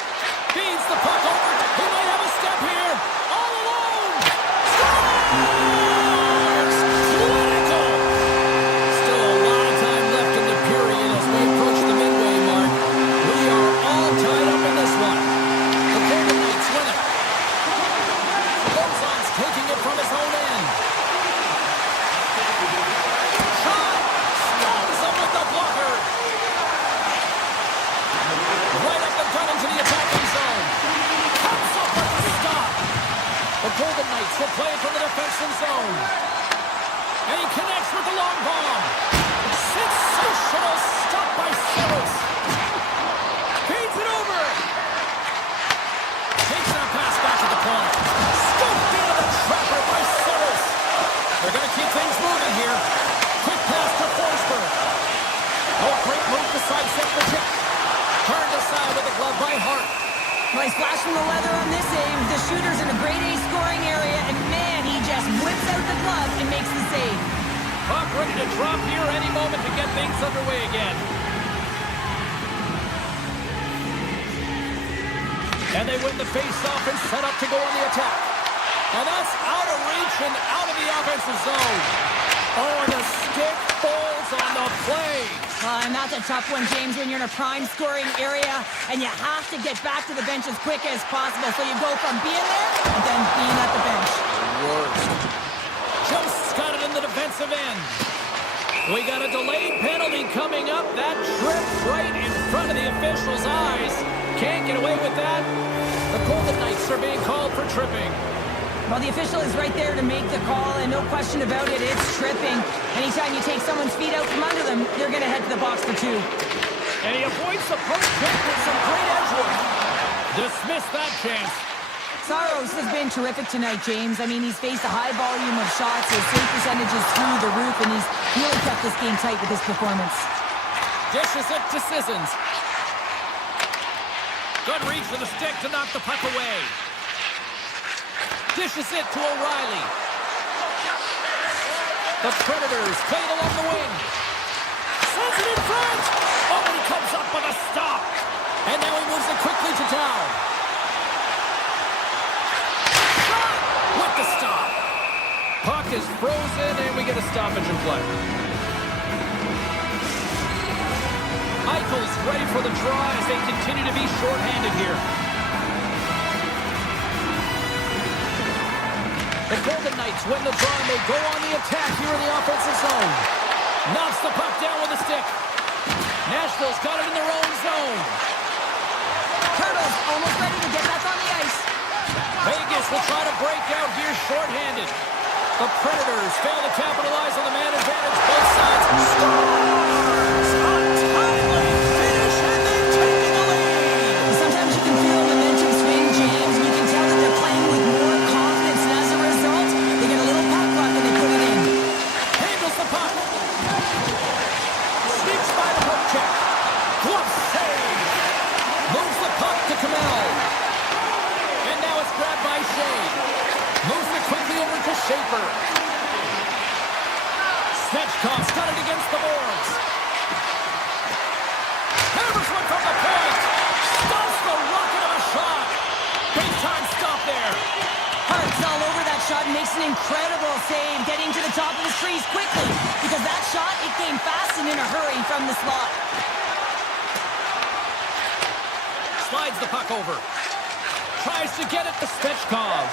Feeds the puck over. He might have a step here. All alone. Scores! Clinical. Still a lot of time left in the period as we approach the midway mark. We are all tied up in this one. The Golden Knights win it. Lozon's taking it from his own end. Shot! Stones him with the blocker. Right up the gut into the attacking zone. Comes up with the stop. The Golden Knights will play it from the defensive zone. And he connects with the long bomb. Sensational stop by Saros. Feeds it over. Takes that pass back to the point. Scooped into the trapper by Saros. They're going to keep things moving here. Quick pass to Forsberg. Oh, great move to sidestep the check. Turned aside with a glove by Hart. Well, he's flashing the leather on this aim. The shooter's in a grade A scoring area, and man, he just whips out the glove and makes the save. Puck ready to drop here any moment to get things underway again. And they win the face-off and set up to go on the attack. And that's out of reach and out of the offensive zone. Oh, and the stick falls on the play. And that's a tough one, James, when you're in a prime scoring area and you have to get back to the bench as quick as possible. So you go from being there and then being at the bench. Worst. Jost's got it in the defensive end. We got a delayed penalty coming up. That tripped right in front of the official's eyes. Can't get away with that. The Golden Knights are being called for tripping. Well, the official is right there to make the call, and no question about it, it's tripping. Anytime you take someone's feet out from under them, they're going to head to the box for 2. And he avoids the post check with some great edge work. Dismiss that chance. Saros has been terrific tonight, James. I mean, he's faced a high volume of shots. His save percentage is through the roof, and he's really kept this game tight with his performance. Dishes it to Sissons. Good reach for the stick to knock the puck away. Dishes it to O'Reilly. The Predators play it along the wing. Sends it in front. Oh, and he comes up with a stop. And now he moves it quickly to town. Shot with the stop. Puck is frozen, and we get a stoppage in play. Eichel's ready for the draw as they continue to be shorthanded here. The Golden Knights win the draw and they go on the attack here in the offensive zone. Knocks the puck down with a stick. Nashville's got it in their own zone. Turtles almost ready to get back on the ice. Vegas will try to break out here shorthanded. The Predators fail to capitalize on the man advantage. Both sides scores! A timely finish and they've taken the lead. Sometimes you can feel momentum swing, James, and you can tell that they're playing with more confidence, and as a result, they get a little puck luck and they put it in. Handles the puck. Sneaks by the poke check. Glove save. Moves the puck to Kamel. And now it's grabbed by Shea. Moves it quickly over to Schaefer. Svechkov's got it against the boards. Hammers one from the point. Stops the rocket of a shot. Big time stop there. Hart's all over that shot and makes an incredible save, getting to the top of his crease quickly, because that shot, it came fast and in a hurry from the slot. Slides the puck over. Tries to get it to Svechkov.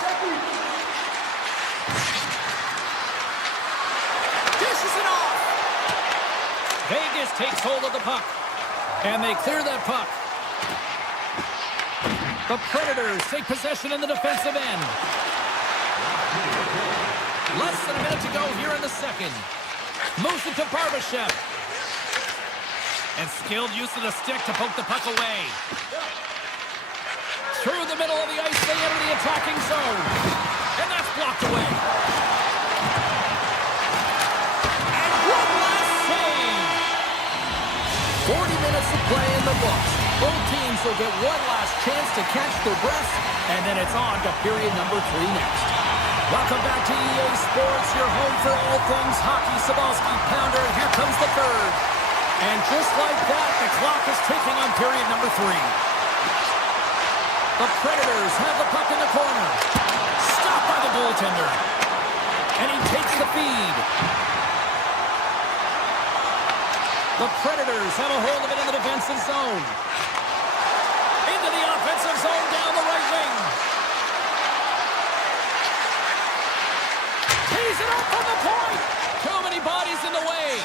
Dishes it off. Vegas takes hold of the puck. And they clear that puck. The Predators take possession in the defensive end. Less than a minute to go here in the second. Moves it to Barbashev. And skilled use of the stick to poke the puck away. Through the middle of the ice, they enter the attacking zone. And that's blocked away. And one last save. 40 minutes of play in the books. Both teams will get one last chance to catch their breaths, and then it's on to period number 3 next. Welcome back to EA Sports, your home for all things hockey. Sabalski, Pounder, here comes the third. And just like that, the clock is ticking on period number 3. The Predators have the puck in the corner. Stopped by the goaltender. And he takes the feed. The Predators have a hold of it in the defensive zone. Into the offensive zone down the right wing. Tees it up from the point. Too many bodies in the way.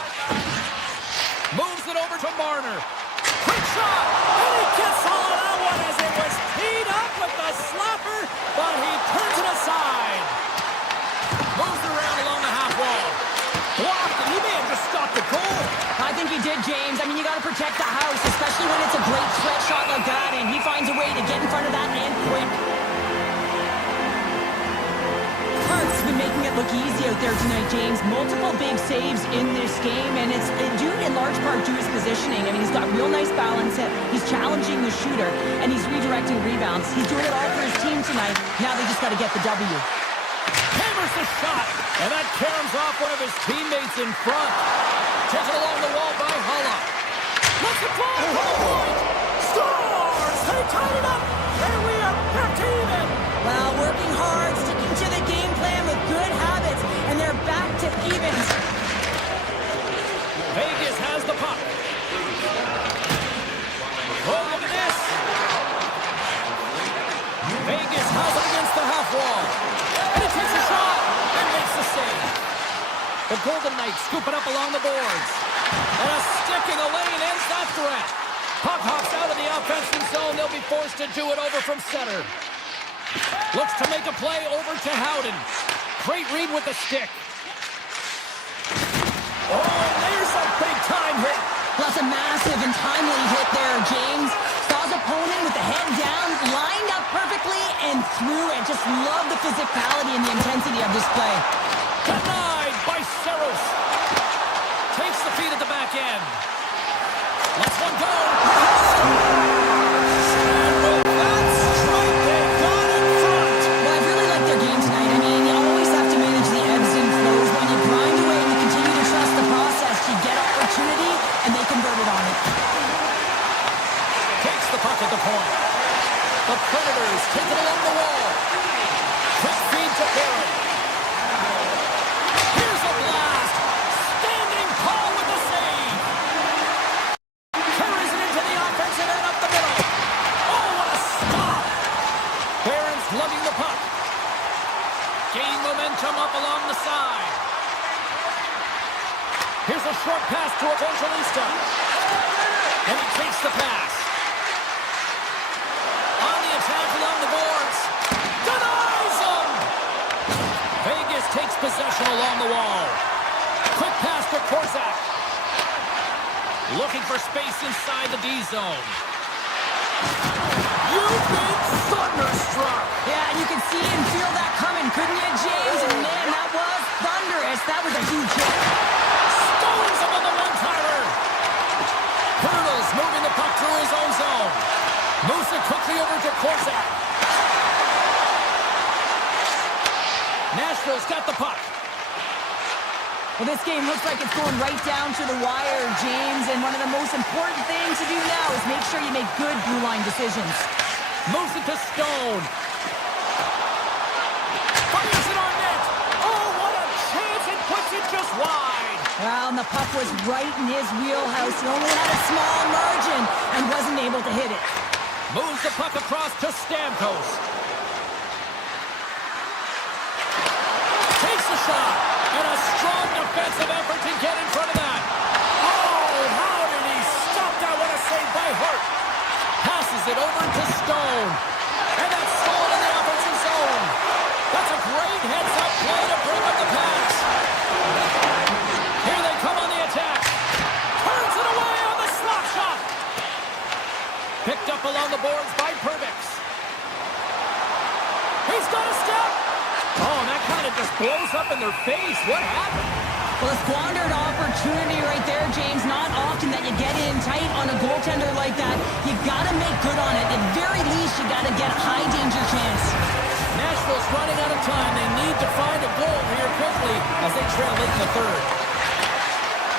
Moves it over to Marner. Quick shot. And he gets all of that one as it was teed up with the slapper, but he turns it aside. Moves it around along the half wall. Blocked, and he may have just stopped the goal. I think he did, James. I mean, you got to protect the house, especially when it's a great stretch shot like that, and he finds a way to get in front of that and quick. Hart's been making it look easy out there tonight, James. Multiple big saves in this game, and it's due in large part to his positioning. I mean, he's got real nice balance. He's challenging the shooter, and he's redirecting rebounds. He's doing it all for his team tonight. Now they just got to get the W. Hammers the shot, and that caroms off one of his teammates in front. Taken along the wall by Hulla. Lets it fly from the point. Scores! They tied it up, and we are back to even. Well, working hard, sticking to the game plan with good habits, and they're back to evens. Vegas has the puck. Oh, look at this. Vegas has it against the half wall. And he takes a shot and makes the save. The Golden Knights scoop it up along the boards. And a stick in the lane ends that threat. Puck hops out of the offensive zone. They'll be forced to do it over from center. Looks to make a play over to Howden. Great read with the stick. Oh, and there's a big-time hit. That's a massive and timely hit there, James. Saw his opponent with the head down, lined up perfectly, and threw it. Just love the physicality and the intensity of this play. Denied by Saros. Takes the feed at the back end. Lets one go. And with that strike, they got in front. Well, I really like their game tonight. I mean, you always have to manage the ebbs and flows. When you grind away and you continue to trust the process, you get opportunity, and they converted on it. Takes the puck at the point. The Predators take it along the wall. Quick feed to Barron. Here's a short pass to Evangelista. And he takes the pass. On the attack along the boards. Denies him! Vegas takes possession along the wall. Quick pass to Korzak. Looking for space inside the D zone. You've been thunderstruck. Yeah, you can see and feel that coming, couldn't you, James? And man, that was thunderous. That was a huge hit. Stones him on the one-timer. Hurdles moving the puck through his own zone. Moves it quickly over to Korzak. Nashville's got the puck. Well, this game looks like it's going right down to the wire, James, and one of the most important things to do now is make sure you make good blue line decisions. Moves it to Stone. Fires it on net. Oh, what a chance. It puts it just wide. Well, and the puck was right in his wheelhouse. He only had a small margin and wasn't able to hit it. Moves the puck across to Stamkos. Takes the shot. And a strong defensive effort to get in front of that. Oh, how did he stop that? What a save by Hart. Passes it over to Stone. And that's stolen in the offensive zone. That's a great heads-up play to bring up the pass. Here they come on the attack. Turns it away on the slap shot. Picked up along the boards by Perbix. He's got a step. Oh, and that kind of just blows up in their face. What happened? Well, a squandered opportunity right there, James. Not often that you get in tight on a goaltender like that. You got to make good on it. At very least, you got to get a high-danger chance. Nashville's running out of time. They need to find a goal here quickly as they trail late in the third.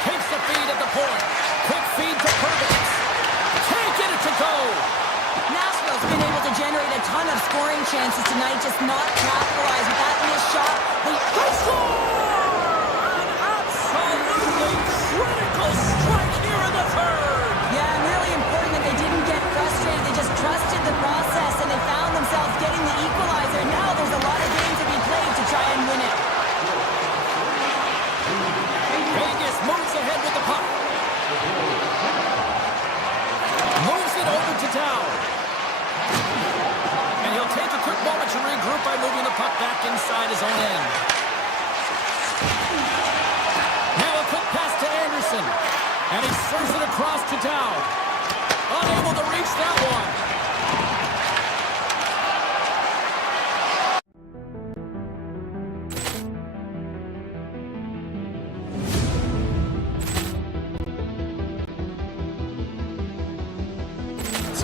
Takes the feed at the point. Quick feed to Perbix. Can't get it to go. Nashville's been able to generate a ton of scoring chances tonight, just not capitalize with that missed shot. They score! An absolutely critical strike here in the third. Yeah, really important that they didn't get frustrated. They just trusted the process, and they found themselves getting the equalizer. Now there's a lot of games to be played to try and win it. Vegas moves ahead with the puck. Moves it over to Dow. And he'll take a quick moment to regroup by moving the puck back inside his own end. Now a quick pass to Anderson. And he serves it across to Dow. Unable to reach that one.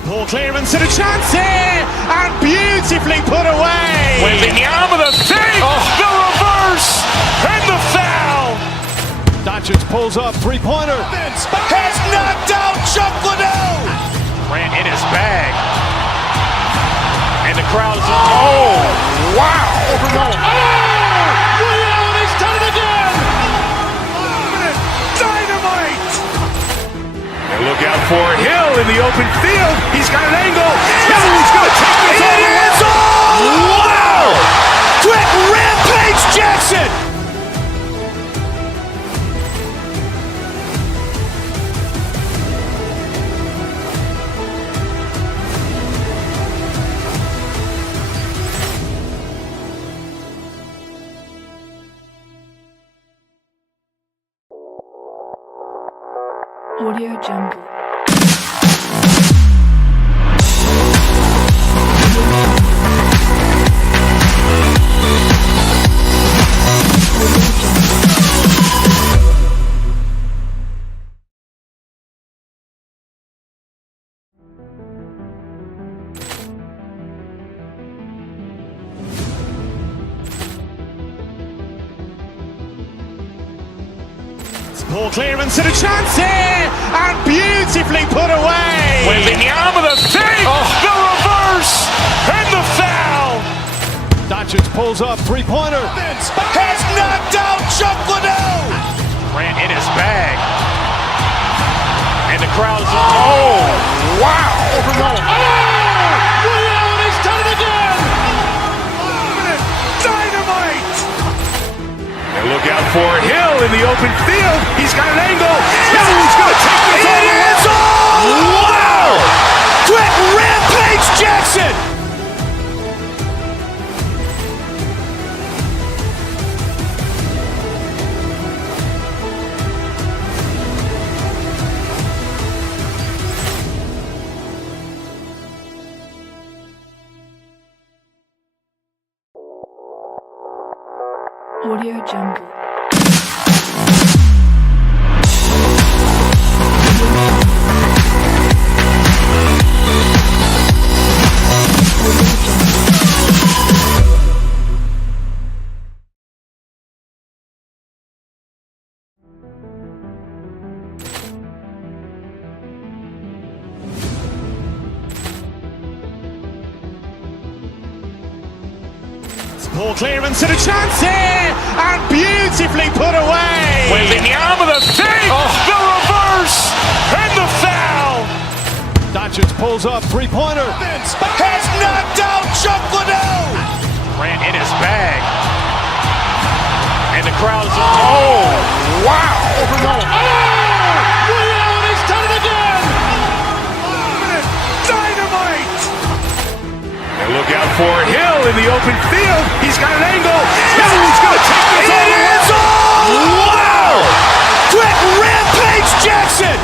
Poor clearance and a chance here, and beautifully put away. Wembanyama the save, the reverse, and the foul. Doncic pulls up, three-pointer. Has knocked out Chuck Liddell. Ran in his bag. And the crowd is, oh, wow. He's done it again. Dynamite. And look out for Hill in the open field. He's got an angle. He's going to take this all the way. Wow. Quick rampage Jackson. Audio Jungle. Poor clearance and a chance here, and beautifully put away. Wembanyama the save, the reverse, and the foul. Doncic pulls up, three-pointer. Has knocked out Chuck Liddell. Ran in his bag. And the crowd is, oh, wow. He's done it again. Dynamite. And look out for Hill in the open field. He's got an angle. He's going to take this all the way. Wow! Quick Rampage Jackson! Audio Jungle. Ball clearance and a chance here, and beautifully put away. Waving the arm of the fake, the reverse, and the foul. Doncic pulls up, three-pointer. Has knocked out Chuck Liddell. Grant in his bag. And the crowd is, oh, wow. Ray Allen has done it again. Dynamite. And look out for Hill in the open field. He's got an angle. He's going to take this all the way. Wow. Quick Rampage Jackson.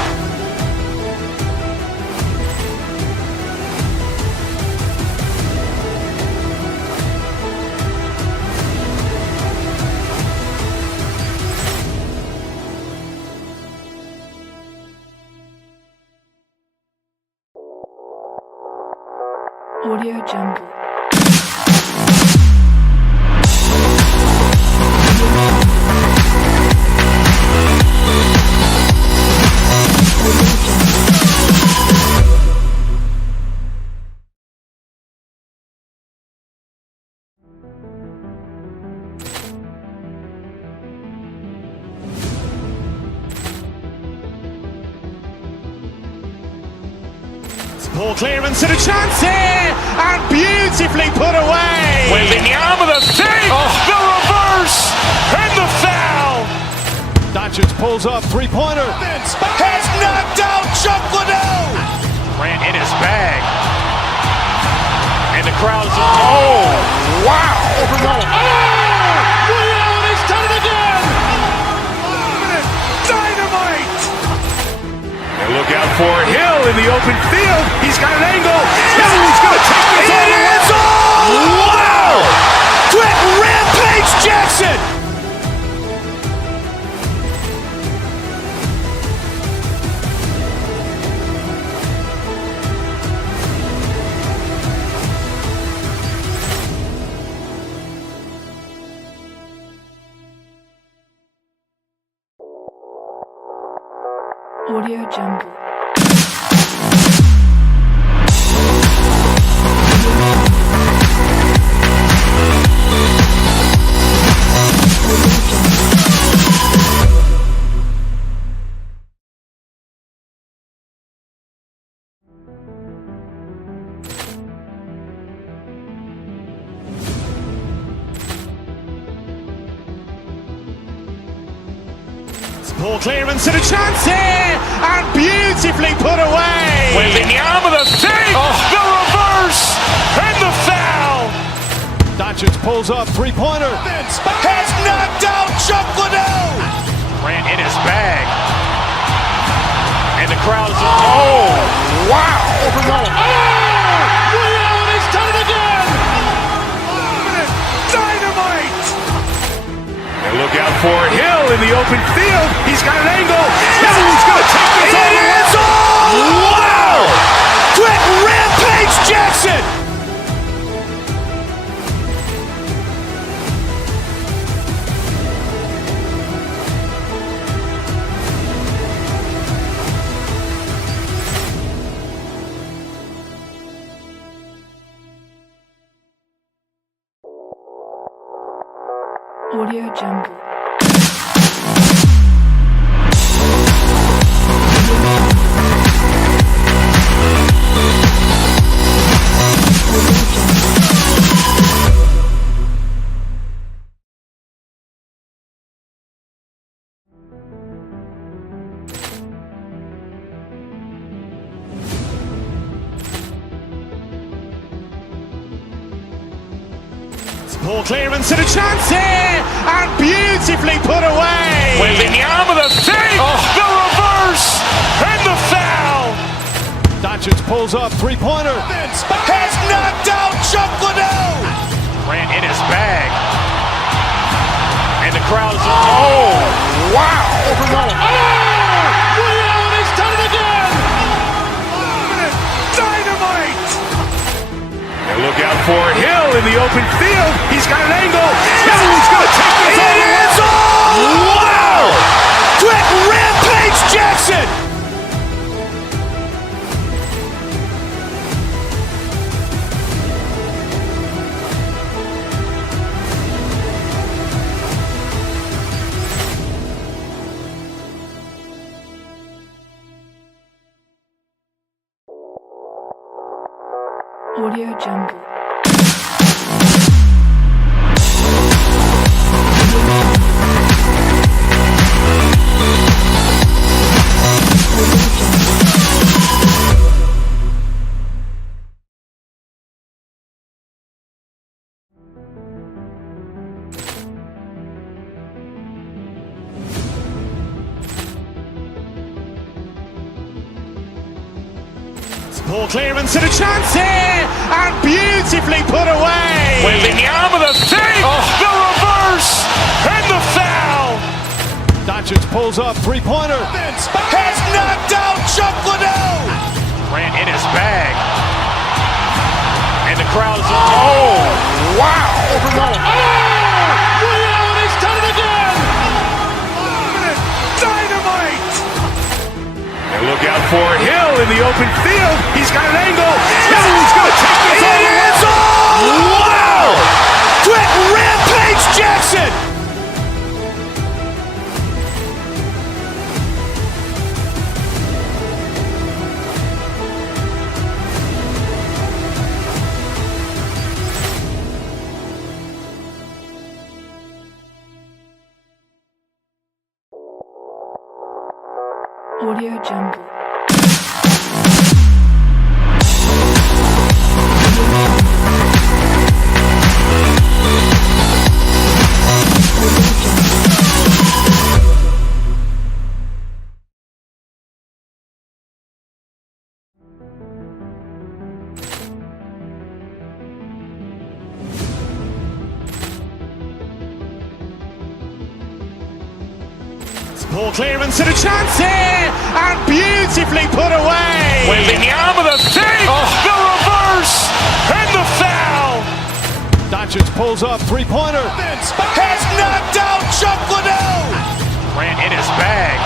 Audio Jungle. Ball clearance and a chance here, and beautifully put away. Waving the arm of the fake, the reverse, and the foul. Doncic pulls up, three-pointer. Has knocked out Chuck Liddell. Grant in his bag. And the crowd is, oh, wow. Ray Allen has done it again. Dynamite. And look out for Hill in the open field. He's got an angle. He's going to take this all the way. Wow. Quick Rampage Jackson. Audio Jungle. Ball clearance and a chance here, and beautifully put away. Waving the arm of the fake, the reverse, and the foul. Doncic pulls up, three-pointer. Has knocked out Chuck Liddell. Grant in his bag. And the crowd is, oh, wow. Ray Allen has done it again. Dynamite. And look out for Hill in the open field. He's got an angle. He's going to take this all the way. Wow. Quick Rampage Jackson. Audio Jungle. Ball clearance and a chance here, and beautifully put away. Wembanyama the save, the reverse, and the foul. Doncic pulls up, three-pointer. Has knocked out Chuck Liddell. Grant in his bag. And the crowd's, oh, wow. Ray Allen has done it again. Dynamite. And look out for Hill in the open field. He's got an angle. He's going to take this all the way. Wow. Quick Rampage Jackson. Audio Jungle. Ball clearance and a chance here, and beautifully put away. Wembanyama the save, the reverse, and the foul. Doncic pulls up, three-pointer. Has knocked out Chuck Liddell. Grant in his bag. And the crowd's, oh, wow. Ray Allen has done it again. Dynamite. And look out for Hill in the open field. He's got an angle. He's going to take this all the way. Wow. Quick Rampage Jackson. Audio Jungle. Ball clearance and a chance here, and beautifully put away. Wembanyama the save, the reverse, and the foul. Doncic pulls up, three-pointer. Has knocked out Chuck Liddell. Grant in his bag.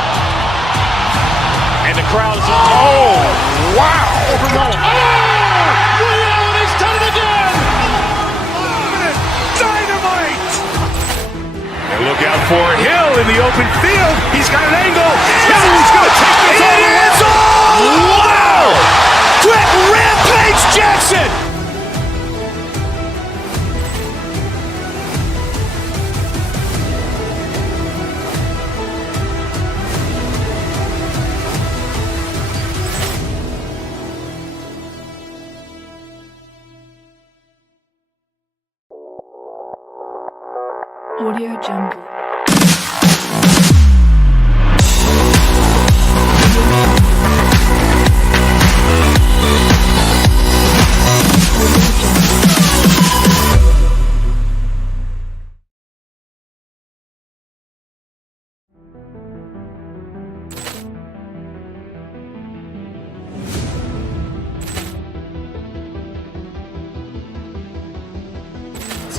And the crowd's, oh, wow. Ray Allen has done it again. Dynamite. And look out for Hill in the open field. He's got an angle. He's going to take this all the way. Wow. Quick Rampage Jackson. Audio Jungle.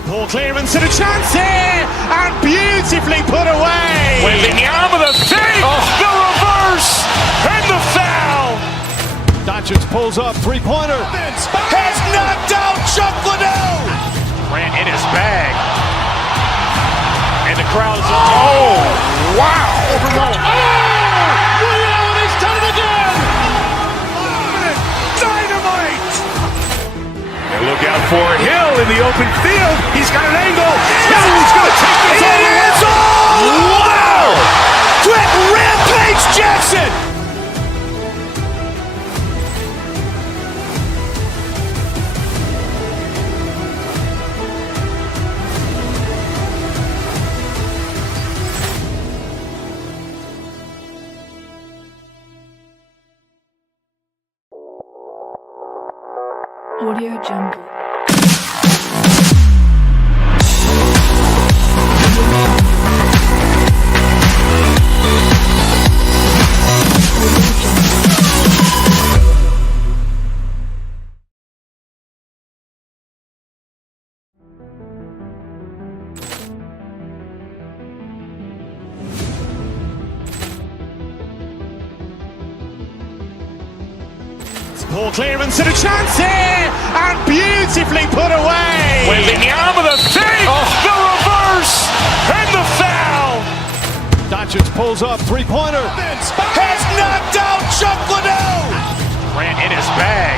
Ball clearance and a chance here, and beautifully put away. Wembanyama the save, the reverse, and the foul. Doncic pulls up, three-pointer. Has knocked out Chuck Liddell. Grant in his bag. And the crowd's, oh, wow. Ray Allen has done it again. Dynamite. And look out for Hill in the open field. He's got an angle. He's going to take this all the way. Wow. Quick Rampage Jackson. Audio Jungle. Poor clearance and a chance here, and beautifully put away. Waving the arm of the thing, the reverse, and the foul. Doncic pulls up, three-pointer. Has knocked out Chuck Liddell. Grant in his bag.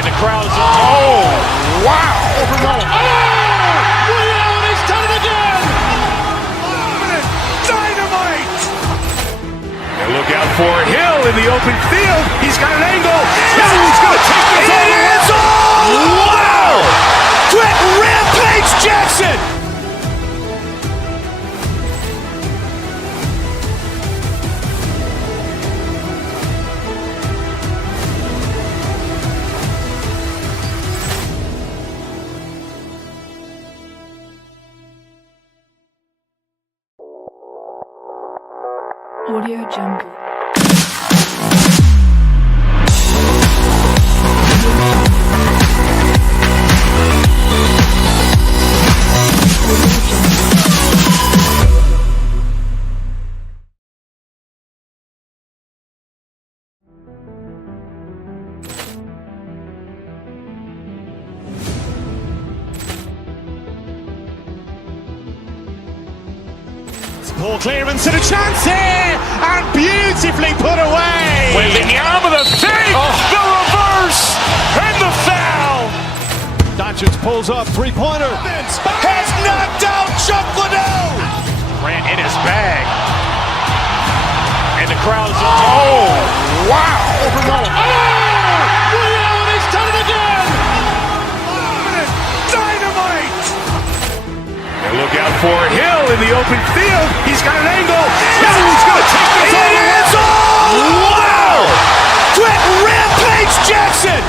And the crowd is, oh, wow. Ray Allen has done it again. Dynamite. And look out for Hill in the open field. He's got an angle. He's going to take this all the way. Wow. Quick Rampage Jackson. Audio Jungle. Poor clearance and a chance here, and beautifully put away. Waving the arm of the thing, the reverse, and the foul. Doncic pulls up, three-pointer. Has knocked out Chuck Liddell. Grant in his bag. And the crowd is, oh, wow. Ray Allen has done it again. Dynamite. And look out for Hill in the open field. He's got an angle. He's going to take this all the way. Wow. Quick Rampage Jackson.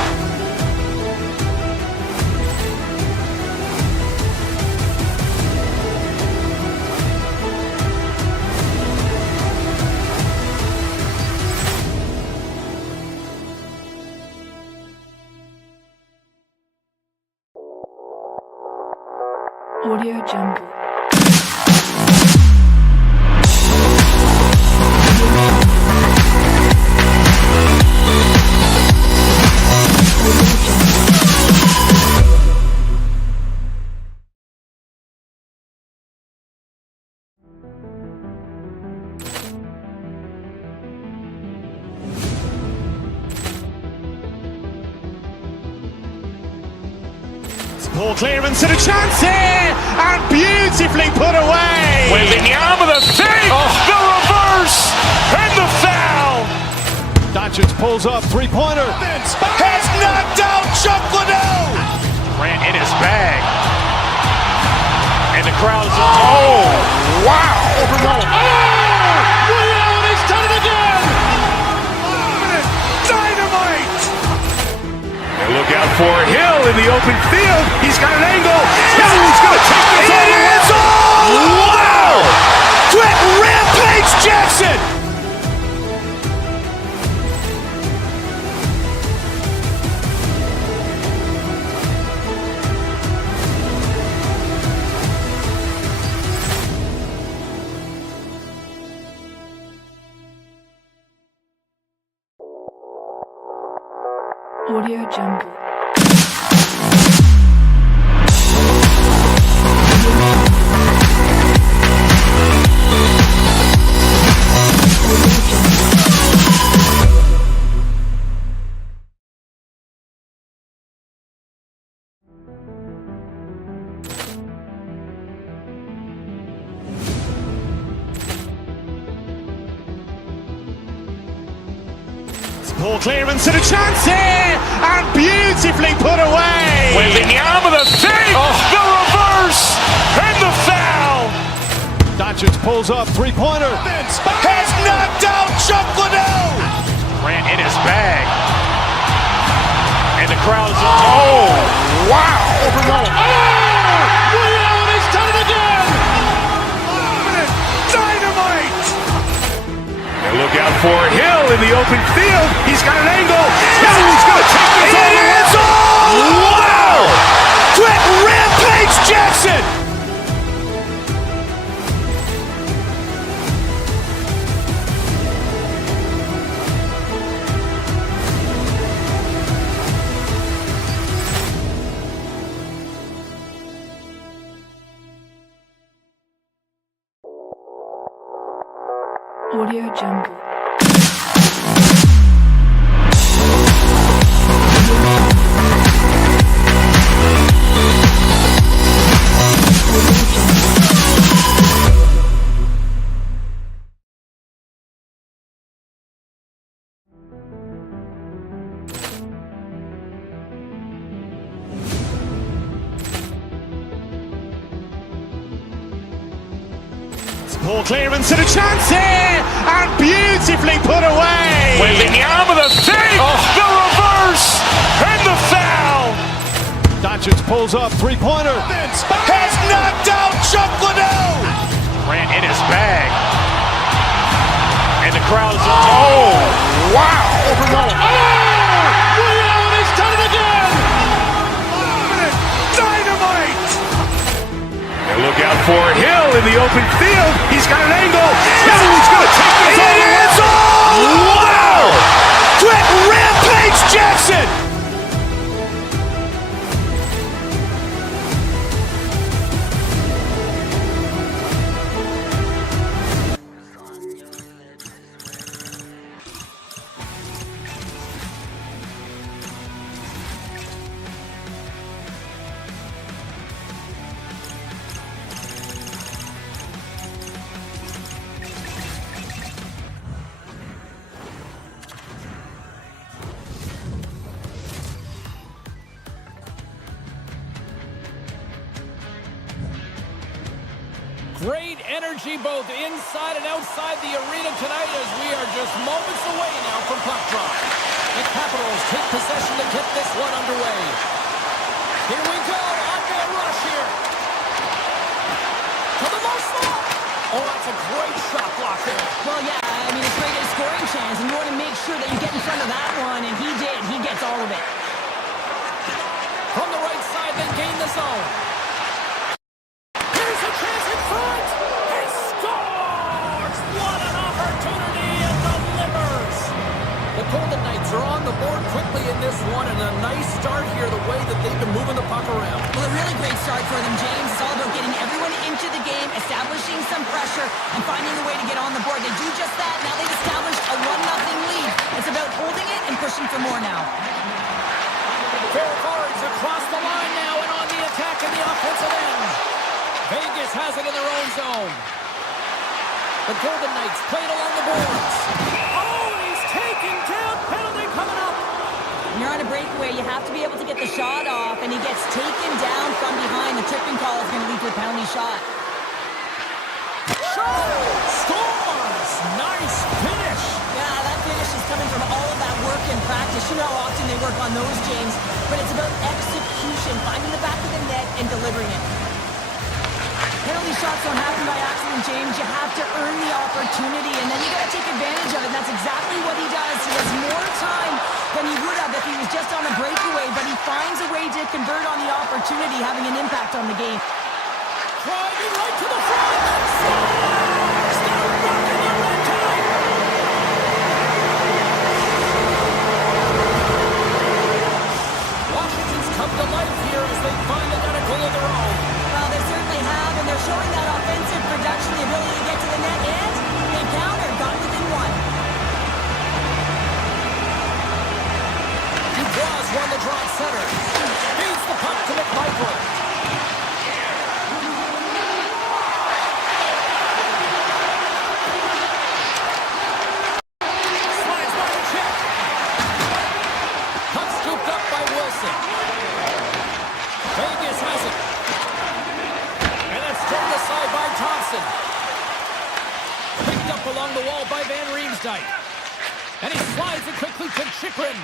Audio Jungle. Poor clearance and a chance here, and beautifully put away. Waving the arm of the thing, the reverse, and the foul. Doncic pulls up, three-pointer. Has knocked out Chuck Liddell. Grant in his bag. And the crowd is, oh, wow. Ray Allen has done it again. Dynamite. And look out for Hill in the open field. He's got an angle. He's going to take this all the way. Wow. Quick Rampage Jackson. Audio Jungle. Poor clearance and a chance here, and beautifully put away. Waving the arm of the thing, the reverse, and the foul. Doncic pulls up, three-pointer. Has knocked out Chuck Liddell. Grant in his bag. And the crowd is, oh, wow! Overruled. Oh! Ray Allen has done it again! Dynamite! And look out for Hill in the open field. He's got an angle. Oh, he's going to take this all the way. Wow! Quick rampage Jackson! Audio Jungle. Poor clearance and a chance here, and beautifully put away. With the arm of the save, the reverse, and the foul. Doncic pulls up, three-pointer. Has knocked out Chuck Liddell. Grant in his bag. And the crowd is, oh, wow. Overruled. Oh! Ray Allen has done it again! Dynamite! And look out for Hill in the open field. He's got an angle. Oh, he's going to take this all the way. Wow! Quick rampage Jackson! Great energy both inside and outside the arena tonight as we are just moments away now from puck drop. The Capitals take possession to get this one underway. Here we go, on the rush here. To the low slot. Oh, that's a great shot block there. Well, yeah, I mean, it's great at a scoring chance, and you want to make sure that you get in front of that one, and he did. He gets all of it. From the right side, they gain the zone. Here's a chance in front. He scores! What an opportunity and delivers. The Golden Knights are on the board quickly in this one, and a nice start here, the way that they've been moving the puck around. Well, a really great start for them, James. It's all about getting everyone into the game, establishing some pressure, and finding a way to get on the board. They do just that. Now they've established a 1-0 lead. It's about holding it and pushing for more now. Fair cards across the line now and on the attack in the offensive end. Vegas has it in their own zone. The Golden Knights played along the boards. Oh, he's taken down. Penalty coming up. When you're on a breakaway, you have to be able to get the shot off, and he gets taken down from behind. The tripping call is going to lead to a penalty shot. Scores! Nice finish. Yeah, that finish is coming from all of that work in practice. You know how often they work on those, James, but it's about execution, finding the back of the net and delivering it. Penalty shots don't happen by accident, James. You have to earn the opportunity, and then you got to take advantage of it. And that's exactly what he does. He has more time than he would have if he was just on a breakaway, but he finds a way to convert on the opportunity, having an impact on the game. Driving right to the front. Scores! They're rocking the red tide. Washington's come to life here as they finally got a goal of their own. Well, they certainly have, and they're showing that offensive production, the ability to get to the net, and they countered, got within one. Dubois won the draw at center. Feeds the puck to McMichael. Slides by the check. Puck scooped up by Wilson. Vegas has it. And that's turned aside by Thompson. Picked up along the wall by Van Riemsdyk. And he slides it quickly to Chychrun.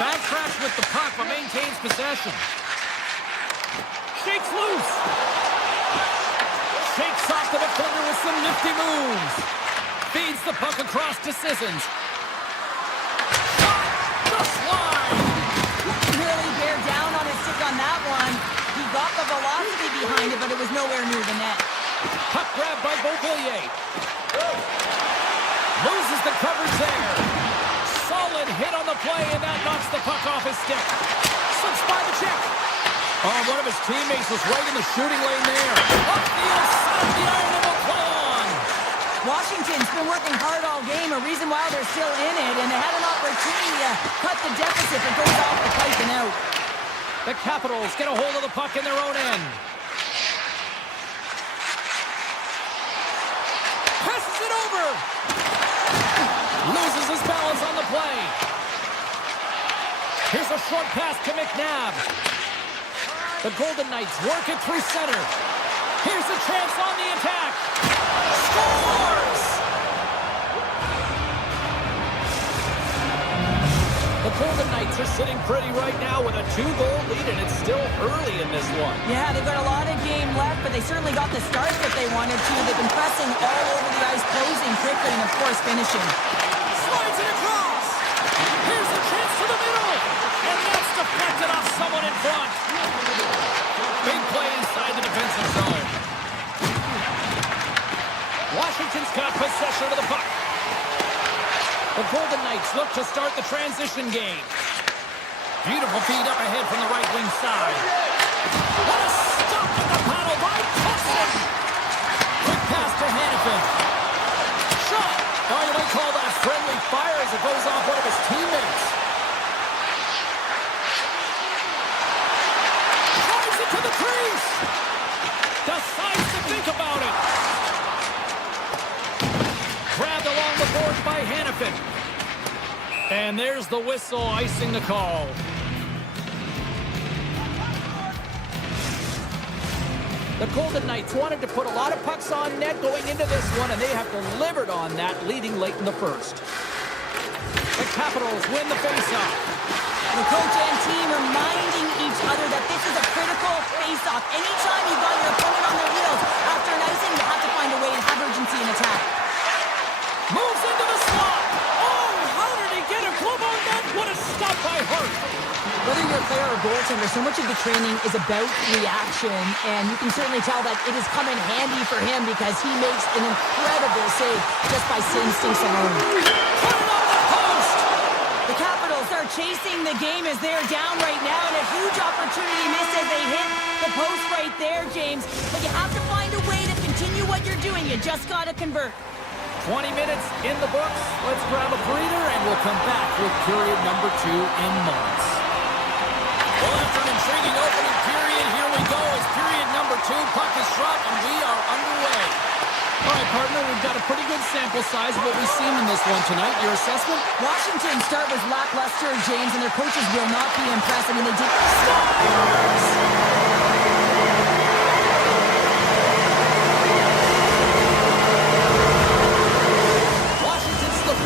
Backtracks with the puck, but maintains possession. Shakes loose. Shakes off the defender with some nifty moves. Feeds the puck across to Sissons. Shot! The slide! Really bear down on his stick on that one. He got the velocity behind it, but it was nowhere near the net. Puck grabbed by Beauvillier. Loses the coverage there. Solid hit on the play, and that knocks the puck off his stick. Slips by the check. Oh, one of his teammates was right in the shooting lane there. Upfield, side the iron, and will play on. Washington's been working hard all game, a reason why they're still in it, and they had an opportunity to cut the deficit, but goes off the pipe and out. The Capitals get a hold of the puck in their own end. Passes it over. Loses his balance on the play. Here's a short pass to McNabb. The Golden Knights work it through center. Here's a chance on the attack. Scores! The Golden Knights are sitting pretty right now with a 2-goal lead, and it's still early in this one. Yeah, they've got a lot of game left, but they certainly got the start that they wanted to. They've been pressing all over the ice, closing quickly, and of course finishing. Slides it across. Here's a chance to the middle. And that's deflected off someone in front. Big play inside the defensive zone. Washington's got possession of the puck. The Golden Knights look to start the transition game. Beautiful feed up ahead from the right wing side. What a stop at the paddle by Custom. Quick pass to Hannafin. Shot. Oh, you might call that friendly fire as it goes off one of his teammates. Drives it to the crease. Decides to think about it. Grabbed along the boards by Hannafin. And there's the whistle icing the call. The Golden Knights wanted to put a lot of pucks on net going into this one, and they have delivered on that, leading late in the first. The Capitals win the faceoff. The coach and team reminding each other that this is a critical faceoff. Anytime you got your opponent on their heels after an icing, you have to find a way to have urgency in attack. Moves into the slot. Oh, how did he get a glove on that? What a stop by Hart. Whether you're a player or goaltender, so much of the training is about reaction, and you can certainly tell that it has come in handy for him because he makes an incredible save just by instincts alone. Put it on the post. The Capitals are chasing the game as they're down right now, and a huge opportunity missed as they hit the post right there, James. But you have to find a way to continue what you're doing. You just got to convert. 20 minutes in the books. Let's grab a breather, and we'll come back with period number 2 in moments. Well, after an intriguing opening period, here we go as period number 2. Puck is dropped, and we are underway. All right, partner, we've got a pretty good sample size of what we've seen in this one tonight. Your assessment? Washington's start was lackluster, James, and their coaches will not be impressed. I mean, they did... Scores!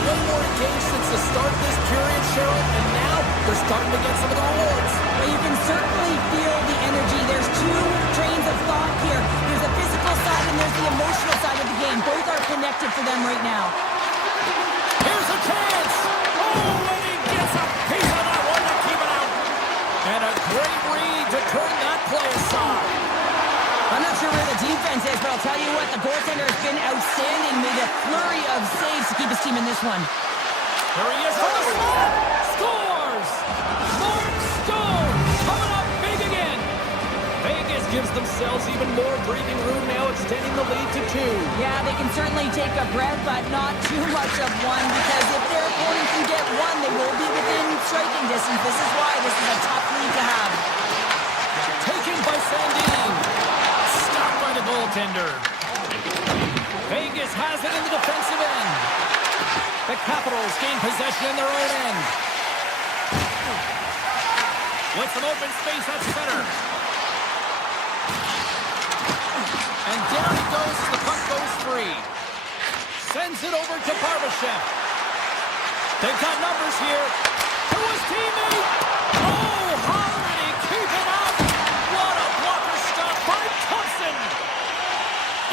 Way more engaged since the start of this period, Cheryl, and now they're starting to get some of the rewards. Well, you can certainly feel the energy. There's two trains of thought here. There's the physical side and there's the emotional side of the game. Both are connected for them right now. Here's a chance. Oh, and he gets a piece of that one to keep it out. And a great read to turn that play aside. I'm not sure where the defense is, but I'll tell you what, the goaltender has been outstanding. Made a flurry of saves to keep his team in this one. There he is from the slot. Scores! Mark Stone coming up big again. Vegas gives themselves even more breathing room now, extending the lead to 2. Yeah, they can certainly take a breath, but not too much of one, because if their opponent can get one, they will be within striking distance. This is why this is a tough lead to have. Taken by Sandin. Stopped by the goaltender. Vegas has it in the defensive end. The Capitals gain possession in their own end. With some open space at center. And down it goes as the puck goes free. Sends it over to Barbashev. They've got numbers here. To his teammate. Oh, Holiday keeping up. What a blocker stop by Thompson.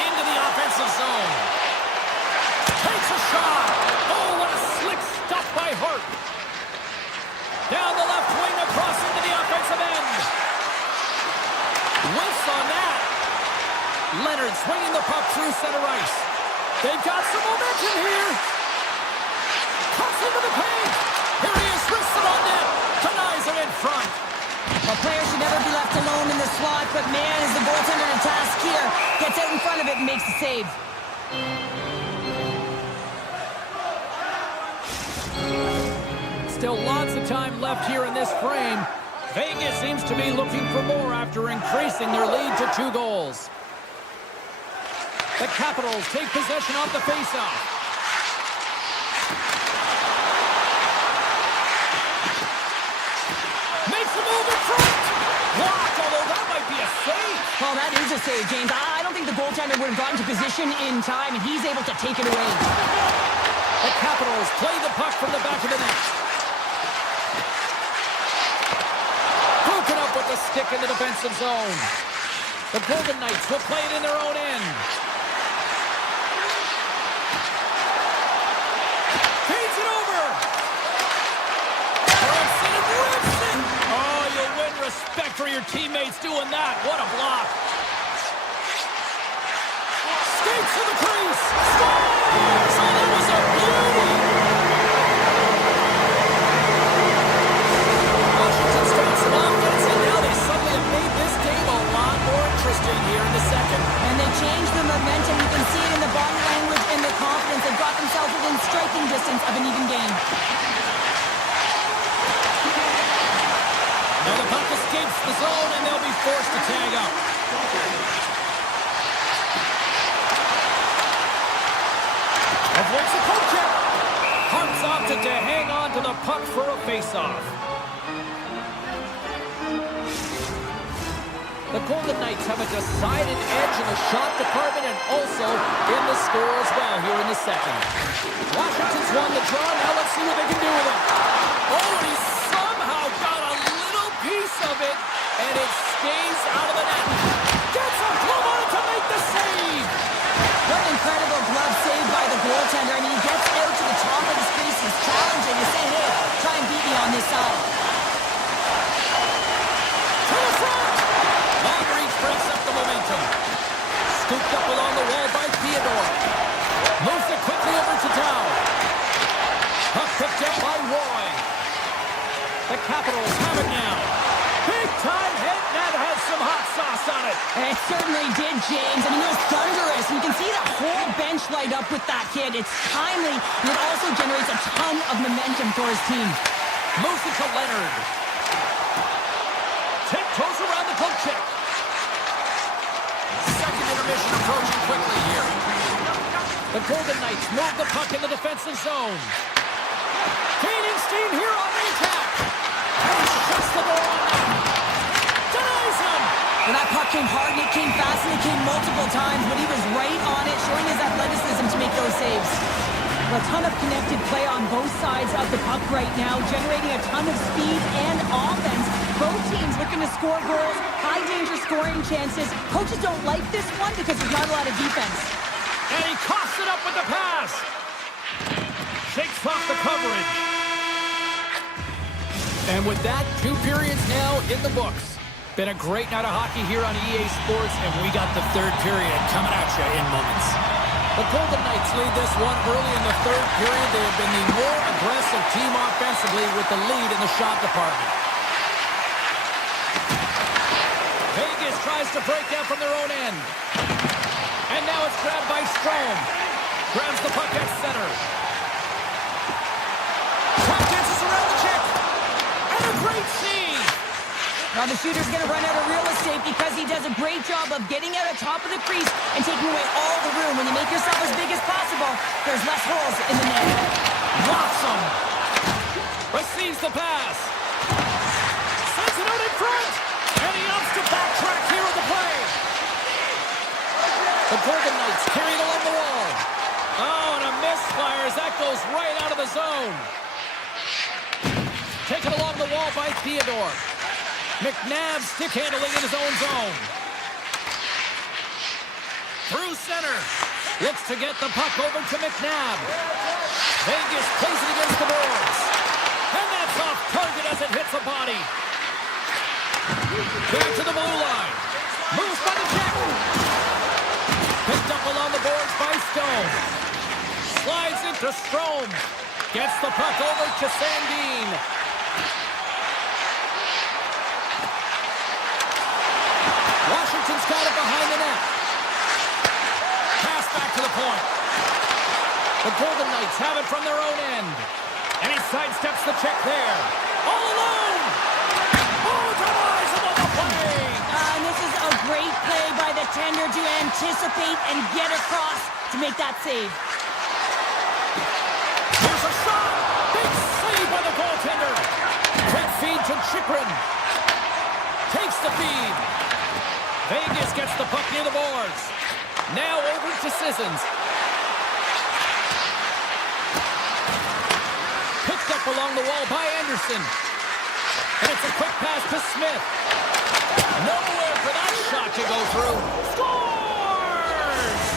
Into the offensive zone. Takes a shot. Oh, what a slick stop by Hart. Down the left wing across into the offensive end. Whiffs on that. Leonard swinging the puck through center ice. They've got some momentum here. Cuts into the paint. Here he is, wrists it on net. Denies it in front. A player should never be left alone in the slot, but man, is the goaltender in a task here. Gets out in front of it and makes the save. Still lots of time left here in this frame. Vegas seems to be looking for more after increasing their lead to 2 goals. The Capitals take possession of the faceoff. Makes a move in front. Blocked, although that might be a save. Well, that is a save, James. I don't think the goaltender would have gotten to position in time, and he's able to take it away. The Capitals play the puck from the back of the net. Broken up with the stick in the defensive zone. The Golden Knights will play it in their own end. Feeds it over. Robson and Robson. Oh, you win respect for your teammates doing that. What a block. Skates to the crease. Scores! Oh, that was a beauty. Washington strikes it off, gets it. Now they suddenly have made this game a lot more interesting here in the second. And they changed the momentum. You can see it in the body language and the confidence. They've got themselves within striking distance of an even game. Now the puck escapes the zone, and they'll be forced to tag up. Avoids the poke check. Hart's opted to hang on to the puck for a face-off. The Golden Knights have a decided edge in the shot department and also in the score as well here in the second. Washington's won the draw. Now let's see what they can do with it. Oh, and he somehow got a little piece of it, and it stays out of the net. Gets a glove on it to make the save. What an incredible glove save by the goaltender. I mean, he gets out to the top of his crease. He's challenging. He's saying, hey, try and beat me on this side. To the front. Long reach breaks up the momentum. Scooped up along the wall by Theodore. Moves it quickly over to Dow. Puck picked up by Roy. The Capitals have it now. Big time hit. That has some hot sauce on it. And it certainly did, James. I mean, it was thunderous. And you can see the whole bench light up with that hit. It's timely, and it also generates a ton of momentum for his team. Moves it to Leonard. Tiptoes around the poke check. Second intermission approaching quickly here. The Golden Knights move the puck in the defensive zone. Gaining steam here on the attack. And he shuts the door on them. Denies him. And that puck came hard, and it came fast, and it came multiple times, but he was right on it, showing his athleticism to make those saves. A ton of connected play on both sides of the puck right now, generating a ton of speed and offense. Both teams looking to score goals, high-danger scoring chances. Coaches don't like this one because there's not a lot of defense. And he coughs it up with the pass. Shakes off the coverage. And with that, 2 periods now in the books. Been a great night of hockey here on EA Sports, and we got the third period coming at you in moments. The Golden Knights lead this one early in the third period. They have been the more aggressive team offensively with the lead in the shot department. Vegas tries to break out from their own end. And now it's grabbed by Strome. Grabs the puck at center. Puck dances around the check. And a great save. Now the shooter's going to run out of real estate because he does a great job of getting out of top of the crease and taking away all the room. When you make yourself as big as possible, there's less holes in the net. Blocks him. Receives the pass. Sends it out in front. And he opts to backtrack here at the play. The Golden Knights carry it along the wall. Oh, and a misfire as that goes right out of the zone. Taken along the wall by Theodore. McNabb stick handling in his own zone. Through center. Looks to get the puck over to McNabb. Vegas plays it against the boards. And that's off target as it hits a body. Back to the blue line. Moves by the check. Picked up along the boards by Stone. Slides into Strome. Gets the puck over to Sandin. Washington's got it behind the net. Pass back to the point. The Golden Knights have it from their own end. And he sidesteps the check there. All alone! Oh, denies him on the play! And this is a great play by the tender to anticipate and get across to make that save. Here's a shot! Big save by the goaltender! Quick feed to Chychrun. Takes the feed. Vegas gets the puck near the boards. Now over to Sissons. Picked up along the wall by Anderson. And it's a quick pass to Smith. Nowhere for that shot to go through. Scores!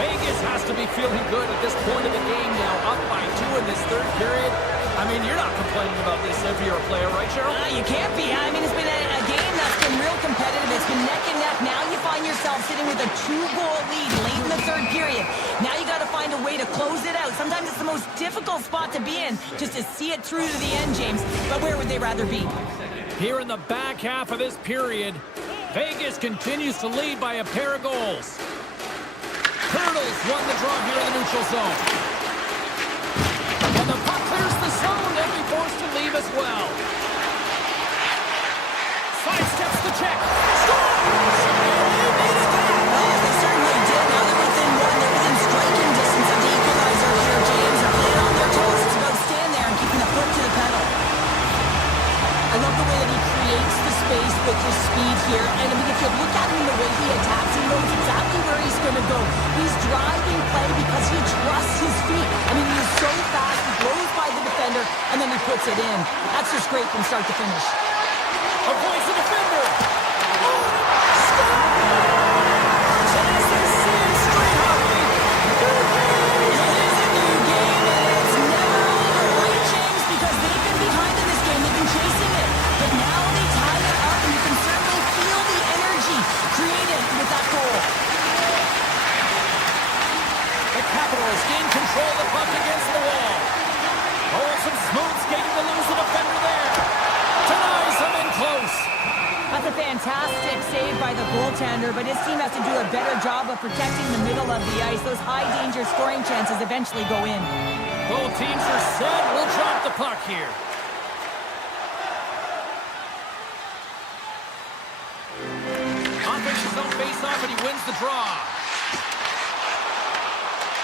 Vegas has to be feeling good at this point of the game now, up by 2 in this third period. I mean, you're not complaining about this if you're a player, right, Cheryl? You can't be. I mean, it's been a game that's been real competitive. It's been neck and neck. Now you find yourself sitting with a 2-goal lead late in the third period. Now you got to find a way to close it out. Sometimes it's the most difficult spot to be in, just to see it through to the end, James. But where would they rather be? Here in the back half of this period, Vegas continues to lead by a pair of goals. Hurdles won the draw here in the neutral zone. And the puck clears the zone. They'll be forced to leave as well. Sidesteps the check. Scores! Well, they certainly did. Now they're within one. They're within striking distance of the equalizer here, James. They're playing on their toes. It's about staying there and keeping the foot to the pedal. I love the way that he creates the space with his speed here. And I mean, if you look at him, the way he attacks, he knows exactly where he's going to go. He's driving play because he trusts his feet. I mean, he's so fast. He blows by the defender, and then he puts it in. That's just great from start to finish. Avoids the defender. Oh, scores! And as they see in straight hockey, It is a new game, and it's never over, right, James? Because they've been behind in this game. They've been chasing it. But now they tie it up, and you can certainly feel the energy created with that goal. the Capitals gain control of the puck against the wall. Oh, some smooth skating to lose the defender there. Denies him in close. That's a fantastic save by the goaltender, but his team has to do a better job of protecting the middle of the ice. Those high-danger scoring chances eventually go in. Both teams are set. We'll drop the puck here. Offense his own face-off, and he wins the draw.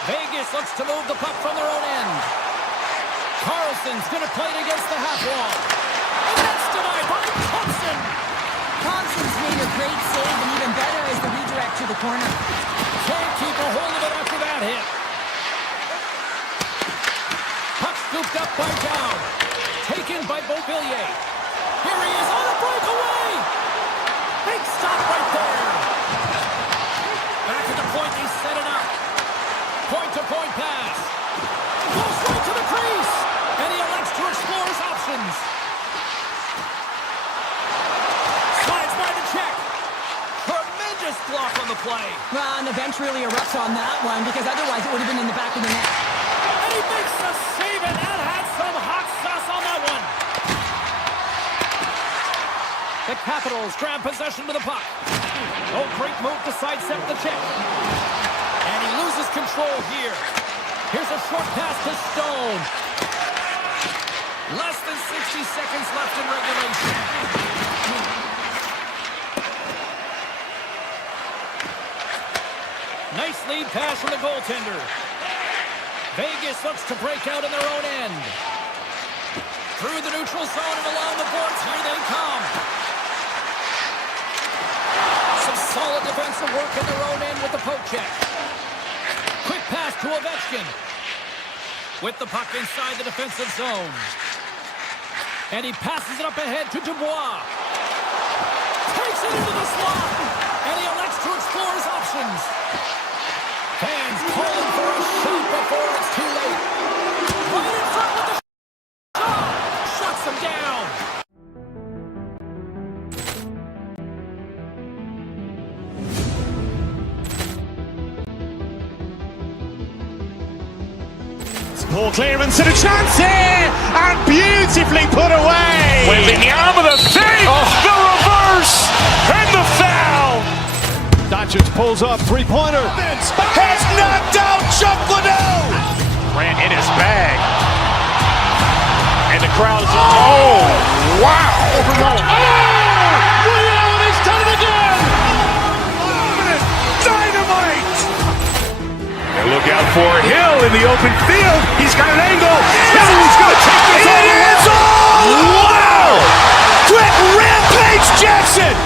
Vegas looks to move the puck from their own end. Carlson's going to play it against the half wall. And that's denied by Thompson. Thompson's made a great save, and even better is the redirect to the corner. Can't keep a hold of it after that hit. Puck scooped up by Down. Taken by Beauvillier. Here he is on a breakaway. Big stop right there. Back at the point, they set it up. Point-to-point pass. Goes right to the crease. And he elects to explore his options. Slides by the check. Tremendous block on the play. Well, and the bench really erupts on that one, because otherwise it would have been in the back of the net. And he makes the save, and that had some hot sauce on that one. The Capitals grab possession to the puck. Oh, great move to sidestep the check. And he loses control here. Here's a short pass to Stone. Less than 60 seconds left in regulation. Nice lead pass from the goaltender. Vegas looks to break out in their own end. Through the neutral zone and along the boards, here they come. Some solid defensive work in their own end with the poke check. Quick pass to Ovechkin. with the puck inside the defensive zone. And he passes it up ahead to Dubois. Takes it into the slot. And he elects to explore his options. Fans calling for a shot before it's too late. Right in front with the shot. Shuts him down. Poor clearance and a chance here, and beautifully put away. With the arm of the save, the reverse, and the foul. Doncic pulls up, three-pointer. Has knocked out Chuck Liddell. Ran in his bag. And the crowd is, oh, wow. Woody Allen has done it again. Dynamite. And look out for Hill in the open field. He's got an angle. Hill's going to take this all the way. Wow! Quick Rampage Jackson.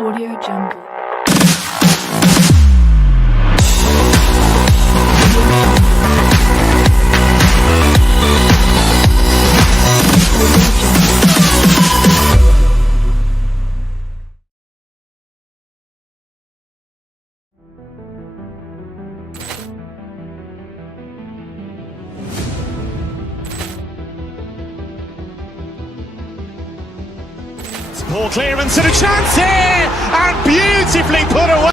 Audio Jungle. Poor clearance and a chance here, and beautifully put away.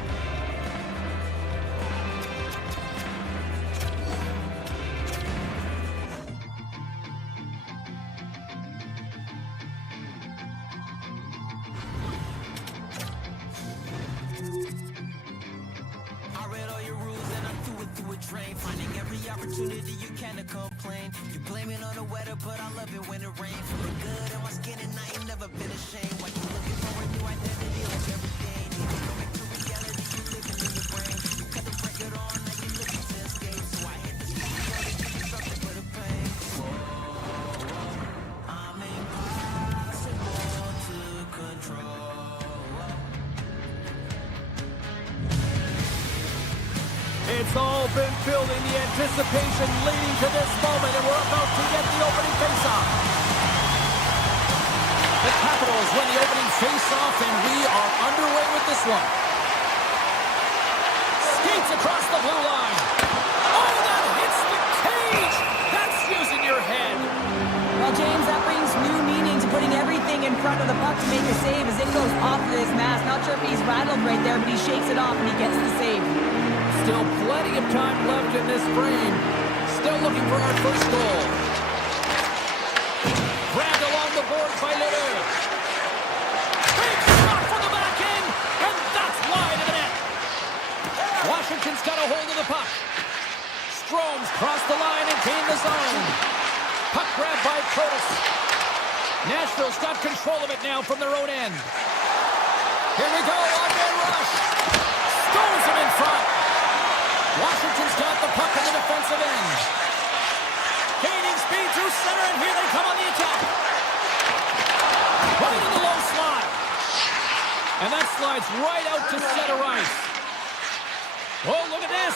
I read all your rules and I threw it through a drain. Finding every opportunity you can to complain. You blame it on the weather, but I love it when it rains. Feeling good in my skin and I ain't never been ashamed. Why you looking for a new identity like every day? Need to come back to reality, you living in your brain. You cut the record on, now you looking to escape. So I hit the speed, only give you something but a pain. I'm impossible to control. It's all been building, the anticipation leading to this moment, and we're about to get the opening faceoff. The Capitals win the opening faceoff, and we are underway with this one. Skates across the blue line. Oh, that hits the cage! That's using your head. Well, James, that brings new meaning to putting everything in front of the puck to make a save as it goes off of this mask. Not sure if he's rattled right there, but he shakes it off and he gets the save. Still plenty of time left in this frame. Still looking for our first goal. Grabbed along the boards by Leroux. Big shot from the back end, and that's wide of the net. Washington's got a hold of the puck. Strome's crossed the line and gained the zone. Puck grabbed by Protas. Nashville's got control of it now from their own end. Here we go, on-man rush. Stones him in front. Washington's got the puck in the defensive end. Gaining speed through center, and here they come on the attack. Right in the low slot. And that slides right out to center ice. Oh, look at this.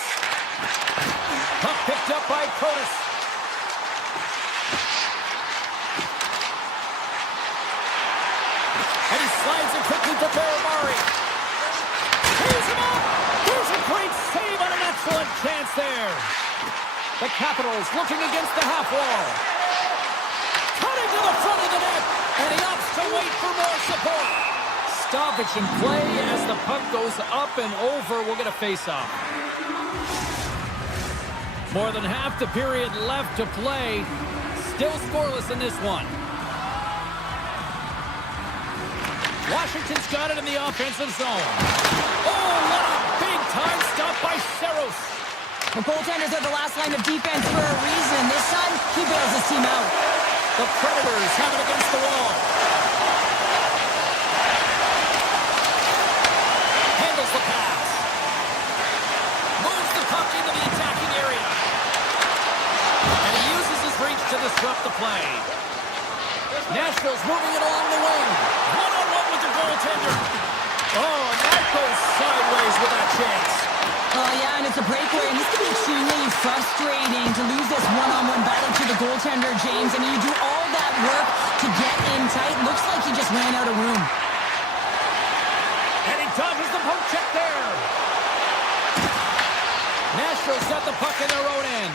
Puck picked up by Protas. And he slides it quickly to Baramari. Here's him up. There's a great save on an excellent chance there. The Capitals looking against the half wall. Cutting to the front of the net, and he opts to wait for more support. Stoppage in play as the puck goes up and over. We'll get a face-off. More than half the period left to play. Still scoreless in this one. Washington's got it in the offensive zone. Oh, what a big-time stop by Saros. The goaltenders are the last line of defense for a reason. This time, he bails his team out. The Predators have it against the wall. Handles the pass. disrupt the play. Nashville's moving it along the wing. One-on-one with the goaltender. Oh, and that goes sideways with that chance. Oh, yeah, and it's a breakaway, and this can be extremely frustrating to lose this one-on-one battle to the goaltender, James. I mean, you do all that work to get in tight. Looks like he just ran out of room. And he dodges the poke check there. Nashville's got the puck in their own end.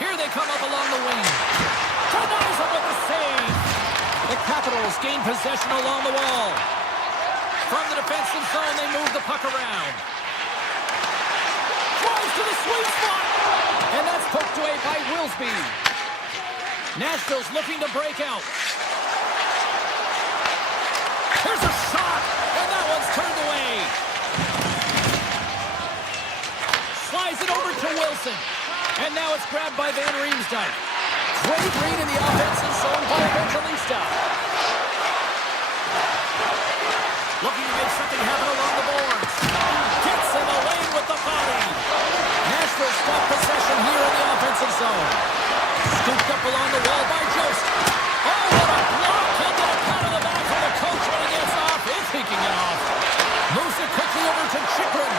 Here they come up along the wing. Denies him with the save. The Capitals gain possession along the wall. From the defensive zone, they move the puck around. Drives to the sweet spot. And that's poked away by Wilsby. Nashville's looking to break out. Here's a shot. And that one's turned away. Slides it over to Wilson. And now it's grabbed by Van Riemsdyk. Great read in the offensive zone by Evangelista. Looking to make something happen along the boards. Gets him away with the body. Nashville stop possession here in the offensive zone. Scooped up along the wall by Jost. Oh, what a block. He'll get a pat on the back from the coach when he gets off. If he can get off. Moves it quickly over to Chychrun.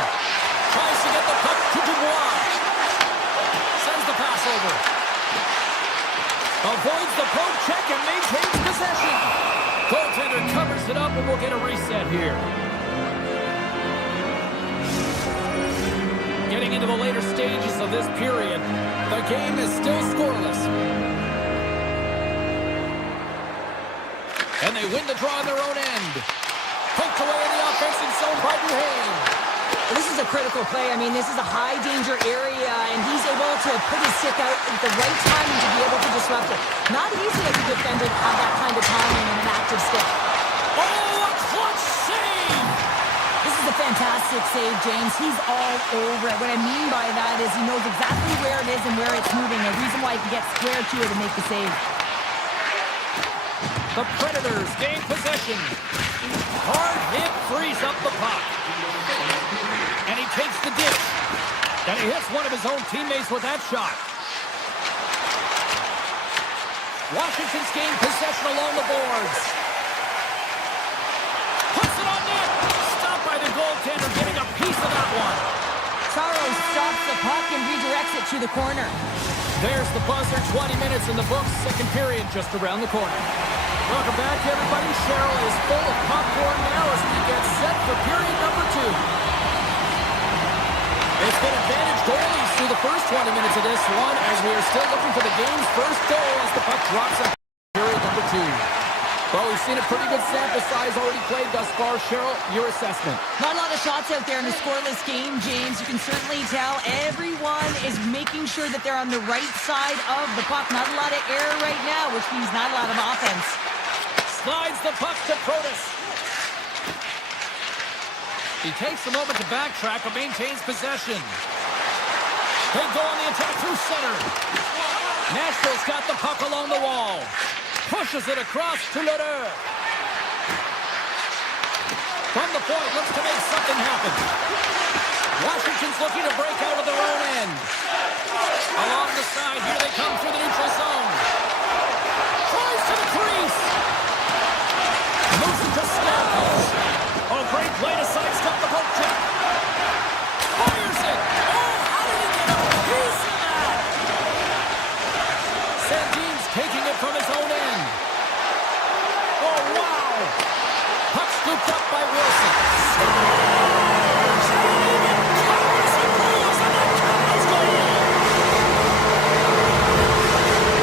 Tries to get the puck to Dubois. Sends the pass over. Avoids the poke check and maintains possession. Goaltender covers it up and we'll get a reset here. Getting into the later stages of this period, the game is still scoreless. And they win the draw on their own end. Poked away in the offensive zone by Duhaime. This is a critical play. I mean, this is a high-danger area, and he's able to put his stick out at the right time to be able to disrupt it. Not easy as a defender to have that kind of timing and an active stick. Oh, a clutch save! This is a fantastic save, James. He's all over it. What I mean by that is he knows exactly where it is and where it's moving. A reason why he can get square to it and make the save. The Predators gain possession. Hard hit frees up the puck. And he takes the ditch. And he hits one of his own teammates with that shot. Washington's gained possession along the boards. Puts it on net. Stopped by the goaltender, getting a piece of that one. Taro stops the puck and redirects it to the corner. There's the buzzer. 20 minutes in the books. Second period just around the corner. Welcome back, everybody. Cheryl is full of popcorn now as we get set for period number 2. It's been advantage goalies through the first 20 minutes of this one as we are still looking for the game's first goal as the puck drops in period number 2. Well, we've seen a pretty good sample size already played thus far. Cheryl, your assessment. Not a lot of shots out there in a scoreless game, James. You can certainly tell everyone is making sure that they're on the right side of the puck. Not a lot of error right now, which means not a lot of offense. Slides the puck to Protas. He takes a moment to backtrack but maintains possession. They go on the attack through center. Nashville's got the puck along the wall. Pushes it across to Lheureux. From the point, looks to make something happen. Washington's looking to break out of their own end. Along the side, here they come through the neutral zone. Tries to the crease. Moves it to Stamkos. Oh, great play to sidestep the poke check. Fires it. Oh, how did he get a piece of that? Sandin's taking it from his own end. Oh, wow. Puck scooped up by Wilson.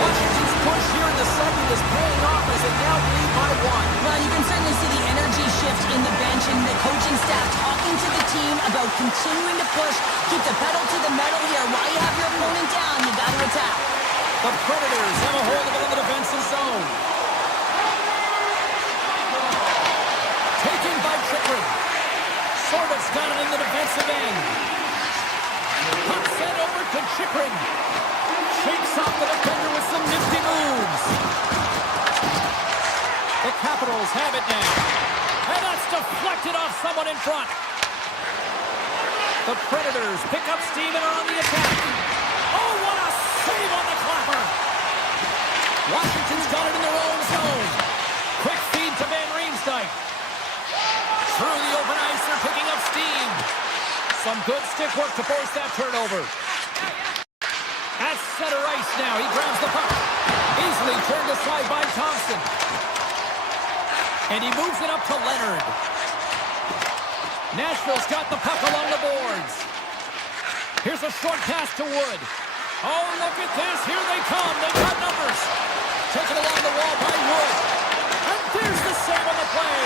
Washington's push here in the second is paying off as they now lead by 1. Well, you can certainly see the energy shift in the bench and the coaching staff talking to the team about continuing to push, keep the pedal to the metal here. While you have your opponent down, you got to attack. The Predators have a hold of it in the defensive zone. Taken by Chychrun. Sorvet's got it in the defensive end. Puck sent over to Chychrun. Shakes off the defender with some nifty moves. The Capitals have it now. And that's deflected off someone in front. The Predators pick up steam and are on the attack. Oh, what a save on the clapper. Washington's got it in their own zone. Quick feed to Van Riemsdyk. Through the open ice, they're picking up steam. Some good stick work to force that turnover. At center ice now, he grabs the puck. Easily turned aside by Thompson. And he moves it up to Leonard. Nashville's got the puck along the boards. Here's a short pass to Wood. Oh, look at this. Here they come. They've got numbers. Taken along the wall by Wood. And there's the save on the play.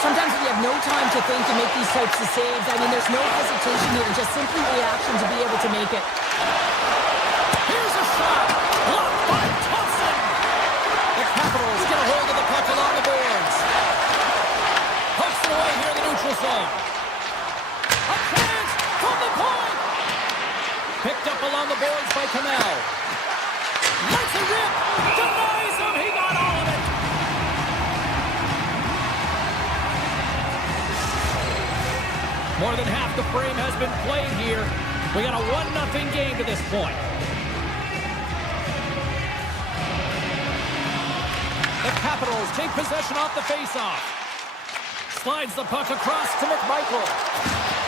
Sometimes when you have no time to think and make these types of saves, I mean, there's no hesitation here, just simply reaction to be able to make it. Here's a shot. Blocked by Thompson. The Capitals get a hold of the puck along the boards. Pucks it away here in the neutral zone. A chance from the point. Picked up along the boards by Kamel. Lets it rip. Denies him. He got all of it. More than half the frame has been played here. We got a 1-0 game to this point. The Capitals take possession off the faceoff. Slides the puck across to McMichael.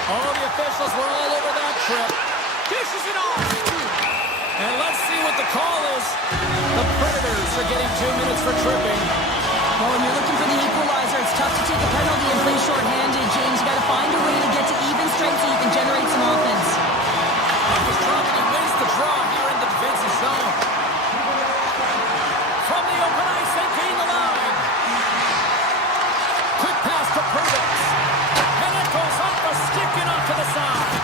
Oh, the officials were all over that trip. Dishes it off. And let's see what the call is. The Predators are getting 2 minutes for tripping. Well, when you're looking for the equalizer, it's tough to take a penalty and play shorthanded, James. You got to find a way to get to even strength so you can generate some offense. Puck is dropped and he wins the draw here in the defensive zone. From the open ice, they gain the line. Quick pass to Purvis. And it goes off a stick and off to the side.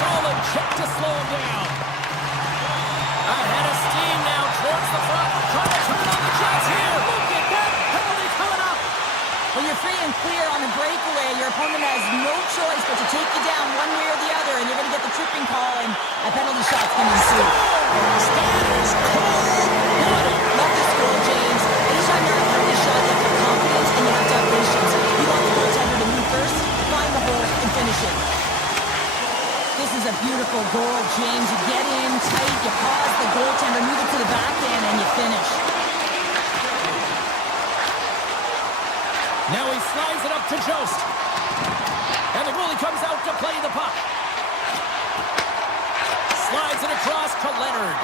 Solid check to slow him down. Ahead of steam now towards the front. Trying to turn on the Jets here. Look at that penalty coming up. When you're free and clear on a breakaway, your opponent has no choice but to take you down one way or the other, and you're going to get the tripping call, and a penalty shot's going to ensue. That is cold-blooded. Love this goal, James. Anytime you're on a penalty shot, you have to have confidence and you have to have patience. You want the goaltender to move first, find the hole, and finish it. This is a beautiful goal, James. You get in tight, you pause the goaltender, move it to the backhand, and you finish. Now he slides it up to Jost. And the goalie comes out to play the puck. Slides it across to Leonard.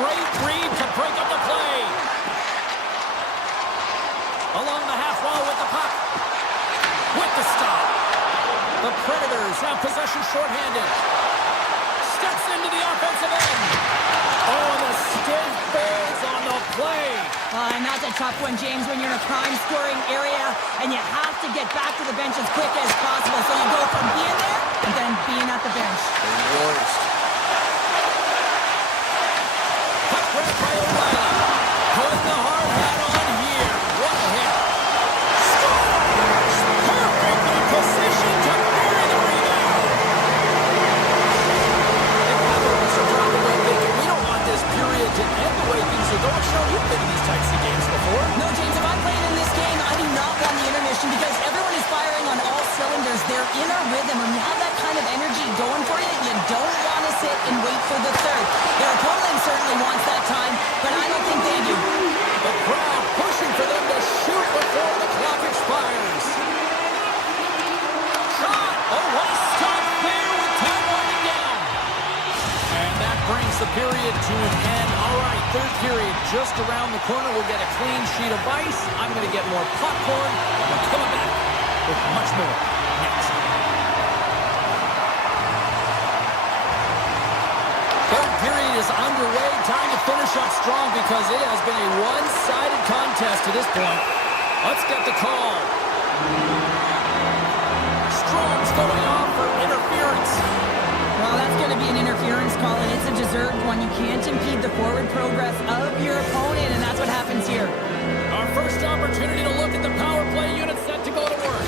Great read to break up the play. Along the half wall with the puck. With the stop. The Predators have possession shorthanded. Steps into the offensive end. Oh, the stick falls on the play. And that's a tough one, James, when you're in a prime scoring area and you have to get back to the bench as quick as possible. So you go from being there and then being at the bench. The worst. Puck grab by O'Reilly. Putting the hard hat on here. What a hit. Scores! Perfectly positioned to bury the rebound. The Capitals are dropping away thinking, we don't want this period to end the way things are going. Sure, you've been in these types of games before. No, James, if I'm playing in this game, I do not want the intermission because everyone is firing on all cylinders. They're in a rhythm. When you have that kind of energy going for you, you don't want to sit and wait for the third. Their opponent certainly wants that time, but I don't think they do. The crowd pushing for them to shoot before the clock expires. Shot! Oh, what a stop there with time winding down. And that brings the period to an end. All right, third period just around the corner. We'll get a clean sheet of ice. I'm going to get more popcorn. We're coming back with much more next. Third period is underway. Time to finish up strong because it has been a one-sided contest to this point. Let's get the call. Strom's going off for interference. Well, that's going to be an interference call, and it's a deserved one. You can't impede the forward progress of your opponent, and that's what happens here. Our first opportunity to look at the power play unit set to go to work.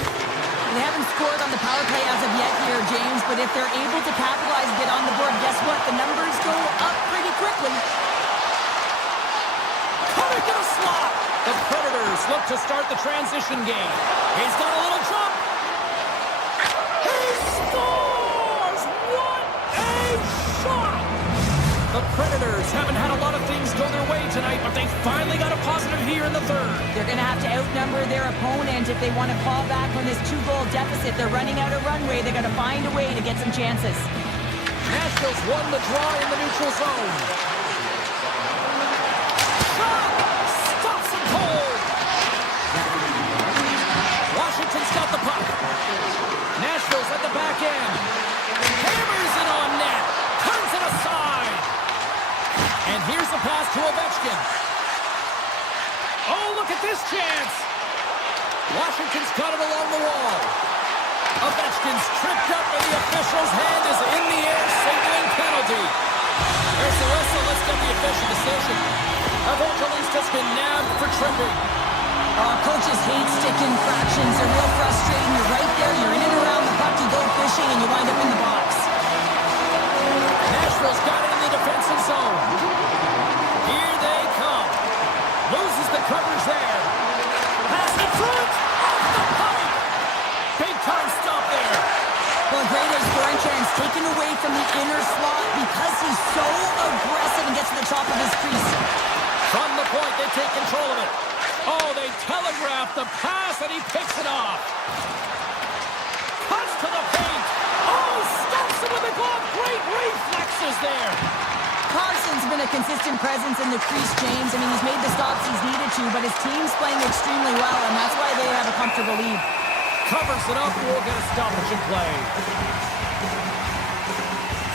They haven't scored on the power play as of yet here, James, but if they're able to capitalize and get on the board, guess what? The numbers go up pretty quickly. Coming to the slot. The Predators look to start the transition game. He's got a little jump. He scores! What a shot! The Predators haven't had a lot of things go their way tonight, but they finally got a positive here in the third. They're going to have to outnumber their opponent if they want to fall back from this 2-goal deficit. They're running out of runway. They're going to find a way to get some chances. Nashville's won the draw in the neutral zone. Shot! Stops him cold! Washington's got the puck. Nashville's at the back end. Hammers it on net. Turns it aside. And here's the pass to Ovechkin. Oh, look at this chance. Washington's got it along the wall. Ovechkin's tripped up and the official's hand is in the air, signaling penalty. There's the whistle. Let's get the official decision. Evangelistas been nabbed for tripping. Coaches hate stick infractions. They're real frustrating. You're right there. You're in and around the puck. You go fishing and you wind up in the box. Nashville's got it in the defensive zone. Here they come. Loses the coverage there. Pass in front. Off the pipe. Big time stop there. Well, great as Boranchuk's taken away from the inner slot because he's so aggressive and gets to the top of his crease. From the point, they take control of it. Oh, they telegraph the pass and he picks it off. Cuts to the paint. Oh, stops it with a glove. Great reflexes there. Carson's been a consistent presence in the crease, James. I mean, he's made the stops he's needed to, but his team's playing extremely well, and that's why they have a comfortable lead. Covers it up. We'll get a stoppage in play.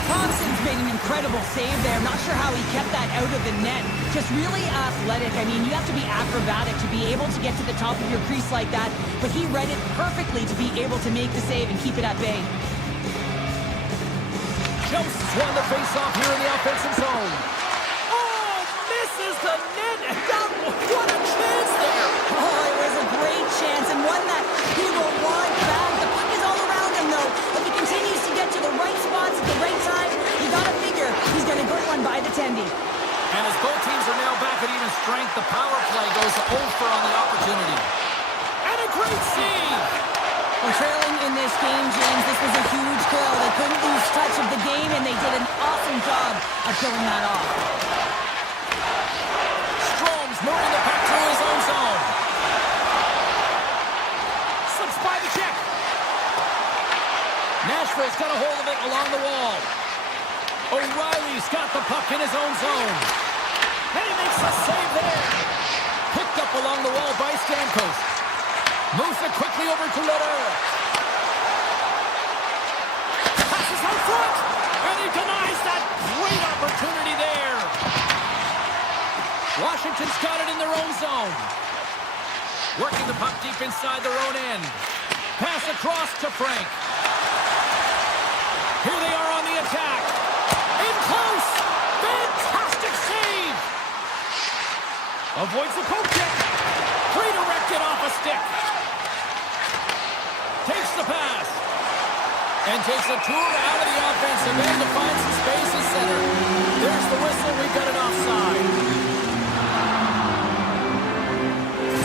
Thompson's made an incredible save there. I'm not sure how he kept that out of the net. Just really athletic. I mean, you have to be acrobatic to be able to get to the top of your crease like that, but he read it perfectly to be able to make the save and keep it at bay. Jones won the face-off here in the offensive zone. Oh, misses the net. What a chance there. Oh, it was a great chance and one that he will want back. The puck is all around him, though. If he continues to get to the right spots at the right time, you gotta figure he's gonna get one by the tendy. And as both teams are now back at even strength, the power play goes over on the opportunity. And a great save. Well, trailing in this game, James, this was a huge kill. They couldn't lose touch of the game, and they did an awesome job of killing that off. Strom's moving the puck through his own zone. Slips by the check. Nashville's got a hold of it along the wall. O'Reilly's got the puck in his own zone. And he makes a save there. Picked up along the wall by Stamkos. Moves it quickly over to Leder. Passes out front. And he denies that great opportunity there. Washington's got it in their own zone. Working the puck deep inside their own end. Pass across to Frank. Here they are on the attack. In close. Fantastic save. Avoids the poke check. Redirected off a stick. Takes the pass. And takes a tour out of the offensive end to find some space in center. There's the whistle. We've got an offside.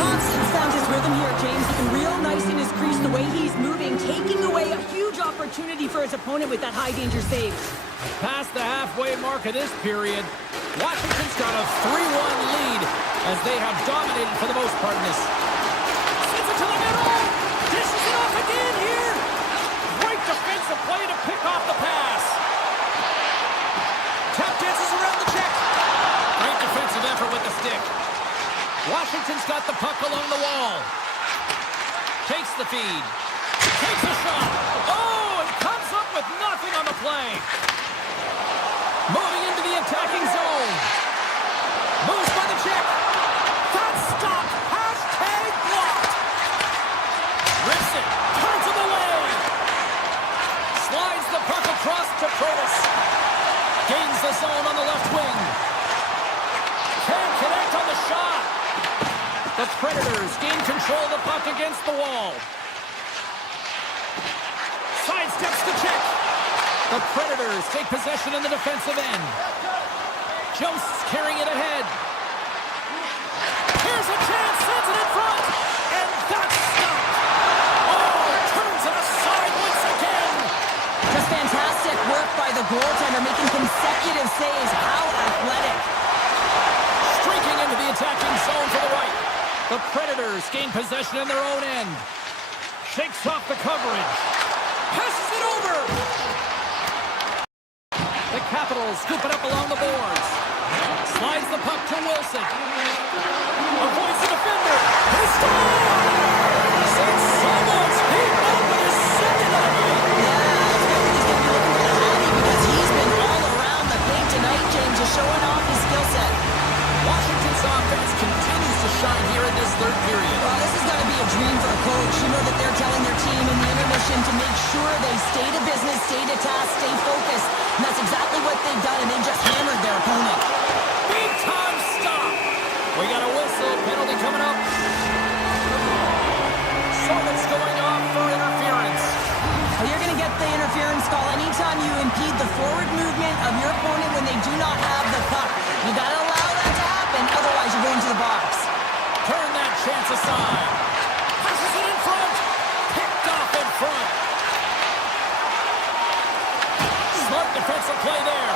Thompson's found his rhythm here, James. Looking real nice in his crease, the way he's moving, taking away a huge opportunity for his opponent with that high-danger save. Past the halfway mark of this period, Washington's got a 3-1 lead as they have dominated for the most part in this. Sends it to the middle. Dishes it off again here. Great defensive play to pick off the pass. Tap dances around the check. Great defensive effort with the stick. Washington's got the puck along the wall. Takes the feed. Takes a shot. Oh, and comes up with nothing on the play. Moving into the attacking zone. Moves by the check. That's stopped. Hashtag blocked. Rips it. Turns him away. Slides the puck across to Protas. Gains the zone on the left wing. Can't connect on the shot. The Predators gain control of the puck against the wall. Sidesteps the check. The Predators take possession in the defensive end. Jost's carrying it ahead. Here's a chance, sends it in front, and that's stopped. Oh, turns it aside once again. Just fantastic work by the goaltender making consecutive saves. How athletic. Streaking into the attacking zone for the right. The Predators gain possession in their own end. Shakes off the coverage. Passes it over. The Capitals scoop it up along the boards. Slides the puck to Wilson. Avoids the defender. He scores! It's Someone's heat up in his second of the night. Yeah, I expect he's going to be looking for the Hattie because he's been all around the paint tonight, James, just showing off his skill set. Washington's offense continues to shine here in this third period. Well, this is going to be a dream for a coach. You know that they're telling their team in the intermission to make sure they stay to business, stay to task, stay focused. And that's exactly what they've done, and they just hammered their opponent. Big time stop. We got a whistle. Penalty coming up. Sort's going off for interference. Well, you're going to get the interference call anytime you impede the forward movement of your opponent when they do not have the puck. You got to allow that to happen, otherwise you're going to the box. Turn that chance aside. Passes it in front. Picked off in front. Smart defensive play there.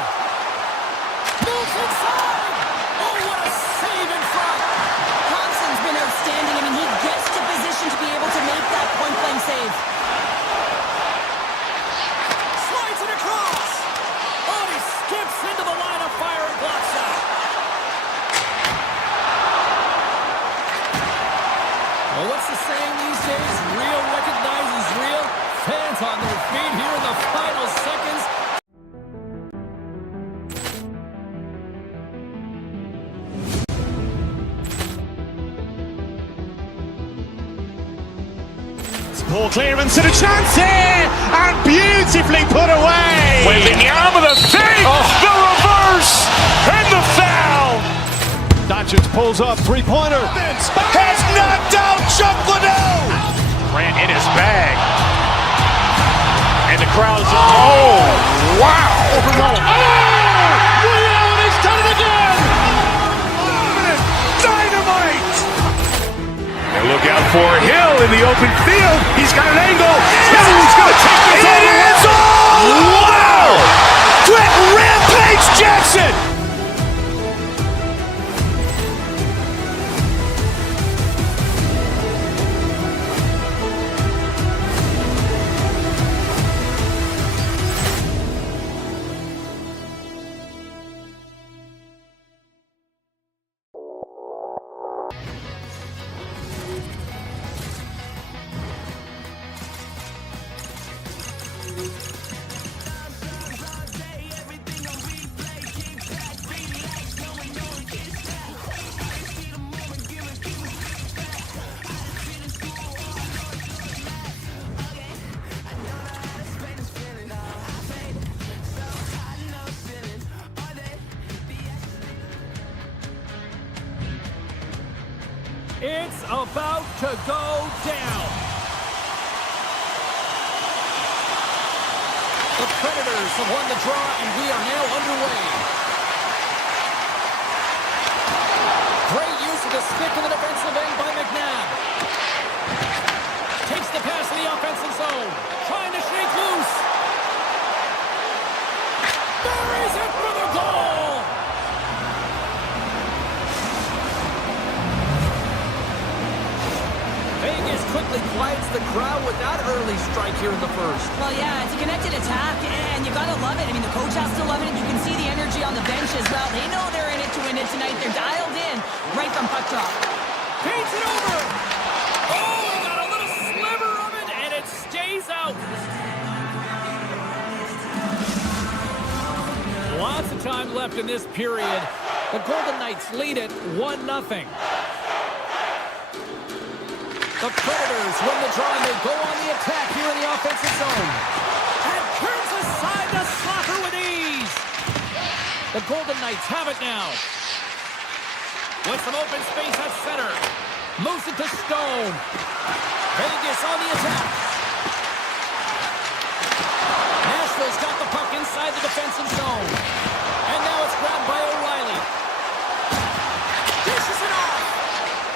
Moves inside. Oh, what a save in front. Thompson's been outstanding. I mean, he gets to position to be able to make that point-blank save. Slides it across. Oh, he skips into the line of fire and blocks that. Well, what's the saying these days? Real recognizes real. Fans on their feet here in the final seconds. Poor clearance and a chance here, and beautifully put away. Wembanyama the fake, the reverse, and the foul. Doncic pulls up, three-pointer. Has knocked out Chuck Liddell. Ran in his bag. And the crowd's, oh, wow. He's done it again! Dynamite. And look out for Hill in the open field. He's got an angle. Hill's going to take this all the way. Wow! Quick Rampage Jackson. It's about to go down. The Predators have won the draw, and we are now underway. Great use of the stick in the defensive end by McNabb. Takes the pass to the offensive zone. Trying to shake loose. Buries it for the goal. Vegas quickly quiets the crowd with that early strike here in the first. Well, yeah, it's a connected attack, and you got to love it. I mean, the coach has to love it, and you can see the energy on the bench as well. They know they're in it to win it tonight. They're dialed in right from puck drop. Paints it over. Oh, he got a little sliver of it, and it stays out. Lots of time left in this period. The Golden Knights lead it 1-0. The Predators win the draw, and they go on the attack here in the offensive zone. And turns aside to Slacker with ease. The Golden Knights have it now. With some open space at center. Moves it to Stone. Vegas on the attack. Nashville's got the puck inside the defensive zone. And now it's grabbed by O'Reilly. Dishes it off.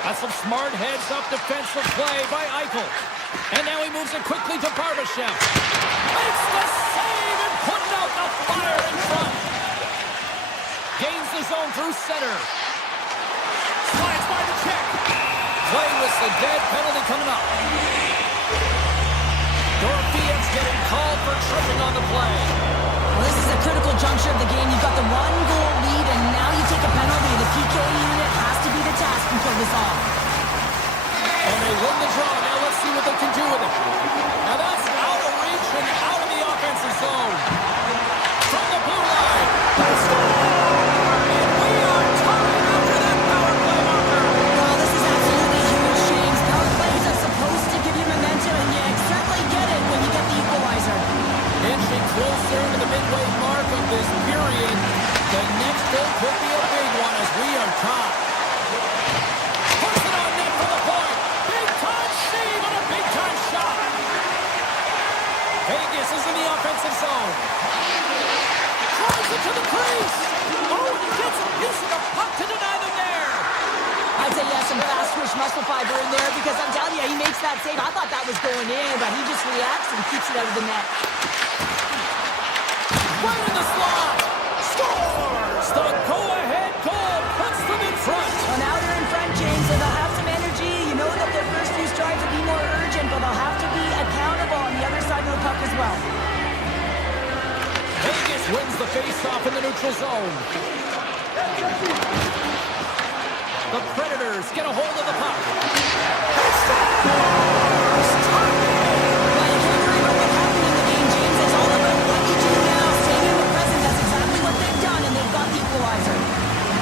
That's some smart heads-up defensive play by Eichel. And now he moves it quickly to Barbashev. Makes the save and putting out the Fire in front. Gains the zone through center. Slides by the check. Play whistle dead. Penalty coming up. Dorofeyev's getting called for tripping on the play. Well, this is a critical juncture of the game. You've got the one-goal lead, and now you take a penalty. The PK unit has to be the task and kill this off. And they win the draw. Now let's see what they can do with it. Now that's out of reach and out of the offensive zone. From the blue line. They score! And we are tied after that power play marker. Well, this is absolutely huge, James. Power plays are supposed to give you momentum, and you certainly get it when you get the equalizer. Inching closer to the midway mark of this period. The next goal could be a big one as we are tied. Puts it on net for the point. Big-time save on a big-time shot. Vegas is in the offensive zone. Drives it to the crease. Oh, and he gets a piece of the puck to deny them there. I'd say, yeah, some fast twitch muscle fiber in there because I'm telling you, he makes that save. I thought that was going in, but he just reacts and keeps it out of the net. Right in the slot. Scores! The go-ahead goal puts them in front. Well, now they're in front, James, and they'll have some energy. You know that their first few strides will be more urgent, but they'll have to be accountable on the other side of the puck as well. Vegas wins the face-off in the neutral zone. The Predators get a hold of the puck. They scores! Well, you can't worry about what happened in the game, James. It's all about what you do now. Staying in the present, that's exactly what they've done, and they've got the equalizer.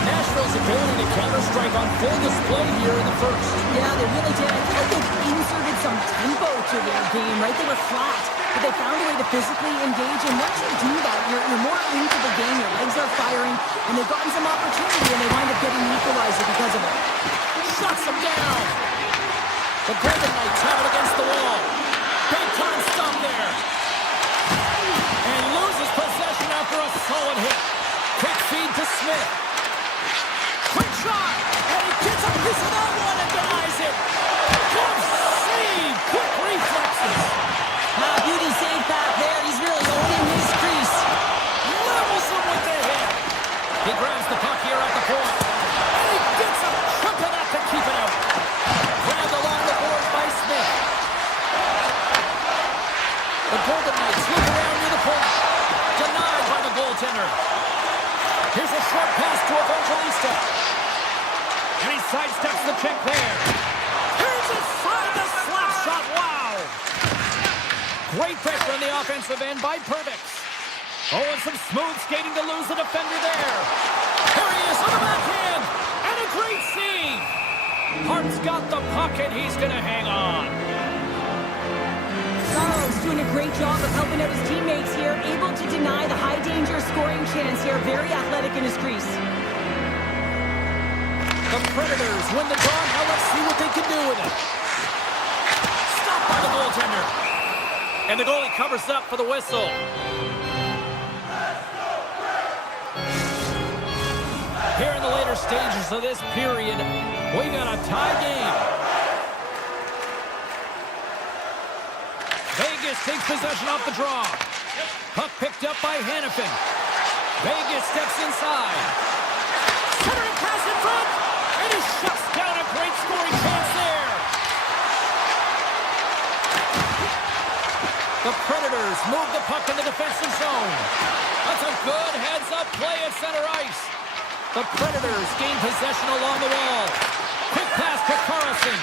Nashville's ability to counter-strike on full display here in the first. Yeah, they really did. I feel like they've inserted some tempo to their game, right? They were flat, but they found a way to physically engage, and once you do that, you're more into the game, your legs are firing, and they've gotten some opportunity, and they wind up getting the equalizer because of it. Shuts them down. The Golden Knights have it against the wall. Big time stop there. And loses possession after a solid hit. Quick feed to Smith. Quick shot. And he gets a piece of that one and denies it. Good save. Quick reflexes. Beauty save back there. He's really owning his crease. Levels him with the hit. He grabs the puck here at the point. And he gets a chunk of that to keep it out. Grabbed along the boards by Smith. The Golden Knights look around near the point. Denied by the goaltender. Here's a short pass to Evangelista. And he sidesteps the check there. Here's inside the slap shot. Wow. Great pressure on the offensive end by Purvix. Oh, and some smooth skating to lose the defender there. Here he is on the backhand. And a great save. Hart's got the puck, and he's going to hang on. Sorrow's doing a great job of helping out his teammates here, able to deny the high-danger scoring chance here. Very athletic in his crease. The Predators win the draw. Now let's see what they can do with it. Stopped by the goaltender. And the goalie covers up for the whistle. Here in the later stages of this period, we got a tie game. Vegas takes possession off the draw. Puck picked up by Hannafin. Vegas steps inside. Centering pass in front. And he shuts down a great scoring chance there. The Predators move the puck in the defensive zone. That's a good heads-up play at center ice. The Predators gain possession along the wall. Quick pass to Carlson.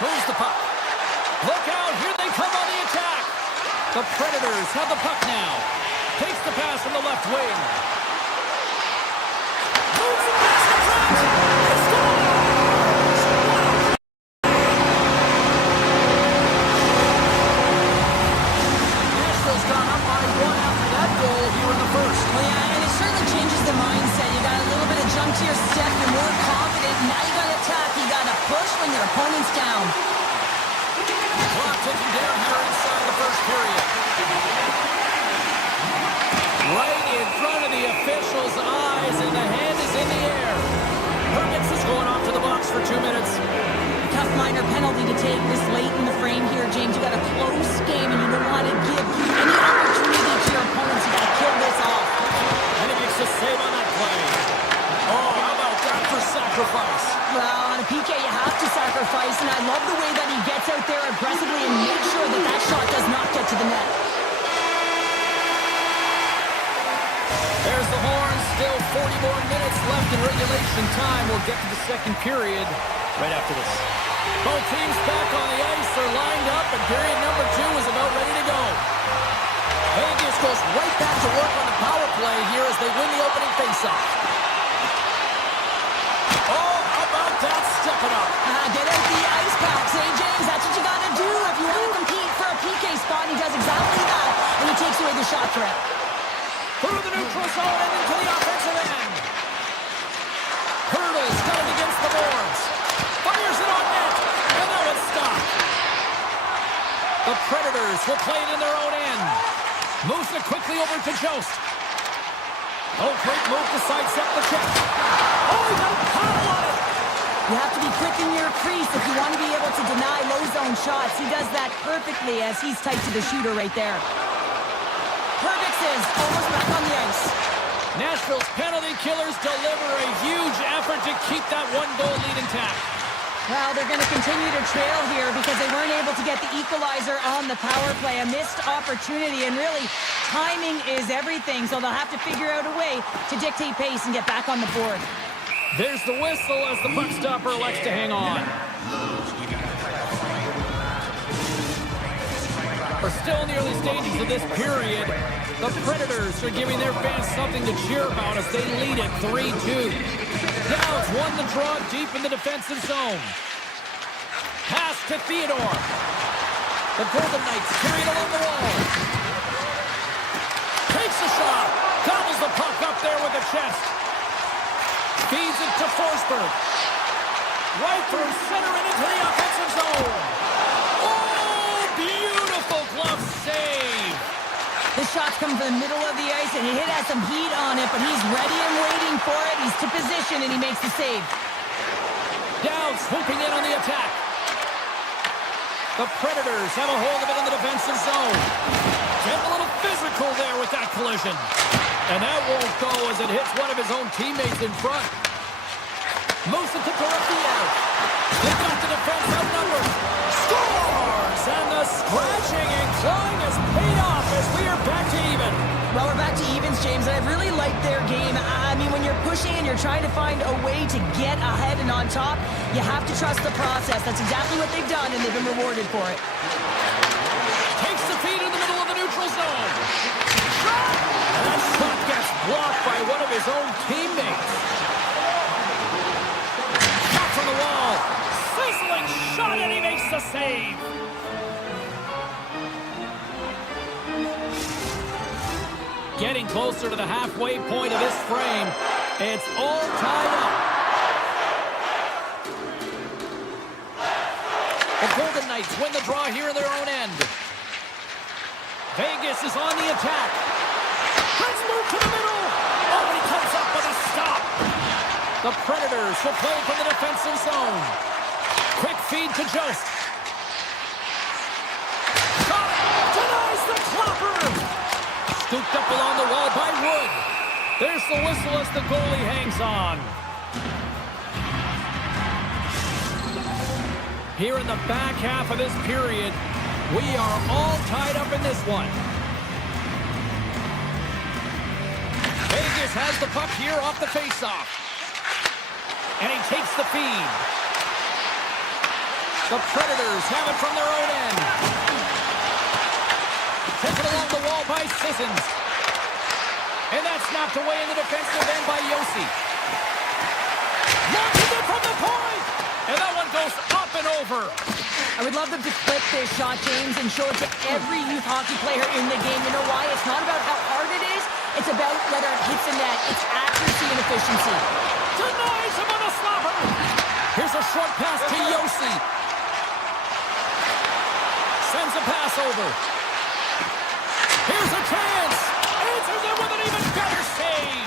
Moves the puck. Look out, here they come on the attack. The Predators have the puck now. Takes the pass from the left wing. Moves the pass to front. He scores! Nashville's gone up by one after that goal here in the first. Well, yeah, and it certainly changes the mindset. You got a little bit of jump to your step. You're more confident. Now you got to attack. You got to push when your opponent's down. Clock ticking down here inside the first period. Right in front of the officials' eyes, and the hand is in the air. the net. There's the horn. Still 40 more minutes left in regulation time. We'll get to the second period right after this. Both teams back on the ice. They're lined up, and period number 2 is about ready to go. Vegas goes right back to work on the power play here as they win the opening faceoff. Oh, how about that? Step it up. Get out the ice packs, eh, James? That's what you got to do if you want to compete for a PK spot. He does exactly that, and he takes away the shot threat. Through the neutral zone and into the offensive end. Hurdles got it against the boards. Fires it on net, and now it's stopped. The Predators will play it in their own end. Moves it quickly over to Jost. Oh, great move to sidestep the check. Oh, he got a pile on it. You have to be quick in your crease if you want to be able to deny low zone shots. He does that perfectly as he's tight to the shooter right there. Hervix is almost back on the ice. Nashville's penalty killers deliver a huge effort to keep that one-goal lead intact. Well, they're going to continue to trail here because they weren't able to get the equalizer on the power play. A missed opportunity, and really, timing is everything, so they'll have to figure out a way to dictate pace and get back on the board. There's the whistle as the puck stopper likes to hang on. We're still in the early stages of this period. The Predators are giving their fans something to cheer about as they lead it 3-2. Downs won the draw deep in the defensive zone. Pass to Theodore. The Golden Knights carry it along the wall. Takes a shot. Gobbles the puck up there with the chest. Feeds it to Forsberg. Right through center and into the offensive zone. Oh, beautiful glove save. The shot's come from the middle of the ice, and it has some heat on it, but he's ready and waiting for it. He's to position, and he makes the save. Down, swooping in on the attack. The Predators have a hold of it in the defensive zone. Getting a little physical there with that collision. And that won't go as it hits one of his own teammates in front. Moves it to Dorofeyev. They've got the defense outnumbered. Scores! And the scratching and clawing has paid off as we are back to even. Well, we're back to evens, James, and I've really liked their game. I mean, when you're pushing and you're trying to find a way to get ahead and on top, you have to trust the process. That's exactly what they've done, and they've been rewarded for it. Takes the feed in the middle of the neutral zone. Shot! And that shot gets blocked by one of his own teammates. Shot from the wall. Sizzling shot, and he makes the save. Getting closer to the halfway point of this frame. It's all tied up. The Golden Knights win the draw here in their own end. Vegas is on the attack. Let's move to the middle. Oh, and he comes up with a stop. The Predators will play from the defensive zone. Quick feed to Jost. Shot! Denies the clopper! Scooped up along the wall by Wood. There's the whistle as the goalie hangs on. Here in the back half of this period, we are all tied up in this one. Vegas has the puck here off the faceoff. And he takes the feed. The Predators have it from their own end. Taken along the wall by Sissons. And that's knocked away in the defensive end by Yossi. Launches it from the point! And that one goes up and over. I would love them to flip this shot, James, and show it to every youth hockey player in the game. You know why? It's not about how hard it is. It's about whether it hits the net. It's accuracy and efficiency. Denies him on the slapper. Here's a short pass to Yossi. Sends a pass over. Here's a chance. Answers it with an even better save.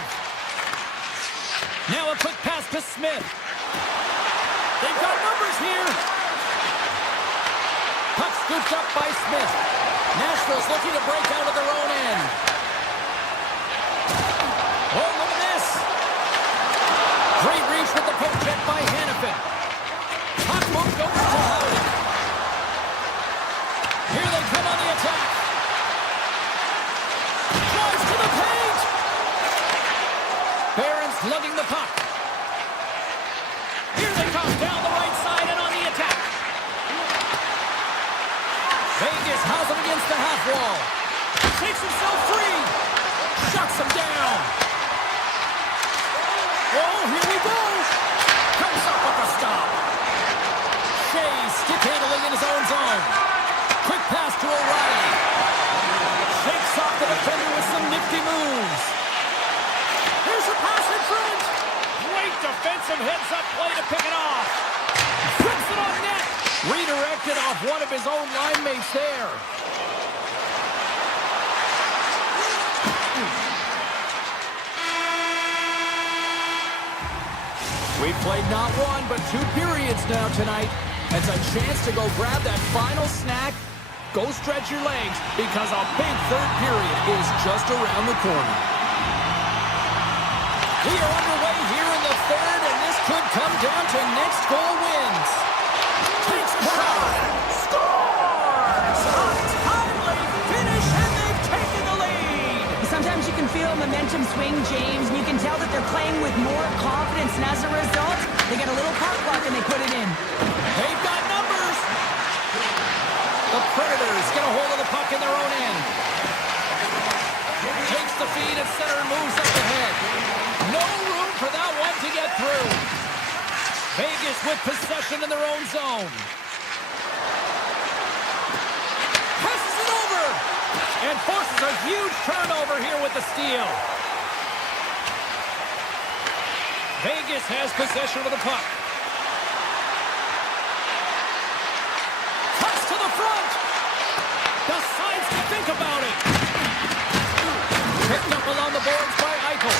Now a quick pass to Smith. They've got numbers here. Puck scooped up by Smith. Nashville's looking to break out of their own end. Oh, look at this. Great reach with the poke check by Hannafin. Puck moved over to Howden. Here they come on the attack. Vegas has him against the half wall. Takes himself free. Shuts him down. Oh, here we go. Comes up with the stop. Shea stick handling in his own zone. Quick pass to O'Reilly. Shakes off the defender with some nifty moves. Here's a pass in front. Great defensive heads-up play to pick it off. Flips it on net. Redirected off one of his own line mates there. We've played not one, but 2 periods now tonight. It's a chance to go grab that final snack. Go stretch your legs, because a big third period is just around the corner. We are underway here in the third, and this could come down to next goal wins. Takes a shot. Scores! A timely finish, and they've taken the lead. Sometimes you can feel momentum swing, James, and you can tell that they're playing with more confidence, and as a result, they get a little puck luck and they put it in. They've got numbers. The Predators get a hold of the puck in their own end. Takes the feed at center and moves up ahead. No room for that one to get through. Vegas with possession in their own zone. Passes it over. And forces a huge turnover here with the steal. Vegas has possession of the puck. Cuts to the front. Decides to think about it. Picked up along the boards by Eichel.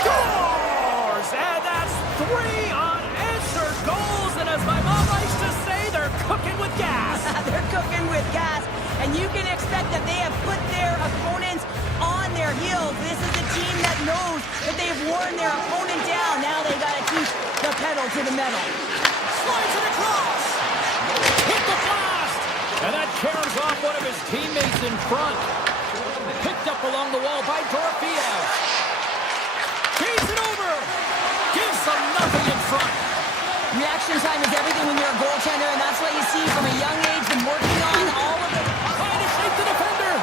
Scores! And that's 3 unanswered goals. And as my mom likes to say, they're cooking with gas. They're cooking with gas. And you can expect that they have put their opponents on their heels. This is a team that knows that they've worn their opponent down. Now they got to keep the pedal to the metal. Slides it across. Hit the blast. And that carries off one of his teammates in front. Picked up along the wall by Dorofiev. Feeds it over. Gives them nothing in front. Reaction time is everything when you're a goaltender, and that's what you see from a young age, been working on all of the... Trying to shake the defender.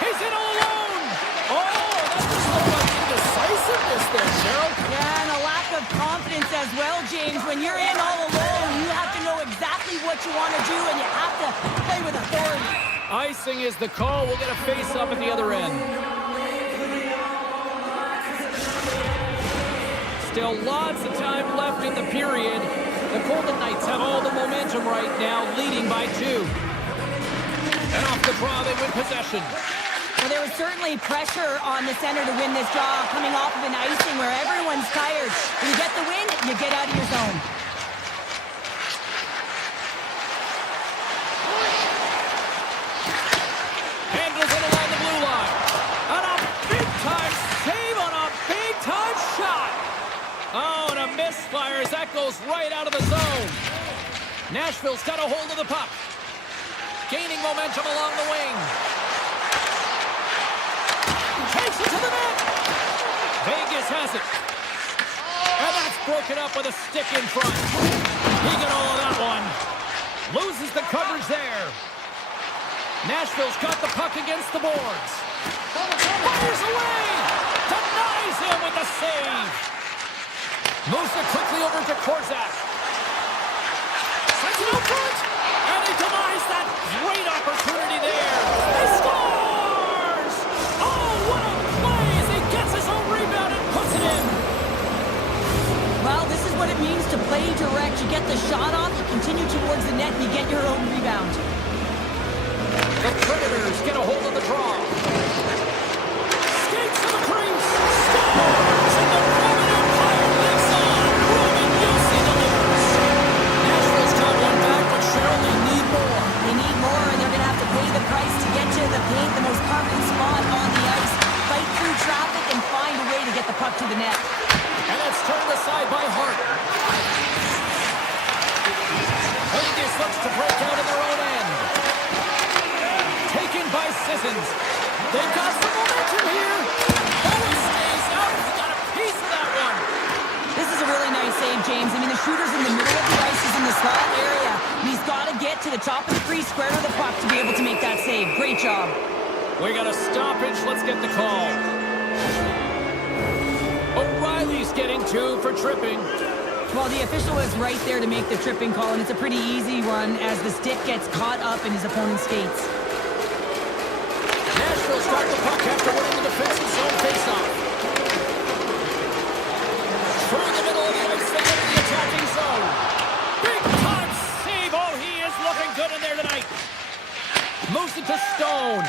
He's in all alone. Oh, that just looked like indecisiveness there, Cheryl. Yeah, and a lack of confidence as well, James. When you're in all alone, you have to know exactly what you want to do, and you have to play with authority. Icing is the call. We'll get a face-up at the other end. Still lots of time left in the period. The Golden Knights have all the momentum right now, leading by 2. And off the draw, they win possession. Well, there was certainly pressure on the center to win this draw, coming off of an icing where everyone's tired. When you get the win, you get out of your zone. Handles it along the blue line. And a big-time save on a big-time shot. Oh, and a misfire as that goes right out of the zone. Nashville's got a hold of the puck. Gaining momentum along the wing. Takes it to the net. Vegas has it. And that's broken up with a stick in front. He got all of that one. Loses the coverage there. Nashville's got the puck against the boards. Fires away. Denies him with the save. Moves it quickly over to Korzak. Sends it out front. And he denies that great opportunity there. He scores! Oh, what a play as he gets his own rebound and puts it in. Well, this is what it means to play direct. You get the shot off, you continue towards the net, and you get your own rebound. The Predators get a hold of the draw. Skates to the crease. Scores! And the Roman Empire lives on. Roman Yossi delivers. Nashville's got one back, but Cheryl, they need more. They need more, and they're going to have to pay the price to get to the paint, the most confident spot on the ice, fight through traffic, and find a way to get the puck to the net. And it's turned aside by Hart. Vegas looks to break out in their own end. Taken by Sissons. They've got some momentum here. Bowie stays out. He got a piece of that one. This is a really nice save, James. I mean, the shooter's in the middle of the ice. He's in the slot area. And he's got to get to the top of the crease, square to the puck to be able to make that save. Great job. We got a stoppage. Let's get the call. O'Reilly's getting 2 for tripping. Well, the official was right there to make the tripping call, and it's a pretty easy one as the stick gets caught up in his opponent's skates. Nashville start the puck after winning the defensive zone faceoff. Through the middle of the ice, they get to the attacking zone. Big time save. Oh, he is looking good in there tonight. Moves it to Stone.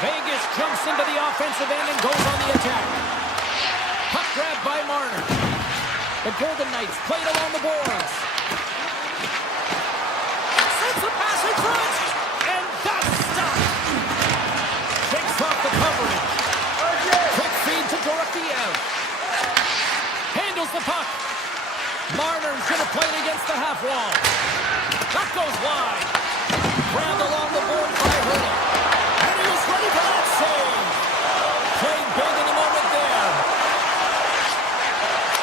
Vegas jumps into the offensive end and goes on the attack. Puck grab by Marner. The Golden Knights played along the boards. Sends a pass in front. And that's stopped. Takes off the coverage. Quick feed to Dorofeyev. Handles the puck. Marner's going to play it against the half wall. That goes wide. Grabbed along the board by Hurley. And he was ready for that save. Played big in the moment there.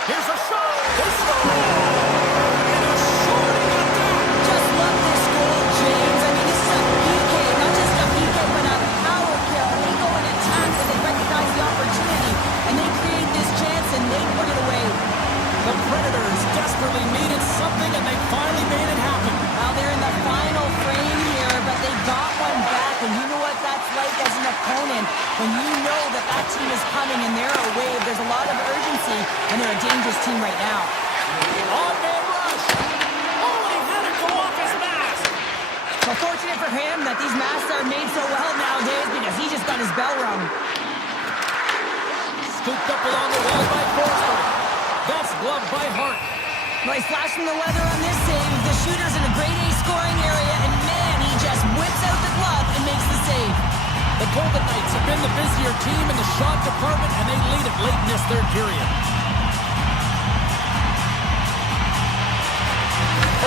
Here's a shot. They score. And a shorty at that. Just love this goal, James. I mean, this is a PK, not just a PK, but a power kill. They go and attack when they recognize the opportunity, and they create this chance, and they put it away. The Predators desperately needed something, and they finally made it happen. Well, they're in the final frame here, but they got one back, and you know what that's like as an opponent. When you know that that team is coming and they're a wave, there's a lot of urgency, and they're a dangerous team right now. On-man rush. Oh, he had it go off his mask. So fortunate for him that these masks are made so well nowadays because he just got his bell rung. Scooped up along the wall by Forsberg. That's gloved by Hart. Nice flash from the weather on this save. The shooter's in a grade A scoring area, and man, he just whips out the glove and makes the save. The Golden Knights have been the busier team in the shot department, and they lead it late in this third period.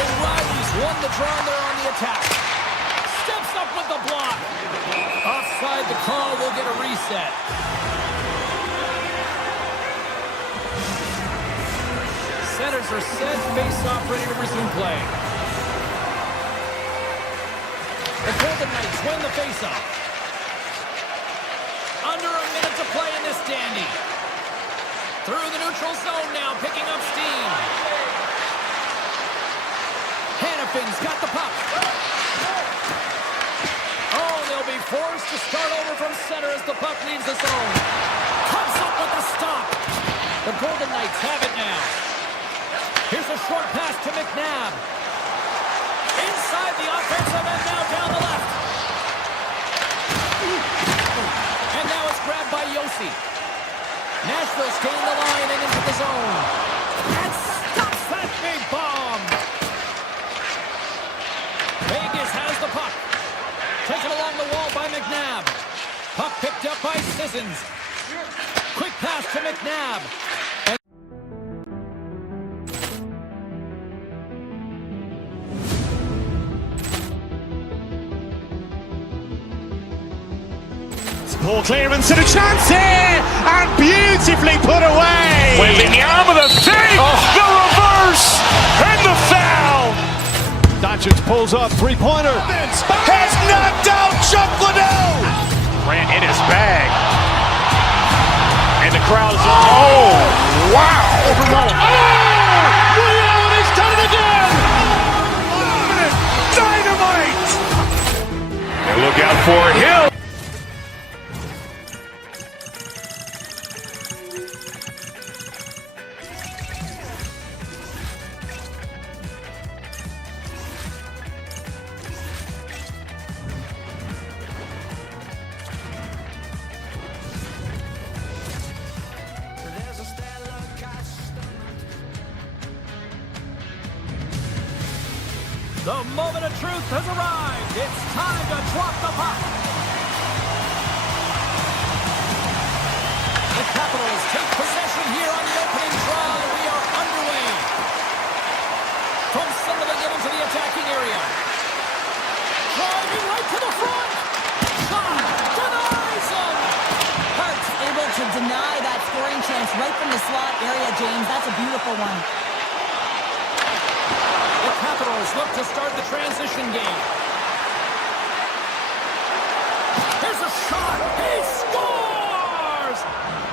O'Reilly's won the draw, and they're on the attack. Steps up with the block. Offside the call, will get a reset. Centers are set, face-off ready to resume play. The Golden Knights win the face-off. Under a minute to play in this dandy. Through the neutral zone now, picking up steam. Hannafin's got the puck. Oh, they'll be forced to start over from center as the puck leaves the zone. Comes up with the stop. The Golden Knights have it now. Here's a short pass to McNabb. Inside the offensive end, now down the left. And now it's grabbed by Yossi. Nashville's getting the line and into the zone. And stops that big bomb. Vegas has the puck. Taken along the wall by McNabb. Puck picked up by Sissons. Quick pass to McNabb. Poor clearance and a chance here, and beautifully put away. Wembanyama the save, the reverse, and the foul. Doncic pulls up, three-pointer. Has knocked out Chuck Liddell. Ran in his bag. And the crowd is, oh, wow. Oh! Ray Allen has done it again! Dynamite. And look out for Hill. The moment of truth has arrived. It's time to drop the puck. The Capitals take possession here on the opening draw. We are underway. From center they get into the attacking area. Driving right to the front. Shot denies him. Hart's able to deny that scoring chance right from the slot area, James. That's a beautiful one. The Capitals look to start the transition game. Here's a shot. He scores!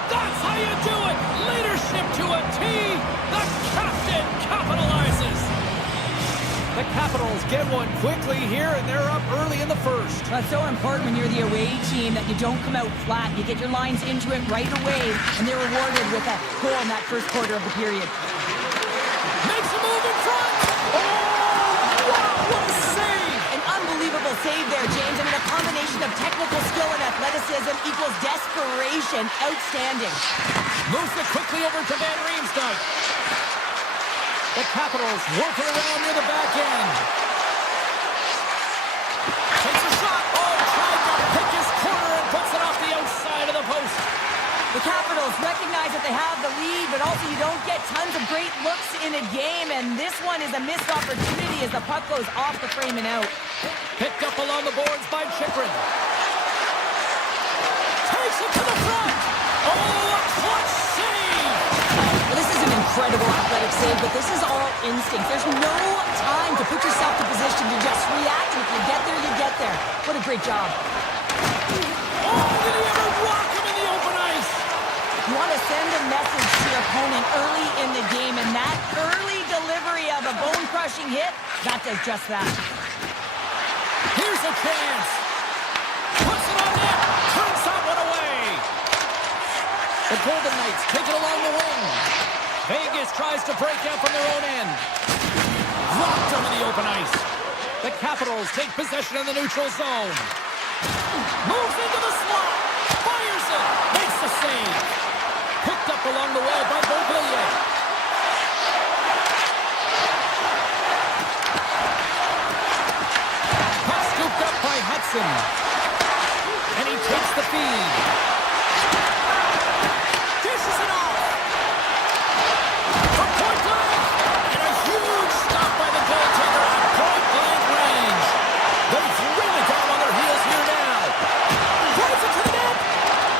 That's how you do it. Leadership to a T. The captain capitalizes. The Capitals get one quickly here, and they're up early in the first. That's so important when you're the away team that you don't come out flat. You get your lines into it right away, and they're rewarded with a goal in that first quarter of the period. Makes a move in front. Oh, wow, what a save. An unbelievable save there, James. I mean, a combination of technical skill and athleticism equals desperation. Outstanding. Moves it quickly over to Van Riemsdyk. The Capitals working around near the back end. Takes a shot. Oh, tried to pick his corner and puts it off the outside of the post. The Capitals recognize that they have the lead, but also you don't get tons of great looks in a game, and this one is a missed opportunity as the puck goes off the frame and out. Picked up along the boards by Chychrun. Takes it to the front. Oh, a clutch save. Well, this is an incredible athletic save, but this is all instinct. There's no time to put yourself in position to just react, and if you get there, you get there. What a great job. Oh, did he ever rock him in the open ice? You want to send a message to your opponent early in the game, and that early delivery of a bone-crushing hit, that does just that. Here's a chance. Puts it on net. Turns that one away. The Golden Knights take it along the wing. Vegas tries to break out from their own end. Dropped him in the open ice. The Capitals take possession in the neutral zone. Moves into the slot. Fires it. Makes the save. Picked up along the wall by Beauvillier. Puck scooped up by Hudson. And he takes the feed. Dishes it off. From point blank. And a huge stop by the goaltender at point blank range. They've really got on their heels here now. Drives it to the net.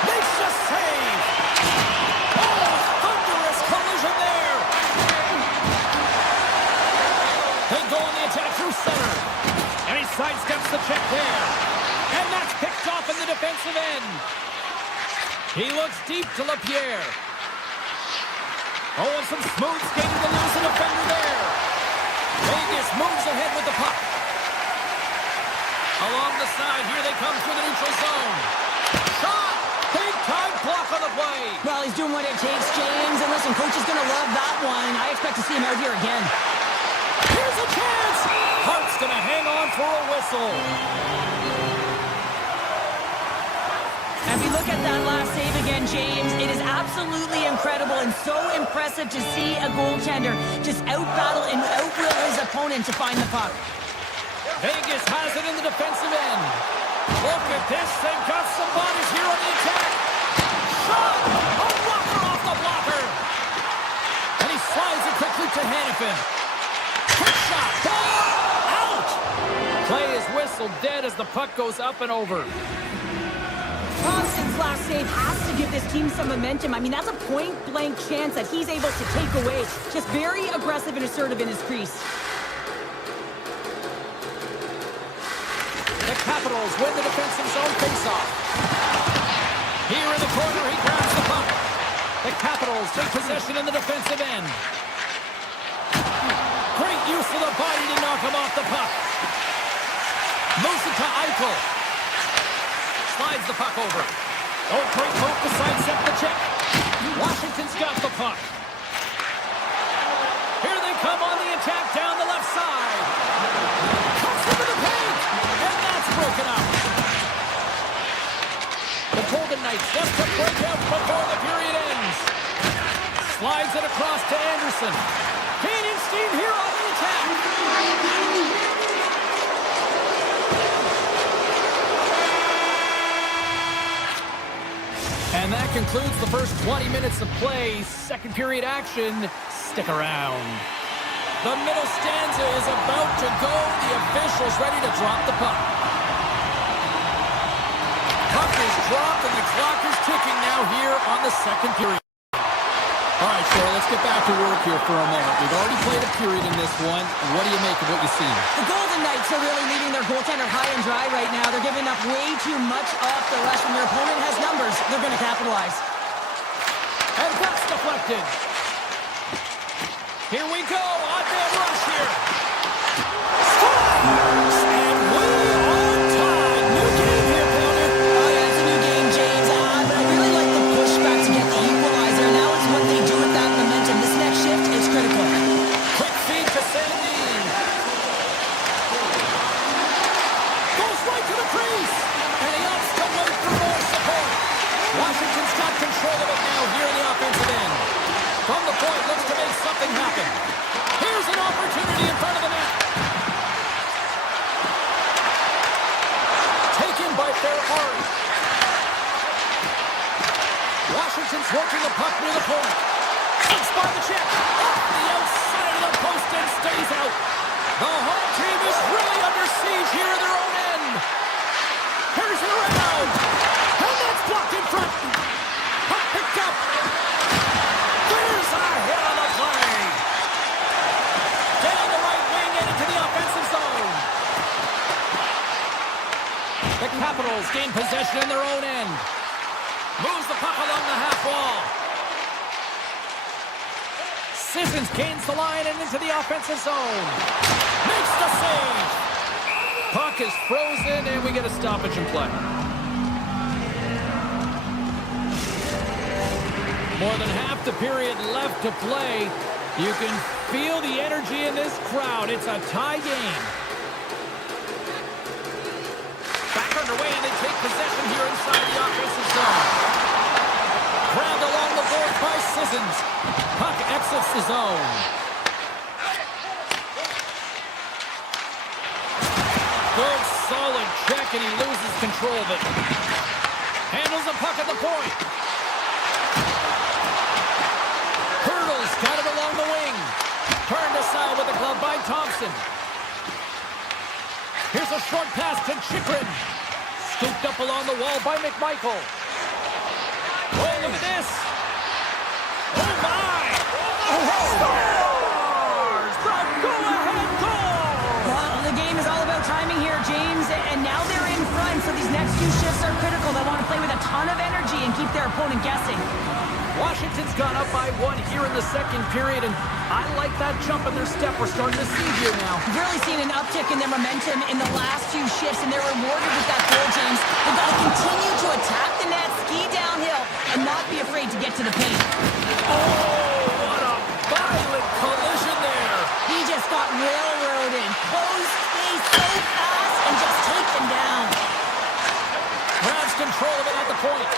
Makes the save. Oh, thunderous collision there. They go on the attack through center. And he sidesteps the check there. And that's picked off in the defensive end. He looks deep to LaPierre. Oh, and some smooth skating to lose a defender there. Vegas moves ahead with the puck. Along the side, here they come through the neutral zone. Shot! Big time block on the play. Well, he's doing what it takes, James. And listen, coach is going to love that one. I expect to see him out here again. Here's a chance. Hart's going to hang on for a whistle. And if we look at that last save again, James, it is absolutely incredible and so impressive to see a goaltender just out-battle and out-will his opponent to find the puck. Vegas has it in the defensive end. Look at this. They've got some bodies here on the attack. Shot! A rocker off the blocker. And he slides it quickly to Hanifin. Quick shot. Out! Play is whistled dead as the puck goes up and over. Thompson's last save has to give this team some momentum. I mean, that's a point-blank chance that he's able to take away. Just very aggressive and assertive in his crease. The Capitals win the defensive zone faceoff. Here in the corner, he grabs the puck. The Capitals take possession in the defensive end. Great use of the body to knock him off the puck. Moves it to Eichel. Slides the puck over. Oh, great move to sidestep the check. Washington's got the puck. Here they come on the attack down the left side. Cuts into the paint. And that's broken up. The Golden Knights just to break out before the period ends. Slides it across to Anderson. Gaining steam here on the attack. And that concludes the first 20 minutes of play. Second period action. Stick around. The middle stanza is about to go. The officials ready to drop the puck. Puck is dropped and the clock is ticking now here on the second period. All right, Cheryl, let's get back to work here for a moment. We've already played a period in this one. What do you make of what you've seen? The Golden Knights are really leaving their goaltender high and dry right now. They're giving up way too much off the rush. When their opponent has numbers, they're going to capitalize. And that's deflected. Here we go. On-man rush here. Scores! And we are tied. New game here, Pounder. Oh, yeah, it's a new game, James. But I really like the pushback to get the equalizer. Now it's what they do with that momentum. This next shift is critical. Quick feed to Sandin. Goes right to the crease. And he opts to wait for more support. Washington's got control of it now here in the offensive end. From the point, looks to make something happen. Here's an opportunity in front of the net. Taken by Ferrari. Washington's working the puck near the point. Six by the check. Off the outside of the post and stays out. The home team is really under siege here in their own end. Here's it around. And that's blocked in front. Puck picked up. There's a hit on the play. Down the right wing and into the offensive zone. The Capitals gain possession in their own end. Moves the puck along the half wall. Sissons gains the line and into the offensive zone. Makes the save. Puck is frozen and we get a stoppage in play. More than half the period left to play. You can feel the energy in this crowd. It's a tie game. Back underway, and they take possession here inside the offensive zone. Grabbed along the boards by Sissons. Puck exits the zone. Good, solid check, and he loses control of it. Handles the puck at the point. Hurdles, got it along the wing. Turned aside with the glove by Thompson. Here's a short pass to Chikrin. Scooped up along the wall by McMichael. Oh, look at this. Oh, my. Scores! The go-ahead goal! Well, the game is all about timing here, James. And now they're in front, so these next few shifts are critical. They want to play with a ton of energy and keep their opponent guessing. Washington's gone up by one here in the second period, and I like that jump in their step we're starting to see here now. We've really seen an uptick in their momentum in the last few shifts, and they're rewarded with that goal, James. They've got to continue to attack the net, ski downhill, and not be afraid to get to the paint. Oh, what a violent collision there. He just got railroaded. Close space so fast and just take them down. Grabs control of it at the point.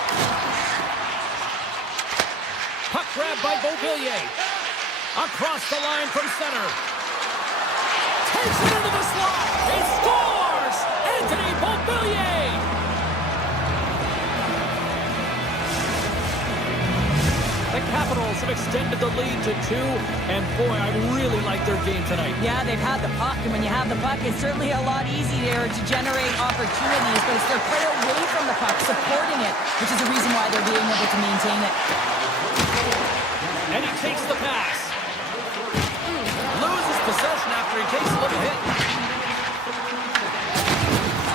Puck grab by Beauvillier. Across the line from center. Takes it into the slot. He scores! Anthony Beauvillier! The Capitals have extended the lead to 2, and boy, I really like their game tonight. Yeah, they've had the puck, and when you have the puck, it's certainly a lot easier to generate opportunities, but it's their play away from the puck, supporting it, which is the reason why they're being able to maintain it. And he takes the pass. Loses possession after he takes a little hit.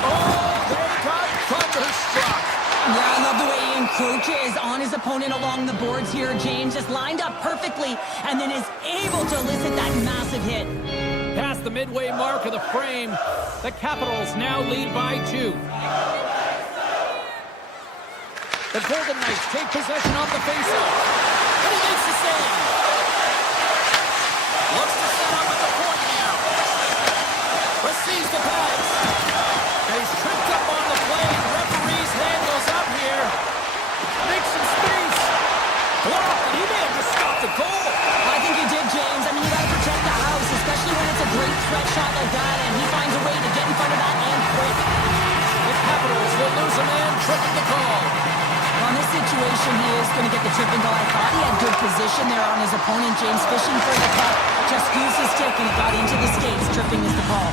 Oh, they got thunderstruck. Yeah, I love the way he encroaches on his opponent along the boards here. James just lined up perfectly and then is able to elicit that massive hit. Past the midway mark of the frame, the Capitals now lead by 2. The Golden Knights take possession off the faceoff. And he makes the save. Looks to set up at the point now. Receives the pass. And he's tripped up on the play. Referee's hand goes up here. Makes some space. Blocked, and he may have just stopped the goal. I think he did, James. I mean, you got to protect the house, especially when it's a great threat shot like that, and he finds a way to get in front of that and quick. The Capitals will lose a man, tripping the call. On this situation, he is going to get the tripping goal. I thought he had good position there on his opponent, James, fishing for the puck. Just squeezed his stick, and it got into the skates. Tripping is the call.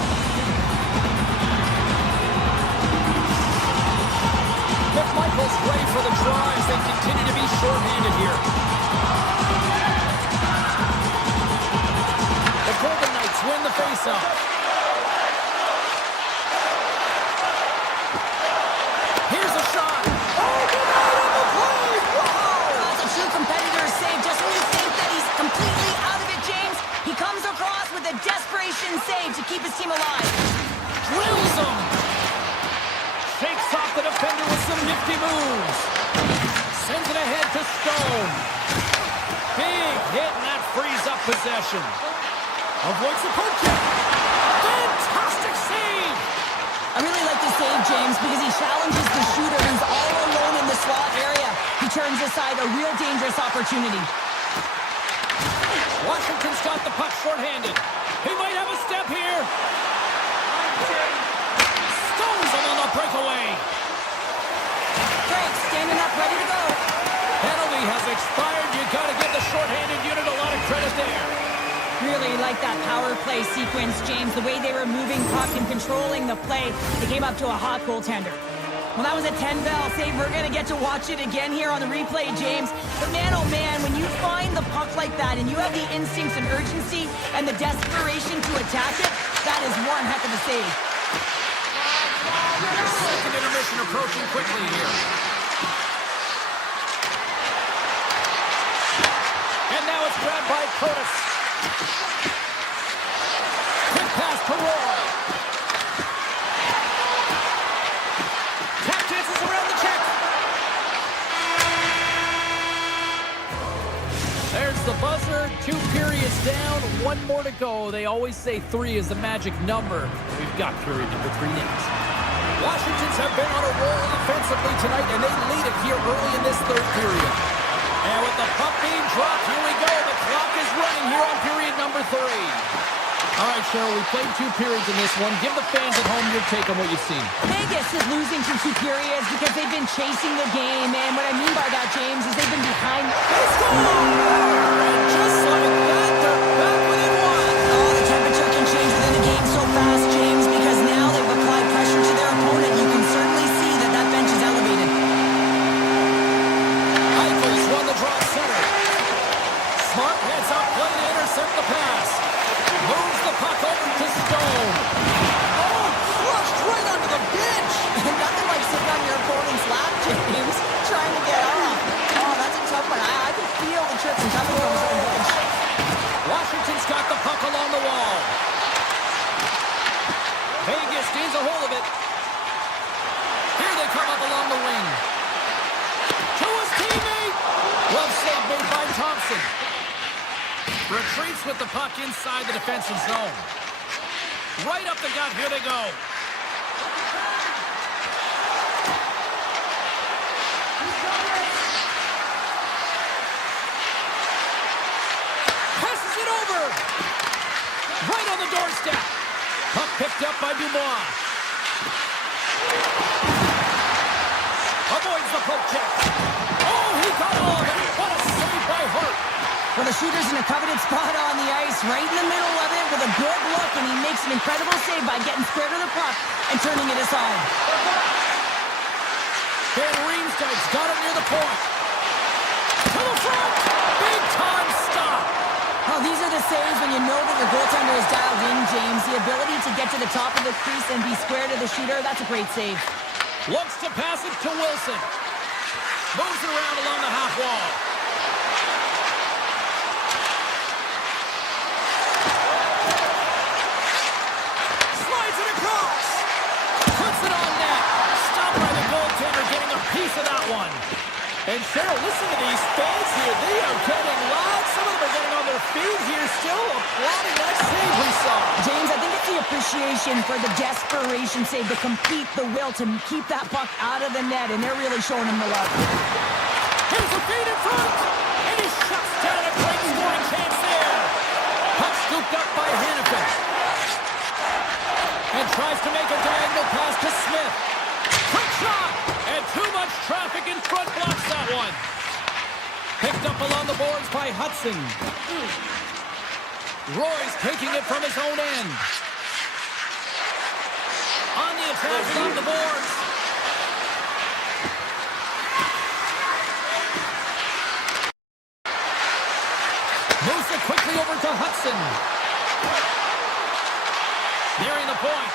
McMichael's ready for the draw as they continue to be short-handed here. Golden Knights win the faceoff. Here's a shot. That's a true competitor's save. Just when you think that he's completely out of it, James, he comes across with a desperation save to keep his team alive. Drills him. Shakes off the defender with some nifty moves. Sends it ahead to Stone. Big hit, and that frees up possession. Avoids the poke check. Fantastic save. I really like the save, James, because he challenges the shooter who's all alone in the slot area. He turns aside a real dangerous opportunity. Washington's got the puck shorthanded. He might have a step here. Stones him on the breakaway. Frank standing up, ready to go. Penalty has expired. You got to give the shorthanded unit a lot of credit there. Really like that power play sequence, James. The way they were moving puck and controlling the play. They came up to a hot goaltender. Well, that was a 10-bell save. We're going to get to watch it again here on the replay, James. But man, oh man, when you find the puck like that and you have the instincts and urgency and the desperation to attack it, that is one heck of a save. Second intermission approaching quickly here. And now it's grabbed by Curtis. Quick pass to Roy. Tap chances around the check. There's the buzzer. 2 periods down. 1 more to go. They always say 3 is the magic number. We've got period number 3 next. Washingtons have been on a roll offensively tonight, and they lead it here early in this 3rd period. And with the puck being dropped, here we go. The clock is running here on period number 3. All right, Cheryl, we played 2 periods in this one. Give the fans at home your take on what you've seen. Vegas is losing through 2 periods because they've been chasing the game. And what I mean by that, James, is they've been behind. They score! And just like that, they're back within 1. Oh, the temperature can change within the game so fast, James, because now they've applied pressure to their opponent. You can certainly see that that bench is elevated. Eichels won the draw center. Smart heads up play to intercept the pass. Moves the puck over to Stone. Oh, crushed right onto the bench. Nothing like sitting on your opponent's lap, James, trying to get off. Oh, that's a tough one. I can feel the trips and coming from his own bench. Washington's got the puck along the wall. Vegas gains a hold of it. Here they come up along the wing. To his teammate. Glove save made by Thompson. Retreats with the puck inside the defensive zone. Right up the gut. Here they go. Passes it over. Right on the doorstep. Puck picked up by Dubois. Avoids the poke check. Oh, he got all of it. What a save by Hart. Well, the shooter's in a coveted spot on the ice, right in the middle of it with a good look, and he makes an incredible save by getting square to the puck and turning it aside. Van Riemsdyk's got it near the point. To the front. Big time stop. Oh, these are the saves when you know that your goaltender is dialed in, James. The ability to get to the top of the crease and be square to the shooter, that's a great save. Looks to pass it to Wilson. Moves it around along the half wall. Slides it across. Puts it on net. Stopped by the goaltender, getting a piece of that one. And Cheryl, listen to these fans here. They are getting loud. Some of them are getting on their feet here, still applauding that save we saw. James, I think it's the appreciation for the desperation save, the complete, the will to keep that puck out of the net, and they're really showing him the love. Here's a feed in front, and he shuts down a great scoring chance there. Puck scooped up by Hannafin. And tries to make a diagonal pass to Smith. Quick shot, and too much traffic in front blocks that one. Picked up along the boards by Hudson. Roy's taking it from his own end. On the attack along the boards. Moves it quickly over to Hudson. point.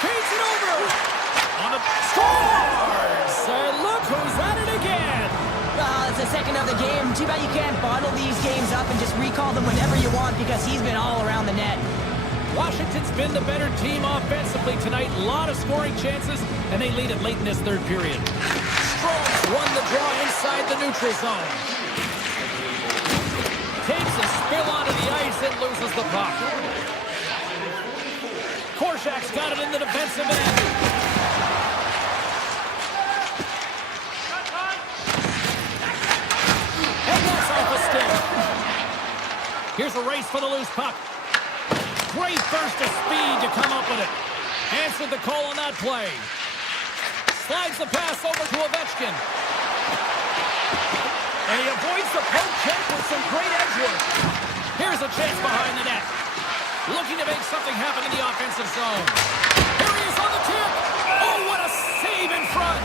Feeds it over. On the scores. And look who's at it again. It's the second of the game. Too bad you can't bottle these games up and just recall them whenever you want because he's been all around the net. Washington's been the better team offensively tonight. A lot of scoring chances, and they lead it late in this third period. Strom's won the draw inside the neutral zone. Takes a spill onto the ice and loses the puck. Korshak's got it in the defensive end. And that's off a stick. Here's a race for the loose puck. Great burst of speed to come up with it. Answered the call on that play. Slides the pass over to Ovechkin. And he avoids the poke check with some great edge work. Here's a chance behind the net. Looking to make something happen in the offensive zone. Here he is on the tip. Oh, what a save in front.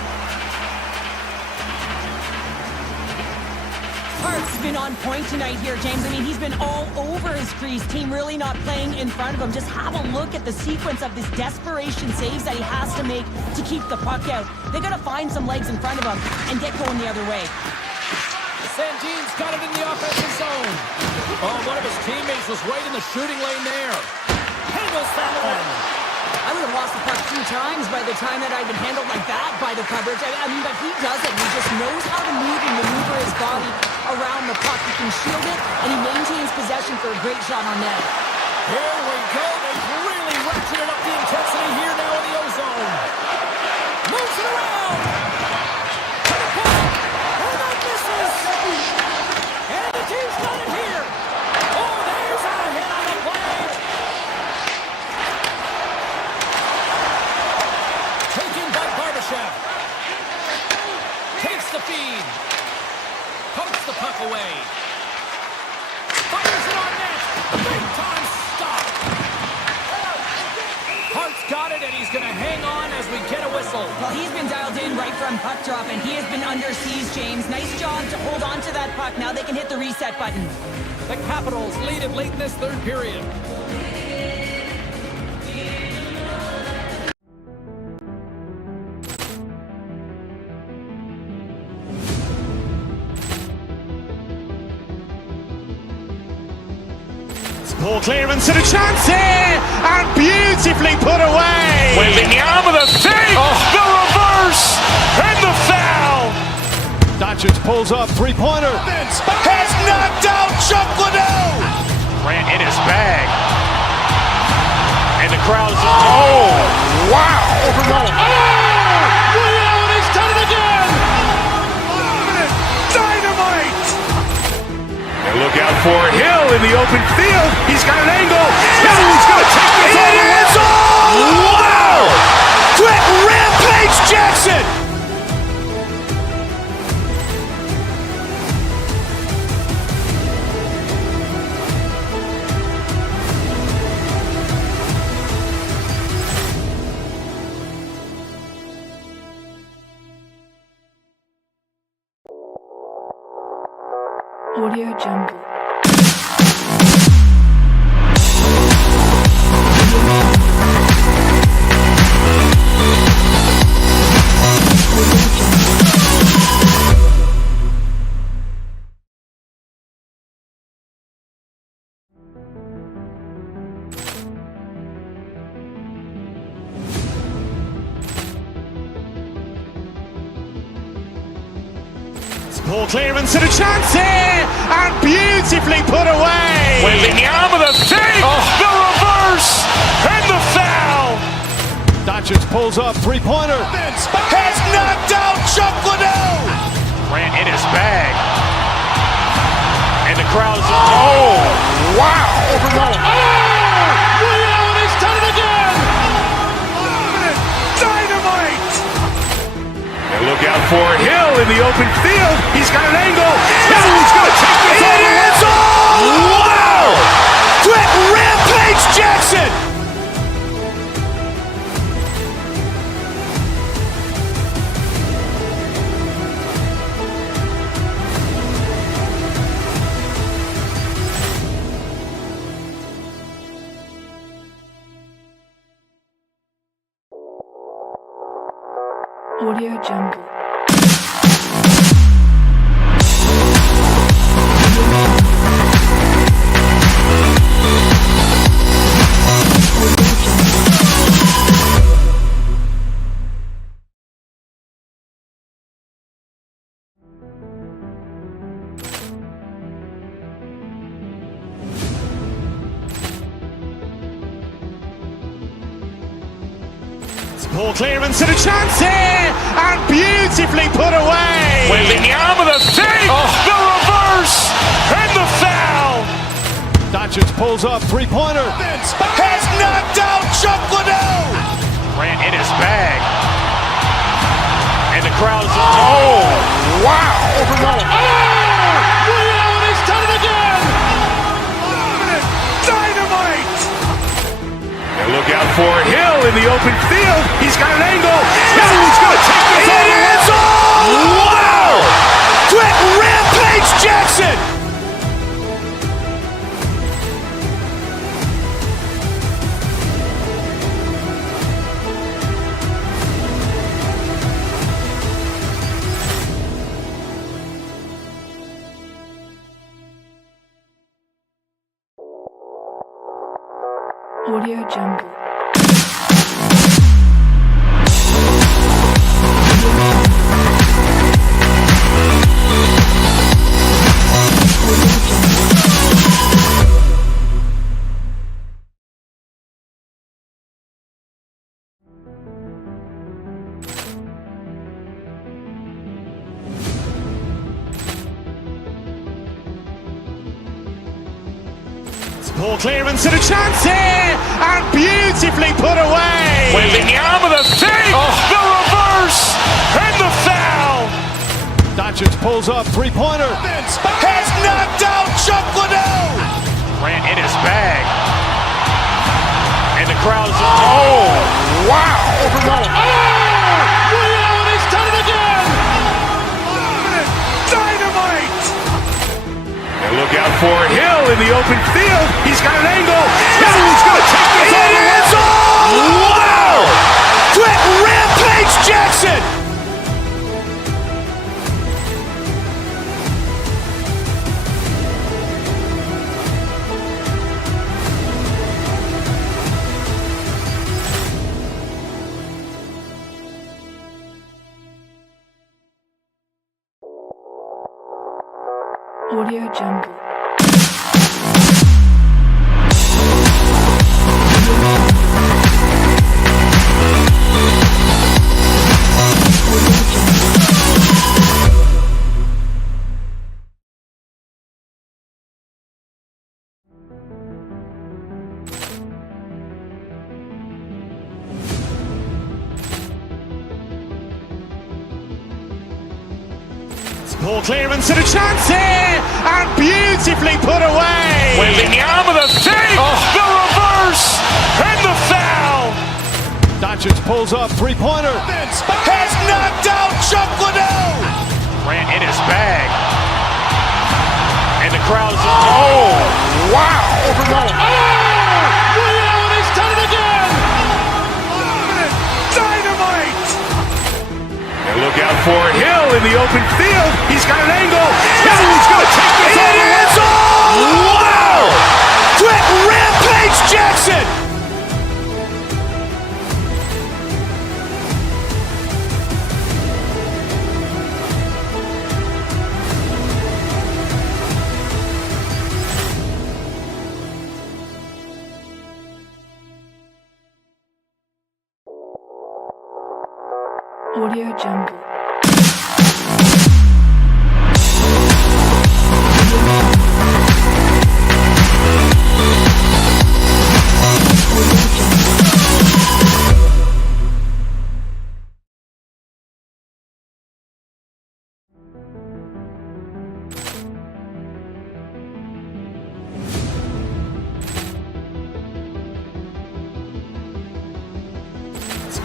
Hart's been on point tonight here, James. I mean, he's been all over his crease. Team really not playing in front of him. Just have a look at the sequence of this desperation saves that he has to make to keep the puck out. They got to find some legs in front of him and get going the other way. Sandin's got it in the offensive zone. Oh, one of his teammates was right in the shooting lane there. Handles that one. I would have lost the puck 2 times by the time that I'd been handled like that by the coverage. I mean, but he does it. He just knows how to move and maneuver his body around the puck. He can shield it, and he maintains possession for a great shot on net. Here we go. They've really ratcheted up the intensity here now in the O-zone. Moves it around. To the puck. And that misses. And the team's got it here. Oh, there's a hit on the play. Taken by Barbashev. Takes the feed. Pokes the puck away. Fires it on net. Big time stop. Hart's got it, and he's going to hang on as we get a whistle. Well, he's been dialed in right from puck drop, and he has been under siege, James. Nice job to hold on to that puck. Now they can hit the reset button. The Capitals lead it late in this third period. Ball clearance and a chance here, and beautifully put away. Waving the arm of the fake, the reverse, and the foul. Doncic pulls up, three-pointer. Has knocked out Chuck Liddell. Ran in his bag. And the crowd is, oh, wow. Ray Allen has done it again. Dynamite. And look out for Hill in the open field. He's got an angle. He's going to take this all the way. Wow. Quick Rampage Jackson. Audio Jungle. Ball clearance and a chance here, and beautifully put away. Waving the arm of the fake, the reverse, and the foul. Doncic pulls up, three-pointer. Has knocked out Chuck Liddell. Ran in his bag. And the crowd is, oh, wow. Ray Allen has done it again. Dynamite. And look out for Hill in the open field. He's got an angle. He's going to take this all the way. Wow. Quick Rampage Jackson. Audio Jungle. Ball clearance and a chance here, and beautifully put away. Wembanyama the save, the reverse, and the foul. Doncic pulls up, three-pointer. Has knocked out Chuck Liddell. Grant in his bag. And the crowd is, oh, wow. Ray Allen has done it again. Dynamite. And look out for Hill in the open field. He's got an angle. Hill's going to take this all the way. It is all. Wow. Quick Rampage Jackson. Audio Jungle. Ball clearance and a chance here, and beautifully put away. Wembanyama the save, the reverse, and the foul. Doncic pulls up, three-pointer. Has knocked out Chuck Liddell. Grant in his bag. And the crowd is, oh, wow. Ray Allen has done it again. Dynamite. And look out for Hill in the open field. He's got an angle. Hill's going to take this all the way. It is all. Wow. Quick Rampage Jackson. Audio Jungle. Ball clearance and a chance here, and beautifully put away. Wembanyama the save, the reverse, and the foul. Doncic pulls up, three-pointer. Has knocked out Chuck Liddell. Grant in his bag. And the crowd is, oh, wow. Ray Allen has done it again. Dynamite. And look out for Hill in the open field. He's got an angle. Hill's going to take this all the way. It is all. Wow. Quick Rampage Jackson. Audio Jungle.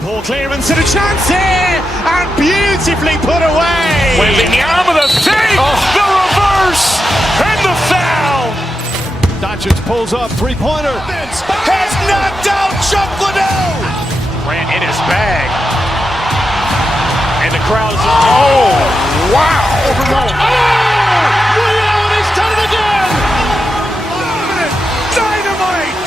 Ball clearance and a chance here, and beautifully put away. Wembanyama the save, the reverse, and the foul. Doncic pulls up, three-pointer. Has knocked out Chuck Liddell. Grant in his bag. the crowd is, oh, wow! Woody Allen has done it again! Dynamite!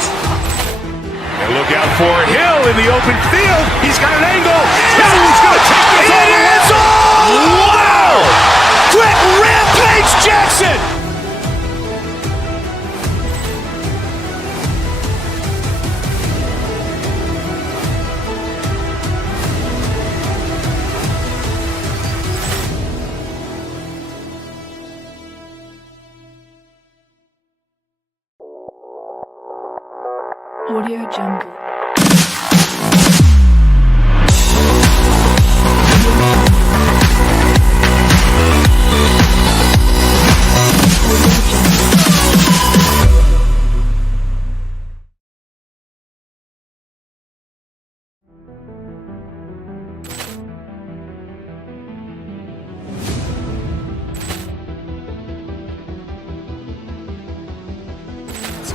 And look out for Hill in the open field. He's got an angle. Hill's going to take this all the way. Wow! Quick Rampage Jackson! Audio Jungle.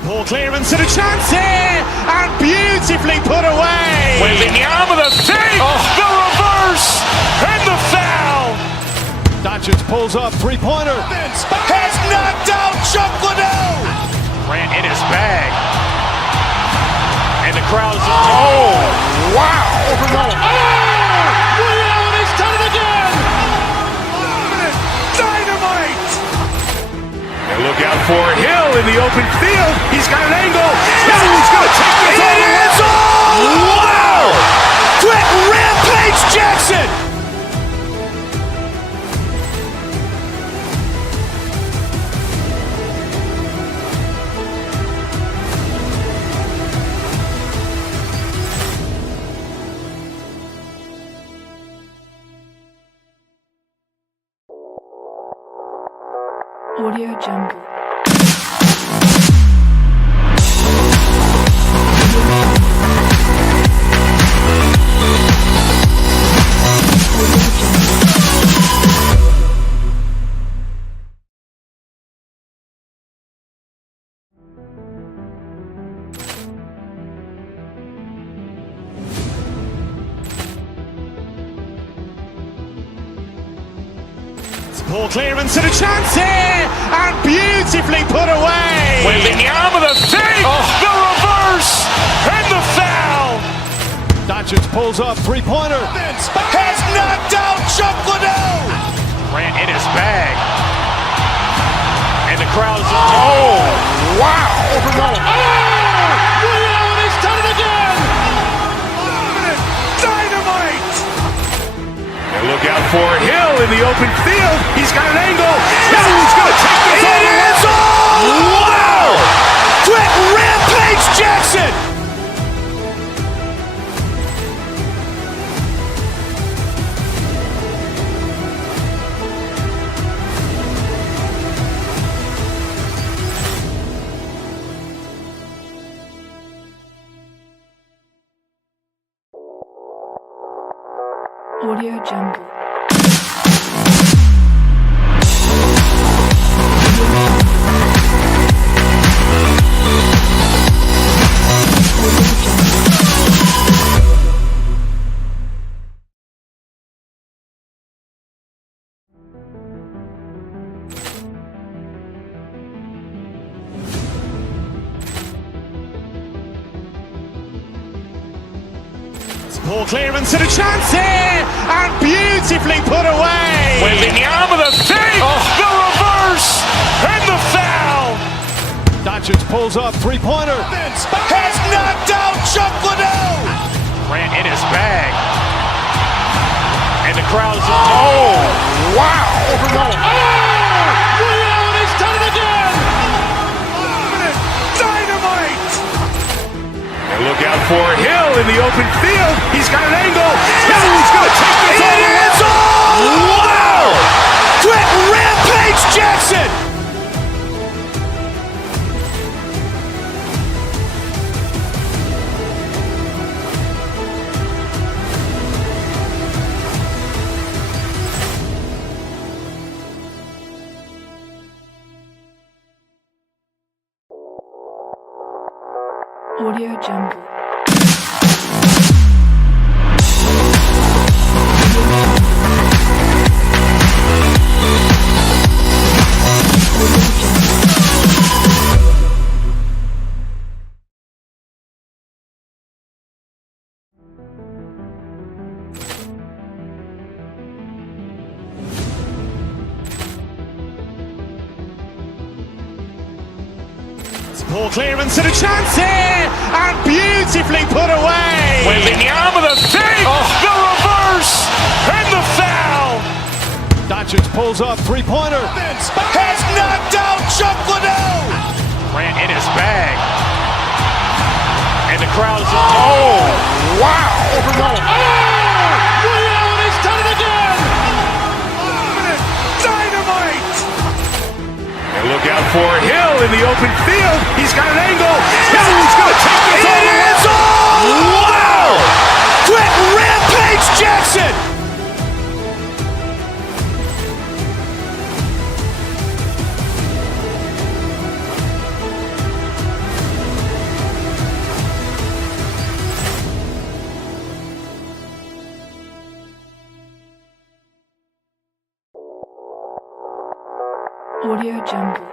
Ball clearance and a chance here, and beautifully put away. Waving the arm of the fake, the reverse, and the foul. Doncic pulls up, three-pointer. Has knocked out Chuck Liddell. Grant in his bag. And the crowd is, oh, wow. Woody Allen has done it again! Dynamite. And look out for Hill in the open field. He's got an angle. Hill's going to take this all the way. Wow! Quick Rampage Jackson! Audio Jungle. Ball clearance and a chance here, and beautifully put away. Waving the arm of the fake, the reverse, and the foul. Doncic pulls up, three-pointer. Has knocked out Chuck Liddell. Grant in his bag. And the crowd is, oh, wow. Woody Allen has done it again! Dynamite. And look out for Hill in the open field. He's got an angle. Hill's going to take this all the way. Wow! Quick Rampage Jackson! Audio Jungle. Ball clearance and a chance here, and beautifully put away. Waving the arm of the fake, the reverse, and the foul. Doncic pulls up, three-pointer. Has knocked out Chuck Liddell. Grant in his bag. And the crowd is, oh, wow. Woody Allen has done it again! Dynamite. And look out for Hill in the open field. He's got an angle. Hill's going to take this all the way. Wow! Quick Rampage Jackson! Audio Jungle. clearance and a chance here, and beautifully put away. Wembanyama the save, the reverse, and the foul. Doncic pulls up, three-pointer. Has knocked out Chuck Liddell. Grant in his bag. And the crowd is, wow. Ray Allen has done it again. Dynamite. And look out for Hill in the open field. He's got an angle. Hill's going to take this all the way. Wow. Quick rampage Jackson. Audio Jungle.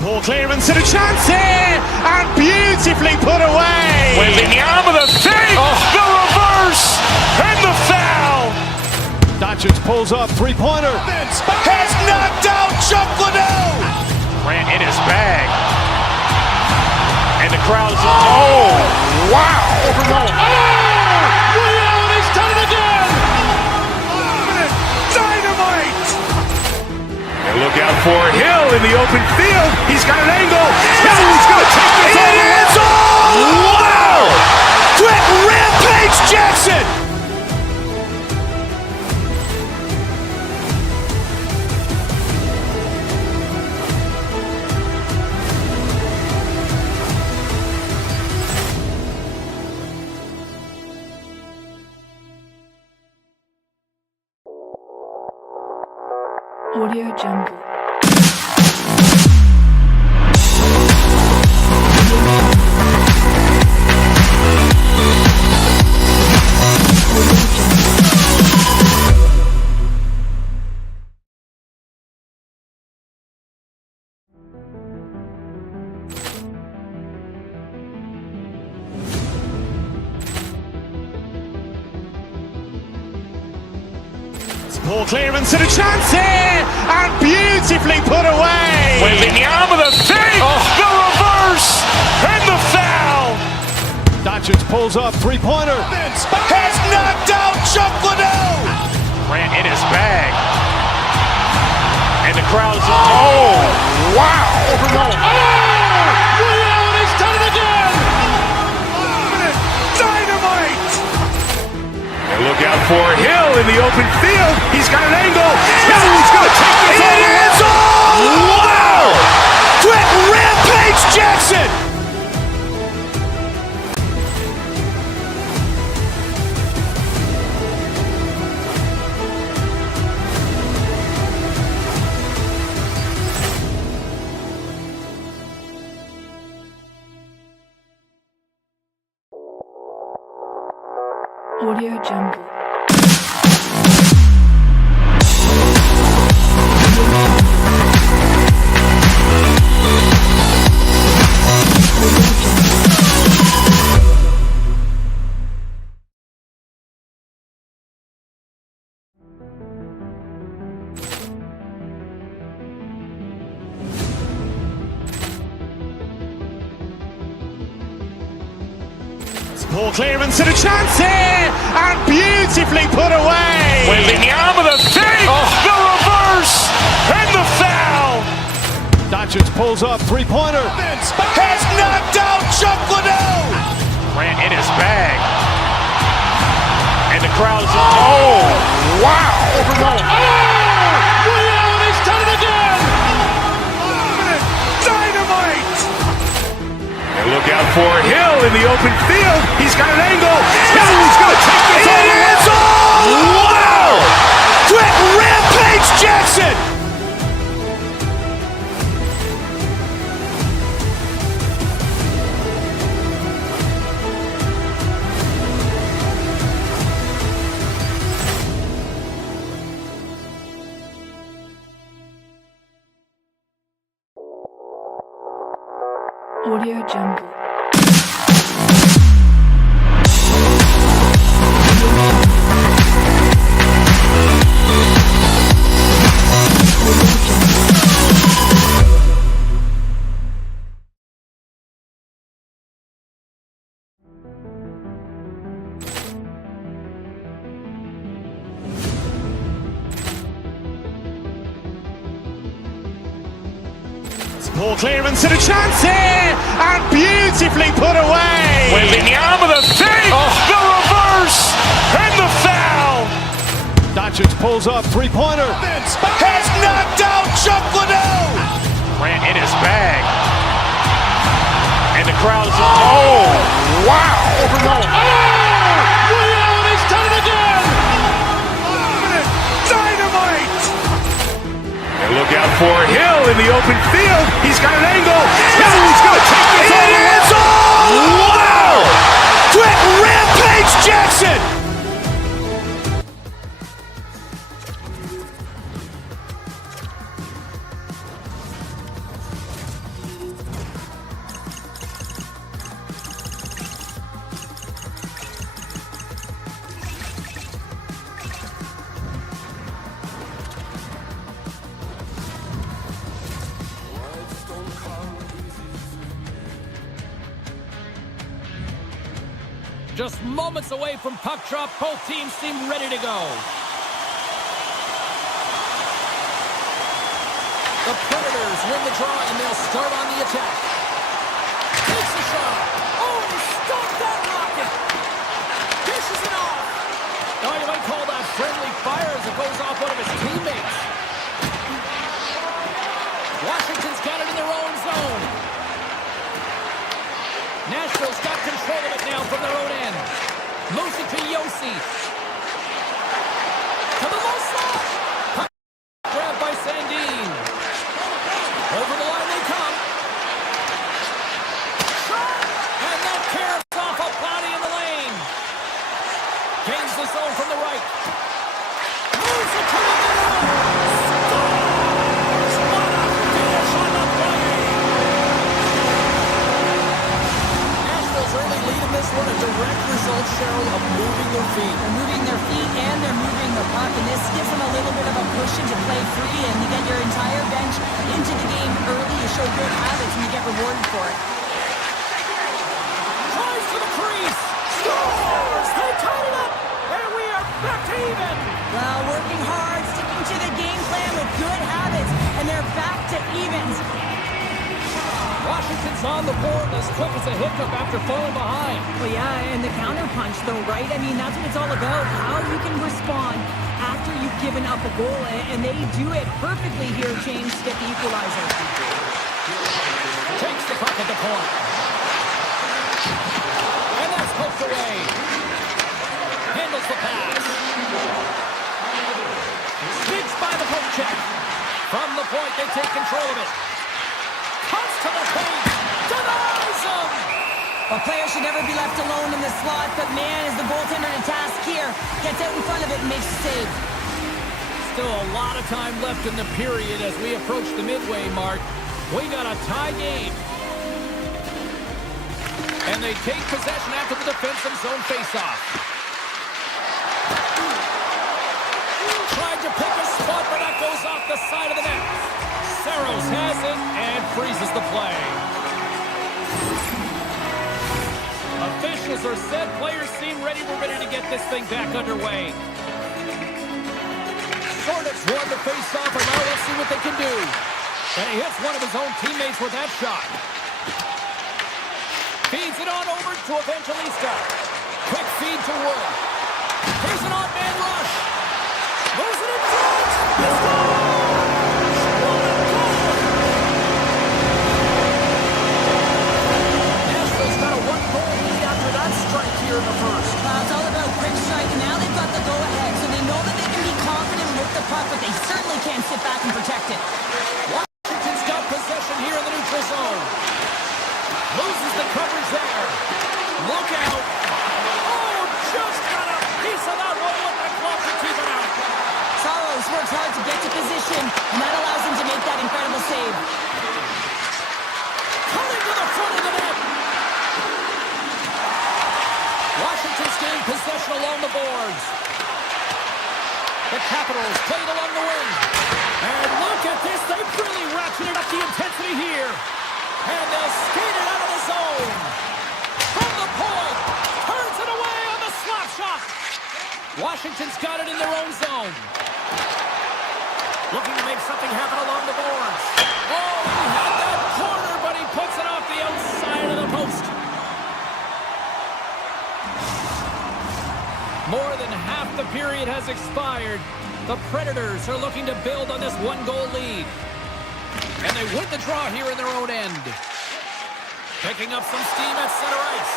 Poor clearance and a chance here, and beautifully put away. Wembanyama the save, the reverse, and the foul. Doncic pulls up, three-pointer. Has knocked out Chuck Liddell. Grant in his bag. And the crowd is, wow. Ray Allen has done it again. Dynamite. And look out for Hill in the open field. He's got an angle. Hill's going to take this all the way. Wow. Quick rampage Jackson. Audio Jungle. Poor clearance and a chance here, and beautifully put away. Wembanyama the save, the reverse, and the foul. Doncic pulls up, three-pointer. Has knocked out Chuck Liddell. Grant in his bag. And the crowd is, wow. Ray Allen has done it again. Dynamite. And look out for Hill in the open field. He's got an angle. Hill's going to take this all the way. Wow. Quick rampage Jackson. Audio Jungle. Poor clearance and a chance here, and beautifully put away. Wembanyama the save, the reverse, and the foul. Doncic pulls up, three-pointer. Has knocked out Chuck Liddell. Grant in his bag. And the crowd is, wow. Ray Allen has done it again. Dynamite. And look out for Hill in the open field. He's got an angle. Hill's going to take this all the way. Wow. Quick rampage Jackson. Audio Jungle. Poor clearance and a chance here, and beautifully put away. Waving the arm of the fake, the reverse, and the foul. Doncic pulls up, three-pointer. Has knocked out Chuck Liddell. Grant in his bag. And the crowd is, oh, wow. Ray Allen has done it again. Dynamite. And look out for Hill in the open field. He's got an angle. Hill's going to take this all the way. It is all. Wow. Brett Rampage Jackson. Just moments away from puck drop, both teams seem ready to go. The Predators win the draw, and they'll start on the attack. Takes a shot. Oh, he stopped that rocket. Dishes it off. Now, you might call that friendly fire as it goes off one of his teammates. Washington's got it in their own zone. Nashville's got control of it now from their own end. Moves it to Yossi. To the low slot. Grabbed by Sandin. Over the line they come. Shot! And that tears off a body in the lane. Gains the zone from the right. Moves it to the middle. Scores! What a finish on the play! Early lead in this one, a direct result, Cheryl, of moving their feet. They're moving their feet and they're moving the puck, and this gives them a little bit of a push into play free, and you get your entire bench into the game early. You show good habits, and you get rewarded for it. Drives to the crease. Scores! They tied it up, and we are back to even. Well, working hard, sticking to the game plan with good habits, and they're back to evens. Washington's on the board as quick as a hiccup after falling behind. Well, yeah, and the counterpunch, though, right? I mean, that's what it's all about, how you can respond after you've given up a goal, and they do it perfectly here, James, to get the equalizer. Takes the puck at the point. And that's poked away. Handles the pass. Speaks by the poke check. From the point, they take control of it. Cuts to the paint. Denies him. A player should never be left alone in the slot, but man, is the goaltender to task here. Gets out in front of it and makes the save. Still a lot of time left in the period as we approach the midway mark. We got a tie game. And they take possession after the defensive zone faceoff. Tried to pick a spot, but that goes off the side of the net. Saros has it and freezes the play. Officials are set. Players seem ready. We're ready to get this thing back underway. Sordov's won the face-off, and now let's see what they can do. And he hits one of his own teammates with that shot. Feeds it on over to Evangelista. Quick feed to Wood. Here's an odd-man rush. Moves it in front. He scores! Strike here in the first. It's all about quick strike, and now they've got the go-ahead, so they know that they can be confident with the puck, but they certainly can't sit back and protect it. Washington's got possession here in the neutral zone. Loses the coverage there. Look out. Oh, just got a piece of that one with the glove to keep it out. Saros works hard to get to position, and that allows him to make that incredible save. Coming to the front of the possession along the boards. The Capitals played along the wing. And look at this. They've really ratcheted up the intensity here. And they'll skate it out of the zone. From the point. Turns it away on the slap shot. Washington's got it in their own zone. Looking to make something happen along the boards. Oh, he had that corner, but he puts it off the outside of the post. More than half the period has expired. The Predators are looking to build on this one-goal lead. And they win the draw here in their own end. Picking up some steam at center ice.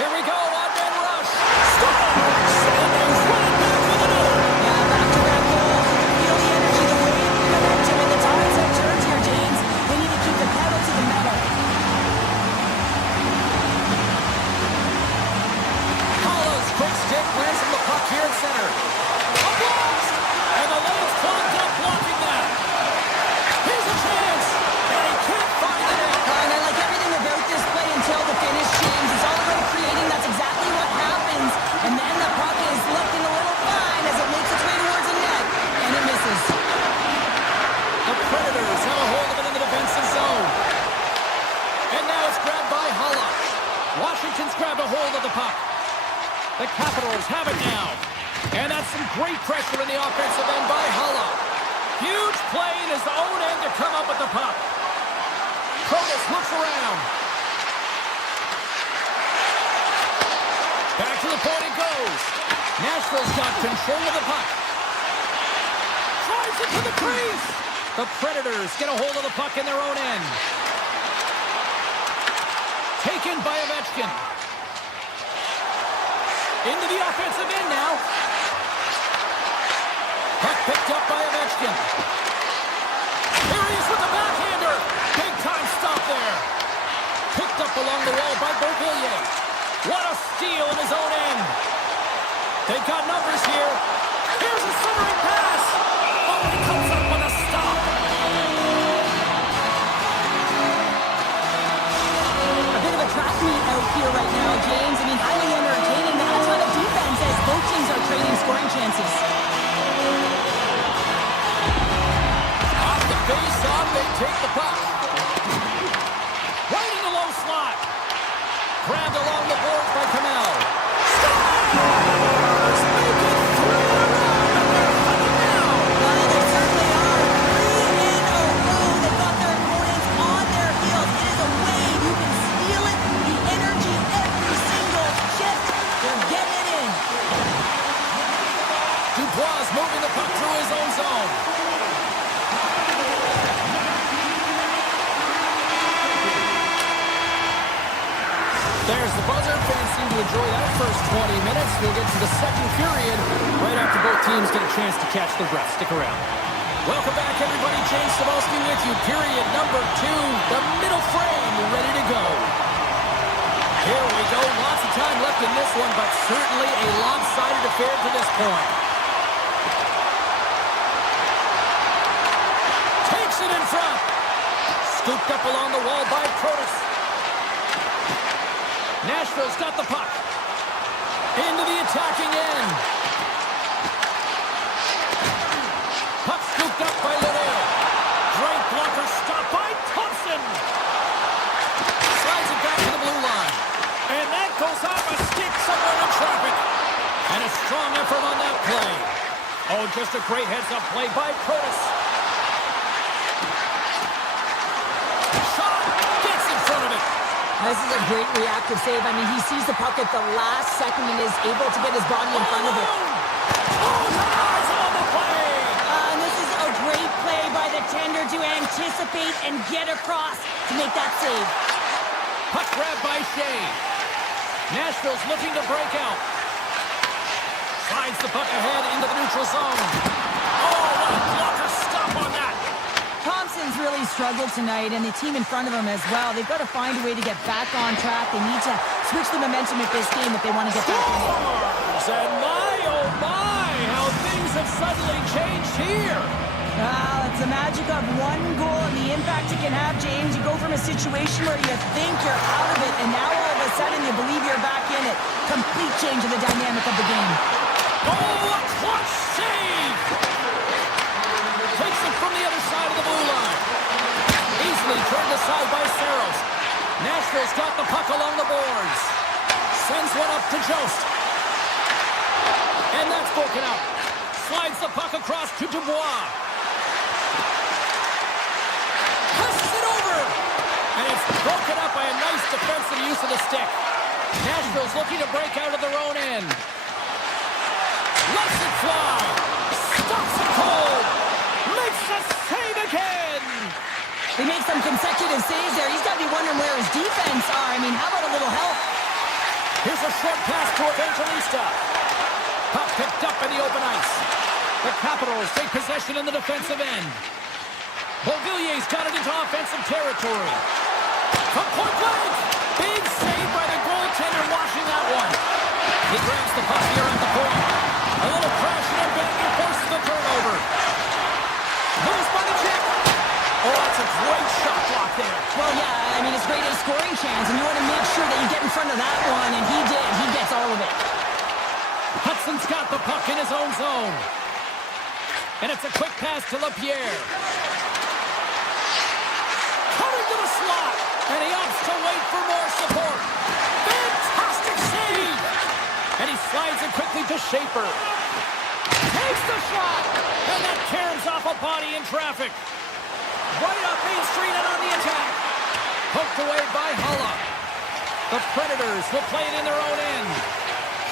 Here we go, one-man rush. Scores! And they run it back with another. Yeah, back-to-back goals. Feel the energy, the wave, the momentum, and the tides have turned here, James. They need to keep the pedal to the metal. Hollis, quick stick, lands from the puck here at center. A blast! And the legs clogged up blocking that. Here's a chance. And he can't find the net. And I like everything about this play until the finish, James. It's all about creating. That's exactly what happens. And then the puck is looking a little fine as it makes its way towards the net. And it misses. The Predators have a hold of it in the defensive zone. And now it's grabbed by Hollis. Washington's grabbed a hold of the puck. The Capitals have it now. And that's some great pressure in the offensive end by Hulla. Huge play in his own end to come up with the puck. Protas looks around. Back to the point it goes. Nashville's got control of the puck. Drives it to the crease. The Predators get a hold of the puck in their own end. Taken by Ovechkin. Into the offensive end now. Puck picked up by Ovechkin. Here he is with the backhander. Big time stop there. Picked up along the wall by Beauvillier. What a steal in his own end. They've got numbers here. Here's a centering pass. Oh, he comes up with a stop. A bit of a track meet out here right now, James. I mean, highly entertaining. Not a ton of defense as both teams are trading scoring chances. Off the face-off, they take the puck. Right in the low slot. Grabbed along the boards by Kamel. Scores! Make it 3 in a row, and they're coming now. Well, they certainly are. 3 in a row. They've got their opponents on their heels. It is a wave. You can feel it. The energy every single shift. They're getting it in. Dubois moving the puck through his own zone. There's the buzzer. Fans seem to enjoy that first 20 minutes. We'll get to the second period right after both teams get a chance to catch their breath. Stick around. Welcome back, everybody. James Cebulski with you. Period number 2. The middle frame ready to go. Here we go. Lots of time left in this one, but certainly a lopsided affair to this point. Takes it in front. Scooped up along the wall by Protas. Nashville's got the puck. Into the attacking end. Puck scooped up by Liddell. Great blocker stop by Thompson. Slides it back to the blue line. And that goes off a stick somewhere in traffic. And a strong effort on that play. Oh, just a great heads-up play by Protas. Shot. Gets in front of it. This is a great reactive save. I mean, he sees the puck at the last second and is able to get his body in front of it. Oh, the eyes on the play. And this is a great play by the tender to anticipate and get across to make that save. Puck grab by Shea. Nashville's looking to break out. Slides the puck ahead into the neutral zone. Oh, what a blocker stop on that. Thompson's really struggled tonight, and the team in front of him as well. They've got to find a way to get back on track. They need to switch the momentum of this game if they want to get back in it. Scores! And my, oh my, how things have suddenly changed here. Well, it's the magic of one goal and the impact it can have, James. You go from a situation where you think you're out of it, and now all of a a sudden you believe you're back in it. Complete change of the dynamic of the game. Oh, a clutch save! Takes it from the other side of the blue line. Easily turned aside by Saros. Nashville's got the puck along the boards. Sends one up to Jost. And that's broken out. Slides the puck across to Dubois. Pushes it over. And it's broken up by a nice defensive use of the stick. Nashville's looking to break out of their own end. Lets it fly. Stops it cold. Makes a save again. They make some consecutive saves there. He's got to be wondering where his defense are. I mean, how about a little help? Here's a short pass to Evangelista. Puck picked up in the open ice. The Capitals take possession in the defensive end. Beauvillier's got it into offensive territory. From point blank. Big save by the goaltender watching that one. He grabs the puck here at the point. A little crashing and banging forces the turnover. Moves by the check. Oh, that's a great shot block there. Well, yeah, I mean, it's great at a scoring chance, and you want to make sure that you get in front of that one, and he did. He gets all of it. Hudson's got the puck in his own zone. And it's a quick pass to LaPierre. Coming to the slot. And he opts to wait for more support. Fantastic save. And he slides it quickly to Schaefer. Takes the shot. And that caroms off a body in traffic. Right up Main Street and on the attack. Poked away by Hulla. The Predators will play it in their own end.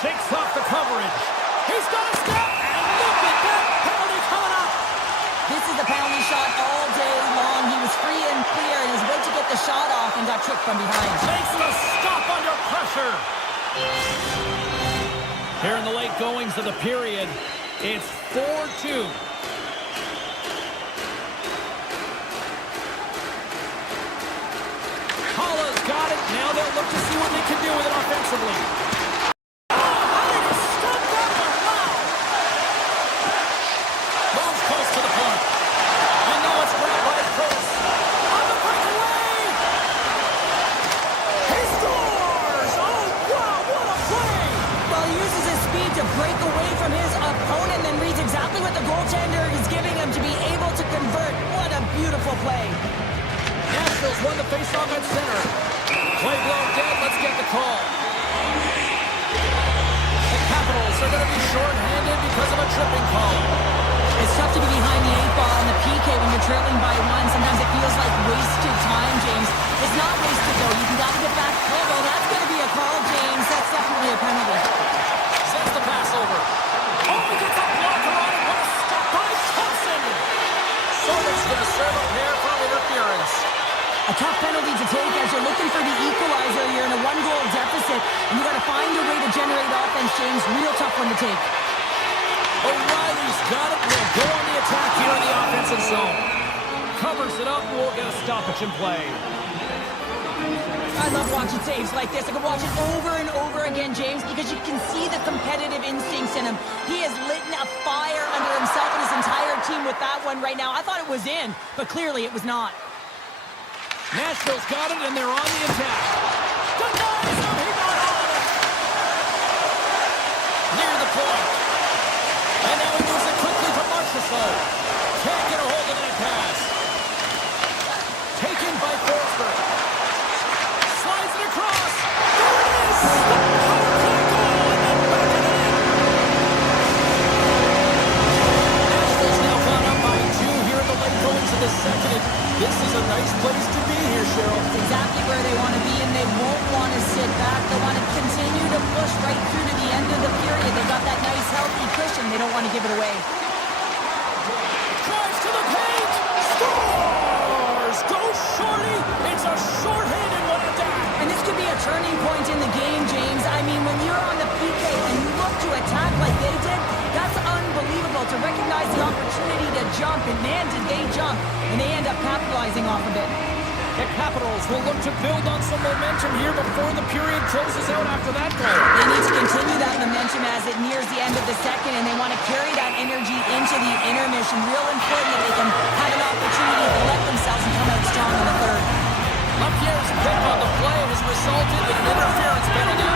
Shakes off the coverage. He's got a step. And look at that penalty coming up. This is the penalty shot all day long. He was free and clear and was about to get the shot off and got tricked from behind. Makes the stop under pressure. Here in the late goings of the period, it's 4-2. Halla's got it. Now they'll look to see what they can do with it offensively. Oh, how did he stop that one? Wow. Moves close to the point. And now it's grabbed by Chris. On the breakaway. He scores! Oh, wow, what a play! Well, he uses his speed to break away from his opponent and reads exactly what the goaltender is giving him to be able to convert. What a beautiful play. Nashville's won the faceoff at center. Play blown dead. Let's get the call. The Capitals are going to be short-handed because of a tripping call. It's tough to be behind the 8 ball on the PK when you're trailing by one. Sometimes it feels like wasted time, James. It's not wasted, though. You got to get back. Oh, well, that's going to be a call, James. That's definitely a penalty. Sends the pass over. Oh, he gets a blocker on it. What a stop by Thompson. Soder's going to serve a pair for interference. A tough penalty to take as you're looking for the equalizer. You're in a one-goal deficit, and you got to find a way to generate offense, James. Real tough one to take. O'Reilly's got it. We'll go on the attack here in the offensive zone. Covers it up, and we'll get a stoppage in play. I love watching saves like this. I can watch it over and over again, James, because you can see the competitive instincts in him. He has lit a fire under himself and his entire team with that one right now. I thought it was in, but clearly it was not. Nashville's got it, and they're on the attack. Denies him. He got on it. Near the point. And now he moves it quickly to Marchessault. Can't get a hold of that pass. Taken by Forsberg. Slides it across. There it is. The power play goal, and then back in the net. Nashville's now gone up by 2 here in the late goings of the second. This is a nice place to be here, Cheryl. It's exactly where they want to be, and they won't want to sit back. They want to continue to push right through to the end of the period. They've got that nice, healthy cushion. They don't want to give it away. Drives to the paint. Scores! Go Shorty! It's a short-handed one at that. And this could be a turning point in the game, James. I mean, when you're on the PK and you look to attack like they did, that's unbelievable to recognize the opportunity to jump. And man, did they jump. And they end up capitalizing off of it. The Capitals will look to build on some momentum here before the period closes out after that goal. They need to continue that momentum as it nears the end of the second, and they want to carry that energy into the intermission. Real important that they can have an opportunity to let themselves and come out strong in the third. Lapierre's pick on the play has resulted in an interference penalty.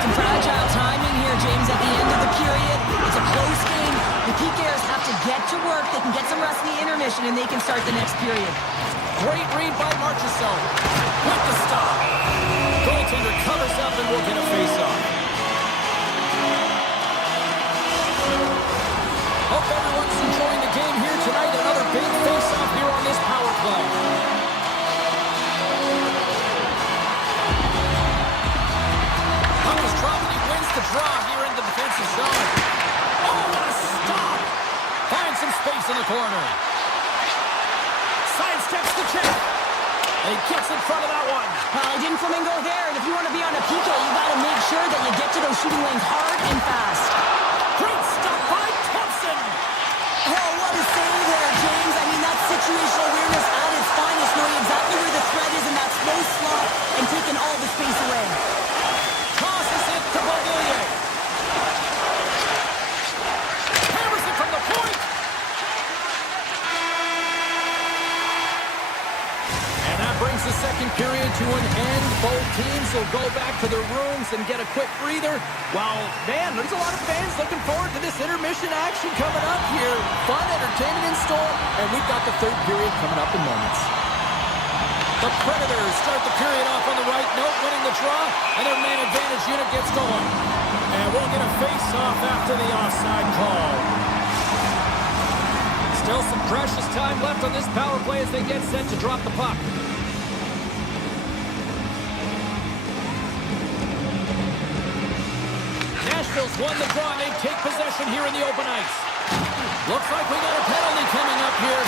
Some fragile timing here, James, at the end of the period. It's a close game. The PKers have to get to work. They can get some rest in the intermission, and they can start the next period. Great read by Marchessault. With the stop. Goaltender covers up and will get a face-off. Hope everyone's enjoying the game here tonight. Another big face-off here on this power play. Puck is dropped and he wins the draw here in the defensive zone. Oh, what a stop! Finds some space in the corner. Sidesteps the check. And he gets in front of that one. Well, he didn't flamingo there, and if you want to be on a PK, you got to make sure that you get to those shooting lanes hard and fast. Great stop by Thompson. Oh, what a save there, James. I mean, that's situational awareness at its finest, knowing exactly where the threat is in that slow slot and taking all the space away. Tosses it to Beauvillier. Hammers it from the point. And that brings the second period to an end. Both teams will go back to their rooms and get a quick breather. Well, man, there's a lot of fans looking forward to this intermission action coming up here. Fun, entertainment in store, and we've got the third period coming up in moments. The Predators start the period off on the right note, winning the draw, and their man advantage unit gets going. And we'll get a face-off after the offside call. Still some precious time left on this power play as they get set to drop the puck. Nashville's won the draw, and they take possession here in the open ice. Looks like we got a penalty coming up here.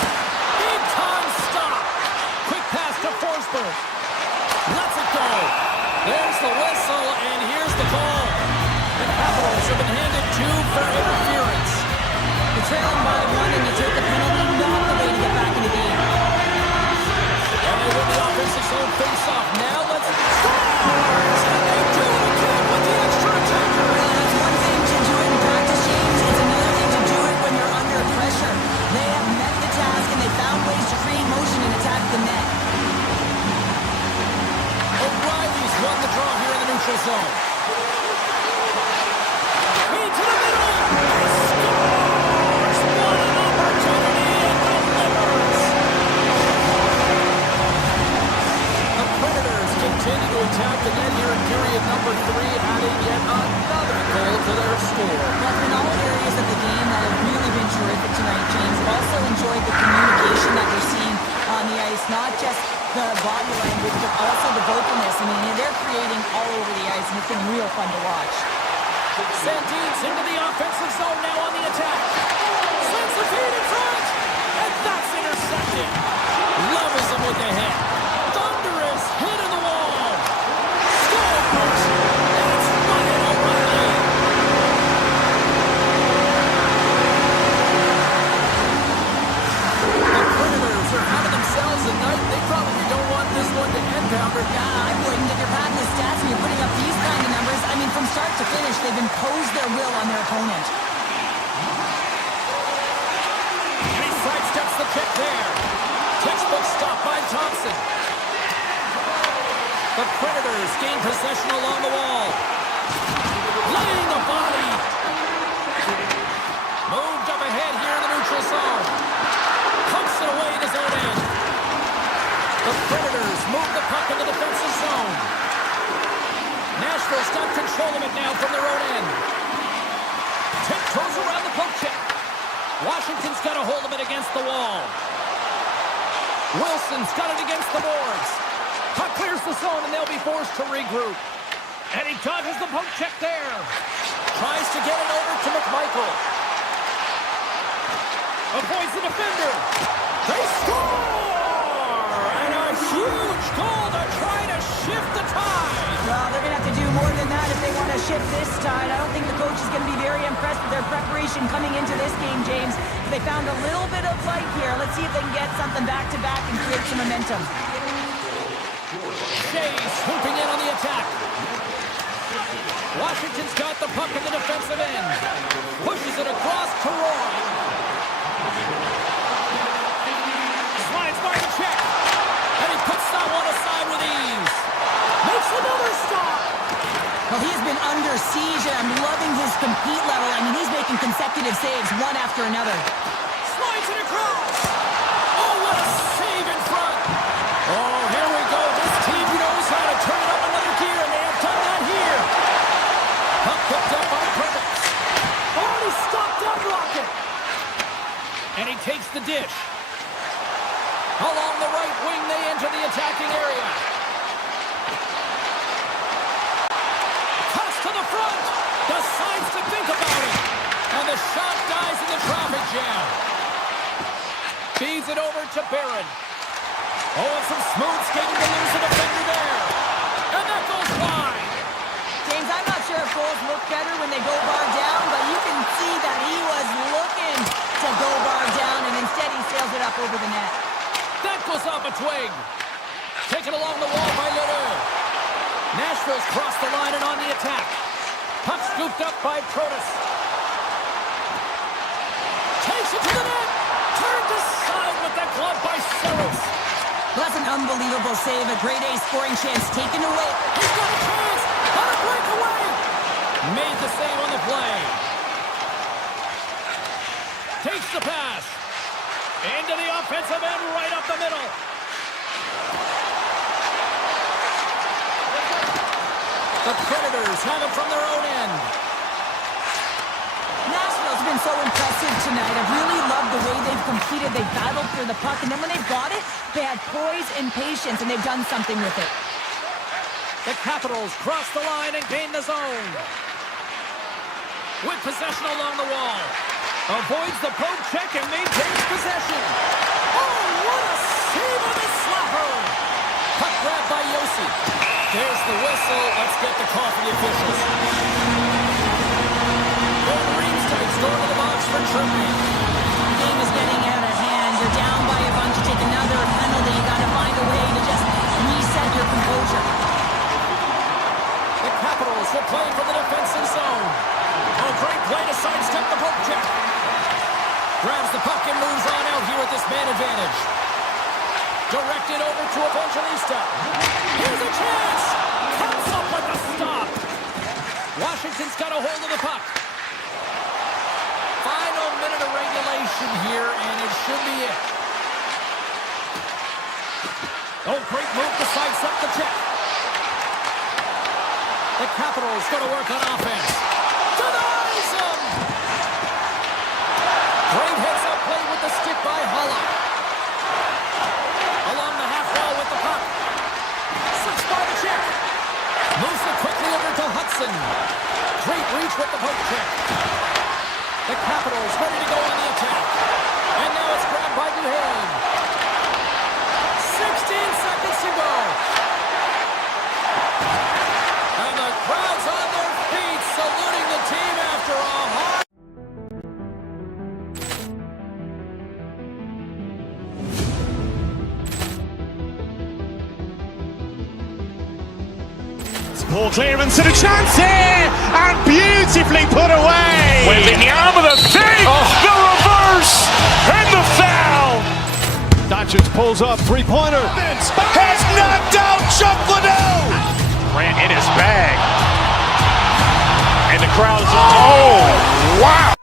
Big time stop. Quick pass to Forsberg. Lets it go. There's the whistle, and here's the call. The Capitals have been handed 2 for interference. You're trailing by 1 and you take the penalty, not the way to get back in the game. And they win the offensive zone face-off. Now let's scores! And they do it again with the extra attacker. Well, it's one thing to do it in practice, James. It's another thing to do it when you're under pressure. They have met the task and they found ways to create motion and attack the net. O'Reilly's won the draw here in the neutral zone. Feed to the middle. He scores! What an opportunity and delivers! The Predators continue to attack the net here in period number 3, adding yet another goal to their score. Well, in all areas of the game that have really been terrific tonight, James. I've also enjoyed the communication that we're seeing on the ice, not just the body language, but also the vocalness. I mean, they're creating all over the ice, and it's been real fun to watch. Sandin's into the offensive zone now on the attack. Sends the feed in front, and that's intercepted. Levels him with the hit. Thunderous hit in the wall. Scores! And it's Ryan O'Reilly. The Predators are having themselves a night. They probably don't want this one to end, Pounder. I wouldn't. If you're padding the stats and you're putting up these kind of numbers, I mean, from start to finish, they've imposed their will on their opponent. And he sidesteps the kick there. Textbook stop by Thompson. The Predators gain possession along the wall. Laying the body. Moved up ahead here in the neutral zone. Pumps it away in his own end. The Predators move the puck in the defensive zone. Nashville's got control of it now from their own end. Tiptoes around the poke check. Washington's got a hold of it against the wall. Wilson's got it against the boards. Puck clears the zone and they'll be forced to regroup. And he dodges the poke check there. Tries to get it over to McMichael. Avoids the defender. They score! And a huge goal to try to shift the tide. Well, they're going to have to do more than that if they want to shift this tide. I don't think the coach is going to be very impressed with their preparation coming into this game, James. They found a little bit of light here. Let's see if they can get something back-to-back and create some momentum. Shea swooping in on the attack. Washington's got the puck in the defensive end. Pushes it across to Roy. Slides by the check. And he puts that one aside under siege, and I'm loving his compete level. I mean, he's making consecutive saves, one after another. Slides it across. Oh, what a save in front. Oh, here we go. This team knows how to turn it up another gear, and they have done that here. Puck picked up by Perfect. Oh, he stopped that rocket. And he takes the dish. Along the right wing, they enter the attacking area. Cuts to the front. Decides to think about it. And the shot dies in the traffic jam. Feeds it over to Barron. Oh, and some smooth skating to lose the defender there. And that goes wide. James, I'm not sure if goals look better when they go bar down, but you can see that he was looking to go bar down, and instead he sails it up over the net. That goes off a twig. Taken along the wall by Leroux. Nashville's crossed the line and on the attack. Puck scooped up by Protas. Takes it to the net. Turned aside with that glove by Saros. That's an unbelievable save. A grade A scoring chance taken away. He's got a chance. On a breakaway. Made the save on the play. Takes the pass. Into the offensive end, right up the middle. The Predators have it from their own end. Nashville's been so impressive tonight. I've really loved the way they've competed. They've battled for the puck, and then when they've got it, they had poise and patience, and they've done something with it. The Capitals cross the line and gain the zone. With possession along the wall. Avoids the poke check and maintains possession. Oh, what a save on the slapper! Puck grabbed by Yossi. There's the whistle. Let's get the call from the officials. Golden Reams takes going to the box for tripping. The game is getting out of hand. You're down by a bunch. You take another penalty. You got to find a way to just reset your composure. The Capitals will play from the defensive zone. Oh, great play to sidestep the poke check. Grabs the puck and moves on out here with this man advantage. Directed over to Evangelista. Here's a chance. Comes up with the stop. Washington's got a hold of the puck. Final minute of regulation here, and it should be it. Oh, great move to sidestep the check. The Capitals going to work on offense. Denies him! Great heads-up play with the stick by Holla. Along the half wall with the puck. Slips by the check. Moves it quickly over to Hudson. Great reach with the poke check. The Capitals ready to go on the attack. And now it's grabbed by Duhane. 16 seconds to go. And the crowd's on their feet, saluting the team after a hard... Ball clearance and a chance here, and beautifully put away. With the arm of the save, the reverse, and the foul. Doncic pulls up, three-pointer. Has knocked out Chuck Liddell. Ran in his bag. And the crowd is, oh, wow.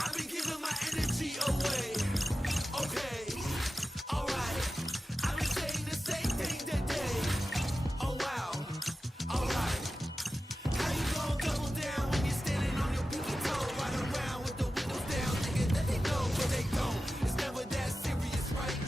I've been giving my energy away. Okay, alright. I've been saying the same thing today. Oh wow, alright. How you gonna double down when you're standing on your pinky toe? Right around with the windows down, thinking that they know, but they don't. It's never that serious, right?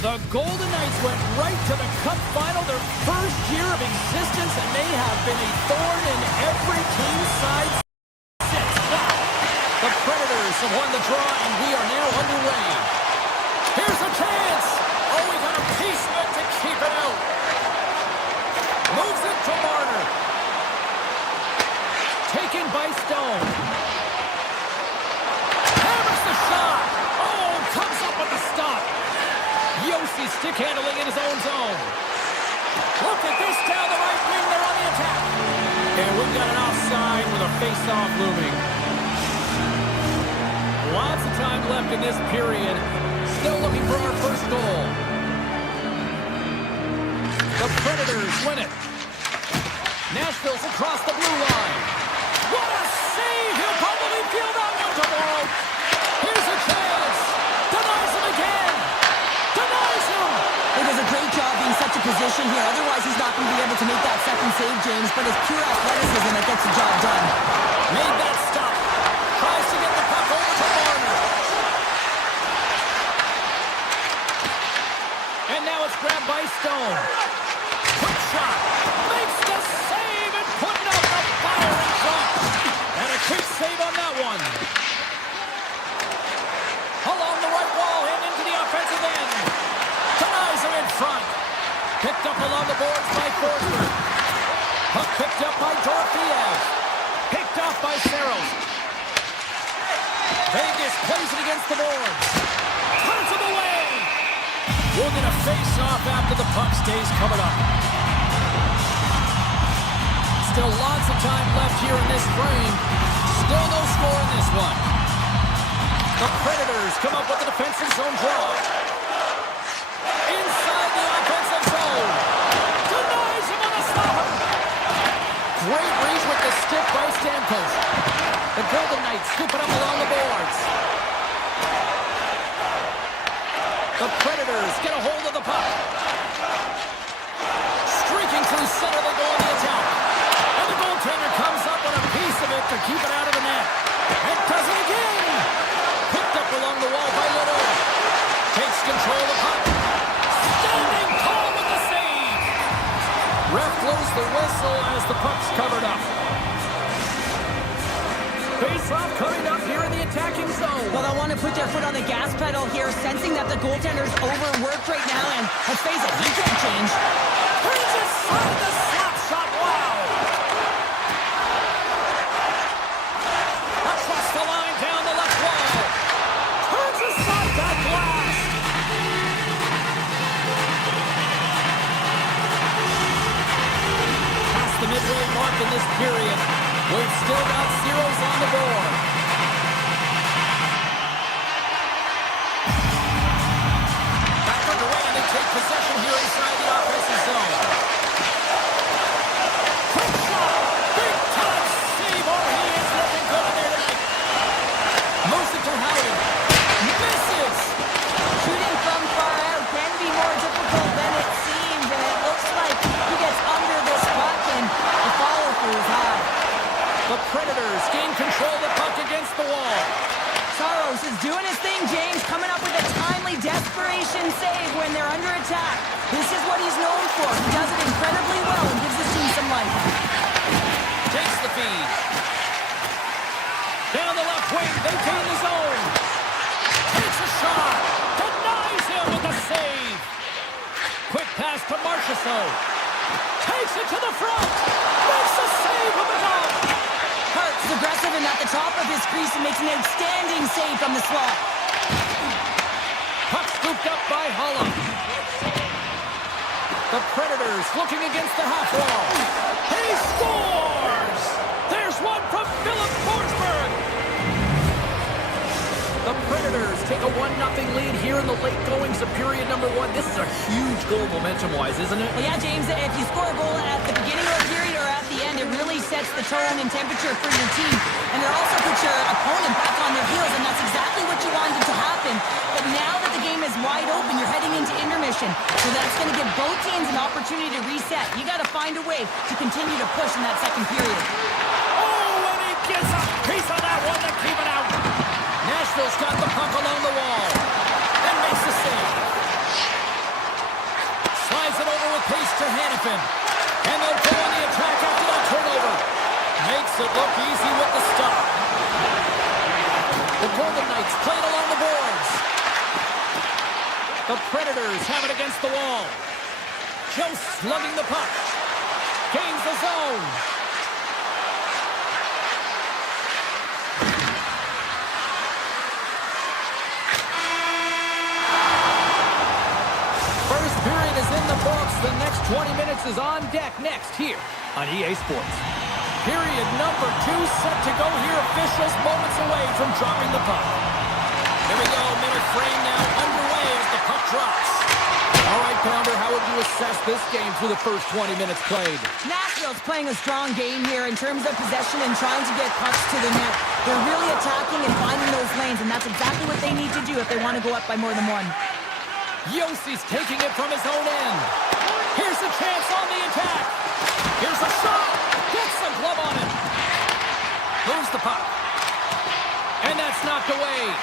The Golden Knights went right to the Cup final, their first year of existence, and they have been a thorn in every team's side since. Now, the Predators have won the draw, and we are now underway. Here's a chance! Oh, we got a piece of it to keep it out. Moves it to Marner. Taken by Stone. Hammers the shot! Oh, comes up with the stop. Yossi stick handling in his own zone. Look at this down the right wing. They're on the attack. And we've got an offside with face-off looming. Lots of time left in this period. Still looking for our first goal. The Predators win it. Nashville's across the blue line. What a save! He'll probably feel that one tomorrow. Here's a chance. Denies him again. Denies him. He does a great job being such a position here. Otherwise, he's not going to be able to make that second save, James. But it's pure athleticism that gets the job done. Made that stop. Tries to get the puck over to Marner. And now it's grabbed by Stone. Quick shot. Makes the save and putting up the fire in front. And a quick save on that one. Along the right wall and into the offensive end. Denies him in front. Picked up along the boards by Forsberg. Puck picked up by Dorofeev. Picked off by Saros. Vegas plays it against the boards. Turns him away. We'll get a face-off after the puck stays covered up. Still lots of time left here in this frame. Still no score in this one. The Predators come up with a defensive zone draw. Inside the offensive zone. Denies him on a stopper. Great reach with the stick by Stamkos. The Golden Knights scoop it up along the boards. The Predators get a hold of the puck. Streaking through center, they go on the attack. And the goaltender comes up with a piece of it to keep it out of the net. And does it again. Picked up along the wall by Little. Takes control of the puck. Standing tall with the save. Ref blows the whistle as the puck's covered up. Face-off coming up here in the attacking zone. Well, they want to put their foot on the gas pedal here, sensing that the goaltender's overworked right now, and let's face it, he can't change. Turns aside the slap shot. Wow. Across the line down the left wall. Turns aside that blast. Past the midway mark in this period. We've still got zeros on the board. Back underway, and they take possession here inside the offensive zone. Quick shot! Big time save! Oh, he is looking good in there tonight. Moves it to Howden. Misses! Shooting from far out can be more difficult than it seems, and it looks like he gets under this puck, and the follow-through is high. The Predators gain control of the puck against the wall. Saros is doing his thing, James, coming up with a timely desperation save when they're under attack. This is what he's known for. He does it incredibly well and gives his team some life. Takes the feed. Down the left wing, they gain the zone. Takes a shot. Denies him with a save. Quick pass to Marchessault. Takes it to the front. Makes a save with the goal. Hart's aggressive and at the top of his crease and makes an outstanding save from the slot. Puck scooped up by Holla. The Predators looking against the half wall. He scores! There's one from Philip Forsberg. The Predators take a 1-0 lead here in the late goings of period number 1. This is a huge goal momentum-wise, isn't it? Well, yeah, James, if you score a goal at the beginning of the period or at the end, it really sets the tone and temperature for your team. And it also puts your opponent back on their heels, and that's exactly what you wanted to happen. But now that the game is wide open, you're heading into intermission. So that's going to give both teams an opportunity to reset. You got to find a way to continue to push in that second period. Oh, and he gets a piece of that one to keep it out. Nashville's got the puck along the wall and makes the save. Slides it over with pace to Hannafin. And they'll go on the attack after that turnover. Makes it look easy with the stop. The Golden Knights play it along the boards. The Predators have it against the wall. Joe slugging the puck. Gains the zone. First period is in the books. The next 20 minutes is on deck next here on EA Sports. Period number 2 set to go here. Officials moments away from dropping the puck. Here we go. Middle frame now underway as the puck drops. All right, Pounder, how would you assess this game through the first 20 minutes played? Nashville's playing a strong game here in terms of possession and trying to get pucks to the net. They're really attacking and finding those lanes, and that's exactly what they need to do if they want to go up by more than one. Yossi's taking it from his own end. Here's a chance on the attack. Here's a shot. Gets the glove on it. Moves the puck. And that's knocked away.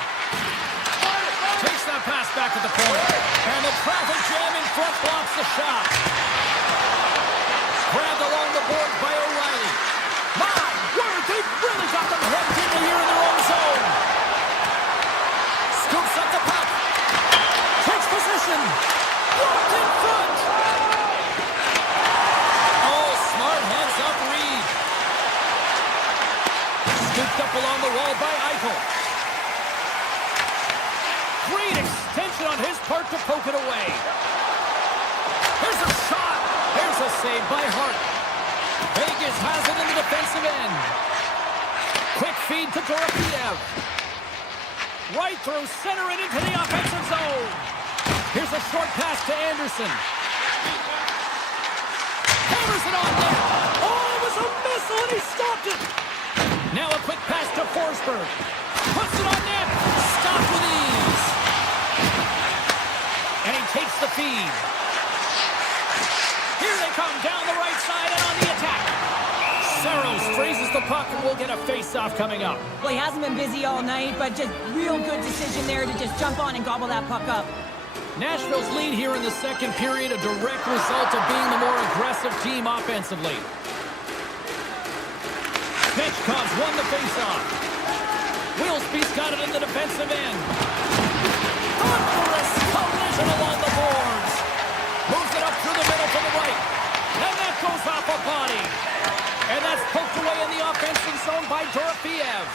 Takes that pass back at the point. And the traffic jam in front blocks the shot. Grabbed along the board by O'Reilly. My word, they've really got them hemmed in here in their own zone. Scoops up the puck. Takes position. Blocked in front. Oh, smart heads up Reed. Scooped up along the wall by Eichel. Great extension on his part to poke it away. Here's a shot. There's a save by Hart. Vegas has it in the defensive end. Quick feed to Dorofeyev. Right through center and into the offensive zone. Here's a short pass to Anderson. Hammers it on net. Oh, it was a missile and he stopped it. Now a quick pass to Forsberg. Puts it on net. Stopped with ease. And he takes the feed. Here they come down the right side and on the attack. Saros freezes the puck and we'll get a face-off coming up. Well, he hasn't been busy all night, but just real good decision there to just jump on and gobble that puck up. Nashville's lead here in the second period, a direct result of being the more aggressive team offensively. Petchkov's won the face-off. Wilsby's got it in the defensive end. Thunderous collision along the boards. Moves it up through the middle to the right. And that goes off a body. And that's poked away in the offensive zone by Dorofeyev.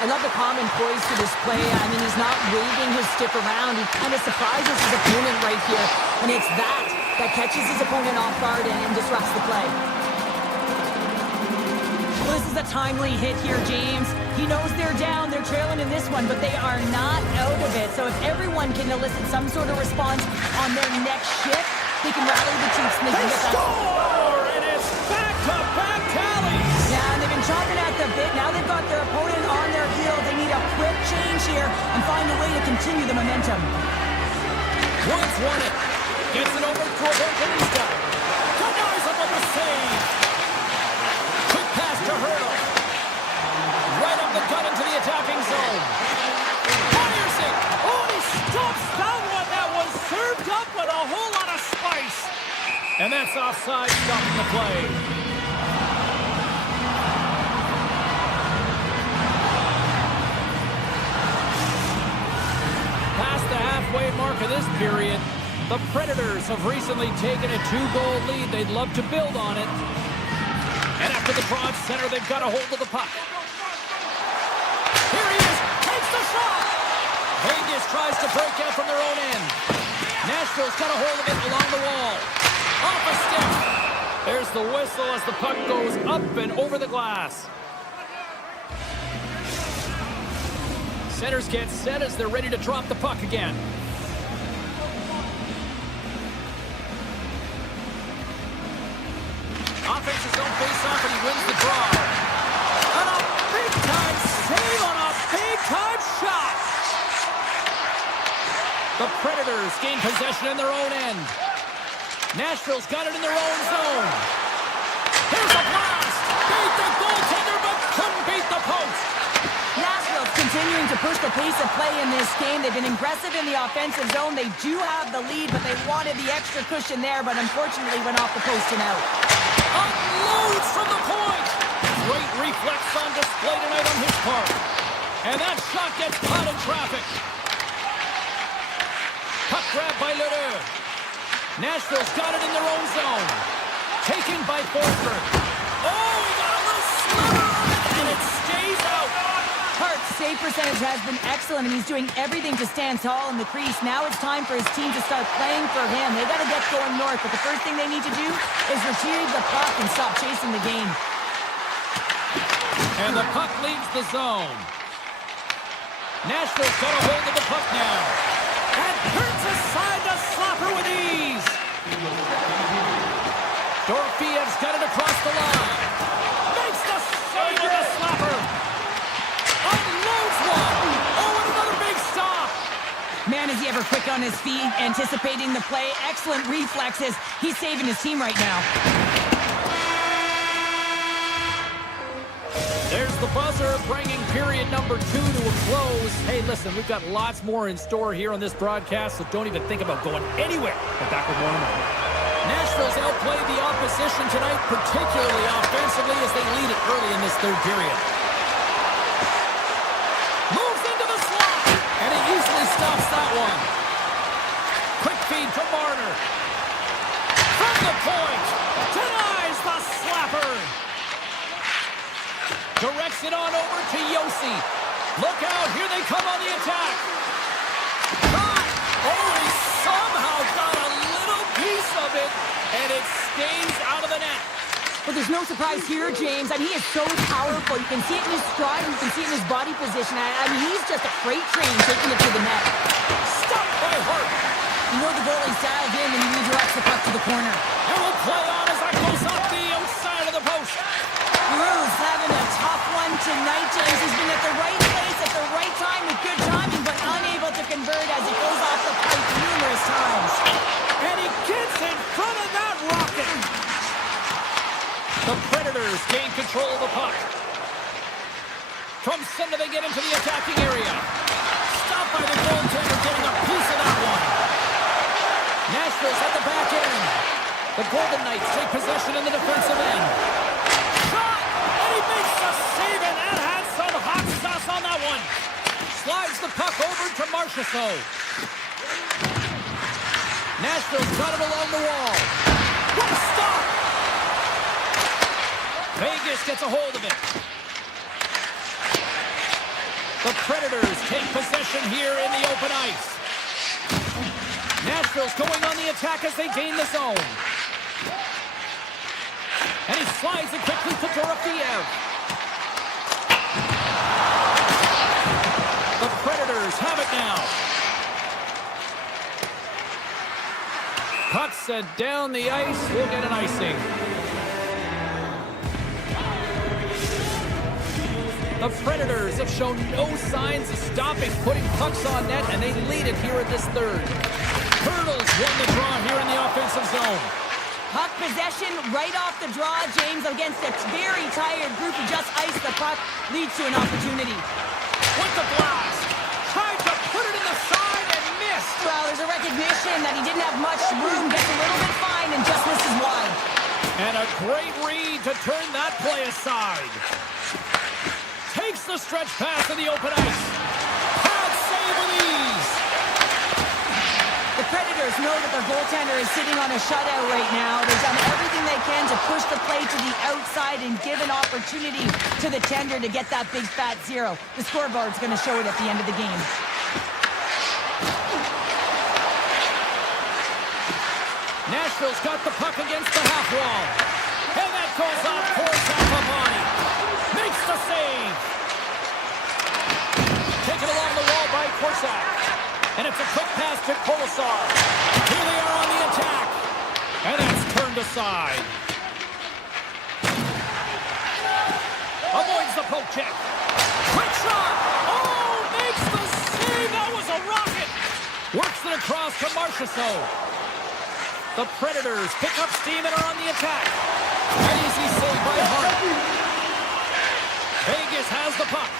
I love the calm and poise to this play. I mean, he's not waving his stick around. He kind of surprises his opponent right here. And it's that catches his opponent off guard and disrupts the play. Well, this is a timely hit here, James. He knows they're down, they're trailing in this one, but they are not out of it. So if everyone can elicit some sort of response on their next shift, they can rally the troops and they can get that. Score! And it's back-to-back tallies! Yeah, and they've been chomping at the bit. Now they've got their opponent on their heels. They need a quick change here and find a way to continue the momentum. Woods won it. Gets it over to Evangelista. Denies him with a save. Quick pass to Hurdle. Right up the gut into the attacking zone. Fires it. Oh, he stops that one. That was served up with a whole lot of spice. And that's offside, stopping the play. Past the halfway mark of this period, the Predators have recently taken a 2-goal lead. They'd love to build on it. And after the draw at center, they've got a hold of the puck. Here he is, takes the shot! Vegas tries to break out from their own end. Nashville's got a hold of it along the wall. Off a stick. There's the whistle as the puck goes up and over the glass. Centers get set as they're ready to drop the puck again. Offensive zone face-off and he wins the draw. And a big-time save on a big-time shot. The Predators gain possession in their own end. Nashville's got it in their own zone. Here's a blast. Beat the goaltender, but couldn't beat the post. Nashville's continuing to push the pace of play in this game. They've been aggressive in the offensive zone. They do have the lead, but they wanted the extra cushion there, but unfortunately went off the post and out. Unloads from the point. Great reflex on display tonight on his part. And that shot gets caught in traffic. Puck grab by Leroux. Nashville's got it in their own zone. Taken by Forsberg. Oh, he got a little sliver on it, and it stays out. Hart's save percentage has been excellent, and he's doing everything to stand tall in the crease. Now it's time for his team to start playing for him. They got to get going north, but the first thing they need to do is retrieve the puck and stop chasing the game. And the puck leaves the zone. Nashville's got a hold of the puck now. And turns aside the slapper with ease. Dorfiev's got it across the line. Makes the save with the slapper. Unloads one. Oh, and another big stop. Man, is he ever quick on his feet, anticipating the play. Excellent reflexes. He's saving his team right now. There's the buzzer, bringing period number 2 to a close. Hey, listen, we've got lots more in store here on this broadcast, so don't even think about going anywhere. But back with more in a moment. Nashville's outplayed the opposition tonight, particularly offensively, as they lead it early in this third period. Moves into the slot, and he usually stops that one. Quick feed to Marner. From the point, denies the slapper. Directs it on over to Yossi. Look out, here they come on the attack. Oh, he somehow got a little piece of it, and it stays out of the net. But there's no surprise here, James. I mean, he is so powerful. You can see it in his stride. You can see it in his body position. I mean, he's just a freight train taking it to the net. Stopped by Hart. You know the goalie's dialed in when he redirects the puck to the corner. And we'll play on as that goes off the outside of the post. Bruce having a tough one tonight, James. He's been at the right place at the right time with good timing, but unable to convert as it goes off the pipe numerous times. And he gets in front of that rocket. The Predators gain control of the puck. From center, they get into the attacking area. Stopped by the goaltender, getting a piece of that one. Nashville's at the back end. The Golden Knights take possession in the defensive end. Shot! And he makes the save, and that had some hot sauce on that one. Slides the puck over to Marchessault. Nashville's got it along the wall. What a stop! Vegas gets a hold of it. The Predators take possession here in the open ice. Nashville's going on the attack as they gain the zone. And he slides it quickly to Dorofeev. The Predators have it now. Puck sent down the ice. We'll get an icing. The Predators have shown no signs of stopping putting pucks on net, and they lead it here in this third. Turtles won the draw here in the offensive zone. Puck possession right off the draw, James, against a very tired group who just iced the puck, leads to an opportunity. With the blast. Tried to put it in the side and missed. Well, there's a recognition that he didn't have much room, gets a little bit fine, and just misses wide. And a great read to turn that play aside. Takes the stretch pass in the open ice. Pad save with ease. The Predators know that their goaltender is sitting on a shutout right now. They've done everything they can to push the play to the outside and give an opportunity to the tender to get that big fat zero. The scoreboard's going to show it at the end of the game. Nashville's got the puck against the half wall. And that goes off Korczak-Pavani. Makes the save. Taken along the wall by Korczak. And it's a quick pass to Kolesar. Here they are on the attack. And that's turned aside. Avoids the poke check. Quick shot. Oh, makes the save. That was a rocket. Works it across to Marchessault. The Predators pick up steam and are on the attack. An easy save by Hart. Vegas has the puck.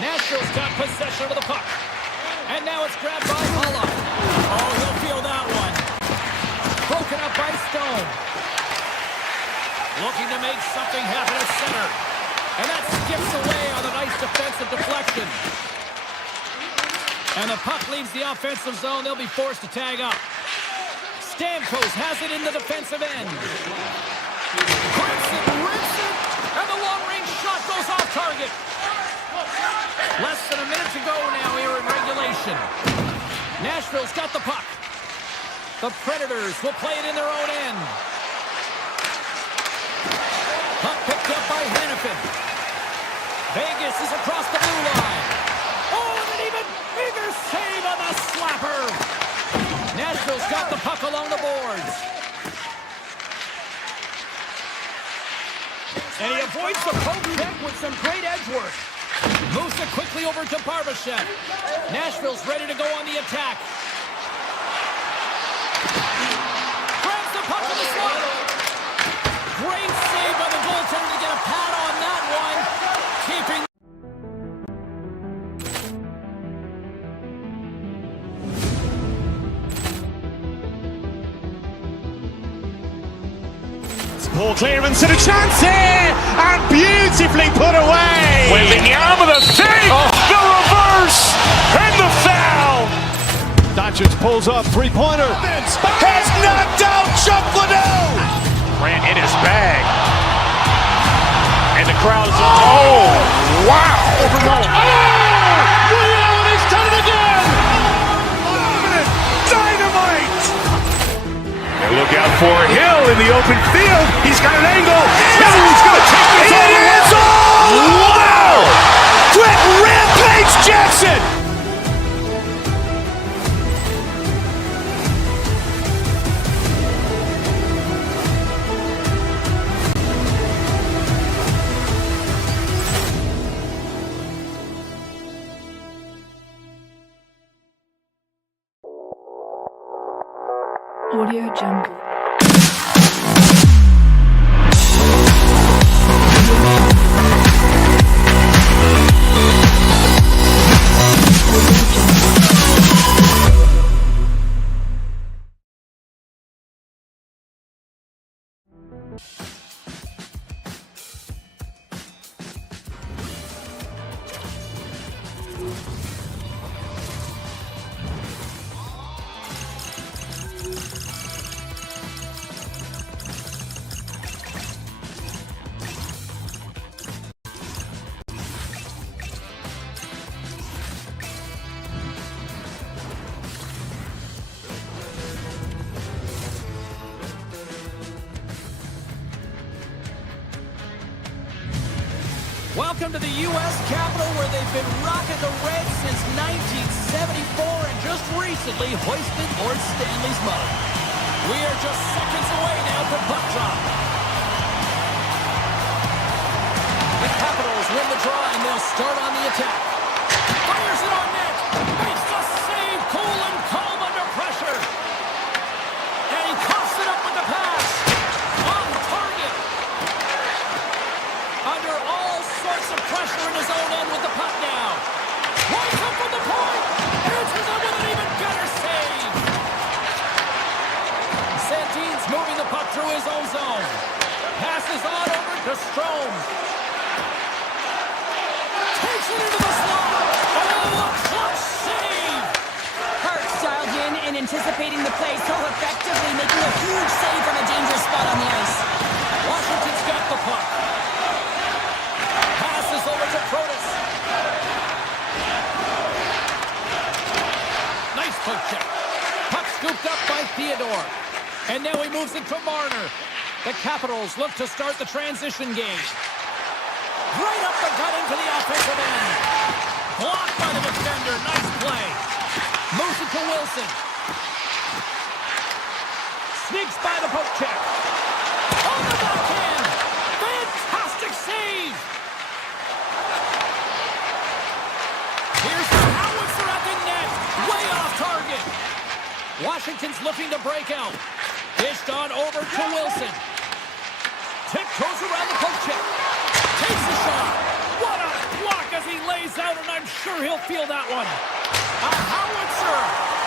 Nashville's got possession of the puck. And now it's grabbed by Holla. Oh, he'll feel that one. Broken up by Stone. Looking to make something happen at center. And that skips away on a nice defensive deflection. And the puck leaves the offensive zone. They'll be forced to tag up. Stamkos has it in the defensive end. Grips it, rips it, and the long-range shot goes off target. Less than a minute to go now here in regulation. Nashville's got the puck. The Predators will play it in their own end. up by Hannafin. Vegas is across the blue line. Oh, and an even bigger save on the slapper. Nashville's got the puck along the boards. And he avoids the poke check with some great edge work. Moves it quickly over to Barbashev. Nashville's ready to go on the attack. Grabs the puck in the slot. Great save by the goaltender to get a pad on that one. Keeping... Ball clearance and a chance here, and beautifully put away. Wembanyama the save, the reverse, and the foul. Doncic pulls up, three-pointer. Has knocked out Chuck Liddell. Grant in his bag. And the crowd is, oh, wow. He's done it again. Dynamite. And look out for Hill in the open field. He's got an angle. He's going to take this all the way. Wow! Brett Rampage Jackson. Audio Jungle. Welcome to the U.S. Capitol, where they've been rocking the Reds since 1974 and just recently hoisted Lord Stanley's mug. We are just seconds away now from puck drop. The Capitals win the draw and they'll start on the attack. Fires it on net. Makes the save, cool and calm under pressure. And he coughs it up with the pass. On target. Under all sorts of pressure in his own end with the puck now. Winds up from the point. Answers up with an even better save. Santine's moving the puck through his own zone. Passes on over to Strome. Takes it into the slot. Oh, a clutch save. Hurts dialed in and anticipating the play so effectively, making a huge save from a dangerous spot on the ice. Washington's got the puck. Passes over to Protas. Nice poke check. Puck scooped up by Theodore. And now he moves it to Marner. The Capitals look to start the transition game. Right up the gut into the offensive end. Blocked by the defender. Nice play. Moves it to Wilson. Sneaks by the poke check. On the backhand. Fantastic save. Here's the howitzer at the net. Way off target. Washington's looking to break out. Dished on over to Wilson. Tiptoes around the poke check. Takes a shot. What a block as he lays out, and I'm sure he'll feel that one. A howitzer,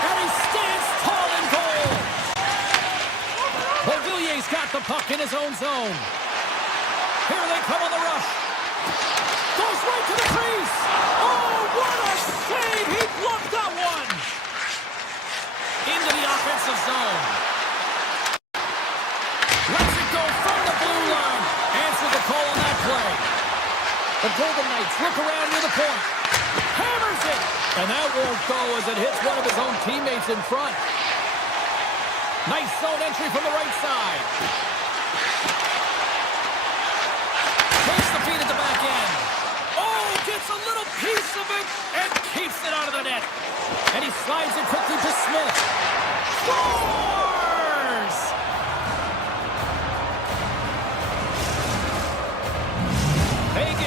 and he stands tall in goal. Beauvillier's got the puck in his own zone. Here they come on the rush. Goes right to the crease. Oh, what a save. He blocked that one. Into the offensive zone. Lets it go from the blue line. Answer the call on that play. The Golden Knights look around near the point. Hammers it. And that won't go as it hits one of his own teammates in front. Nice zone entry from the right side.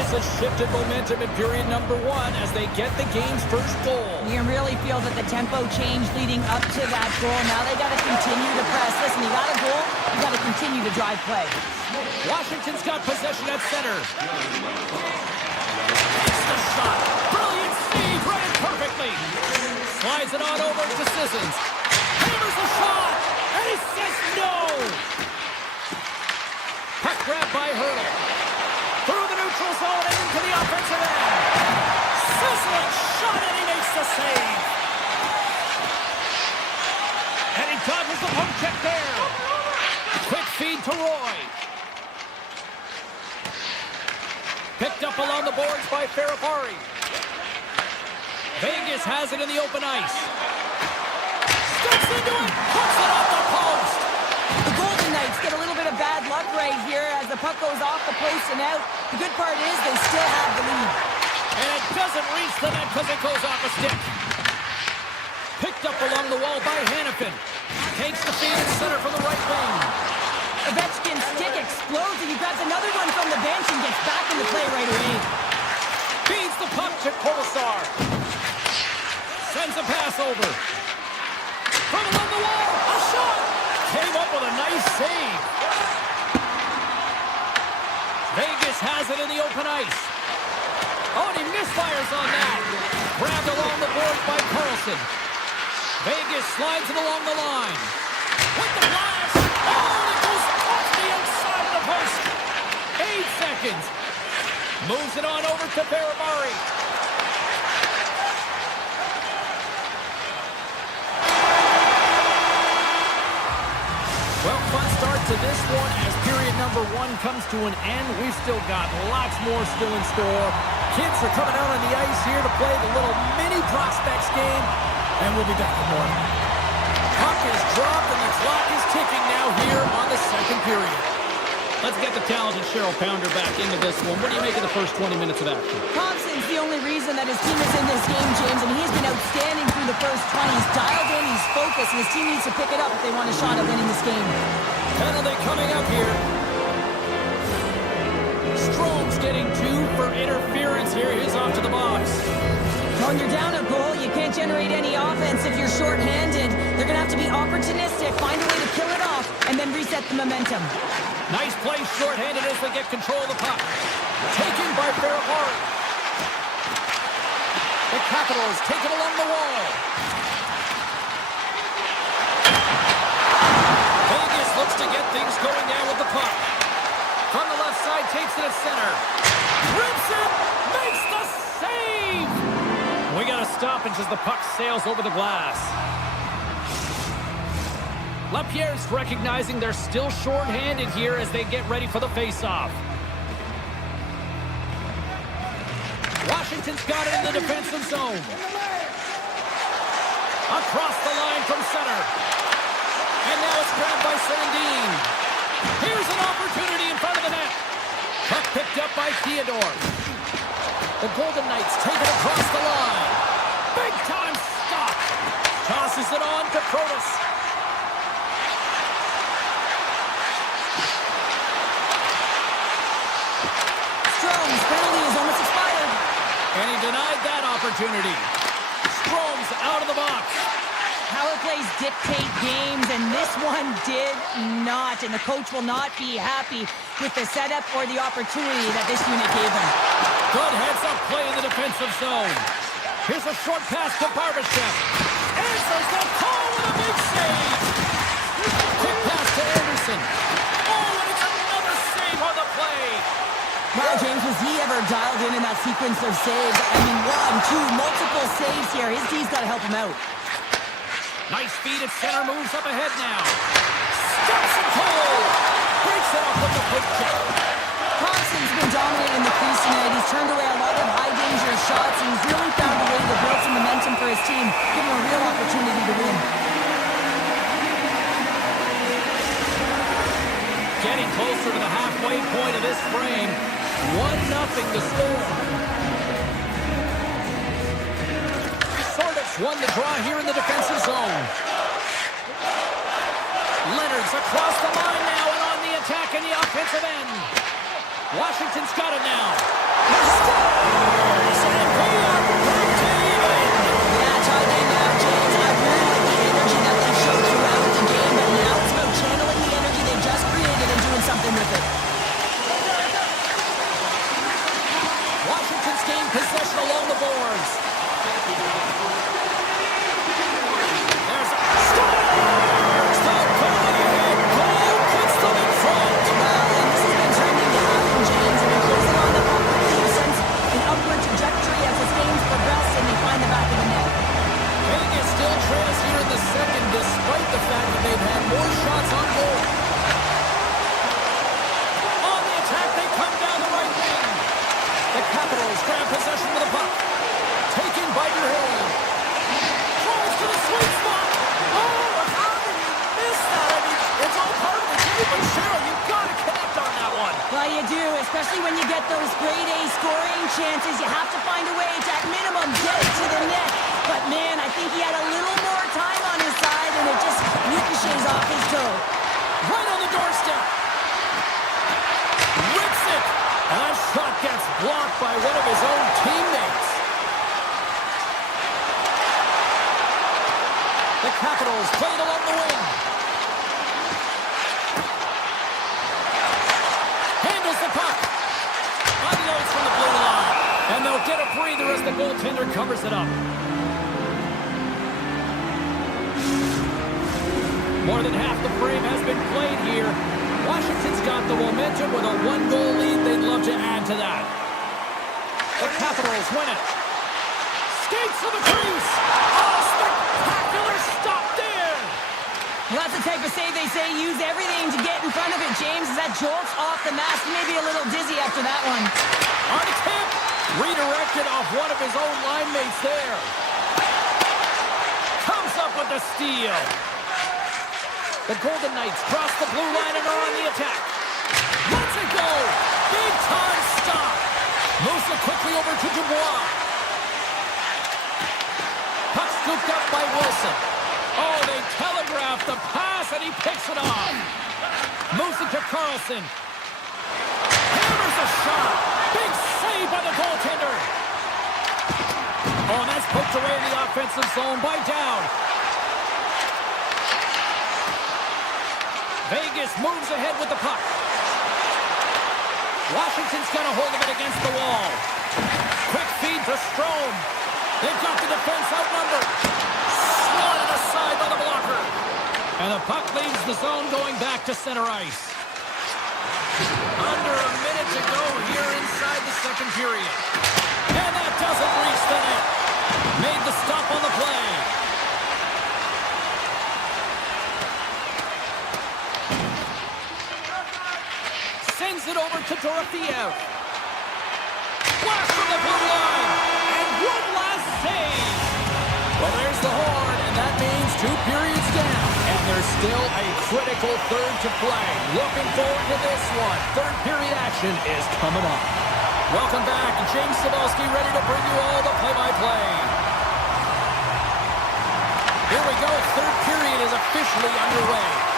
This has shifted momentum in period number 1 as they get the game's first goal. You can really feel that the tempo changed leading up to that goal. Now they got to continue to press. Listen, you got a goal, you got to continue to drive play. Washington's got possession at center. It's the shot. Brilliant save, read it perfectly. Slides it on over to Sissons. Hammers the shot, and he says no. Puck grabbed by Hurdle. Through the neutral zone and into the offensive end. Sizzling shot, and he makes the save. And he dodges the poke check there. Quick feed to Roy. Picked up along the boards by Ferrapari. Vegas has it in the open ice. Steps into it, puts it off the post. The Golden Knights get a little bit of bad luck right here as the puck goes off the post and out. The good part is they still have the lead. And it doesn't reach the net because it goes off a stick. Picked up along the wall by Hannafin. Takes the feed in center from the right wing. Ovechkin's stick explodes and he grabs another one from the bench and gets back into play right away. Feeds the puck to Kolesar. Sends a pass over. From along the wall, a shot! Came up with a nice save. Vegas has it in the open ice. Oh, and he misfires on that. Grabbed along the boards by Carlson. Vegas slides it along the line. With the blast. Oh, it goes off the outside of the post. 8 seconds. Moves it on over to Ferrabari. Well, fun start to this one as period number 1 comes to an end. We've still got lots more still in store. Kids are coming out on the ice here to play the little mini prospects game, and we'll be back for more. Puck is dropped and the clock is ticking now here on the second period. Let's get the talented Cheryl Pounder back into this one. What do you make of the first 20 minutes of action? Thompson's the only reason that his team is in this game, James, and he's been outstanding through the first 20. He's dialed in, he's focused, and his team needs to pick it up if they want a shot at winning this game. Penalty coming up here. Strome's getting 2 for interference here. He's off to the box. When you're down a goal, you can't generate any offense if you're shorthanded. They're going to have to be opportunistic, find a way to kill it off, and then reset the momentum. Nice play shorthanded as they get control of the puck. Taken by Ferrapari. The Capitals take it along the wall. Vegas looks to get things going now with the puck. From the left side, takes it at center. Rips it, makes the save! We got a stoppage as the puck sails over the glass. LaPierre's recognizing they're still short-handed here as they get ready for the face-off. Washington's got it in the defensive zone. Across the line from center. And now it's grabbed by Sandin. Here's an opportunity in front of the net. Puck picked up by Theodore. The Golden Knights take it across the line. Big-time stop. Tosses it on to Protas. Strome's penalty is almost expired. And he denied that opportunity. Strome's out of the box. Power plays dictate games, and this one did not. And the coach will not be happy with the setup or the opportunity that this unit gave him. Good heads-up play in the defensive zone. Here's a short pass to Barbashev. Answers the call with a big save. Quick pass to Anderson. Oh, and it's another save on the play. Wow, James, was he ever dialed in that sequence of saves? I mean, 1, 2, multiple saves here. His D's got to help him out. Nice feed at center, moves up ahead now. Steps and goal. Breaks it off with the quick kick. Thompson's been dominant in the crease tonight. He's turned away a lot of high-danger shots, and he's really found a way to build some momentum for his team, giving him a real opportunity to win. Getting closer to the halfway point of this frame. 1-0 to score. Sordov's won the draw here in the defensive zone. Leonard's across the line now and on the attack in the offensive end. Washington's got it now. gain possession along the boards. There's a scores! The go-ahead goal puts them in front. Well, and this has been trending to happen, James. And closing on the puck quickly sends an upward trajectory as this game's progressed and they find the back of the net. Vegas still trails here in the second, despite the fact that they've had more shots on goal. On the attack, they come down the right wing. The Capitals grab possession of the puck. Taken by Durham. Drives to the sweet spot. Oh, how did he miss that? I mean, it's all part of the game, but Cheryl, you've got to connect on that one. Well, you do, especially when you get those grade A scoring chances. You have to find a way to, at minimum, get it to the net. But, man, I think he had a little more time on his side, and it just ricochets off his toe. Right on the doorstep. Rips it. And that shot gets blocked by one of his own teammates. The Capitals play it along the wing. Handles the puck. Unloads from the blue line. And they'll get a breather as the goaltender covers it up. More than half the frame has been played here. Washington's got the momentum with a one-goal lead. They'd love to add to that. The Capitals win it. Skates to the crease. Oh, spectacular stop there. Well, that's the type of save they say use everything to get in front of it, James. As that jolts off the mask, maybe a little dizzy after that one. On a tip. Redirected off one of his own line mates there. Comes up with the steal. The Golden Knights cross the blue line and are on the attack. Let's it go. Big time stop. Moves it quickly over to Dubois. Puck scooped up by Wilson. Oh, they telegraph the pass and he picks it off. Moves it to Carlson. Hammers a shot. Big save by the goaltender. Oh, and that's poked away in the offensive zone by Down. Vegas moves ahead with the puck. Washington's got a hold of it against the wall. Quick feed to Strome. They've got the defense outnumbered. Swatted aside by the blocker. And the puck leaves the zone going back to center ice. Under a minute to go here inside the second period. And that doesn't reach the net. Made the stop on the play. Sends it over to Dorofeev. Blast from the blue line. And one last save. Well, there's the horn, and that means 2 periods down. And there's still a critical third to play. Looking forward to this one. Third period action is coming up. Welcome back. James Cybulski ready to bring you all the play-by-play. Here we go. Third period is officially underway.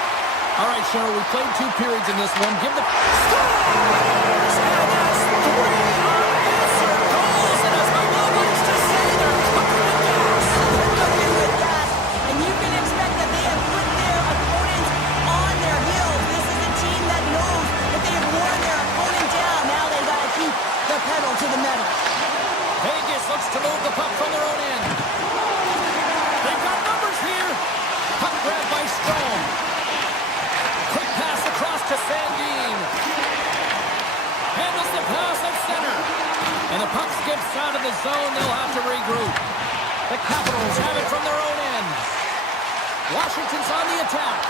All right, Cheryl, we played 2 periods in this one. Give the... Scores! And that's 3 unanswered goals. And as my mom likes to say, they're cooking with gas. They're cooking with gas. And you can expect that they have put their opponents on their heels. This is a team that knows that they have worn their opponent down. Now they got to keep the pedal to the metal. Vegas looks to move the puck from their own end. They've got numbers here. Puck grabbed by Strome. Quick pass across to Sandin. Handles the pass at center. And the puck skips out of the zone. They'll have to regroup. The Capitals have it from their own end. Washington's on the attack.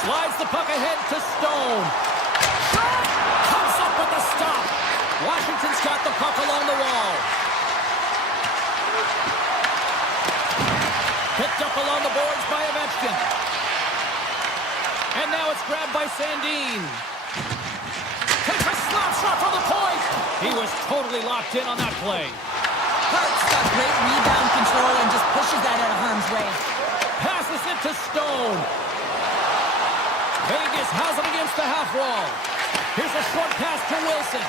Slides the puck ahead to Stone. Shot! Comes up with the stop. Washington's got the puck along the wall. Picked up along the boards by Ovechkin. And now it's grabbed by Sandin. Takes a slap shot from the point. He was totally locked in on that play. Hart's got great rebound control and just pushes that out of harm's way. Passes it to Stone. Vegas has it against the half wall. Here's a short pass to Wilson.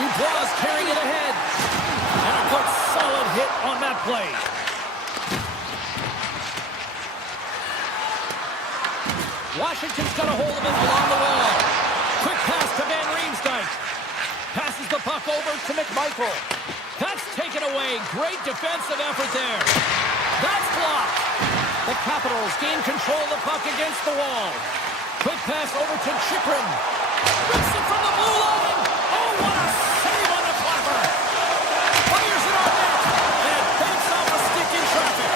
Dubois carrying it ahead. And a good solid hit on that play. Washington's got a hold of it along the wall. Quick pass to Van Riemsdyk. Passes the puck over to McMichael. That's taken away. Great defensive effort there. That's blocked. The Capitals gain control of the puck against the wall. Quick pass over to Chychrun. Rips it from the blue line. Oh, what a save on the flapper. Fires it on net. And it banks off a stick in traffic.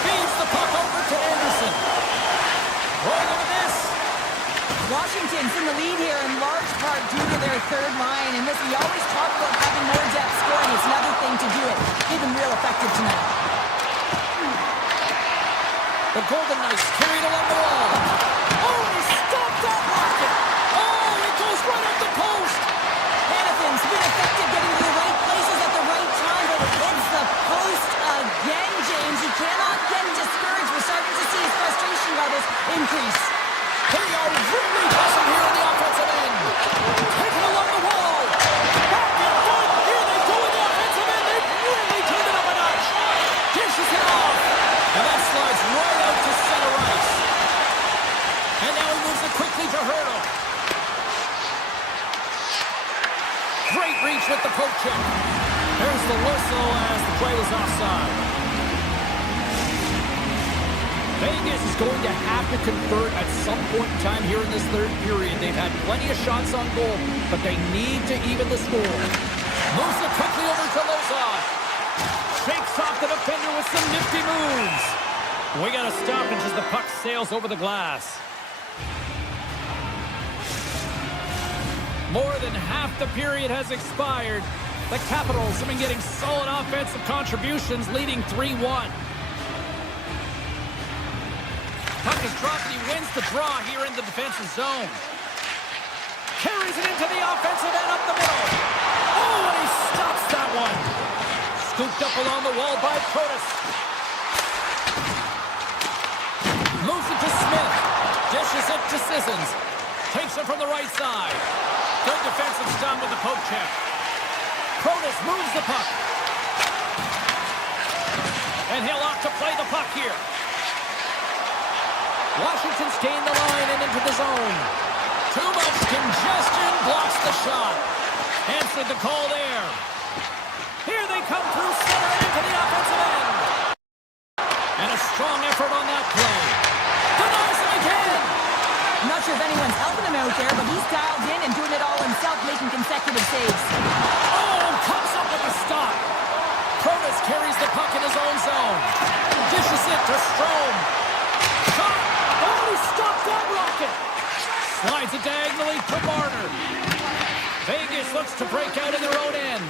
Feeds the puck over to Anderson. Roll over this. Washington's in the lead here in large part due to their third line. And listen, we always talk about having more depth scoring. It's another thing to do it. They've been real effective tonight. The Golden Knights carried along the wall. Oh, he stopped that rocket. Oh, it goes right up the post. Hannafin's been effective getting to the right places at the right time, but it's the post again, James. He cannot get discouraged. We're starting to see his frustration levels increase. They are really pressing here in the offensive end. Taken along the wall. Back and forth. Here they go in the offensive end. They've really turned it up a notch. Dishes it off. And that slides right out to center ice. And now he moves it quickly to Hurdle. Great reach with the poke check. There's the whistle as the play was offside. Vegas is going to have to convert at some point in time here in this third period. They've had plenty of shots on goal, but they need to even the score. Moves it quickly over to Lozon. Shakes off the defender with some nifty moves. We got to stop it as the puck sails over the glass. More than half the period has expired. The Capitals have been getting solid offensive contributions, leading 3-1. Puck is dropped and he wins the draw here in the defensive zone. Carries it into the offensive end up the middle. Oh, and he stops that one. Scooped up along the wall by Protas. Moves it to Smith. Dishes it to Sissons. Takes it from the right side. Good defensive stun with the poke check. Protas moves the puck. And he'll opt to play the puck here. Washington's gained the line and into the zone. Too much congestion blocks the shot. Answered the call there. Here they come through center and into the offensive end. And a strong effort on that play. Denies him again. I'm not sure if anyone's helping him out there, but he's dialed in and doing it all himself, making consecutive saves. Oh, comes up with a stop. Protas carries the puck in his own zone. Dishes it to Strome. Shot. Oh, he stopped that rocket. Slides it diagonally to Marner. Vegas looks to break out in their own end.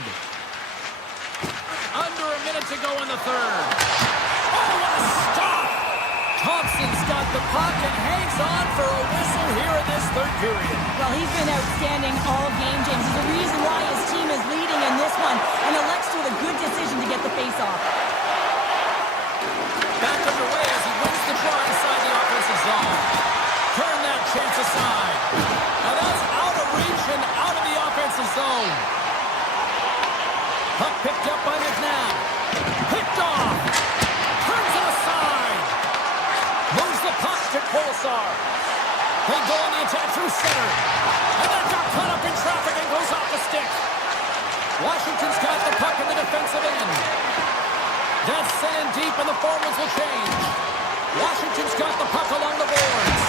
Under a minute to go in the third. Oh, what a stop! Thompson's got the puck and hangs on for a whistle here in this third period. Well, he's been outstanding all game, James. He's the reason why his team is leading in this one, and elects with a good decision to get the face-off. Back underway as he wins the draw inside the offensive zone. Turn that chance aside. Now that's out of reach and out of the offensive zone. Puck picked up by McNabb. Picked off. Turns it aside. Moves the puck to Kolesar. They go on the attack through center. And that got caught up in traffic and goes off the stick. Washington's got the puck in the defensive end. That's sent in deep and the forwards will change. Washington's got the puck along the boards.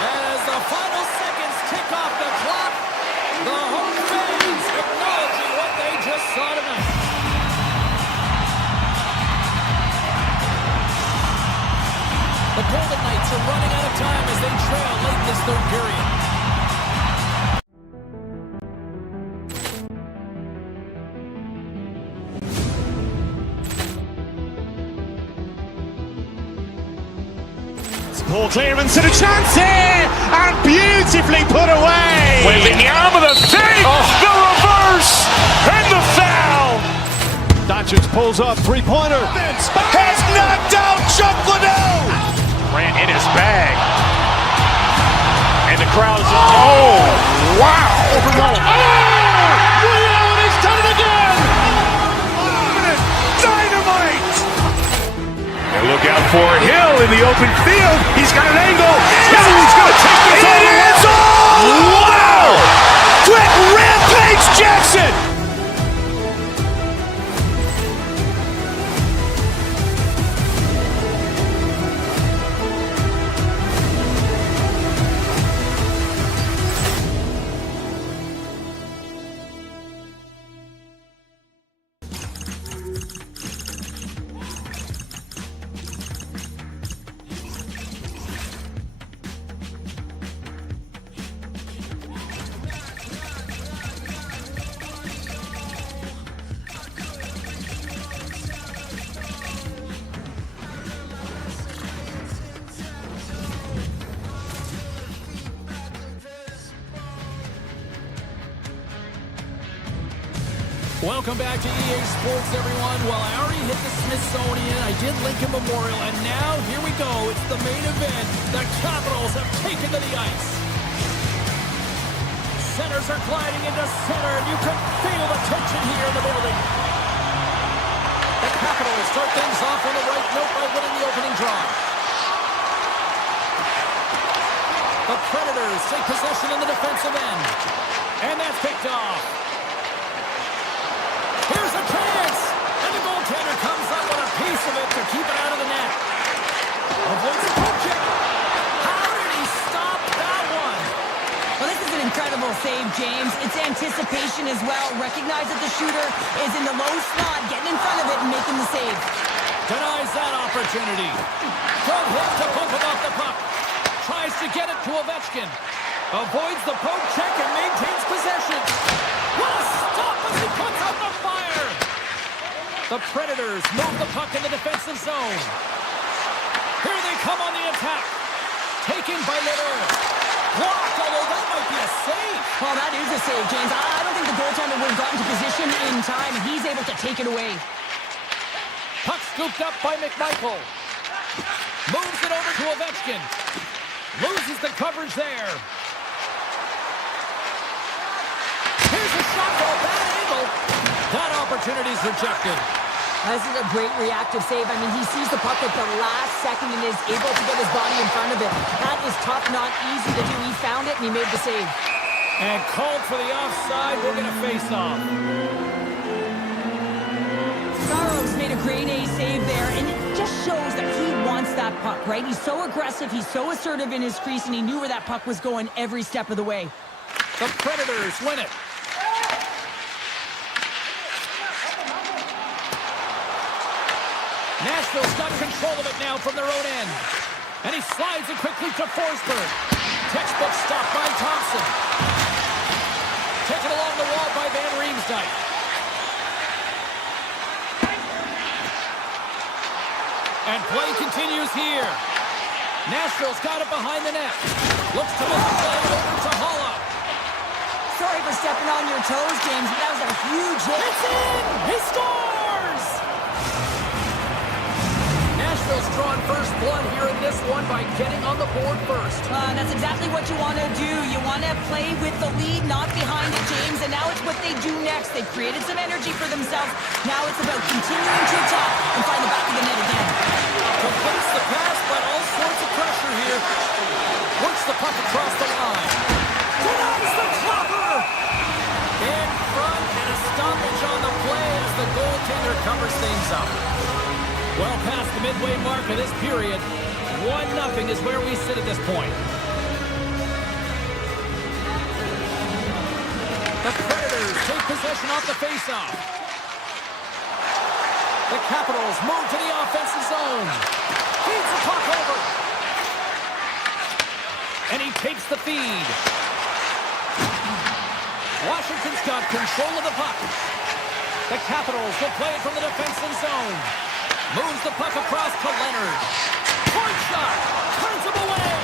As the final seconds tick off the clock, the home fans acknowledging what they just saw tonight. The Golden Knights are running out of time as they trail late this third period. Poor clearance and a chance here, and beautifully put away. Waving the arm of the fake, the reverse, and the foul. Doncic pulls up, three-pointer. Has knocked out Chuck Liddell. Ran in his bag. And the crowd is, oh, wow. Ray Allen has done it again. Dynamite. And look out for Hill in the open field. He's got an angle. He's going to take this all the way. Welcome back to EA Sports, everyone. Well, I already hit the Smithsonian. I did Lincoln Memorial, and now here we go. It's the main event. The Capitals have taken to the ice. Centers are gliding into center, and you can feel the tension here in the building. The Capitals start things off on the right note by winning the opening draw. The Predators take possession in the defensive end, and that's picked off. Here's a chance! And the goaltender comes up with a piece of it to keep it out of the net. Avoids a poke check. How did he stop that one? Well, this is an incredible save, James. It's anticipation as well. Recognize that the shooter is in the low slot, getting in front of it and making the save. Denies that opportunity. Good hit to poke him off the puck. Tries to get it to Ovechkin. Avoids the poke check and maintains possession. What a stop as he puts out the fire! The Predators move the puck in the defensive zone. Here they come on the attack. Taken by Letter. Blocked, although that might be a save. Well, that is a save, James. I don't think the goaltender would have gotten to position in time, and he's able to take it away. Puck scooped up by McMichael. Moves it over to Ovechkin. Loses the coverage there. Here's a shot from a bad angle. That opportunity is rejected. This is a great reactive save. I mean, he sees the puck at the last second and is able to get his body in front of it. That is tough, not easy to do. He found it, and he made the save. And called for the offside. We're going to face off. Saros made a great A save there, and it just shows that he wants that puck, right? He's so aggressive, he's so assertive in his crease, and he knew where that puck was going every step of the way. The Predators win it. Nashville's got control of it now from their own end. And he slides it quickly to Forsberg. Textbook stop by Thompson. Taken along the wall by Van Riemsdyk. And play continues here. Nashville's got it behind the net. Looks to move the play over to Holla. Sorry for stepping on your toes, James, but that was a huge hit. It's in! He scores! Nashville's drawn first blood here in this one by getting on the board first. That's exactly what you want to do. You want to play with the lead, not behind it, James, and now it's what they do next. They've created some energy for themselves. Now it's about continuing to attack and find the back of the net again. Completes the pass, but all sorts of pressure here. Works the puck across the line. Denies the clopper! In front, and a stoppage on the play as the goaltender covers things up. Well past the midway mark of this period, 1-0 is where we sit at this point. The Predators take possession off the faceoff. The Capitals move to the offensive zone. Feeds the puck over. And he takes the feed. Washington's got control of the puck. The Capitals will play it from the defensive zone. Moves the puck across to Leonard. Point shot. Turns him away.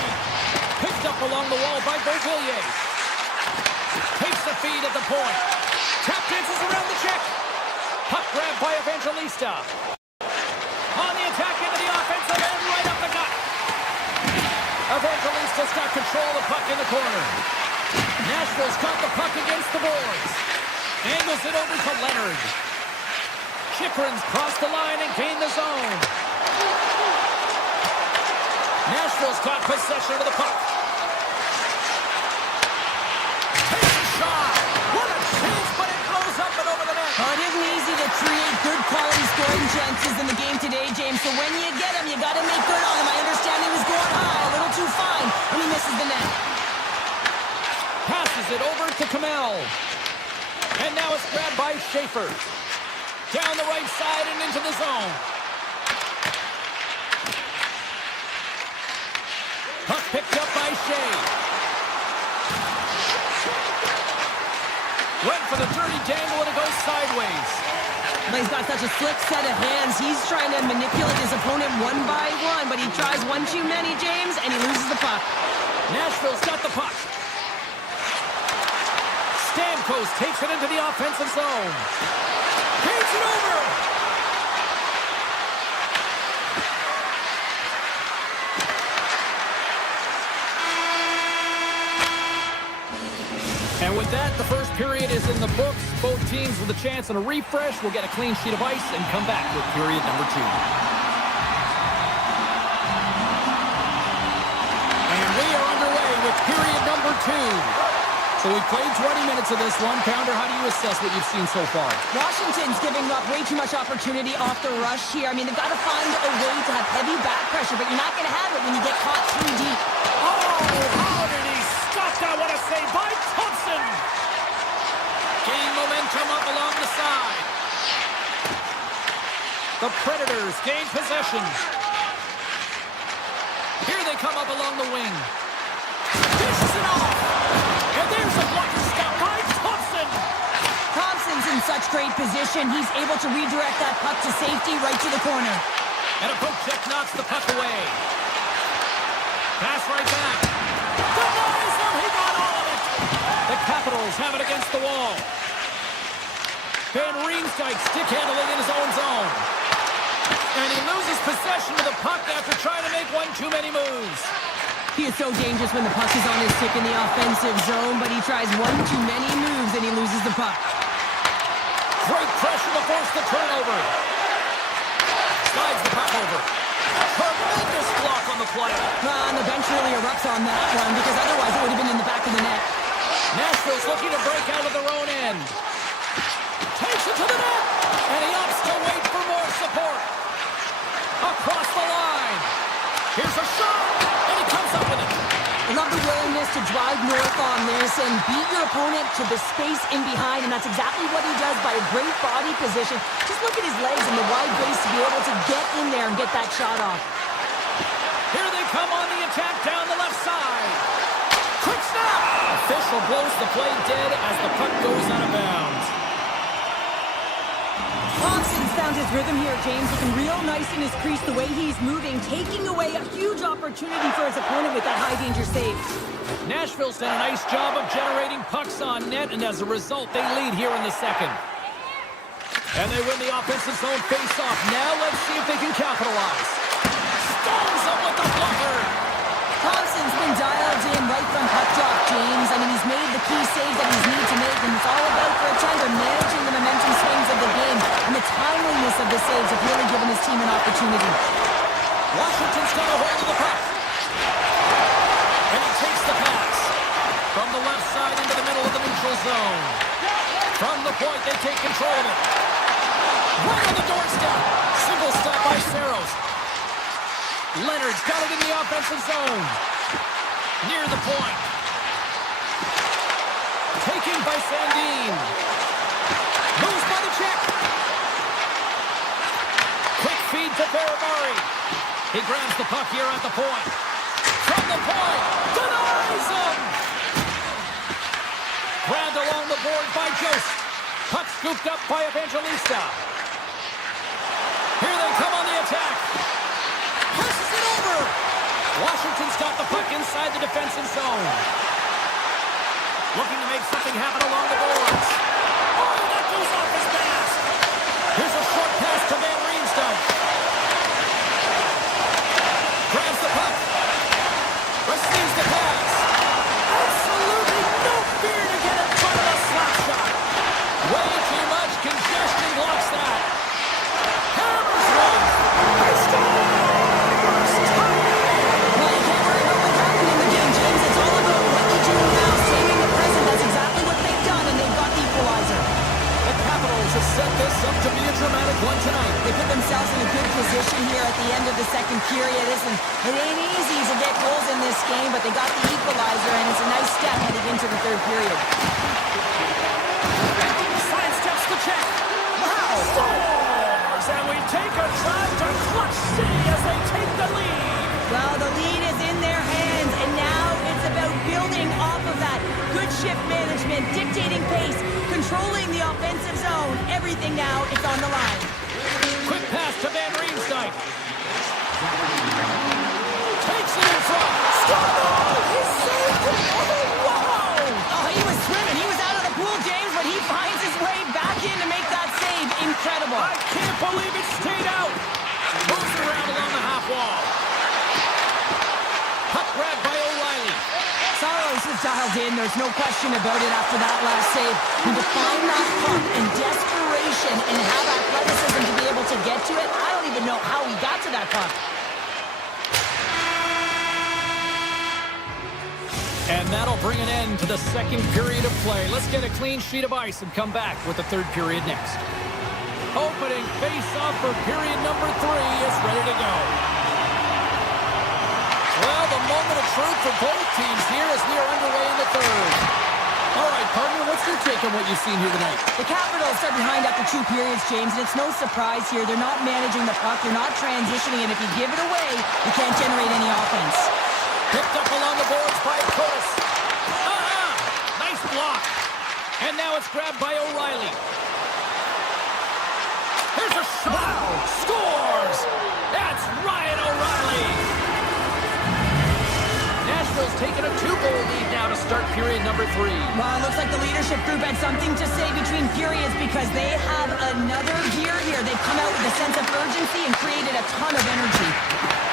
Picked up along the wall by Beauvillier. Takes the feed at the point. Tap dances around the check. Puck grabbed by Evangelista. On the attack into the offensive end, right up the gut. Evangelista's got control of the puck in the corner. Nashville's got the puck against the boards. Angles it over to Leonard. Chychrun's crossed the line and gained the zone. Nashville's got possession of the puck. Takes a shot. What a chance, but it goes up and over the net. It isn't easy to create good quality scoring chances in the game today, James. So when you get them, you got to make good on them. I understand he was going high, a little too fine, and he misses the net. Passes it over to Kamel. And now it's grabbed by Schaefer. Down the right side and into the zone. Puck picked up by Shea. Went for the dirty dangle and it goes sideways. But he's got such a slick set of hands. He's trying to manipulate his opponent one by one, but he tries one too many, James, and he loses the puck. Nashville's got the puck. Stamkos takes it into the offensive zone. Paints it over. And with that, the first period is in the books. Both teams with a chance and a refresh will get a clean sheet of ice and come back with period number 2. And we are underway with period number 2. So we've played 20 minutes of this one. Pounder, how do you assess what you've seen so far? Washington's giving up way too much opportunity off the rush here. I mean, they've got to find a way to have heavy back pressure, but you're not going to have it when you get caught too deep. Oh, how did he stop that? What a save by Thompson! Gain momentum up along the side. The Predators gain possession. Here they come up along the wing. Dishes it off. And there's a blocker stop by Thompson. Thompson's in such great position. He's able to redirect that puck to safety right to the corner. And a poke check knocks the puck away. Pass right back. Denies him. He got all of it. The Capitals have it against the wall. Van Riemsdyk stick handling in his own zone. And he loses possession of the puck after trying to make one too many moves. He is so dangerous when the puck is on his stick in the offensive zone, but he tries one too many moves and he loses the puck. Great pressure to force the turnover. Slides the puck over. Tremendous block on the play. And the bench really erupts on that one because otherwise it would have been in the back of the net. Nashville's looking to break out of their own end. Takes it to the net, and he opts to wait for more support. Across the line. Here's a shot, and he comes up with it. I love the willingness to drive north on this and beat your opponent to the space in behind, and that's exactly what he does by a great body position. Just look at his legs and the wide base to be able to get in there and get that shot off. Here they come on the attack down the left side. Quick snap! Official blows the play dead as the puck goes out of bounds. Thompson's found his rhythm here, James, looking real nice in his crease, the way he's moving, taking away a huge opportunity for his opponent with that high-danger save. Nashville's done a nice job of generating pucks on net, and as a result, they lead here in the second. And they win the offensive zone face-off. Now let's see if they can capitalize. Stones up with the blocker. Thompson's been dialed in right from puck drop, James. I mean, he's made the key saves that he's needed to make, and it's all about for a tender managing the momentum swings of the game, and the timeliness of the saves have really given his team an opportunity. Washington's got a hold of the puck. And he takes the pass. From the left side into the middle of the neutral zone. From the point, they take control of it. Right on the doorstep. Single stop by Saros. Leonard's got it in the offensive zone. Near the point. Taken by Sandin. Moves by the check. Quick feed to Ferrari. He grabs the puck here at the point. From the point. Denies him. Grabbed along the board by Joseph. Puck scooped up by Evangelista. Here they come on the attack. Passes it over. Washington's got the puck inside the defensive zone. Looking to make something happen along the boards. Oh, that goes off his mask. Here's a short pass to Van Riemsdyk. Grabs the puck. Receives the pass. Absolutely no fear to get in front of a slap shot. Way too much congestion blocks that. Hammers one. He scores! Well, you can't worry about what happened in the game, James. It's all about what you do now, saving the present. That's exactly what they've done, and they've got the equalizer. The Capitals have set this up to be a dramatic one tonight. They put themselves in a good position here at the end of the second period. Listen, it ain't easy to get goals in this game, but they got the equalizer, and it's a nice step heading into the third period. Sidesteps the check. Wow! Scores! And we take a drive to Clutch City as they take the lead. Well, the lead is in their hands, and now it's about building off of that. Good shift management, dictating pace, controlling the offensive zone. Everything now is on the line. Quick pass to Van Riemsdyk. Takes it in front. Scott! He saved it! Oh, wow! Oh, he was swimming. He was out of the pool, James. they've dialed in. There's no question about it after that last save. And to find that puck in desperation and have athleticism to be able to get to it, I don't even know how he got to that puck. And that'll bring an end to the second period of play. Let's get a clean sheet of ice and come back with the third period next. Opening face-off for period number 3 is ready to go. Well, the moment of truth for both teams here as we are underway in the third. All right, partner, what's your take on what you've seen here tonight? The Capitals are behind after 2 periods, James, and it's no surprise here. They're not managing the puck. They're not transitioning, and if you give it away, you can't generate any offense. Picked up along the boards by Curtis. Nice block. And now it's grabbed by O'Reilly. Here's a shot. Wow. Scores. That's Ryan O'Reilly. Nashville's taken a 2-goal lead now to start period number 3. Well, it looks like the leadership group had something to say between periods because they have another gear here. They've come out with a sense of urgency and created a ton of energy.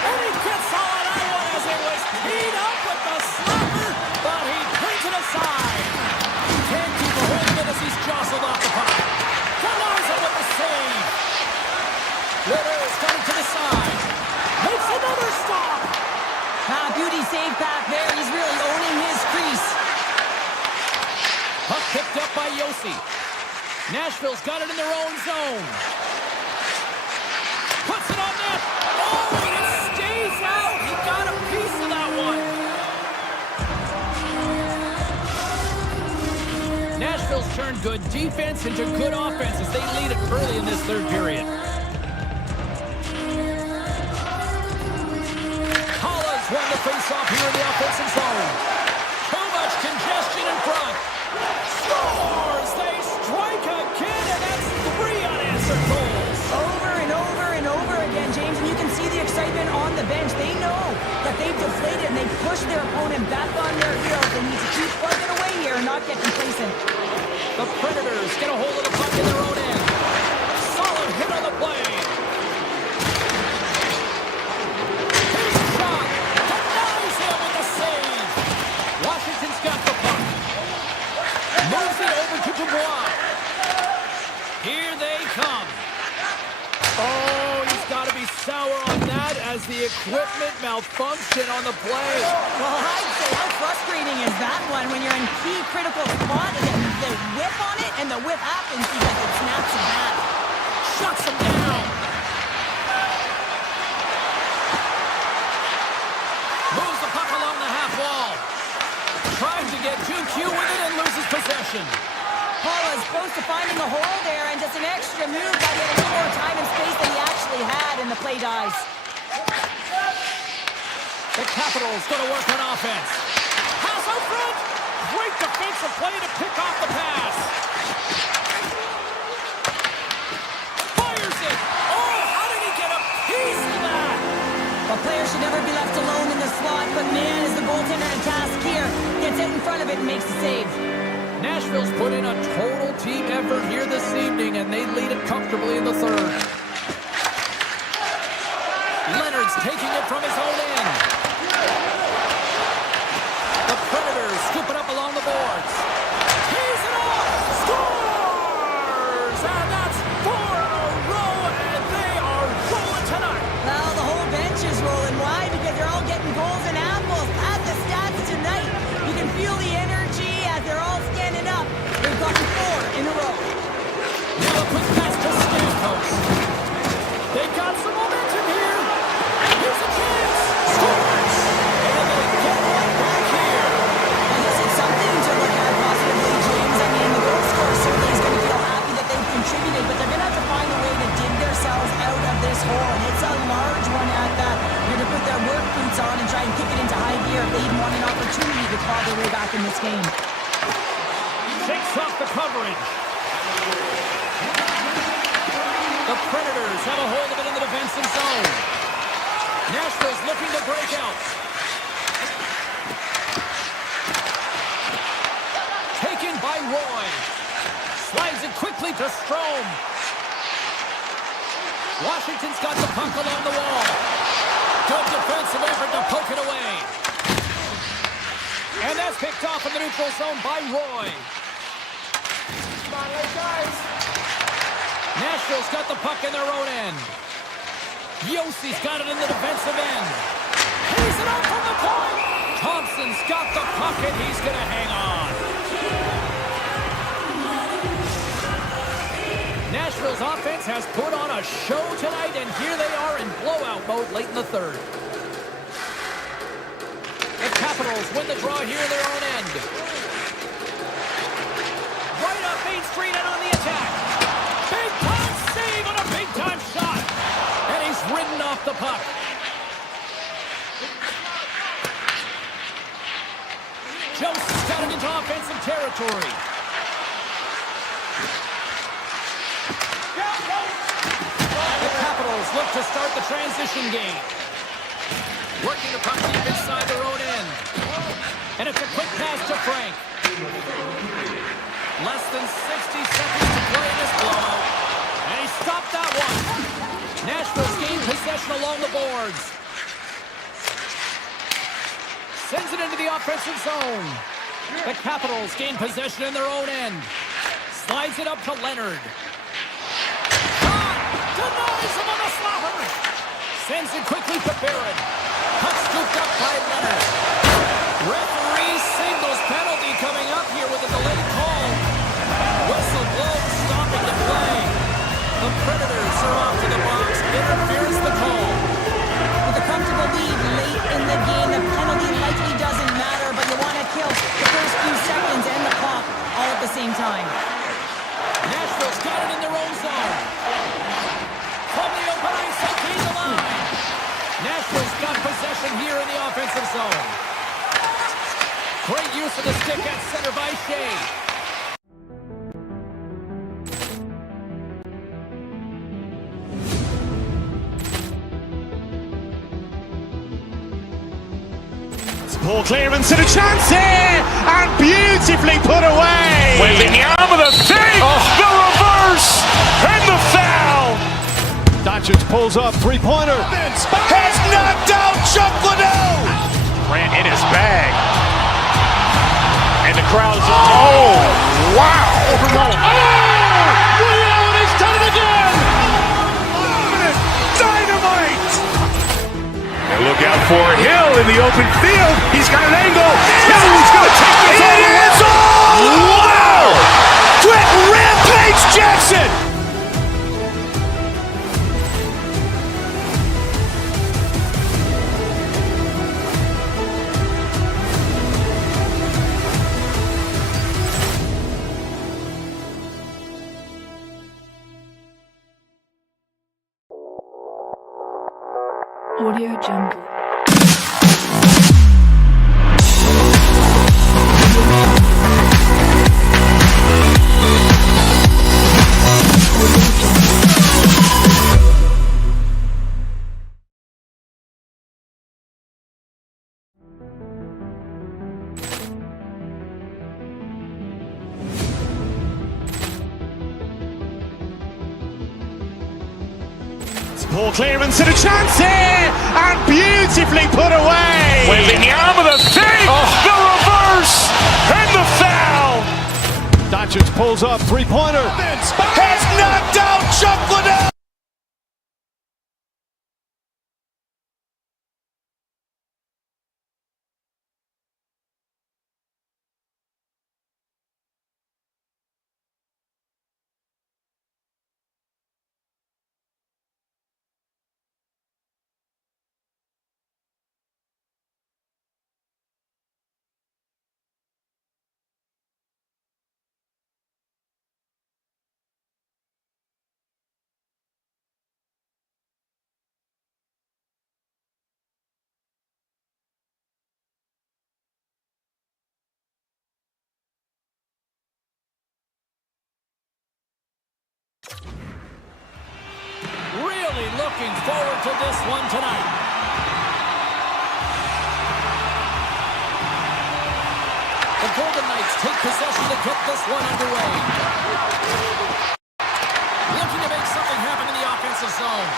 And he gets on that one as it was teed up with the slapper, but he brings it aside. Can't keep a hold of it as he's jostled off the puck. Gallarza with the save. Litters coming to the side. Makes another stop. Beauty save back there. He's really owning his crease. Puck picked up by Yossi. Nashville's got it in their own zone. Puts it on net. Oh, and it stays out. He got a piece of that one. Nashville's turned good defense into good offense as they lead it early in this third period. Won the face-off here in the offensive zone. Too much congestion in front. Scores! They strike again, and that's 3 unanswered goals. Over and over and over again, James, and you can see the excitement on the bench. They know that they've deflated and they've pushed their opponent back on their heels. They need to keep plugging away here and not get complacent. The Predators get a hold of the puck in their own end. Solid hit on the play. Washington's got the puck. Moves it over to Dubois. Here they come. Oh, he's got to be sour on that as the equipment malfunction on the play. Well, I'd say how frustrating is that one when you're in key critical spot and then the whip on it and the whip happens because it snaps it back. Shuts him down. Moves the puck along the half wall. Trying to get too cute with it and loses possession. Paul is close to finding a hole there, and just an extra move by getting a little more time and space than he actually had, and the play dies. The Capitals going to work on offense. Pass out front. Great defensive play to pick off the pass. Fires it. Oh, how did he get a piece of that? A player should never be left alone in the slot, but man, is the goaltender in task here. Gets out in front of it and makes the save. Nashville's put in a total team effort here this evening, and they lead it comfortably in the third. Leonard's taking it from his own end. The Predators scoop it up along the boards. Tees it off! Scores! And that's 4 in a row, and they are rolling tonight. Well, the whole bench is rolling. Why? Because they're all getting goals and apples. Add the stats tonight. You can feel the energy as they're all standing up. They've gotten 4 in a row. Now a quick pass to Stamkos. They got some momentum here. Here's a chance. Scores! And they get one back here. I guess it's something to look at positively, James. I mean, the goal scorer certainly is going to feel happy that they've contributed, but they're going to have to find a way to dig themselves out of this hole, and it's a large one at that. They're going to put their work boots on and try and kick it into high gear if they even want an opportunity to claw their way back in this game. Shakes off the coverage. The Predators have a hold of it in the defensive zone. Nashville's looking to break out. Taken by Roy. Slides it quickly to Strome. Washington's got the puck along the wall. Good defensive effort to poke it away. And that's picked off in the neutral zone by Roy. Nashville's got the puck in their own end. Yossi's got it in the defensive end. He's it up from the point. Thompson's got the puck and he's going to hang on. Nashville's offense has put on a show tonight, and here they are in blowout mode late in the third. The Capitals win the draw here in their own end. Right up Main Street and on the attack. Big-time save on a big-time shot. And he's ridden off the puck. Joseph's got it into offensive territory. The Capitals look to start the transition game. Working the puck deep inside their own end. And it's a quick pass to Frank. Less than 60 seconds to play in this blowout. And he stopped that one. Nashville's gained possession along the boards. Sends it into the offensive zone. The Capitals gain possession in their own end. Slides it up to Leonard. Denies him on the slapper. Sends it quickly to Barrett. Puck scooped up by Leonard. Referee singles penalty coming up here with a delayed call. Whistle blows, stopping the play. The Predators are off to the box. Interference the call. With a comfortable lead late in the game, the penalty likely doesn't matter, but you want to kill the first few seconds and the clock all at the same time. Nashville's got it in their own zone. From the open ice, they gain the line. Nashville's got possession here in the offensive zone. Great use of the stick at center by Shea. Poor clearance and a chance here, and beautifully put away. Wembanyama the save, the reverse, and the foul. Doncic pulls up, three-pointer. Has knocked out Chuck Liddell. Grant in his bag. And the crowd's, oh, wow. Woody Allen has done it again. Dynamite. And look out for Hill in the open field. He's got an angle. Hill's going to take this all the way. Wow. Quick Rampage Jackson. Audio Jungle. Poor clearance and a chance here, and beautifully put away. Wembanyama the save, the reverse, and the foul. Doncic pulls up, three-pointer. Has knocked out Chuck Liddell. Really looking forward to this one tonight. The Golden Knights take possession to get this one underway. Looking to make something happen in the offensive zone.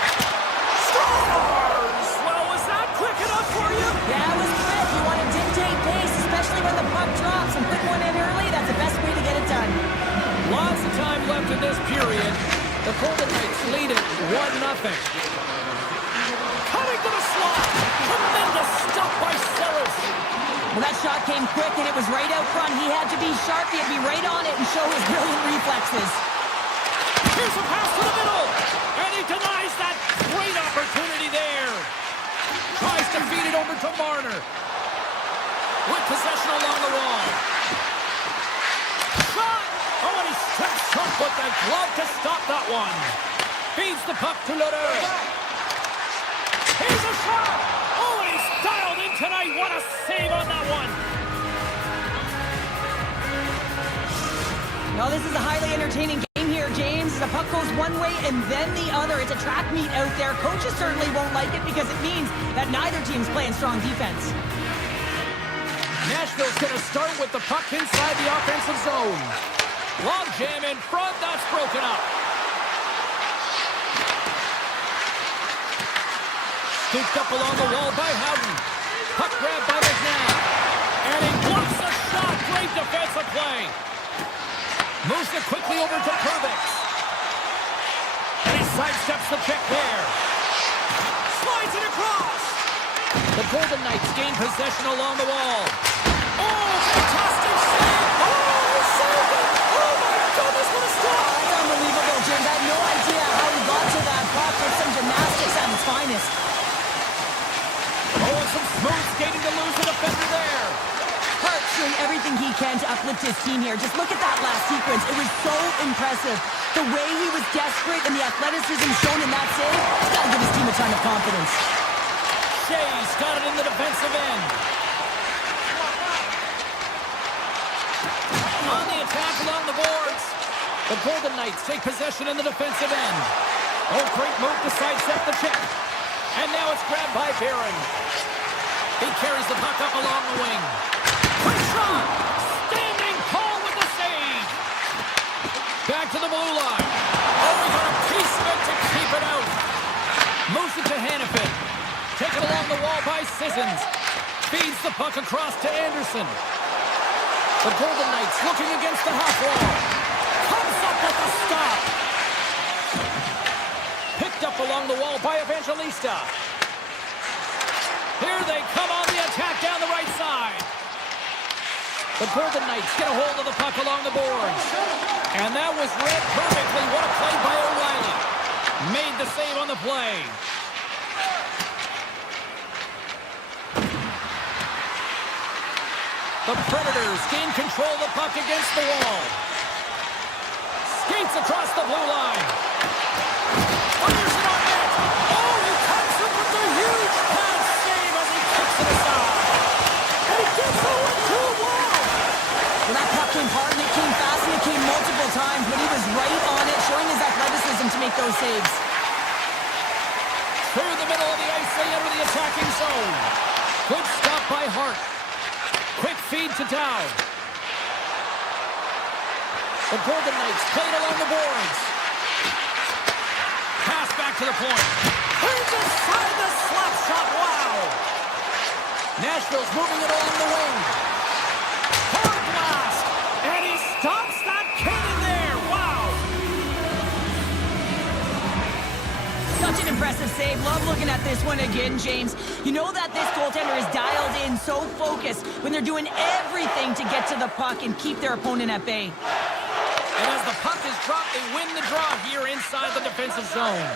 Scores! Well, was that quick enough for you? Yeah, it was quick. You want to dictate pace, especially when the The Golden Knights lead it 1-0. Coming to the slot. Tremendous stop by Saros. Well, that shot came quick, and it was right out front. He had to be sharp. He had to be right on it and show his brilliant reflexes. Here's a pass to the middle. And he denies that great opportunity there. Tries to feed it over to Marner. With possession along the wall. Shot! Oh, and he steps up with the glove to stop that one. Feeds the puck to Lodeur. Here's a shot! Oh, and he's dialed in tonight. What a save on that one. Well, this is a highly entertaining game here, James. The puck goes one way and then the other. It's a track meet out there. Coaches certainly won't like it because it means that neither team's playing strong defense. Nashville's going to start with the puck inside the offensive zone. Log jam in front. That's broken up. Scooped up along the wall by Howden. Puck grabbed by McNabb. And he blocks the shot. Great defensive play. Moves it quickly over to Perbix. And he sidesteps the check there. Slides it across. The Golden Knights gain possession along the wall. Oh, fantastic save! Oh, he saved it! Oh, my goodness, what a stop! That's unbelievable, James. I have no idea how he got to that puck. It's some gymnastics at its finest. Oh, and some smooth skating to lose the defender there. Hart's doing everything he can to uplift his team here. Just look at that last sequence. It was so impressive. The way he was desperate and the athleticism shown in that save, he's got to give his team a ton of confidence. Shea's got it in the defensive end. On the attack along the boards. The Golden Knights take possession in the defensive end. Oh, great move to sidestep the check. And now it's grabbed by Barron. He carries the puck up along the wing. Quick shot! Standing tall with the save. Back to the blue line. Oh, we got a piece of it to keep it out. Moves it to Hannafin. Taken along the wall by Sissons. Feeds the puck across to Anderson. The Golden Knights looking against the half wall. Comes up with a stop. Picked up along the wall by Evangelista. Here they come on the attack down the right side. The Golden Knights get a hold of the puck along the boards. And that was read perfectly. What a play by O'Reilly. Made the save on the play. The Predators gain control of the puck against the wall. Skates across the blue line. Fires it on net. Oh, he comes up with a huge pass save as he kicks it aside. And he gets over to a wall. Well, that puck came hard and it came fast and it came multiple times, but he was right on it, showing his athleticism to make those saves. Through the middle of the ice, they enter the attacking zone. Good stop by Hart. Quick feed to Dowd. The Golden Knights played along the boards. Pass back to the point. He's inside the slap shot. Wow. Nashville's moving it along the wing. Hard blast. And he stops that cannon there. Wow. Such an impressive save. Love looking at this one again, James. You know that this goaltender is dialed in, so focused when they're doing everything to get to the puck and keep their opponent at bay. And as the puck is dropped, they win the draw here inside the defensive zone.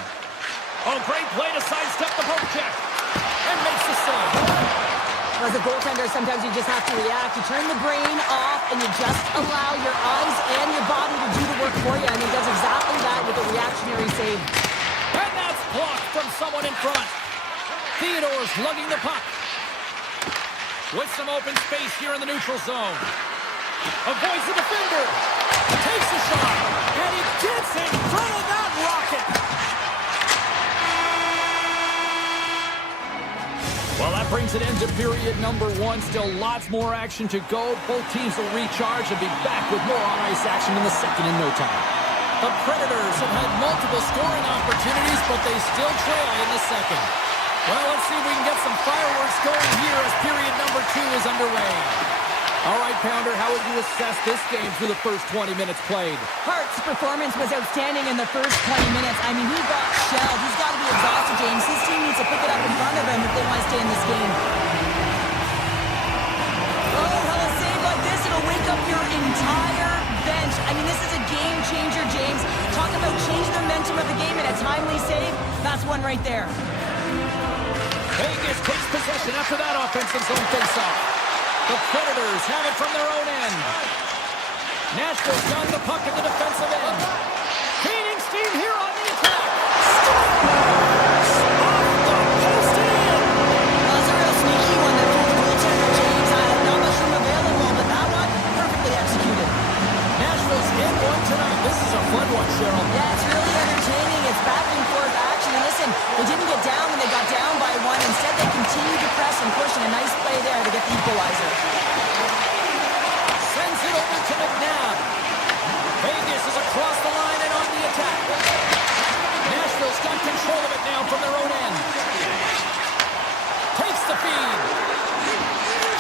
Oh, great play to sidestep the poke check. And makes the save. As a goaltender, sometimes you just have to react. You turn the brain off and you just allow your eyes and your body to do the work for you. And he does exactly that with a reactionary save. And that's blocked from someone in front. Theodore's lugging the puck. With some open space here in the neutral zone. Avoids the defender. Takes a shot. And he gets in front of that rocket. Well, that brings an end to period number one. Still lots more action to go. Both teams will recharge and be back with more on-ice action in the second in no time. The Predators have had multiple scoring opportunities, but they still trail in the second. Well, let's see if we can get some fireworks going here as period number two is underway. All right, Pounder, how would you assess this game through the first 20 minutes played? Hart's performance was outstanding in the first 20 minutes. I mean, he got shelled. He's got to be exhausted, James. His team needs to pick it up in front of him if they want to stay in this game. Oh, hell, a save like this, it'll wake up your entire bench. I mean, this is a game changer, James. Talk about changing the momentum of the game in a timely save. That's one right there. Vegas takes possession after that offensive zone faceoff. The Predators have it from their own end. Nashville's got the puck at the defensive end. Gaining steam here on the attack. Off the post and in. That was a real sneaky one that threw the goaltender, James. Not much room available, but that one, perfectly executed. Nashville's in one tonight. This is a fun one, Cheryl. Yeah, it's really entertaining. It's back and forth action. And listen, they didn't get down when they got down by one. Instead, they continued to press and push, and a nice play there to get the equalizer. Sends it over to McNabb. Vegas is across the line and on the attack. Nashville's got control of it now from their own end. Takes the feed.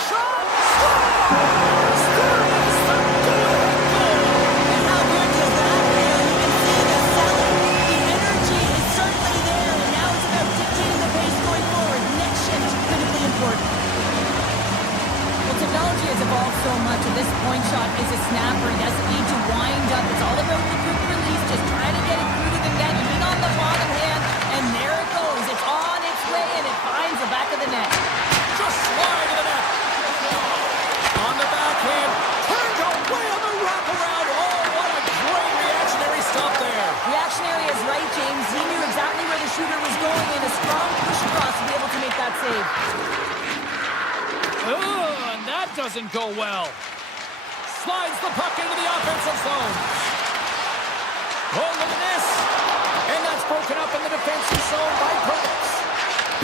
Shot! Scores! Scores! The go-ahead goal! And how good does that feel? You can see the selling. The energy is certainly there, and now it's about dictating the pace going forward. Next shift is critically important. Well, technology has evolved so much, and this point shot is a snapper. It doesn't need to wind up. It's all about the quick release, just trying to get it through to the net. You lean on the bottom hand, and there it goes. It's on its way, and it finds the back of the net. Just slide to the net. On the backhand. Turned away on the wraparound. Oh, what a great reactionary stop there. Reactionary is right, James. He knew exactly where the shooter was going, and a strong push across to be able to make that save. And that doesn't go well. Slides the puck into the offensive zone. Oh, look at this. And that's broken up in the defensive zone by Curtis.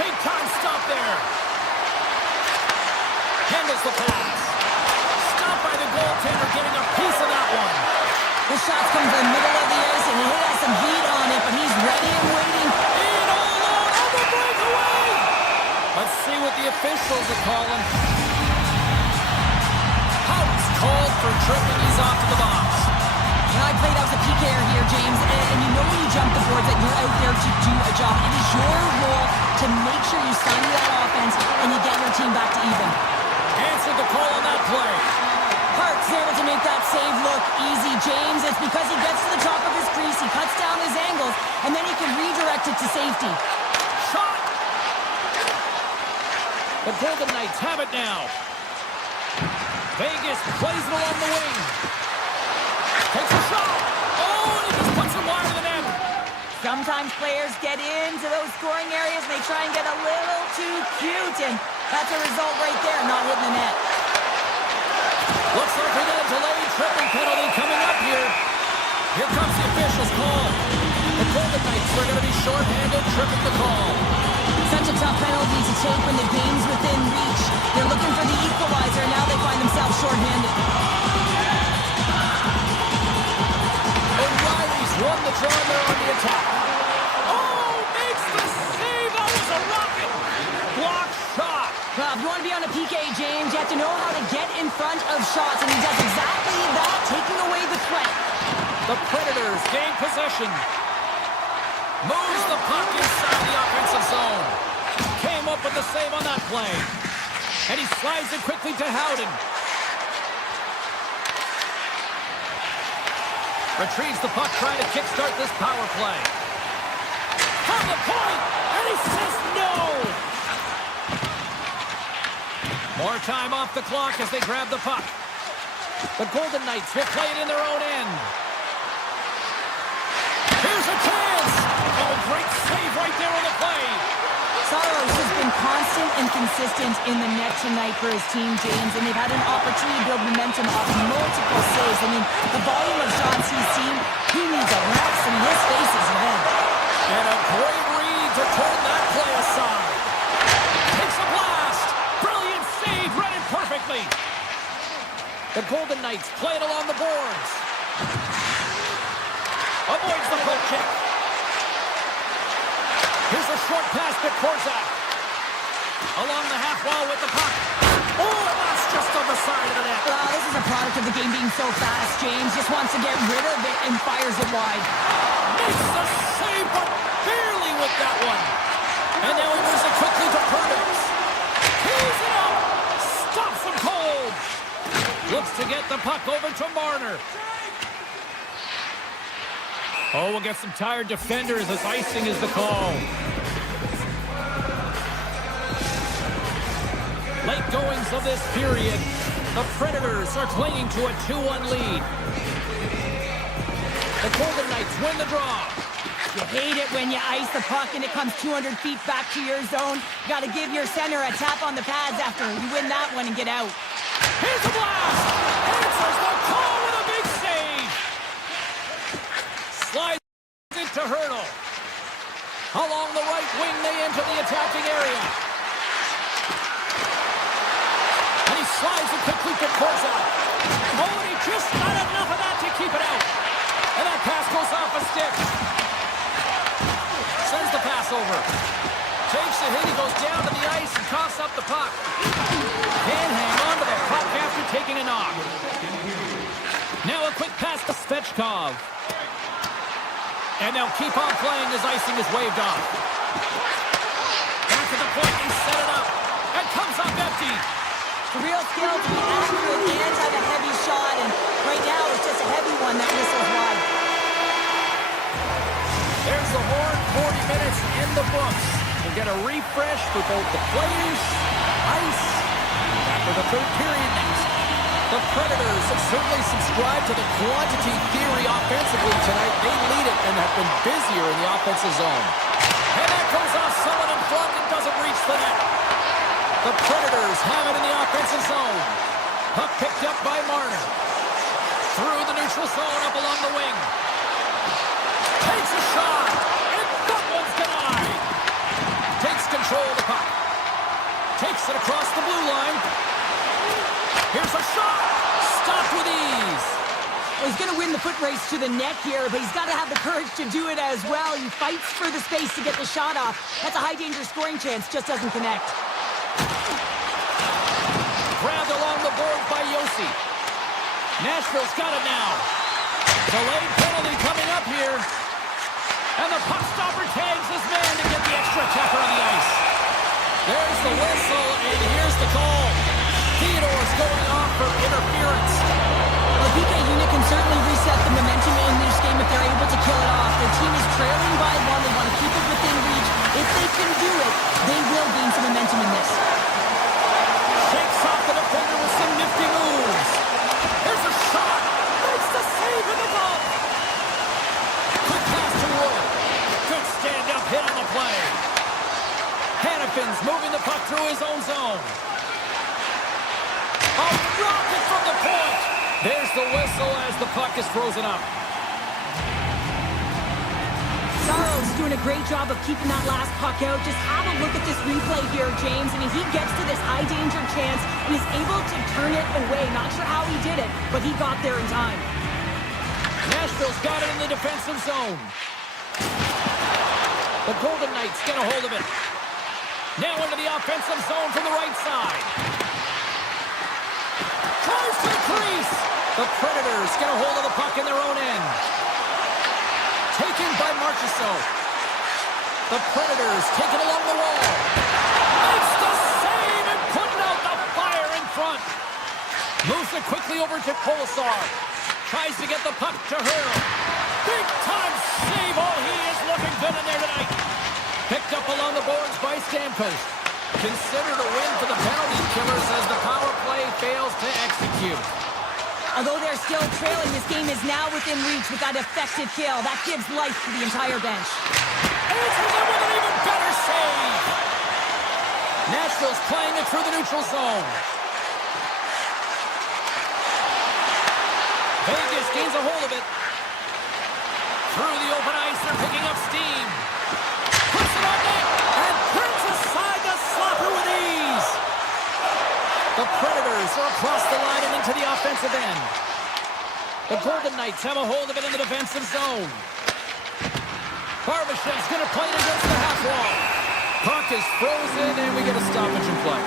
Big time stop there. Handles the pass. Stopped by the goaltender, getting a piece of that one. The shot's come to the middle of the ice, and he has some heat on it, but he's ready and waiting. In all alone on the breakaway. Let's see what the officials are calling. House called for tripping. He's off to the box. And I played out the PKer here, James, and you know when you jump the boards that you're out there to do a job. It is your role to make sure you stymied that offense and you get your team back to even. Answered the call on that play. Hart's able to make that save look easy, James. It's because he gets to the top of his crease, he cuts down his angles, and then he can redirect it to safety. Shot! The Golden Knights have it now. Vegas plays it along the wing. Takes a shot. Oh, and he just puts it wide of the net. Sometimes players get into those scoring areas and they try and get a little too cute, and that's a result right there, not hitting the net. Looks like we got a delayed tripping penalty coming up here. Here comes the official's call. The Golden Knights are going to be shorthanded, tripping the call. Such a tough penalty to take when the game's within reach. They're looking for the equalizer, and now they find themselves shorthanded. O'Reilly's won the draw there on the attack. Oh, makes the save. That was a rocket. Block shot. Well, if you want to be on a PK, James, you have to know how to get in front of shots, and he does exactly that, taking away the threat. The Predators gain possession. Moves the puck inside the offensive zone. Came up with the save on that play. And he slides it quickly to Howden. Retrieves the puck, trying to kickstart this power play. From the point, and he says no! More time off the clock as they grab the puck. The Golden Knights will play it in their own end. Here's a chance! Oh, great save right there on the play. Saros has been constant and consistent in the net tonight for his team, James, and they've had an opportunity to build momentum off multiple saves. I mean, the volume of shots he's seen, he needs a rest, and his face is red. And a great read to turn that play aside. Takes a blast. Brilliant save, read it perfectly. The Golden Knights play it along the boards. Avoids the poke check. Here's a short pass to Korzak. Along the half wall with the puck. Oh, and that's just on the side of the net. Well, this is a product of the game being so fast. James just wants to get rid of it and fires it wide. Makes the save, but barely with that one. And now he moves it quickly to Perdix. Tees it up. Stops him cold. Looks to get the puck over to Marner. Oh, we'll get some tired defenders as icing is the call. Late goings of this period. The Predators are clinging to a 2-1 lead. The Golden Knights win the draw. You hate it when you ice the puck and it comes 200 feet back to your zone. You got to give your center a tap on the pads after you win that one and get out. Here's the blast! Answers the call with a big save! Slides into Hurdle. Along the right wing, they enter the attacking area. And he slides it quickly to Korza. Oh, and he just got enough of that to keep it out. And that pass goes off a stick. Sends the pass over. Takes the hit, he goes down to the ice and coughs up the puck. Can't hang on to the puck after taking a knock. Now a quick pass to Svechkov. And they'll keep on playing as icing is waved off. Back to the point and set it up. And comes up empty. The real skill to be accurate and have a heavy shot, and right now it's just a heavy one that whistles wide. There's the horn, 40 minutes in the books. We'll get a refresh for both the players, ice, after the third period next. The Predators have certainly subscribed to the quantity theory offensively tonight. They lead it and have been busier in the offensive zone. And that comes off someone in front and doesn't reach the net. The Predators have it in the offensive zone. Puck picked up by Marner. Through the neutral zone, up along the wing. Takes a shot, and that one's denied. Takes control of the puck. Takes it across the blue line. Here's a shot. Stopped with ease. Well, he's going to win the foot race to the net here, but he's got to have the courage to do it as well. He fights for the space to get the shot off. That's a high-danger scoring chance, just doesn't connect. Grabbed along the board by Yossi. Nashville's got it now. Delayed penalty coming up here. And the puck stopper tags his man to get the extra attacker on the ice. There's the whistle, and here's the call. Theodore's going off for interference. Well, PK unit can certainly reset the momentum in this game if they're able to kill it off. Their team is trailing by one. They want to keep it within reach. If they can do it, they will gain some momentum in this. Shakes off the defender with some nifty moves. There's a shot. Makes the save with the ball. Quick pass to Wood. Good stand-up hit on the play. Hannafin's moving the puck through his own zone. A rocket from the point. There's the whistle as the puck is frozen up. Saro's doing a great job of keeping that last puck out. Just have a look at this replay here, James. I mean, he gets to this high-danger chance and is able to turn it away. Not sure how he did it, but he got there in time. Nashville's got it in the defensive zone. The Golden Knights get a hold of it. Now into the offensive zone from the right side. Tries to the crease. The Predators get a hold of the puck in their own end. Taken by Marchessault. The Predators take it along the wall. Makes the save and putting out the fire in front. Moves it quickly over to Kolesar. Tries to get the puck to Hurdle. Big time save. Oh, he is looking good in there tonight. Picked up along the boards by Stamkos. Considered a win for the penalty killers as the power play fails to execute. Although they're still trailing, this game is now within reach with that effective kill. That gives life to the entire bench. Answers it with an even better save. Nashville's playing it through the neutral zone. Vegas gains a hold of it. Through the open ice, they're picking up steam. Puts it on net and turns aside the slapper with ease. The Predators are across the line and into the offensive end. The Golden Knights have a hold of it in the defensive zone. Barbashev's going to play it against the half wall. Puck is frozen, and we get a stoppage in play.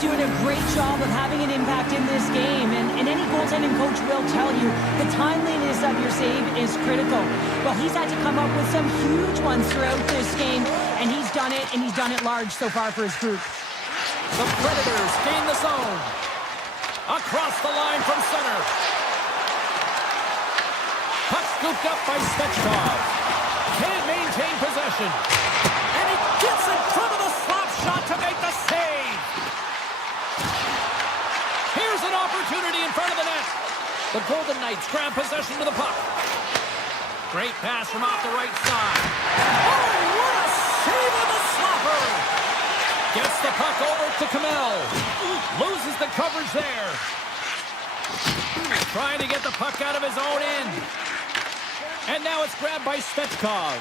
doing a great job of having an impact in this game, and any goaltending coach will tell you the timeliness of your save is critical. Well, he's had to come up with some huge ones throughout this game, and he's done it, and he's done it large so far for his group. The Predators gain the zone. Across the line from center. Puck scooped up by Svechkov. Can't maintain possession. And he gets in front of the slap shot to make the save. Here's an opportunity in front of the net. The Golden Knights grab possession to the puck. Great pass from off the right side. Oh, what a save on the slapper! Gets the puck over to Kamel. Loses the coverage there. Trying to get the puck out of his own end. And now it's grabbed by Svechkov.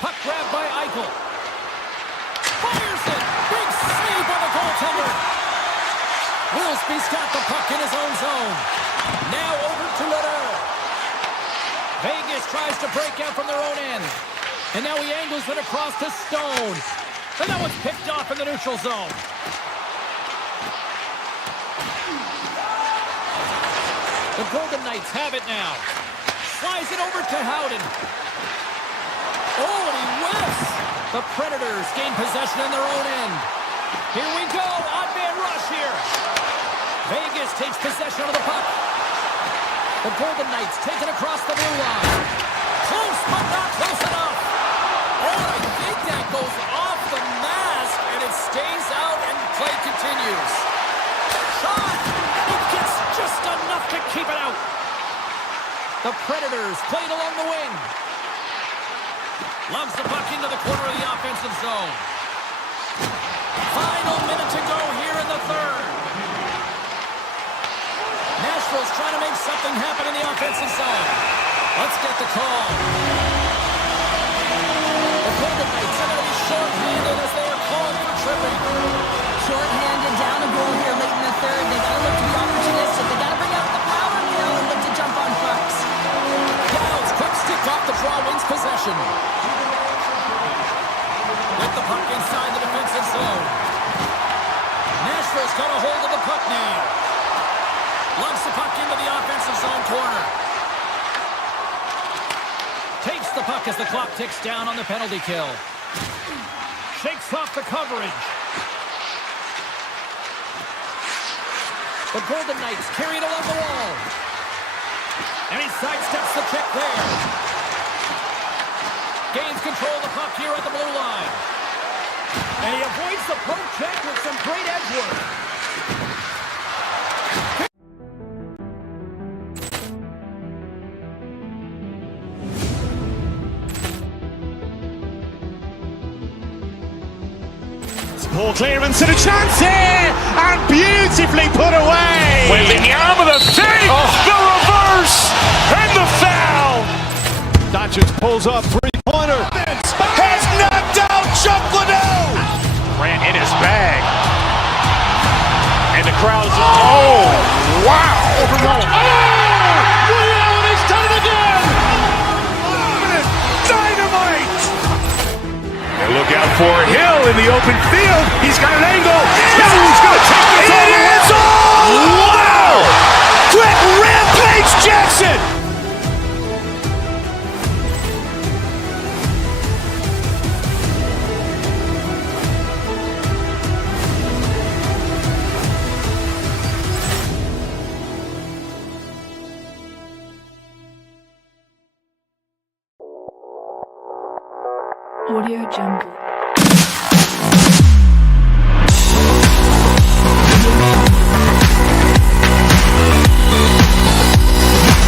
Puck grabbed by Eichel. Fires it! Big save by the goaltender. Wilsby's got the puck in his own zone. Now over to Leder. Vegas tries to break out from their own end. And now he angles it across to Stone. And that one's picked off in the neutral zone. The Golden Knights have it now. Slides it over to Howden. Oh, and he whiffs. The Predators gain possession on their own end. Here we go. Odd man rush here. Vegas takes possession of the puck. The Golden Knights take it across the blue line. Close, but not close enough. Oh, I think that goes off the mask, and it stays out, and play continues. Shot! It gets just enough to keep it out. The Predators played along the wing. Loves the puck into the corner of the offensive zone. Final minute to go here in the third. Nashville's trying to make something happen in the offensive zone. Let's get the call. The Golden Knights are going to be short-handed as they are called for tripping. Short-handed, down a goal here late in the third. They got to look to be opportunistic. They got to bring out the power mill and look to jump on pucks. Downs, quick stick off the draw, wins possession. With the puck inside the defensive zone. Nashville's got a hold of the puck now. Loves the puck into the offensive zone corner. Takes the puck as the clock ticks down on the penalty kill. Shakes off the coverage. The Golden Knights carry it along the wall. And he sidesteps the check there. Gains control of the puck here at the blue line. And he avoids the poke check with some great edge work. Poor clearance and a chance here, and beautifully put away. Wembanyama the save, the reverse, and the foul. Doncic pulls up three-pointer. Has knocked out Chuck Liddell. Ran in his bag. And the crowd's, oh, wow. Woody Allen, he's done it again. Dynamite. And look out for Hill in the open field. He's got an angle. Hill's going to take this all the way. Wow! Quick Rampage Jackson. Audio Jungle.